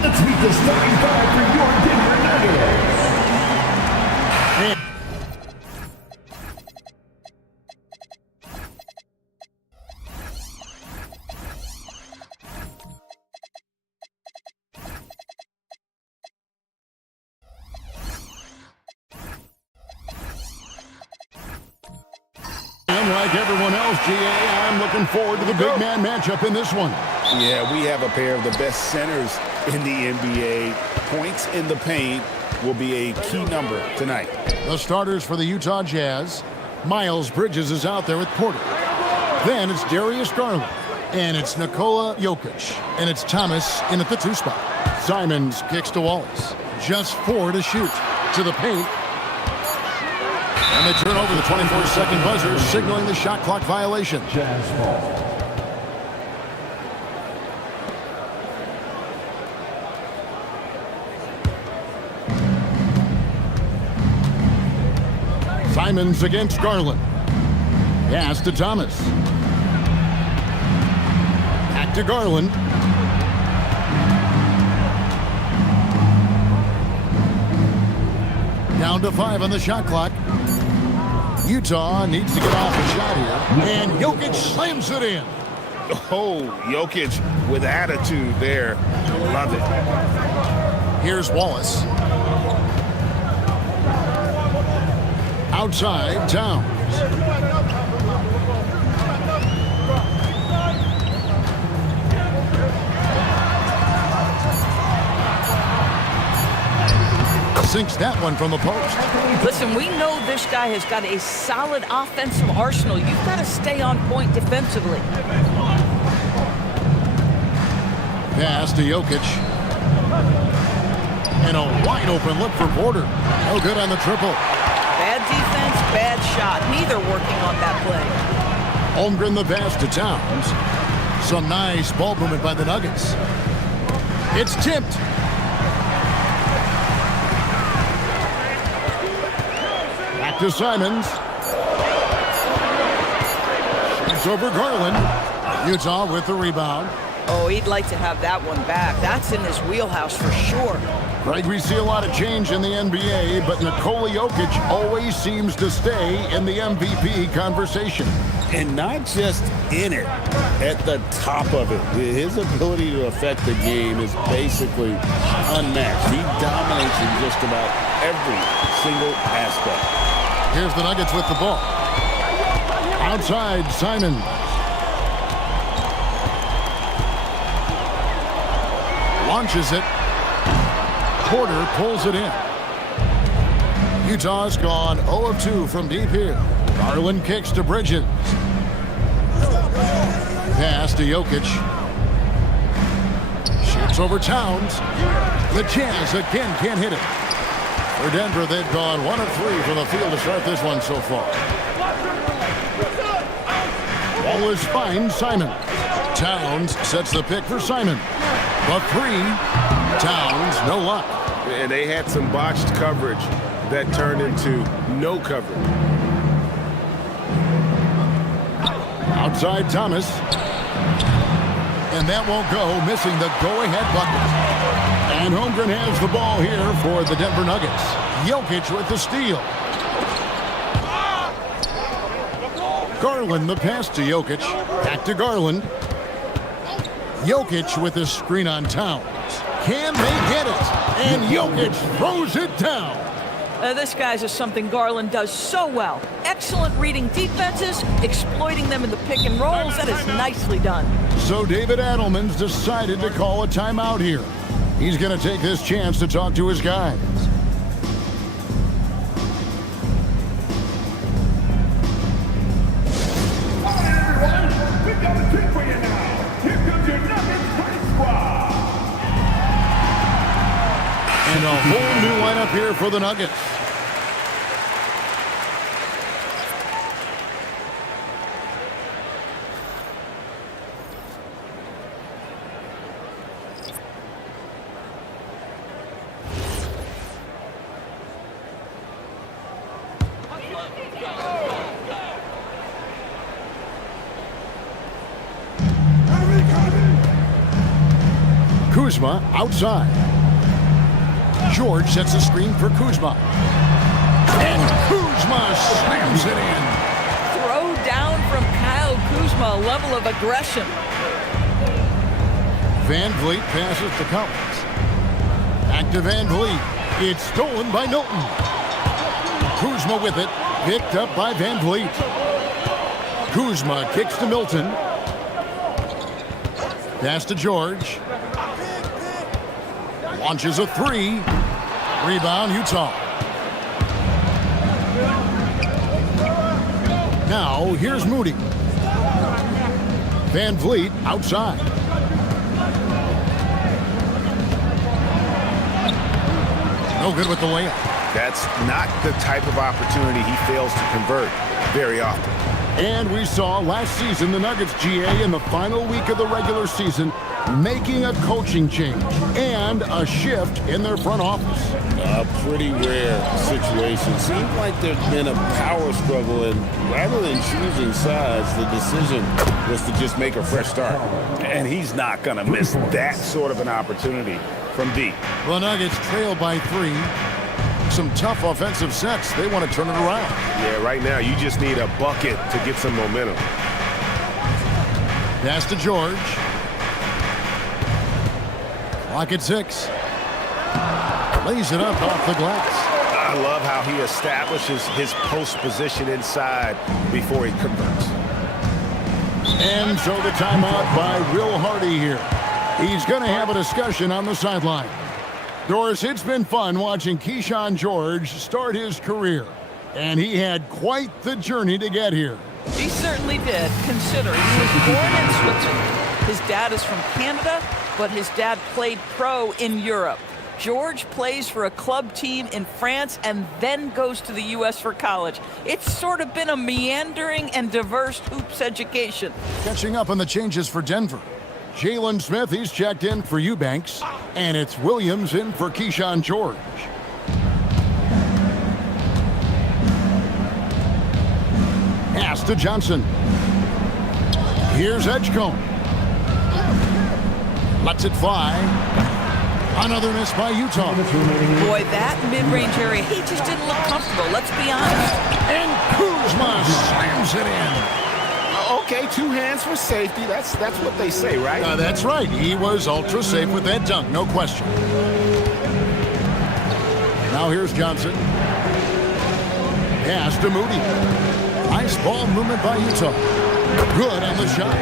Let's meet the starting five for your Denver Nuggets. And like everyone else, GA, I'm looking forward to the big man matchup in this one. Yeah, we have a pair of the best centers in the NBA. Points in the paint will be a key number tonight. The starters for the Utah Jazz. Miles Bridges is out there with Porter. Then it's Darius Garland. And it's Nikola Jokic. And it's Thomas in at the 2 spot. Simons kicks to Wallace. Just 4 to shoot. To the paint. And they turn over the 24-second buzzer, signaling the shot clock violation. Jazz ball. Simons against Garland. Pass to Thomas. Back to Garland. Down to 5 on the shot clock. Utah needs to get off a shot here. And Jokic slams it in. Oh, Jokic with attitude there. Love it. Here's Wallace. Outside, Towns. Sinks that one from the post. Listen, we know this guy has got a solid offensive arsenal. You've got to stay on point defensively. Pass to Jokic. And a wide open look for Porter. No good on the triple. Bad defense, bad shot. Neither working on that play. Holmgren the pass to Towns. Some nice ball movement by the Nuggets. It's tipped. Back to Simons. Shoots over Garland. Utah with the rebound. Oh, he'd like to have that one back. That's in his wheelhouse for sure. Greg, we see a lot of change in the NBA, but Nikola Jokic always seems to stay in the MVP conversation. And not just in it, at the top of it. His ability to affect the game is basically unmatched. He dominates in just about every single aspect. Here's the Nuggets with the ball. Outside, Simon. Launches it. Porter pulls it in. Utah's gone 0 of 2 from deep here. Garland kicks to Bridges. Pass to Jokic. Shoots over Towns. The Jazz again can't hit it. For Denver, they've gone 1 of 3 from the field to start this one so far. Wallace finds Simon. Towns sets the pick for Simon. The 3. Towns, no luck. And they had some botched coverage that turned into no coverage. Outside Thomas. And that won't go, missing the go-ahead bucket. And Holmgren has the ball here for the Denver Nuggets. Jokic with the steal. Garland the pass to Jokic. Back to Garland. Jokic with the screen on Towns. Can they get it? And Jokic throws it down. This guy's just something Garland does so well. Excellent reading defenses, exploiting them in the pick and rolls. That is nicely done. So David Adelman's decided to call a timeout here. He's going to take this chance to talk to his guys. We've got a treat for you now. Here comes your Nuggets Press Squad. And a whole new lineup here for the Nuggets. Kuzma outside. George sets a screen for Kuzma. And Kuzma slams it in. Throw down from Kyle Kuzma, a level of aggression. Van Vliet passes to Collins. Back to Van Vliet. It's stolen by Milton. Kuzma with it. Picked up by Van Vliet. Kuzma kicks to Milton. Pass to George. Launches a three. Rebound, Utah. Now, here's Moody. Van Vliet outside. No good with the layup. That's not the type of opportunity he fails to convert very often. And we saw last season the Nuggets, GA, in the final week of the regular season, making a coaching change and a shift in their front office. A pretty rare situation. Seems like there's been a power struggle, and rather than choosing sides, the decision was to just make a fresh start. And he's not going to miss that sort of an opportunity from deep. The Nuggets trail by 3. Some tough offensive sets. They want to turn it around. Yeah, right now you just need a bucket to get some momentum. Pass to George. Clock at 6. Lays it up off the glass. I love how he establishes his post position inside before he converts. And so the timeout by Will Hardy here. He's going to have a discussion on the sideline. Doris, it's been fun watching Keyshawn George start his career. And he had quite the journey to get here. He certainly did. Consider, he was born in Switzerland. His dad is from Canada, but his dad played pro in Europe. George plays for a club team in France and then goes to the U.S. for college. It's sort of been a meandering and diverse hoops education. Catching up on the changes for Denver. Jalen Smith, he's checked in for Eubanks. And it's Williams in for Keyshawn George. Pass to Johnson. Here's Edgecombe. Lets it fly. Another miss by Utah. Boy, that mid-range area, he just didn't look comfortable, let's be honest. And Kuzma slams it in. Okay, 2 hands for safety. That's what they say, right? That's right. He was ultra safe with that dunk, no question. Now here's Johnson. Pass to Moody. Nice ball movement by Utah. Good on the shot.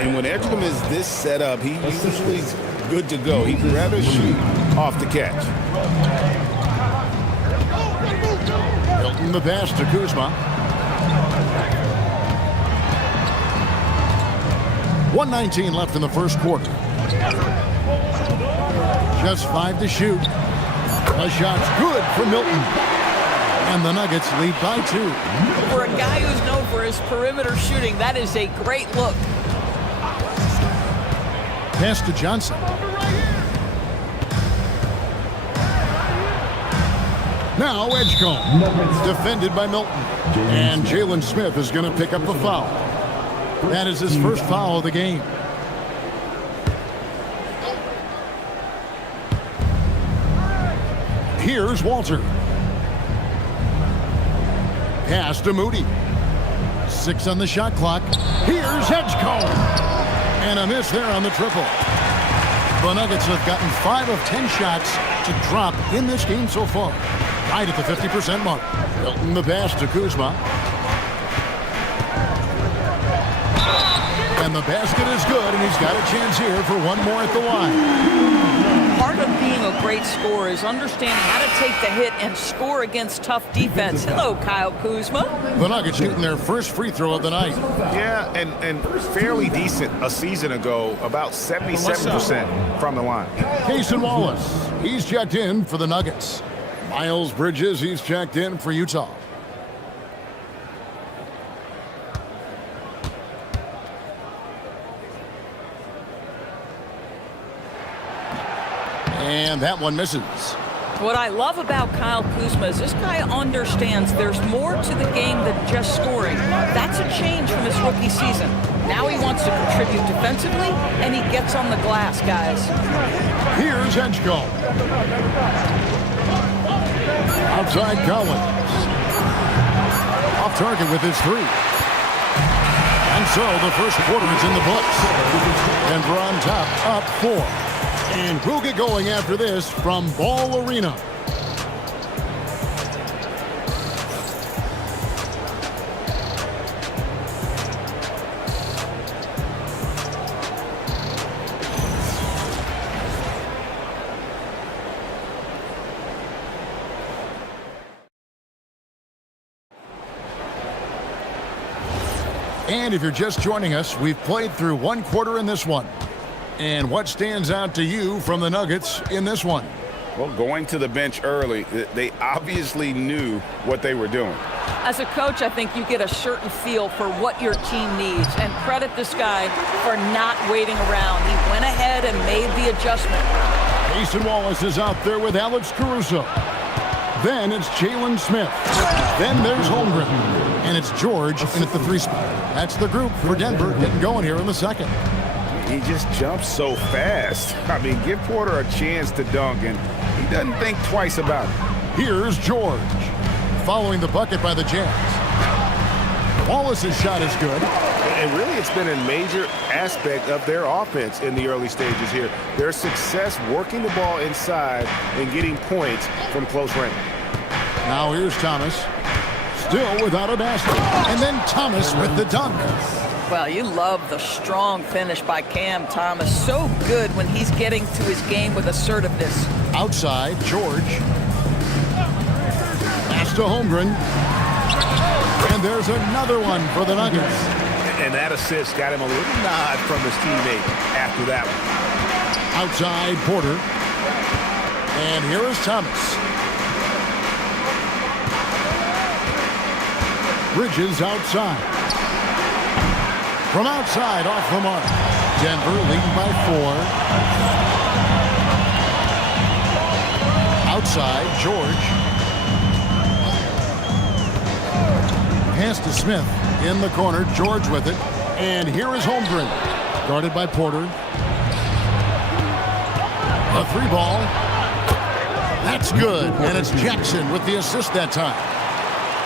And when Edgecombe is this set up, he's usually good to go. He'd rather shoot off the catch. Hilton the pass to Kuzma. 1:19 left in the first quarter. Just 5 to shoot. The shot's good for Milton. And the Nuggets lead by 2. For a guy who's known for his perimeter shooting, that is a great look. Pass to Johnson. Now Edgecombe. Defended by Milton. And Jalen Smith is going to pick up the foul. That is his first foul of the game. Here's Walter. Pass to Moody. 6 on the shot clock. Here's Edgecombe. And a miss there on the triple. The Nuggets have gotten 5 of 10 shots to drop in this game so far. Right at the 50% mark. Hilton the pass to Kuzma. And the basket is good, and he's got a chance here for one more at the line. Part of being a great scorer is understanding how to take the hit and score against tough defense. Hello, Kyle Kuzma. The Nuggets shooting their first free throw of the night. Yeah, and fairly decent a season ago, about 77% from the line. Cason Wallace, he's checked in for the Nuggets. Miles Bridges, he's checked in for Utah. And that one misses. What I love about Kyle Kuzma is this guy understands there's more to the game than just scoring. That's a change from his rookie season. Now he wants to contribute defensively, and he gets on the glass, guys. Here's Edgecombe. Outside Collins. Off target with his three. And so the first quarter is in the books. Denver on top, up 4. And we'll get going after this from Ball Arena. And if you're just joining us, we've played through one quarter in this one. And what stands out to you from the Nuggets in this one? Well, going to the bench early, they obviously knew what they were doing. As a coach, I think you get a certain feel for what your team needs, and credit this guy for not waiting around. He went ahead and made the adjustment. Mason Wallace is out there with Alex Caruso. Then it's Jalen Smith. Then there's Holmgren. And it's George in at the 3 spot. That's the group for Denver getting going here in the second. He just jumps so fast. I mean, give Porter a chance to dunk, and he doesn't think twice about it. Here's George. Following the bucket by the Jazz. Wallace's shot is good. And really, it's been a major aspect of their offense in the early stages here. Their success working the ball inside and getting points from close range. Now here's Thomas. Still without a basket. And then Thomas with the dunk. Well, you love the strong finish by Cam Thomas. So good when he's getting to his game with assertiveness. Outside, George. Pass to Holmgren. And there's another one for the Nuggets. And that assist got him a little nod from his teammate after that one. Outside, Porter. And here is Thomas. Bridges outside. From outside, off the mark. Denver leading by 4. Outside, George. Pass to Smith in the corner. George with it. And here is Holmgren. Guarded by Porter. A 3 ball. That's good. And it's Jackson with the assist that time.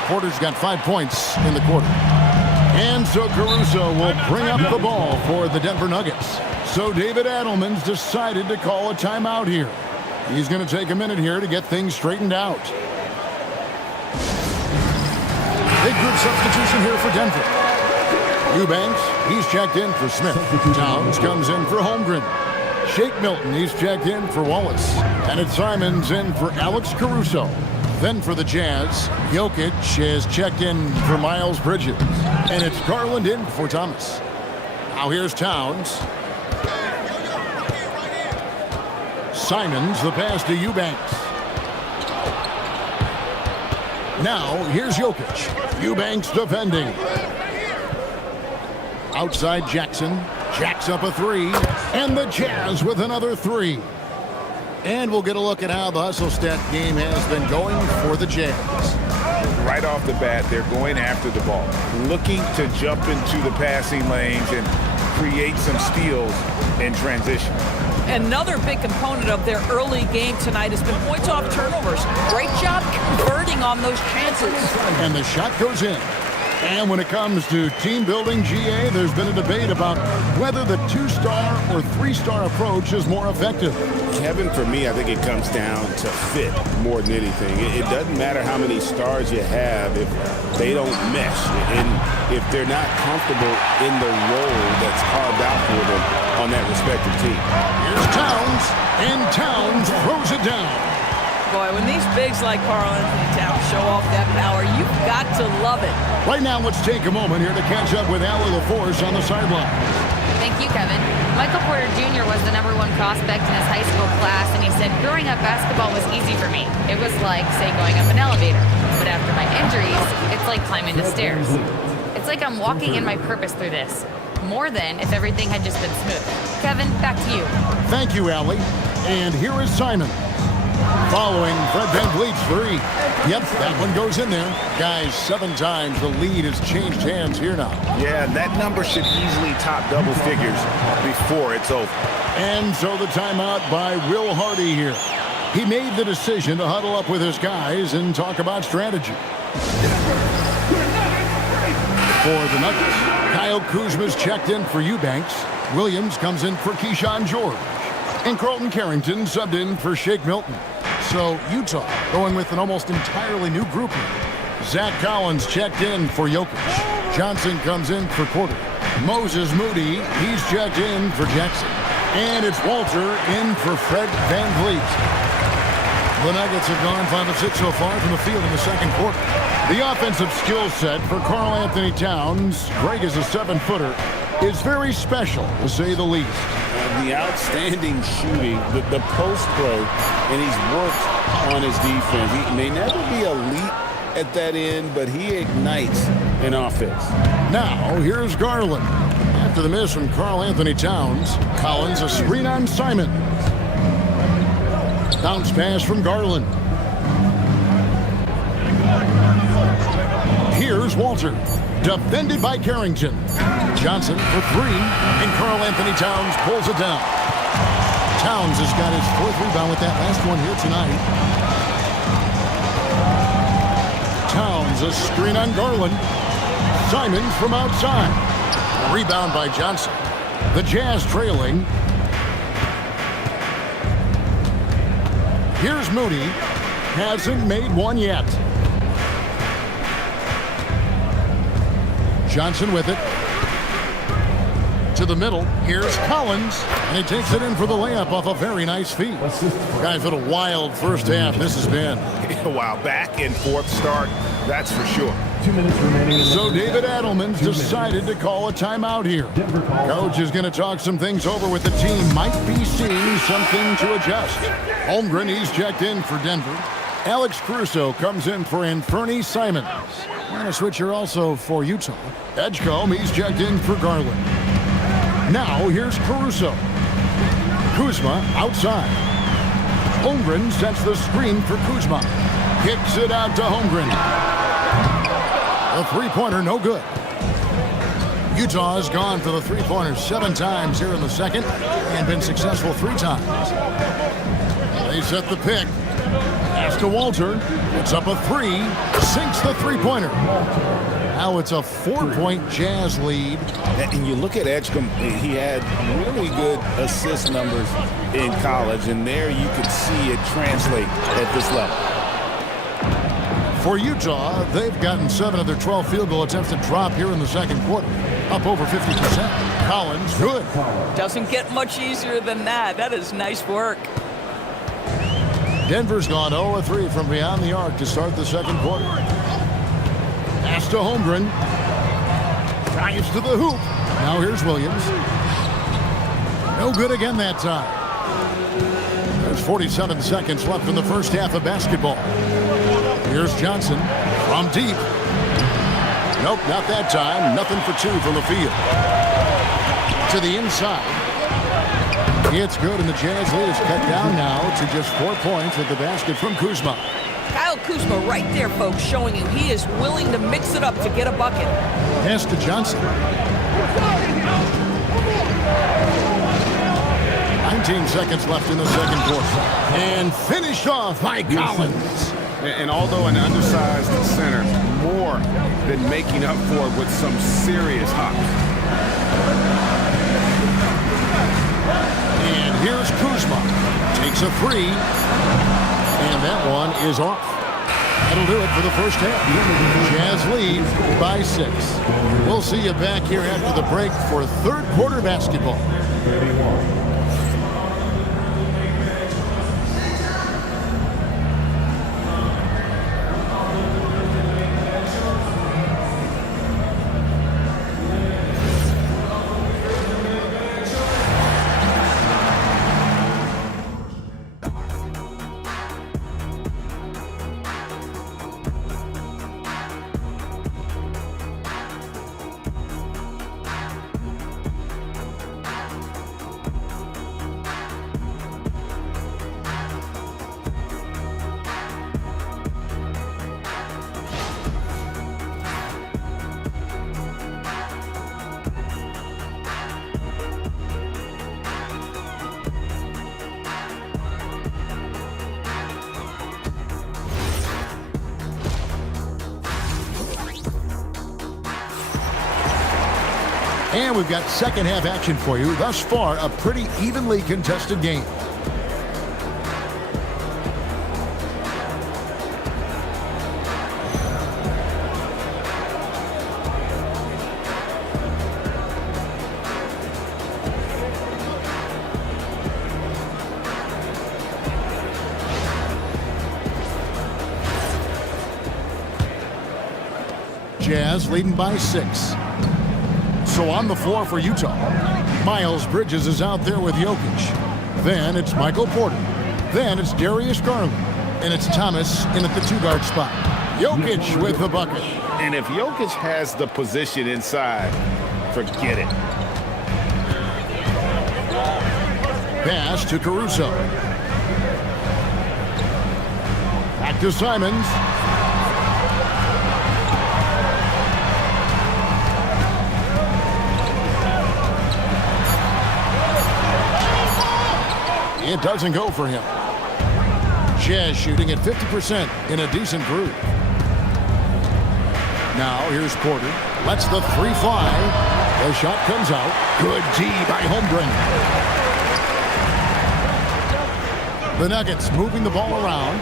Porter's got 5 points in the quarter. And so Caruso will bring up the ball for the Denver Nuggets. So David Adelman's decided to call a timeout here. He's going to take a minute here to get things straightened out. Big group substitution here for Denver. Eubanks, he's checked in for Smith. Towns comes in for Holmgren. Shake Milton, he's checked in for Wallace. And it's Simons in for Alex Caruso. Then for the Jazz, Jokic is checked in for Miles Bridges. And it's Garland in for Thomas. Now here's Towns. Simons, the pass to Eubanks. Now here's Jokic. Eubanks defending. Outside Jackson. Jacks up a 3. And the Jazz with another 3. And we'll get a look at how the hustle stat game has been going for the Jazz. Right off the bat, they're going after the ball, looking to jump into the passing lanes and create some steals in transition. Another big component of their early game tonight has been points off turnovers. Great job converting on those chances. And the shot goes in. And when it comes to team building, GA, there's been a debate about whether the 2-star or 3-star approach is more effective. Kevin, for me, I think it comes down to fit more than anything. It doesn't matter how many stars you have if they don't mesh and if they're not comfortable in the role that's carved out for them on that respective team. Here's Towns, and Towns throws it down. Boy, when these bigs like Karl-Anthony Towns show off that power, you've got to love it. Right now, let's take a moment here to catch up with Allie LaForce on the sideline. Thank you, Kevin. Michael Porter Jr. was the #1 prospect in his high school class, and he said, growing up, basketball was easy for me. It was like, say, going up an elevator. But after my injuries, it's like climbing the stairs. It's like I'm walking in my purpose through this, more than if everything had just been smooth. Kevin, back to you. Thank you, Allie. And here is Simon. Following Fred VanVleet's three. Yep, that one goes in there. Guys, 7 times the lead has changed hands here now. Yeah, that number should easily top double figures before it's over. And so the timeout by Will Hardy here. He made the decision to huddle up with his guys and talk about strategy. For the Nuggets, Kyle Kuzma's checked in for Eubanks. Williams comes in for Keyshawn George. And Carlton Carrington subbed in for Shake Milton. So Utah going with an almost entirely new group here. Zach Collins checked in for Jokic. Johnson comes in for Porter. Moses Moody, he's checked in for Jackson. And it's Walter in for Fred VanVleet. The Nuggets have gone 5 of 6 so far from the field in the second quarter. The offensive skill set for Karl Anthony Towns, Greg is a 7-footer, is very special, to say the least. The outstanding shooting, the post play, and he's worked on his defense. He may never be elite at that end, but he ignites an offense. Now, here's Garland. After the miss from Karl Anthony Towns, Collins a screen on Simon. Bounce pass from Garland. Here's Walter. Defended by Carrington. Johnson for 3, and Karl Anthony Towns pulls it down. Towns has got his 4th rebound with that last one here tonight. Towns a screen on Garland. Simons from outside. Rebound by Johnson. The Jazz trailing. Here's Moody. Hasn't made one yet. Johnson with it. To the middle. Here's Collins. And he takes it in for the layup off a very nice feed. Guys, what a wild first half this has been. Wow, back and forth start, that's for sure. 2 minutes remaining. So David Adelman's decided to call a timeout here. Coach is going to talk some things over with the team. Might be seeing something to adjust. Holmgren, he's checked in for Denver. Alex Caruso comes in for Anthony Simons. And a switcher also for Utah. Edgecombe, he's checked in for Garland. Now here's Caruso. Kuzma outside. Holmgren sets the screen for Kuzma. Kicks it out to Holmgren. A three-pointer, no good. Utah has gone for the three-pointer 7 times here in the second and been successful 3 times. They set the pick. Pass to Walter. It's up a 3. Sinks the three-pointer. Now it's a 4-point Jazz lead. And you look at Edgecombe, he had really good assist numbers in college, and there you could see it translate at this level. For Utah, they've gotten 7 of their 12 field goal attempts to drop here in the second quarter. Up over 50%. Collins, good. Doesn't get much easier than that. That is nice work. Denver's gone 0-3 from beyond the arc to start the second quarter. Pass to Holmgren. Drives to the hoop. Now here's Williams. No good again that time. There's 47 seconds left in the first half of basketball. Here's Johnson from deep. Nope, not that time. Nothing for 2 from the field. To the inside. It's good, and the Jazz lead is cut down now to just 4 points with the basket from Kuzma. Kyle Kuzma right there, folks, showing you he is willing to mix it up to get a bucket. Pass to Johnson. 19 seconds left in the second quarter. And finished off by Collins. And although an undersized center, more than making up for it with some serious hops. And here's Kuzma. Takes a 3. And that one is off. That'll do it for the first half. Jazz lead by 6. We'll see you back here after the break for third quarter basketball. And we've got second half action for you. Thus far, a pretty evenly contested game. Jazz leading by 6. So on the floor for Utah, Miles Bridges is out there with Jokic. Then it's Michael Porter. Then it's Darius Garland. And it's Thomas in at the 2-guard spot. Jokic with the bucket. And if Jokic has the position inside, forget it. Pass to Caruso. Back to Simons. It doesn't go for him. Jazz shooting at 50% in a decent groove. Now here's Porter. Lets the 3 fly. The shot comes out. Good D by Holmgren. The Nuggets moving the ball around.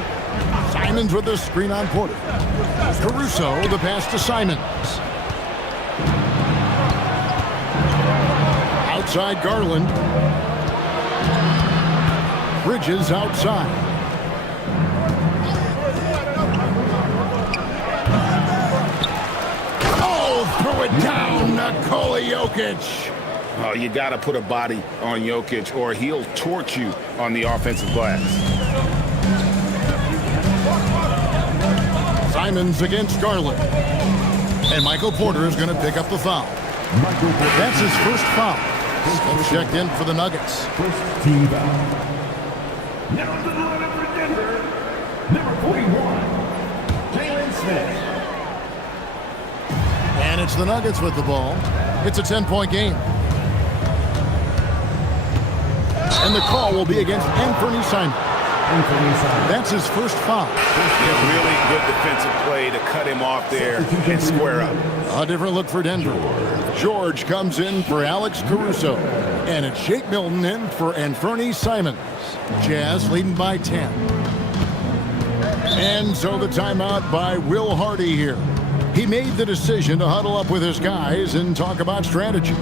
Simons with the screen on Porter. Caruso, the pass to Simons. Outside Garland. Bridges outside. Oh, throw it down, Nikola Jokic. Oh, you got to put a body on Jokic or he'll torch you on the offensive glass. Simons against Garland. And Michael Porter is going to pick up the foul. That's his first foul. He's checked in for the Nuggets. First team foul. Now to the lineup for Denver, number 41, Jalen Smith. And it's the Nuggets with the ball. It's a 10-point game. And the call will be against Anthony Simons. That's his first foul. A really good defensive play to cut him off there and square up. A different look for Denver. George comes in for Alex Caruso. And it's Shake Milton in for Anthony Simons. Jazz leading by 10. And so the timeout by Will Hardy here. He made the decision to huddle up with his guys and talk about strategy.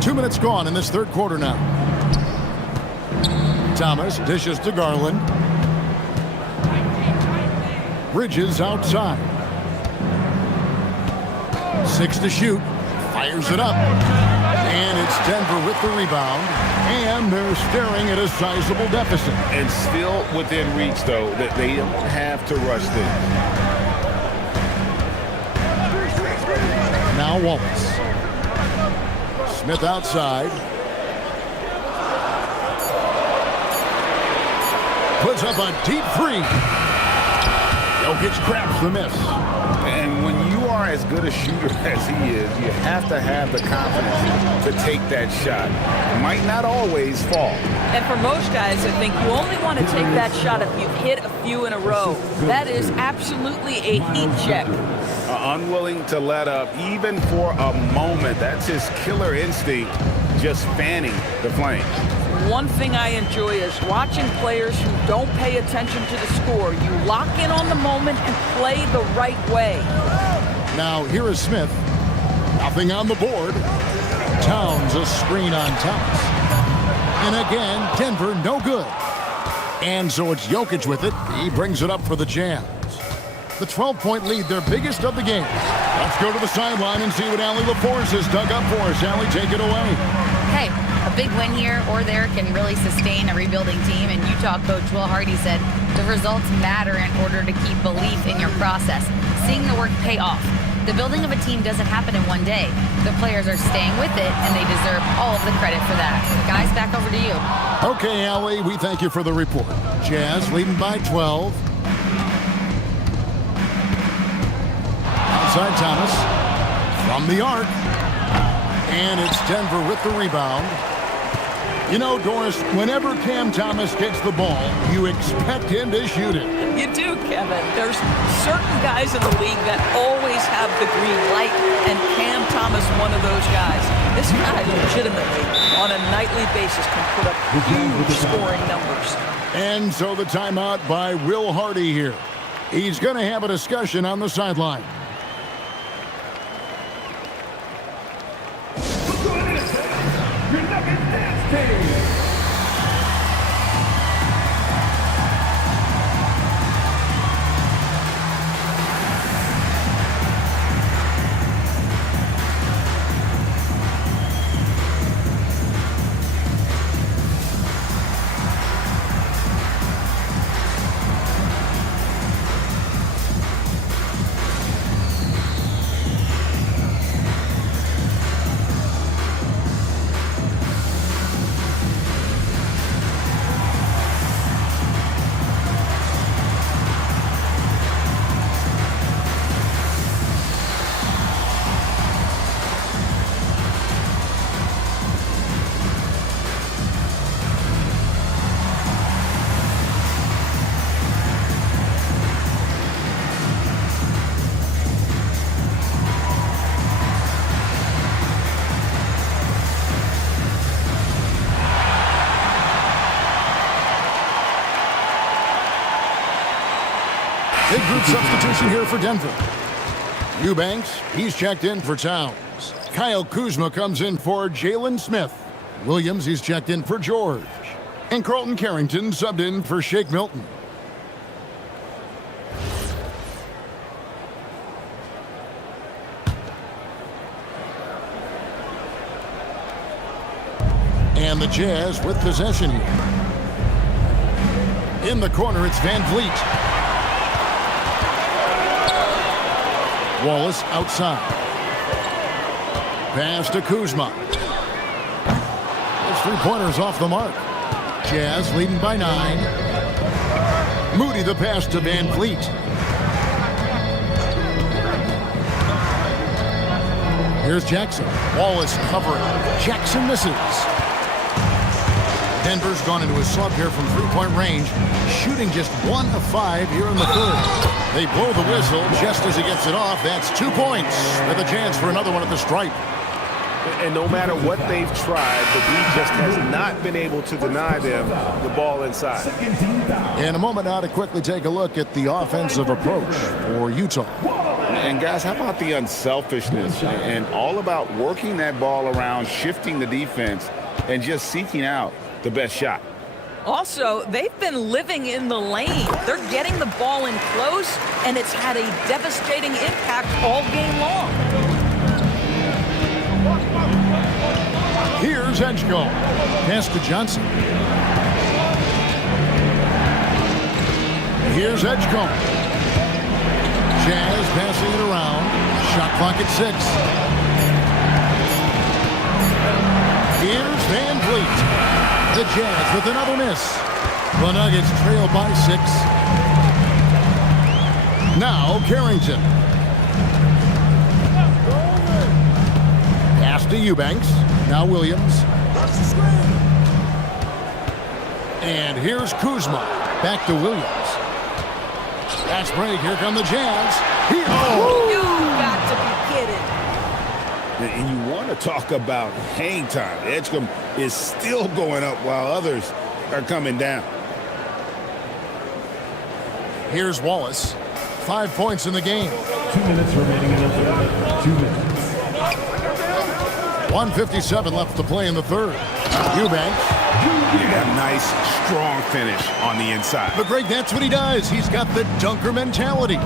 Two minutes gone in this third quarter now. Thomas dishes to Garland. Bridges outside. 6 to shoot. Fires it up. And it's Denver with the rebound. And they're staring at a sizable deficit. And still within reach, though, that they don't have to rush this. Now Wallace. Smith outside. Puts up a deep 3. Jokic grabs the miss. And when you are as good a shooter as he is, you have to have the confidence to take that shot. It might not always fall. And for most guys, I think you only want to take that shot if you've hit a few in a row. That is absolutely a heat check. Unwilling to let up even for a moment. That's his killer instinct, just fanning the flame. One thing I enjoy is watching players who don't pay attention to the score. You lock in on the moment and play the right way. Now here is Smith. Nothing on the board. Towns a screen on Thomas. And again, Denver no good. And so it's Jokic with it. He brings it up for the Jazz. The 12-point lead, their biggest of the game. Let's go to the sideline and see what Allie LaForce has dug up for us. Allie, take it away. Hey, a big win here or there can really sustain a rebuilding team. And Utah coach Will Hardy said the results matter in order to keep belief in your process. Seeing the work pay off. The building of a team doesn't happen in one day. The players are staying with it, and they deserve all of the credit for that. Guys, back over to you. Okay, Allie, we thank you for the report. Jazz leading by 12. Outside Thomas from the arc. And it's Denver with the rebound. You know, Doris, whenever Cam Thomas gets the ball, you expect him to shoot it. You do, Kevin. There's certain guys in the league that always have the green light, and Cam Thomas, one of those guys. This guy legitimately, on a nightly basis, can put up huge scoring numbers. And so the timeout by Will Hardy here. He's going to have a discussion on the sideline. Big group substitution here for Denver. Eubanks, he's checked in for Towns. Kyle Kuzma comes in for Jalen Smith. Williams, he's checked in for George. And Carlton Carrington subbed in for Shake Milton. And the Jazz with possession here. In the corner, it's Van Vliet. Wallace outside. Pass to Kuzma. His three-pointers off the mark. Jazz leading by 9. Moody the pass to Van Vliet. Here's Jackson. Wallace covering. Jackson misses. Denver's gone into a slump here from three-point range, shooting just 1 of 5 here in the third. They blow the whistle just as he gets it off. That's 2 points with a chance for another one at the stripe. And no matter what they've tried, the D just has not been able to deny them the ball inside. In a moment now to quickly take a look at the offensive approach for Utah. And guys, how about the unselfishness and all about working that ball around, shifting the defense, and just seeking out the best shot. Also, they've been living in the lane. They're getting the ball in close, and it's had a devastating impact all game long. Here's Edgecombe. Pass to Johnson. Here's Edgecombe. Jazz passing it around. Shot clock at 6. Here's Van Vliet. The Jazz with another miss. The Nuggets trail by 6. Now Carrington. Pass to Eubanks. Now Williams. And here's Kuzma. Back to Williams. Fast break. Here come the Jazz. You got to be kidding. And you want to talk about hang time. Edgecombe is still going up while others are coming down. Here's Wallace. 5 points in the game. 2 minutes remaining in the third. 2 minutes. 1:57 left to play in the third. Eubanks. A nice, strong finish on the inside. But Greg, that's what he does. He's got the dunker mentality.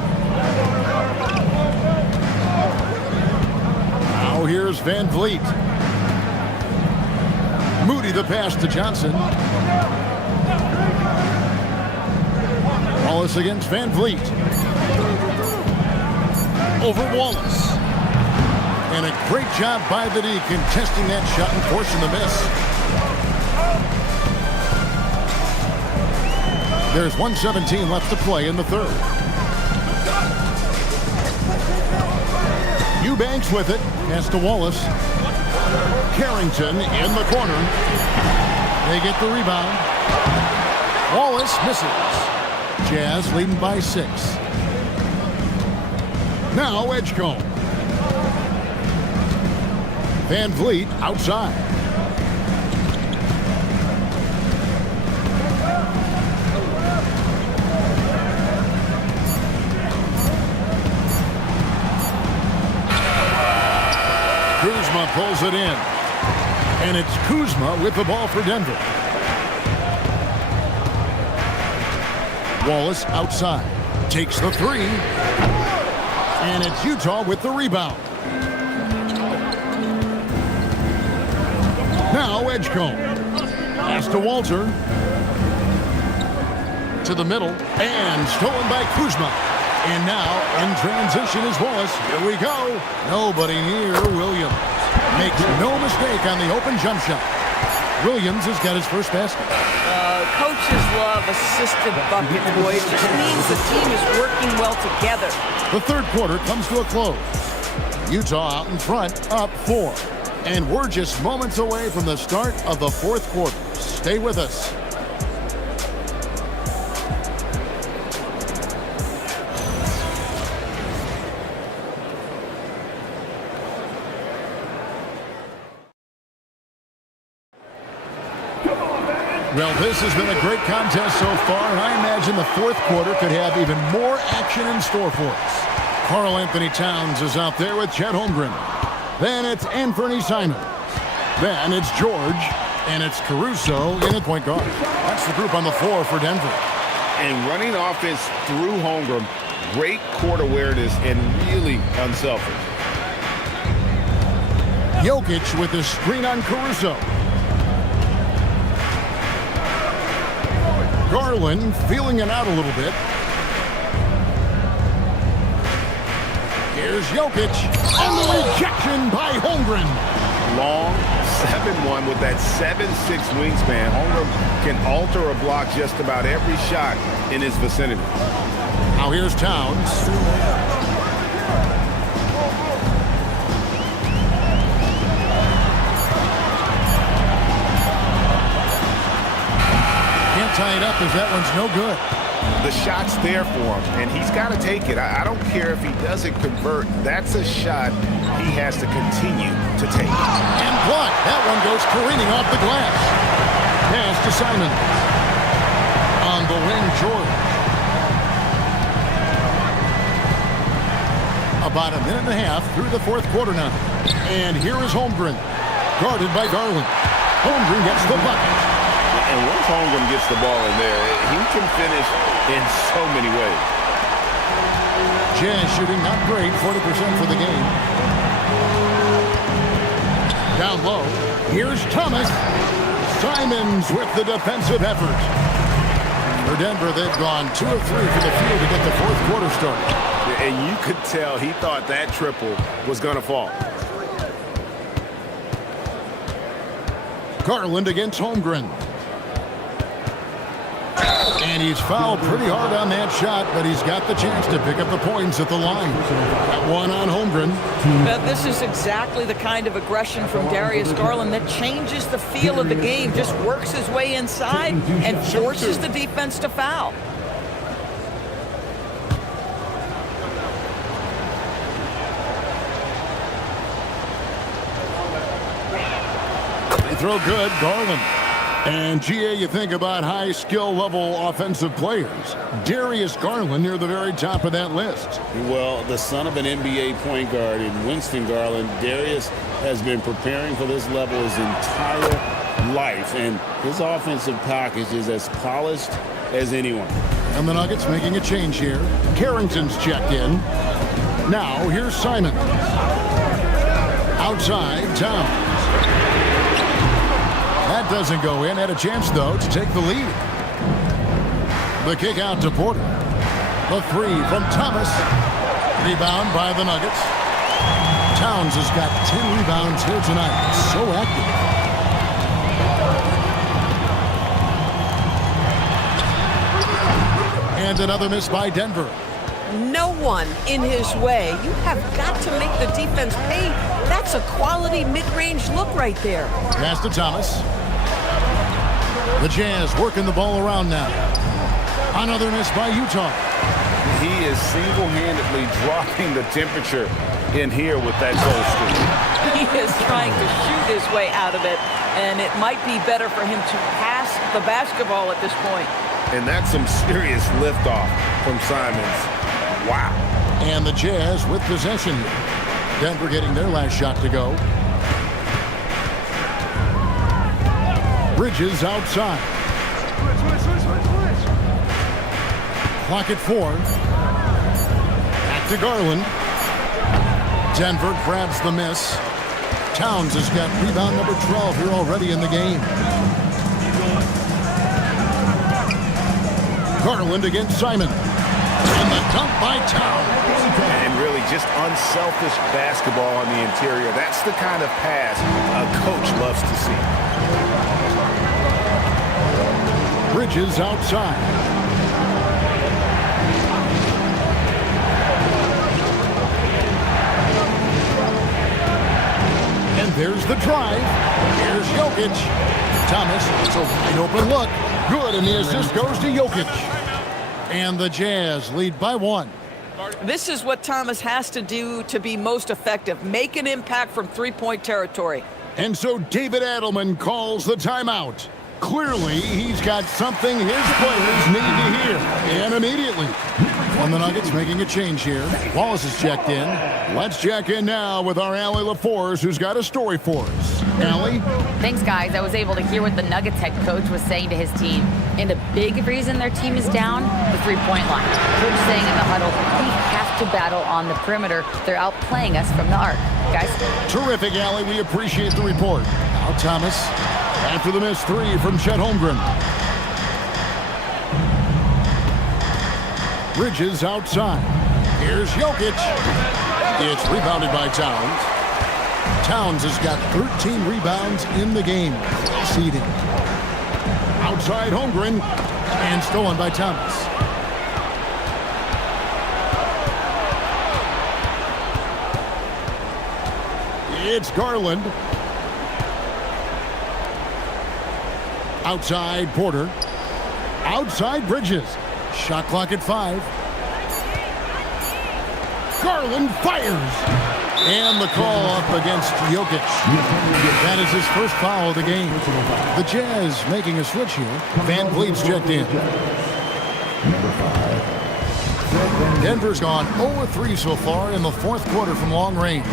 Now here's Van Vliet. Moody the pass to Johnson. Wallace against Van Vliet. Over Wallace. And a great job by the D contesting that shot and forcing the miss. There's 1:17 left to play in the third. Eubanks with it. Pass to Wallace. Carrington in the corner. They get the rebound. Wallace misses. Jazz leading by 6. Now Edgecombe. Van Vliet outside. Kuzma pulls it in. And it's Kuzma with the ball for Denver. Wallace outside. Takes the three. And it's Utah with the rebound. Now Edgecombe. Pass to Walter. To the middle. And stolen by Kuzma. And now in transition is Wallace. Here we go. Nobody near Williams. Makes no mistake on the open jump shot. Williams has got his first basket. Coaches love assisted bucket, boys. It just means the team is working well together. The third quarter comes to a close. Utah out in front, up 4. And we're just moments away from the start of the fourth quarter. Stay with us. Well, this has been a great contest so far, and I imagine the fourth quarter could have even more action in store for us. Karl Anthony Towns is out there with Chet Holmgren. Then it's Anthony Simons. Then it's George, and it's Caruso in at point guard. That's the group on the floor for Denver. And running offense through Holmgren, great court awareness and really unselfish. Jokic with the screen on Caruso. Garland feeling it out a little bit. Here's Jokic, and the rejection by Holmgren. Long 7-1 with that 7'6" wingspan. Holmgren can alter a block just about every shot in his vicinity. Now here's Towns. Can't tie it up as that one's no good. The shot's there for him, and he's got to take it. I don't care if he doesn't convert. That's a shot he has to continue to take. And blocked. That one goes careening off the glass. Pass to Simons. On the wing, George. About a minute and a half through the fourth quarter now. And here is Holmgren, guarded by Garland. Holmgren gets the bucket. And once Holmgren gets the ball in there, he can finish in so many ways. Jazz shooting not great, 40% for the game. Down low, here's Thomas. Simons with the defensive effort. For Denver, they've gone 2 of 3 for the field to get the fourth quarter started. And you could tell he thought that triple was going to fall. Garland against Holmgren. And he's fouled pretty hard on that shot, but he's got the chance to pick up the points at the line. That one on Holmgren. But this is exactly the kind of aggression from Darius Garland that changes the feel of the game, just works his way inside and forces the defense to foul. They throw good, Garland. And, GA, you think about high skill level offensive players. Darius Garland near the very top of that list. Well, the son of an NBA point guard in Winston Garland, Darius has been preparing for this level his entire life. And his offensive package is as polished as anyone. And the Nuggets making a change here. Carrington's checked in. Now, here's Simon. Outside, Towns. That doesn't go in. Had a chance, though, to take the lead. The kick out to Porter. The three from Thomas. Rebound by the Nuggets. Towns has got 10 rebounds here tonight. So active. And another miss by Denver. No one in his way. You have got to make the defense pay. That's a quality mid-range look right there. Pass to Thomas. The Jazz working the ball around now. Another miss by Utah. He is single-handedly dropping the temperature in here with that goal scoop. He is trying to shoot his way out of it, and it might be better for him to pass the basketball at this point. And that's some serious liftoff from Simons. Wow. And the Jazz with possession. Denver getting their last shot to go. Bridges outside. Clock at 4. Back to Garland. Denver grabs the miss. Towns has got rebound number 12 here already in the game. Garland against Simon. And the dunk by Towns. And really just unselfish basketball on the interior. That's the kind of pass a coach loves to see. Bridges outside. And there's the drive. Here's Jokic. Thomas, it's a wide open look. Good, and the assist goes to Jokic. And the Jazz lead by 1. This is what Thomas has to do to be most effective. Make an impact from three-point territory. And so David Adelman calls the timeout. Clearly, he's got something his players need to hear. And immediately. And the Nuggets making a change here. Wallace is checked in. Let's check in now with our Allie LaForce, who's got a story for us. Allie? Thanks, guys. I was able to hear what the Nuggets head coach was saying to his team. And a big reason their team is down, the three-point line. Coach saying in the huddle, we have to battle on the perimeter. They're outplaying us from the arc. Guys? Terrific, Allie. We appreciate the report. Now Thomas, after the missed 3 from Chet Holmgren. Bridges outside. Here's Jokic. It's rebounded by Towns. Towns has got 13 rebounds in the game. Seeding. Outside Holmgren. And stolen by Thomas. It's Garland. Outside Porter. Outside Bridges. Shot clock at 5. Garland fires. And the call up against Jokic. That is his first foul of the game. The Jazz making a switch here. Van Vliet's checked in. Denver's gone 0-3 so far in the fourth quarter from long range.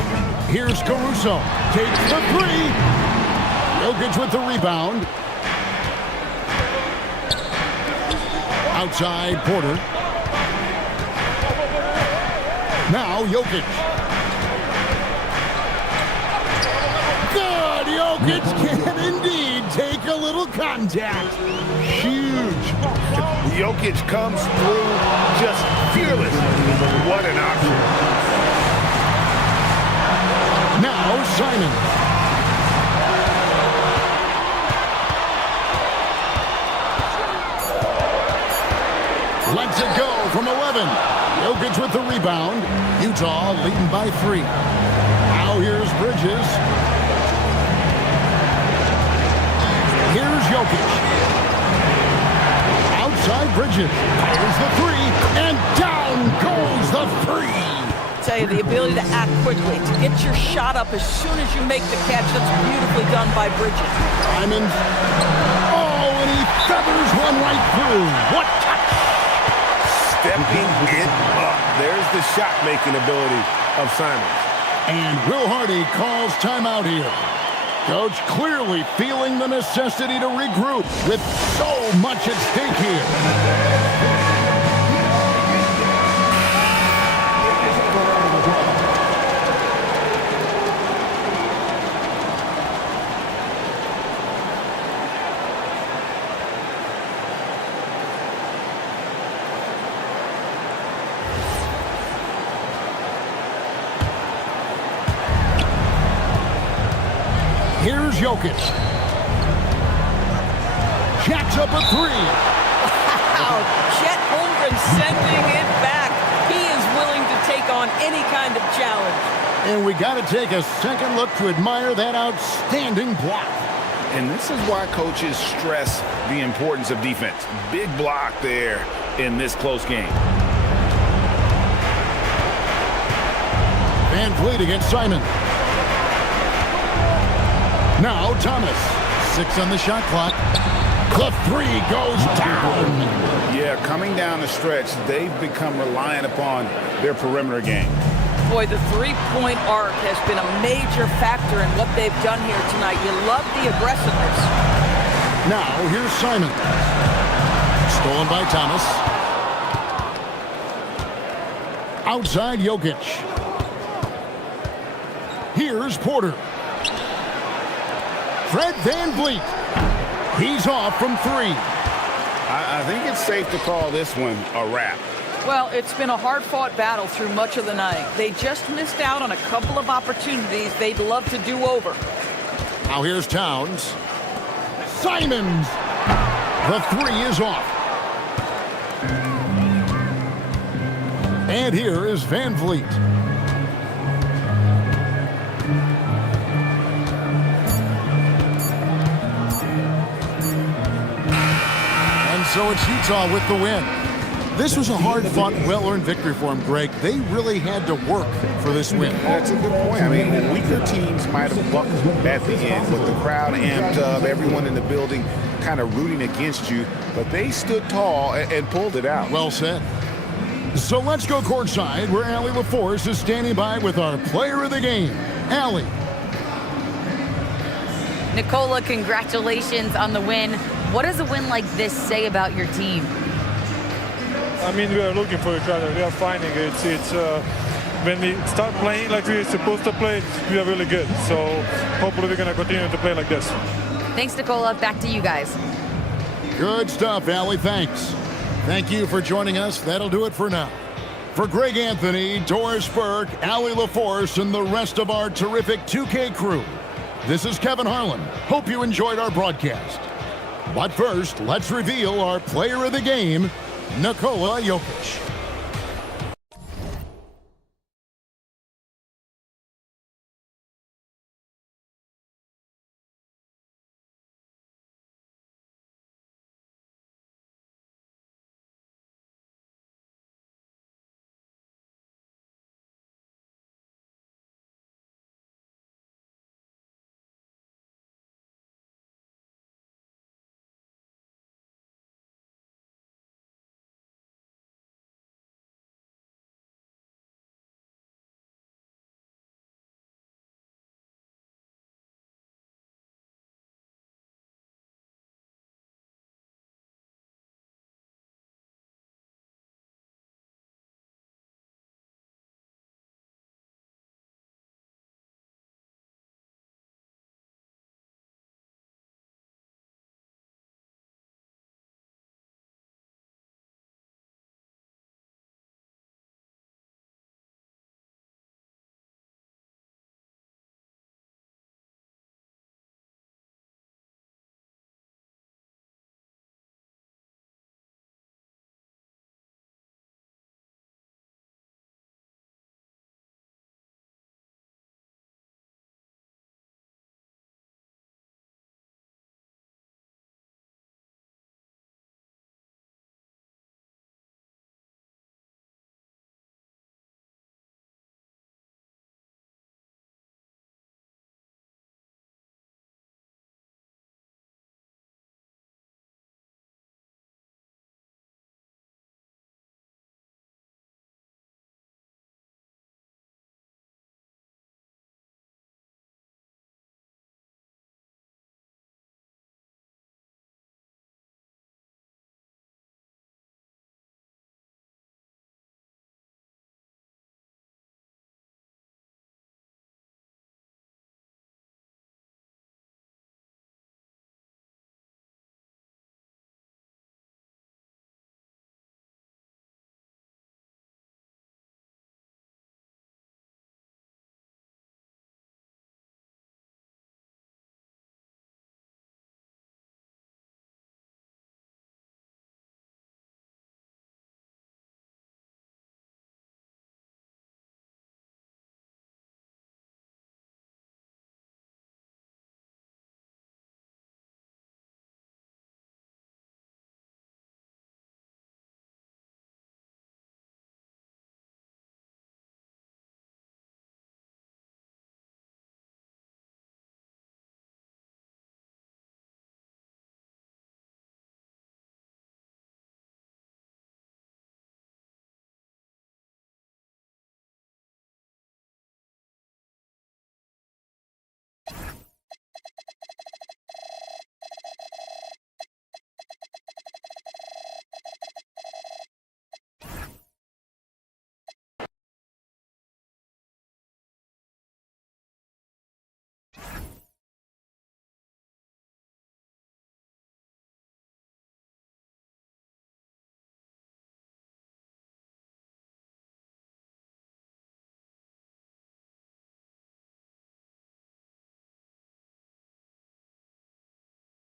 Here's Caruso. Takes the 3. Jokic with the rebound. Outside Porter. Now Jokic. Good! Jokic can indeed take a little contact. Huge. Jokic comes through just fearless. What an option. Now Simon. lets it go from 11. Jokic with the rebound. Utah leading by 3. Now here's Bridges. Here's Jokic. Outside Bridges. Fires the 3. And down goes the 3. Tell you, the ability to act quickly, to get your shot up as soon as you make the catch. That's beautifully done by Bridges. Simons. Oh, and he feathers one right through. What touch! Stepping it up. There's the shot-making ability of Simons. And Will Hardy calls timeout here. Coach clearly feeling the necessity to regroup with so much at stake here. Here's Jokic. Jacks up a 3. Wow, Chet Holmgren sending it back. He is willing to take on any kind of challenge. And we got to take a second look to admire that outstanding block. And this is why coaches stress the importance of defense. Big block there in this close game. Van Vliet against Simon. Now Thomas. 6 on the shot clock. The 3 goes down. Yeah, coming down the stretch, they've become reliant upon their perimeter game. Boy, the three-point arc has been a major factor in what they've done here tonight. You love the aggressiveness. Now, here's Simon. Stolen by Thomas. Outside Jokic. Here's Porter. Fred VanVleet. He's off from 3. I think it's safe to call this one a wrap. Well, it's been a hard-fought battle through much of the night. They just missed out on a couple of opportunities they'd love to do over. Now here's Towns. Simons. The 3 is off. And here is VanVleet. So it's Utah with the win. This was a hard-fought, well-earned victory for them, Greg. They really had to work for this win. That's a good point. I mean, weaker teams might have bucked at the end, but the crowd amped up, everyone in the building kind of rooting against you, but they stood tall and pulled it out. Well said. So let's go courtside, where Allie LaForce is standing by with our player of the game. Allie. Nikola, congratulations on the win. What does a win like this say about your team? I mean, we are looking for each other. We are finding it. It's when we start playing like we're supposed to play, we are really good. So hopefully we're going to continue to play like this. Thanks, Nikola. Back to you guys. Good stuff, Allie. Thanks. Thank you for joining us. That'll do it for now. For Greg Anthony, Doris Burke, Allie LaForce, and the rest of our terrific 2K crew, this is Kevin Harlan. Hope you enjoyed our broadcast. But first, let's reveal our player of the game, Nikola Jokic.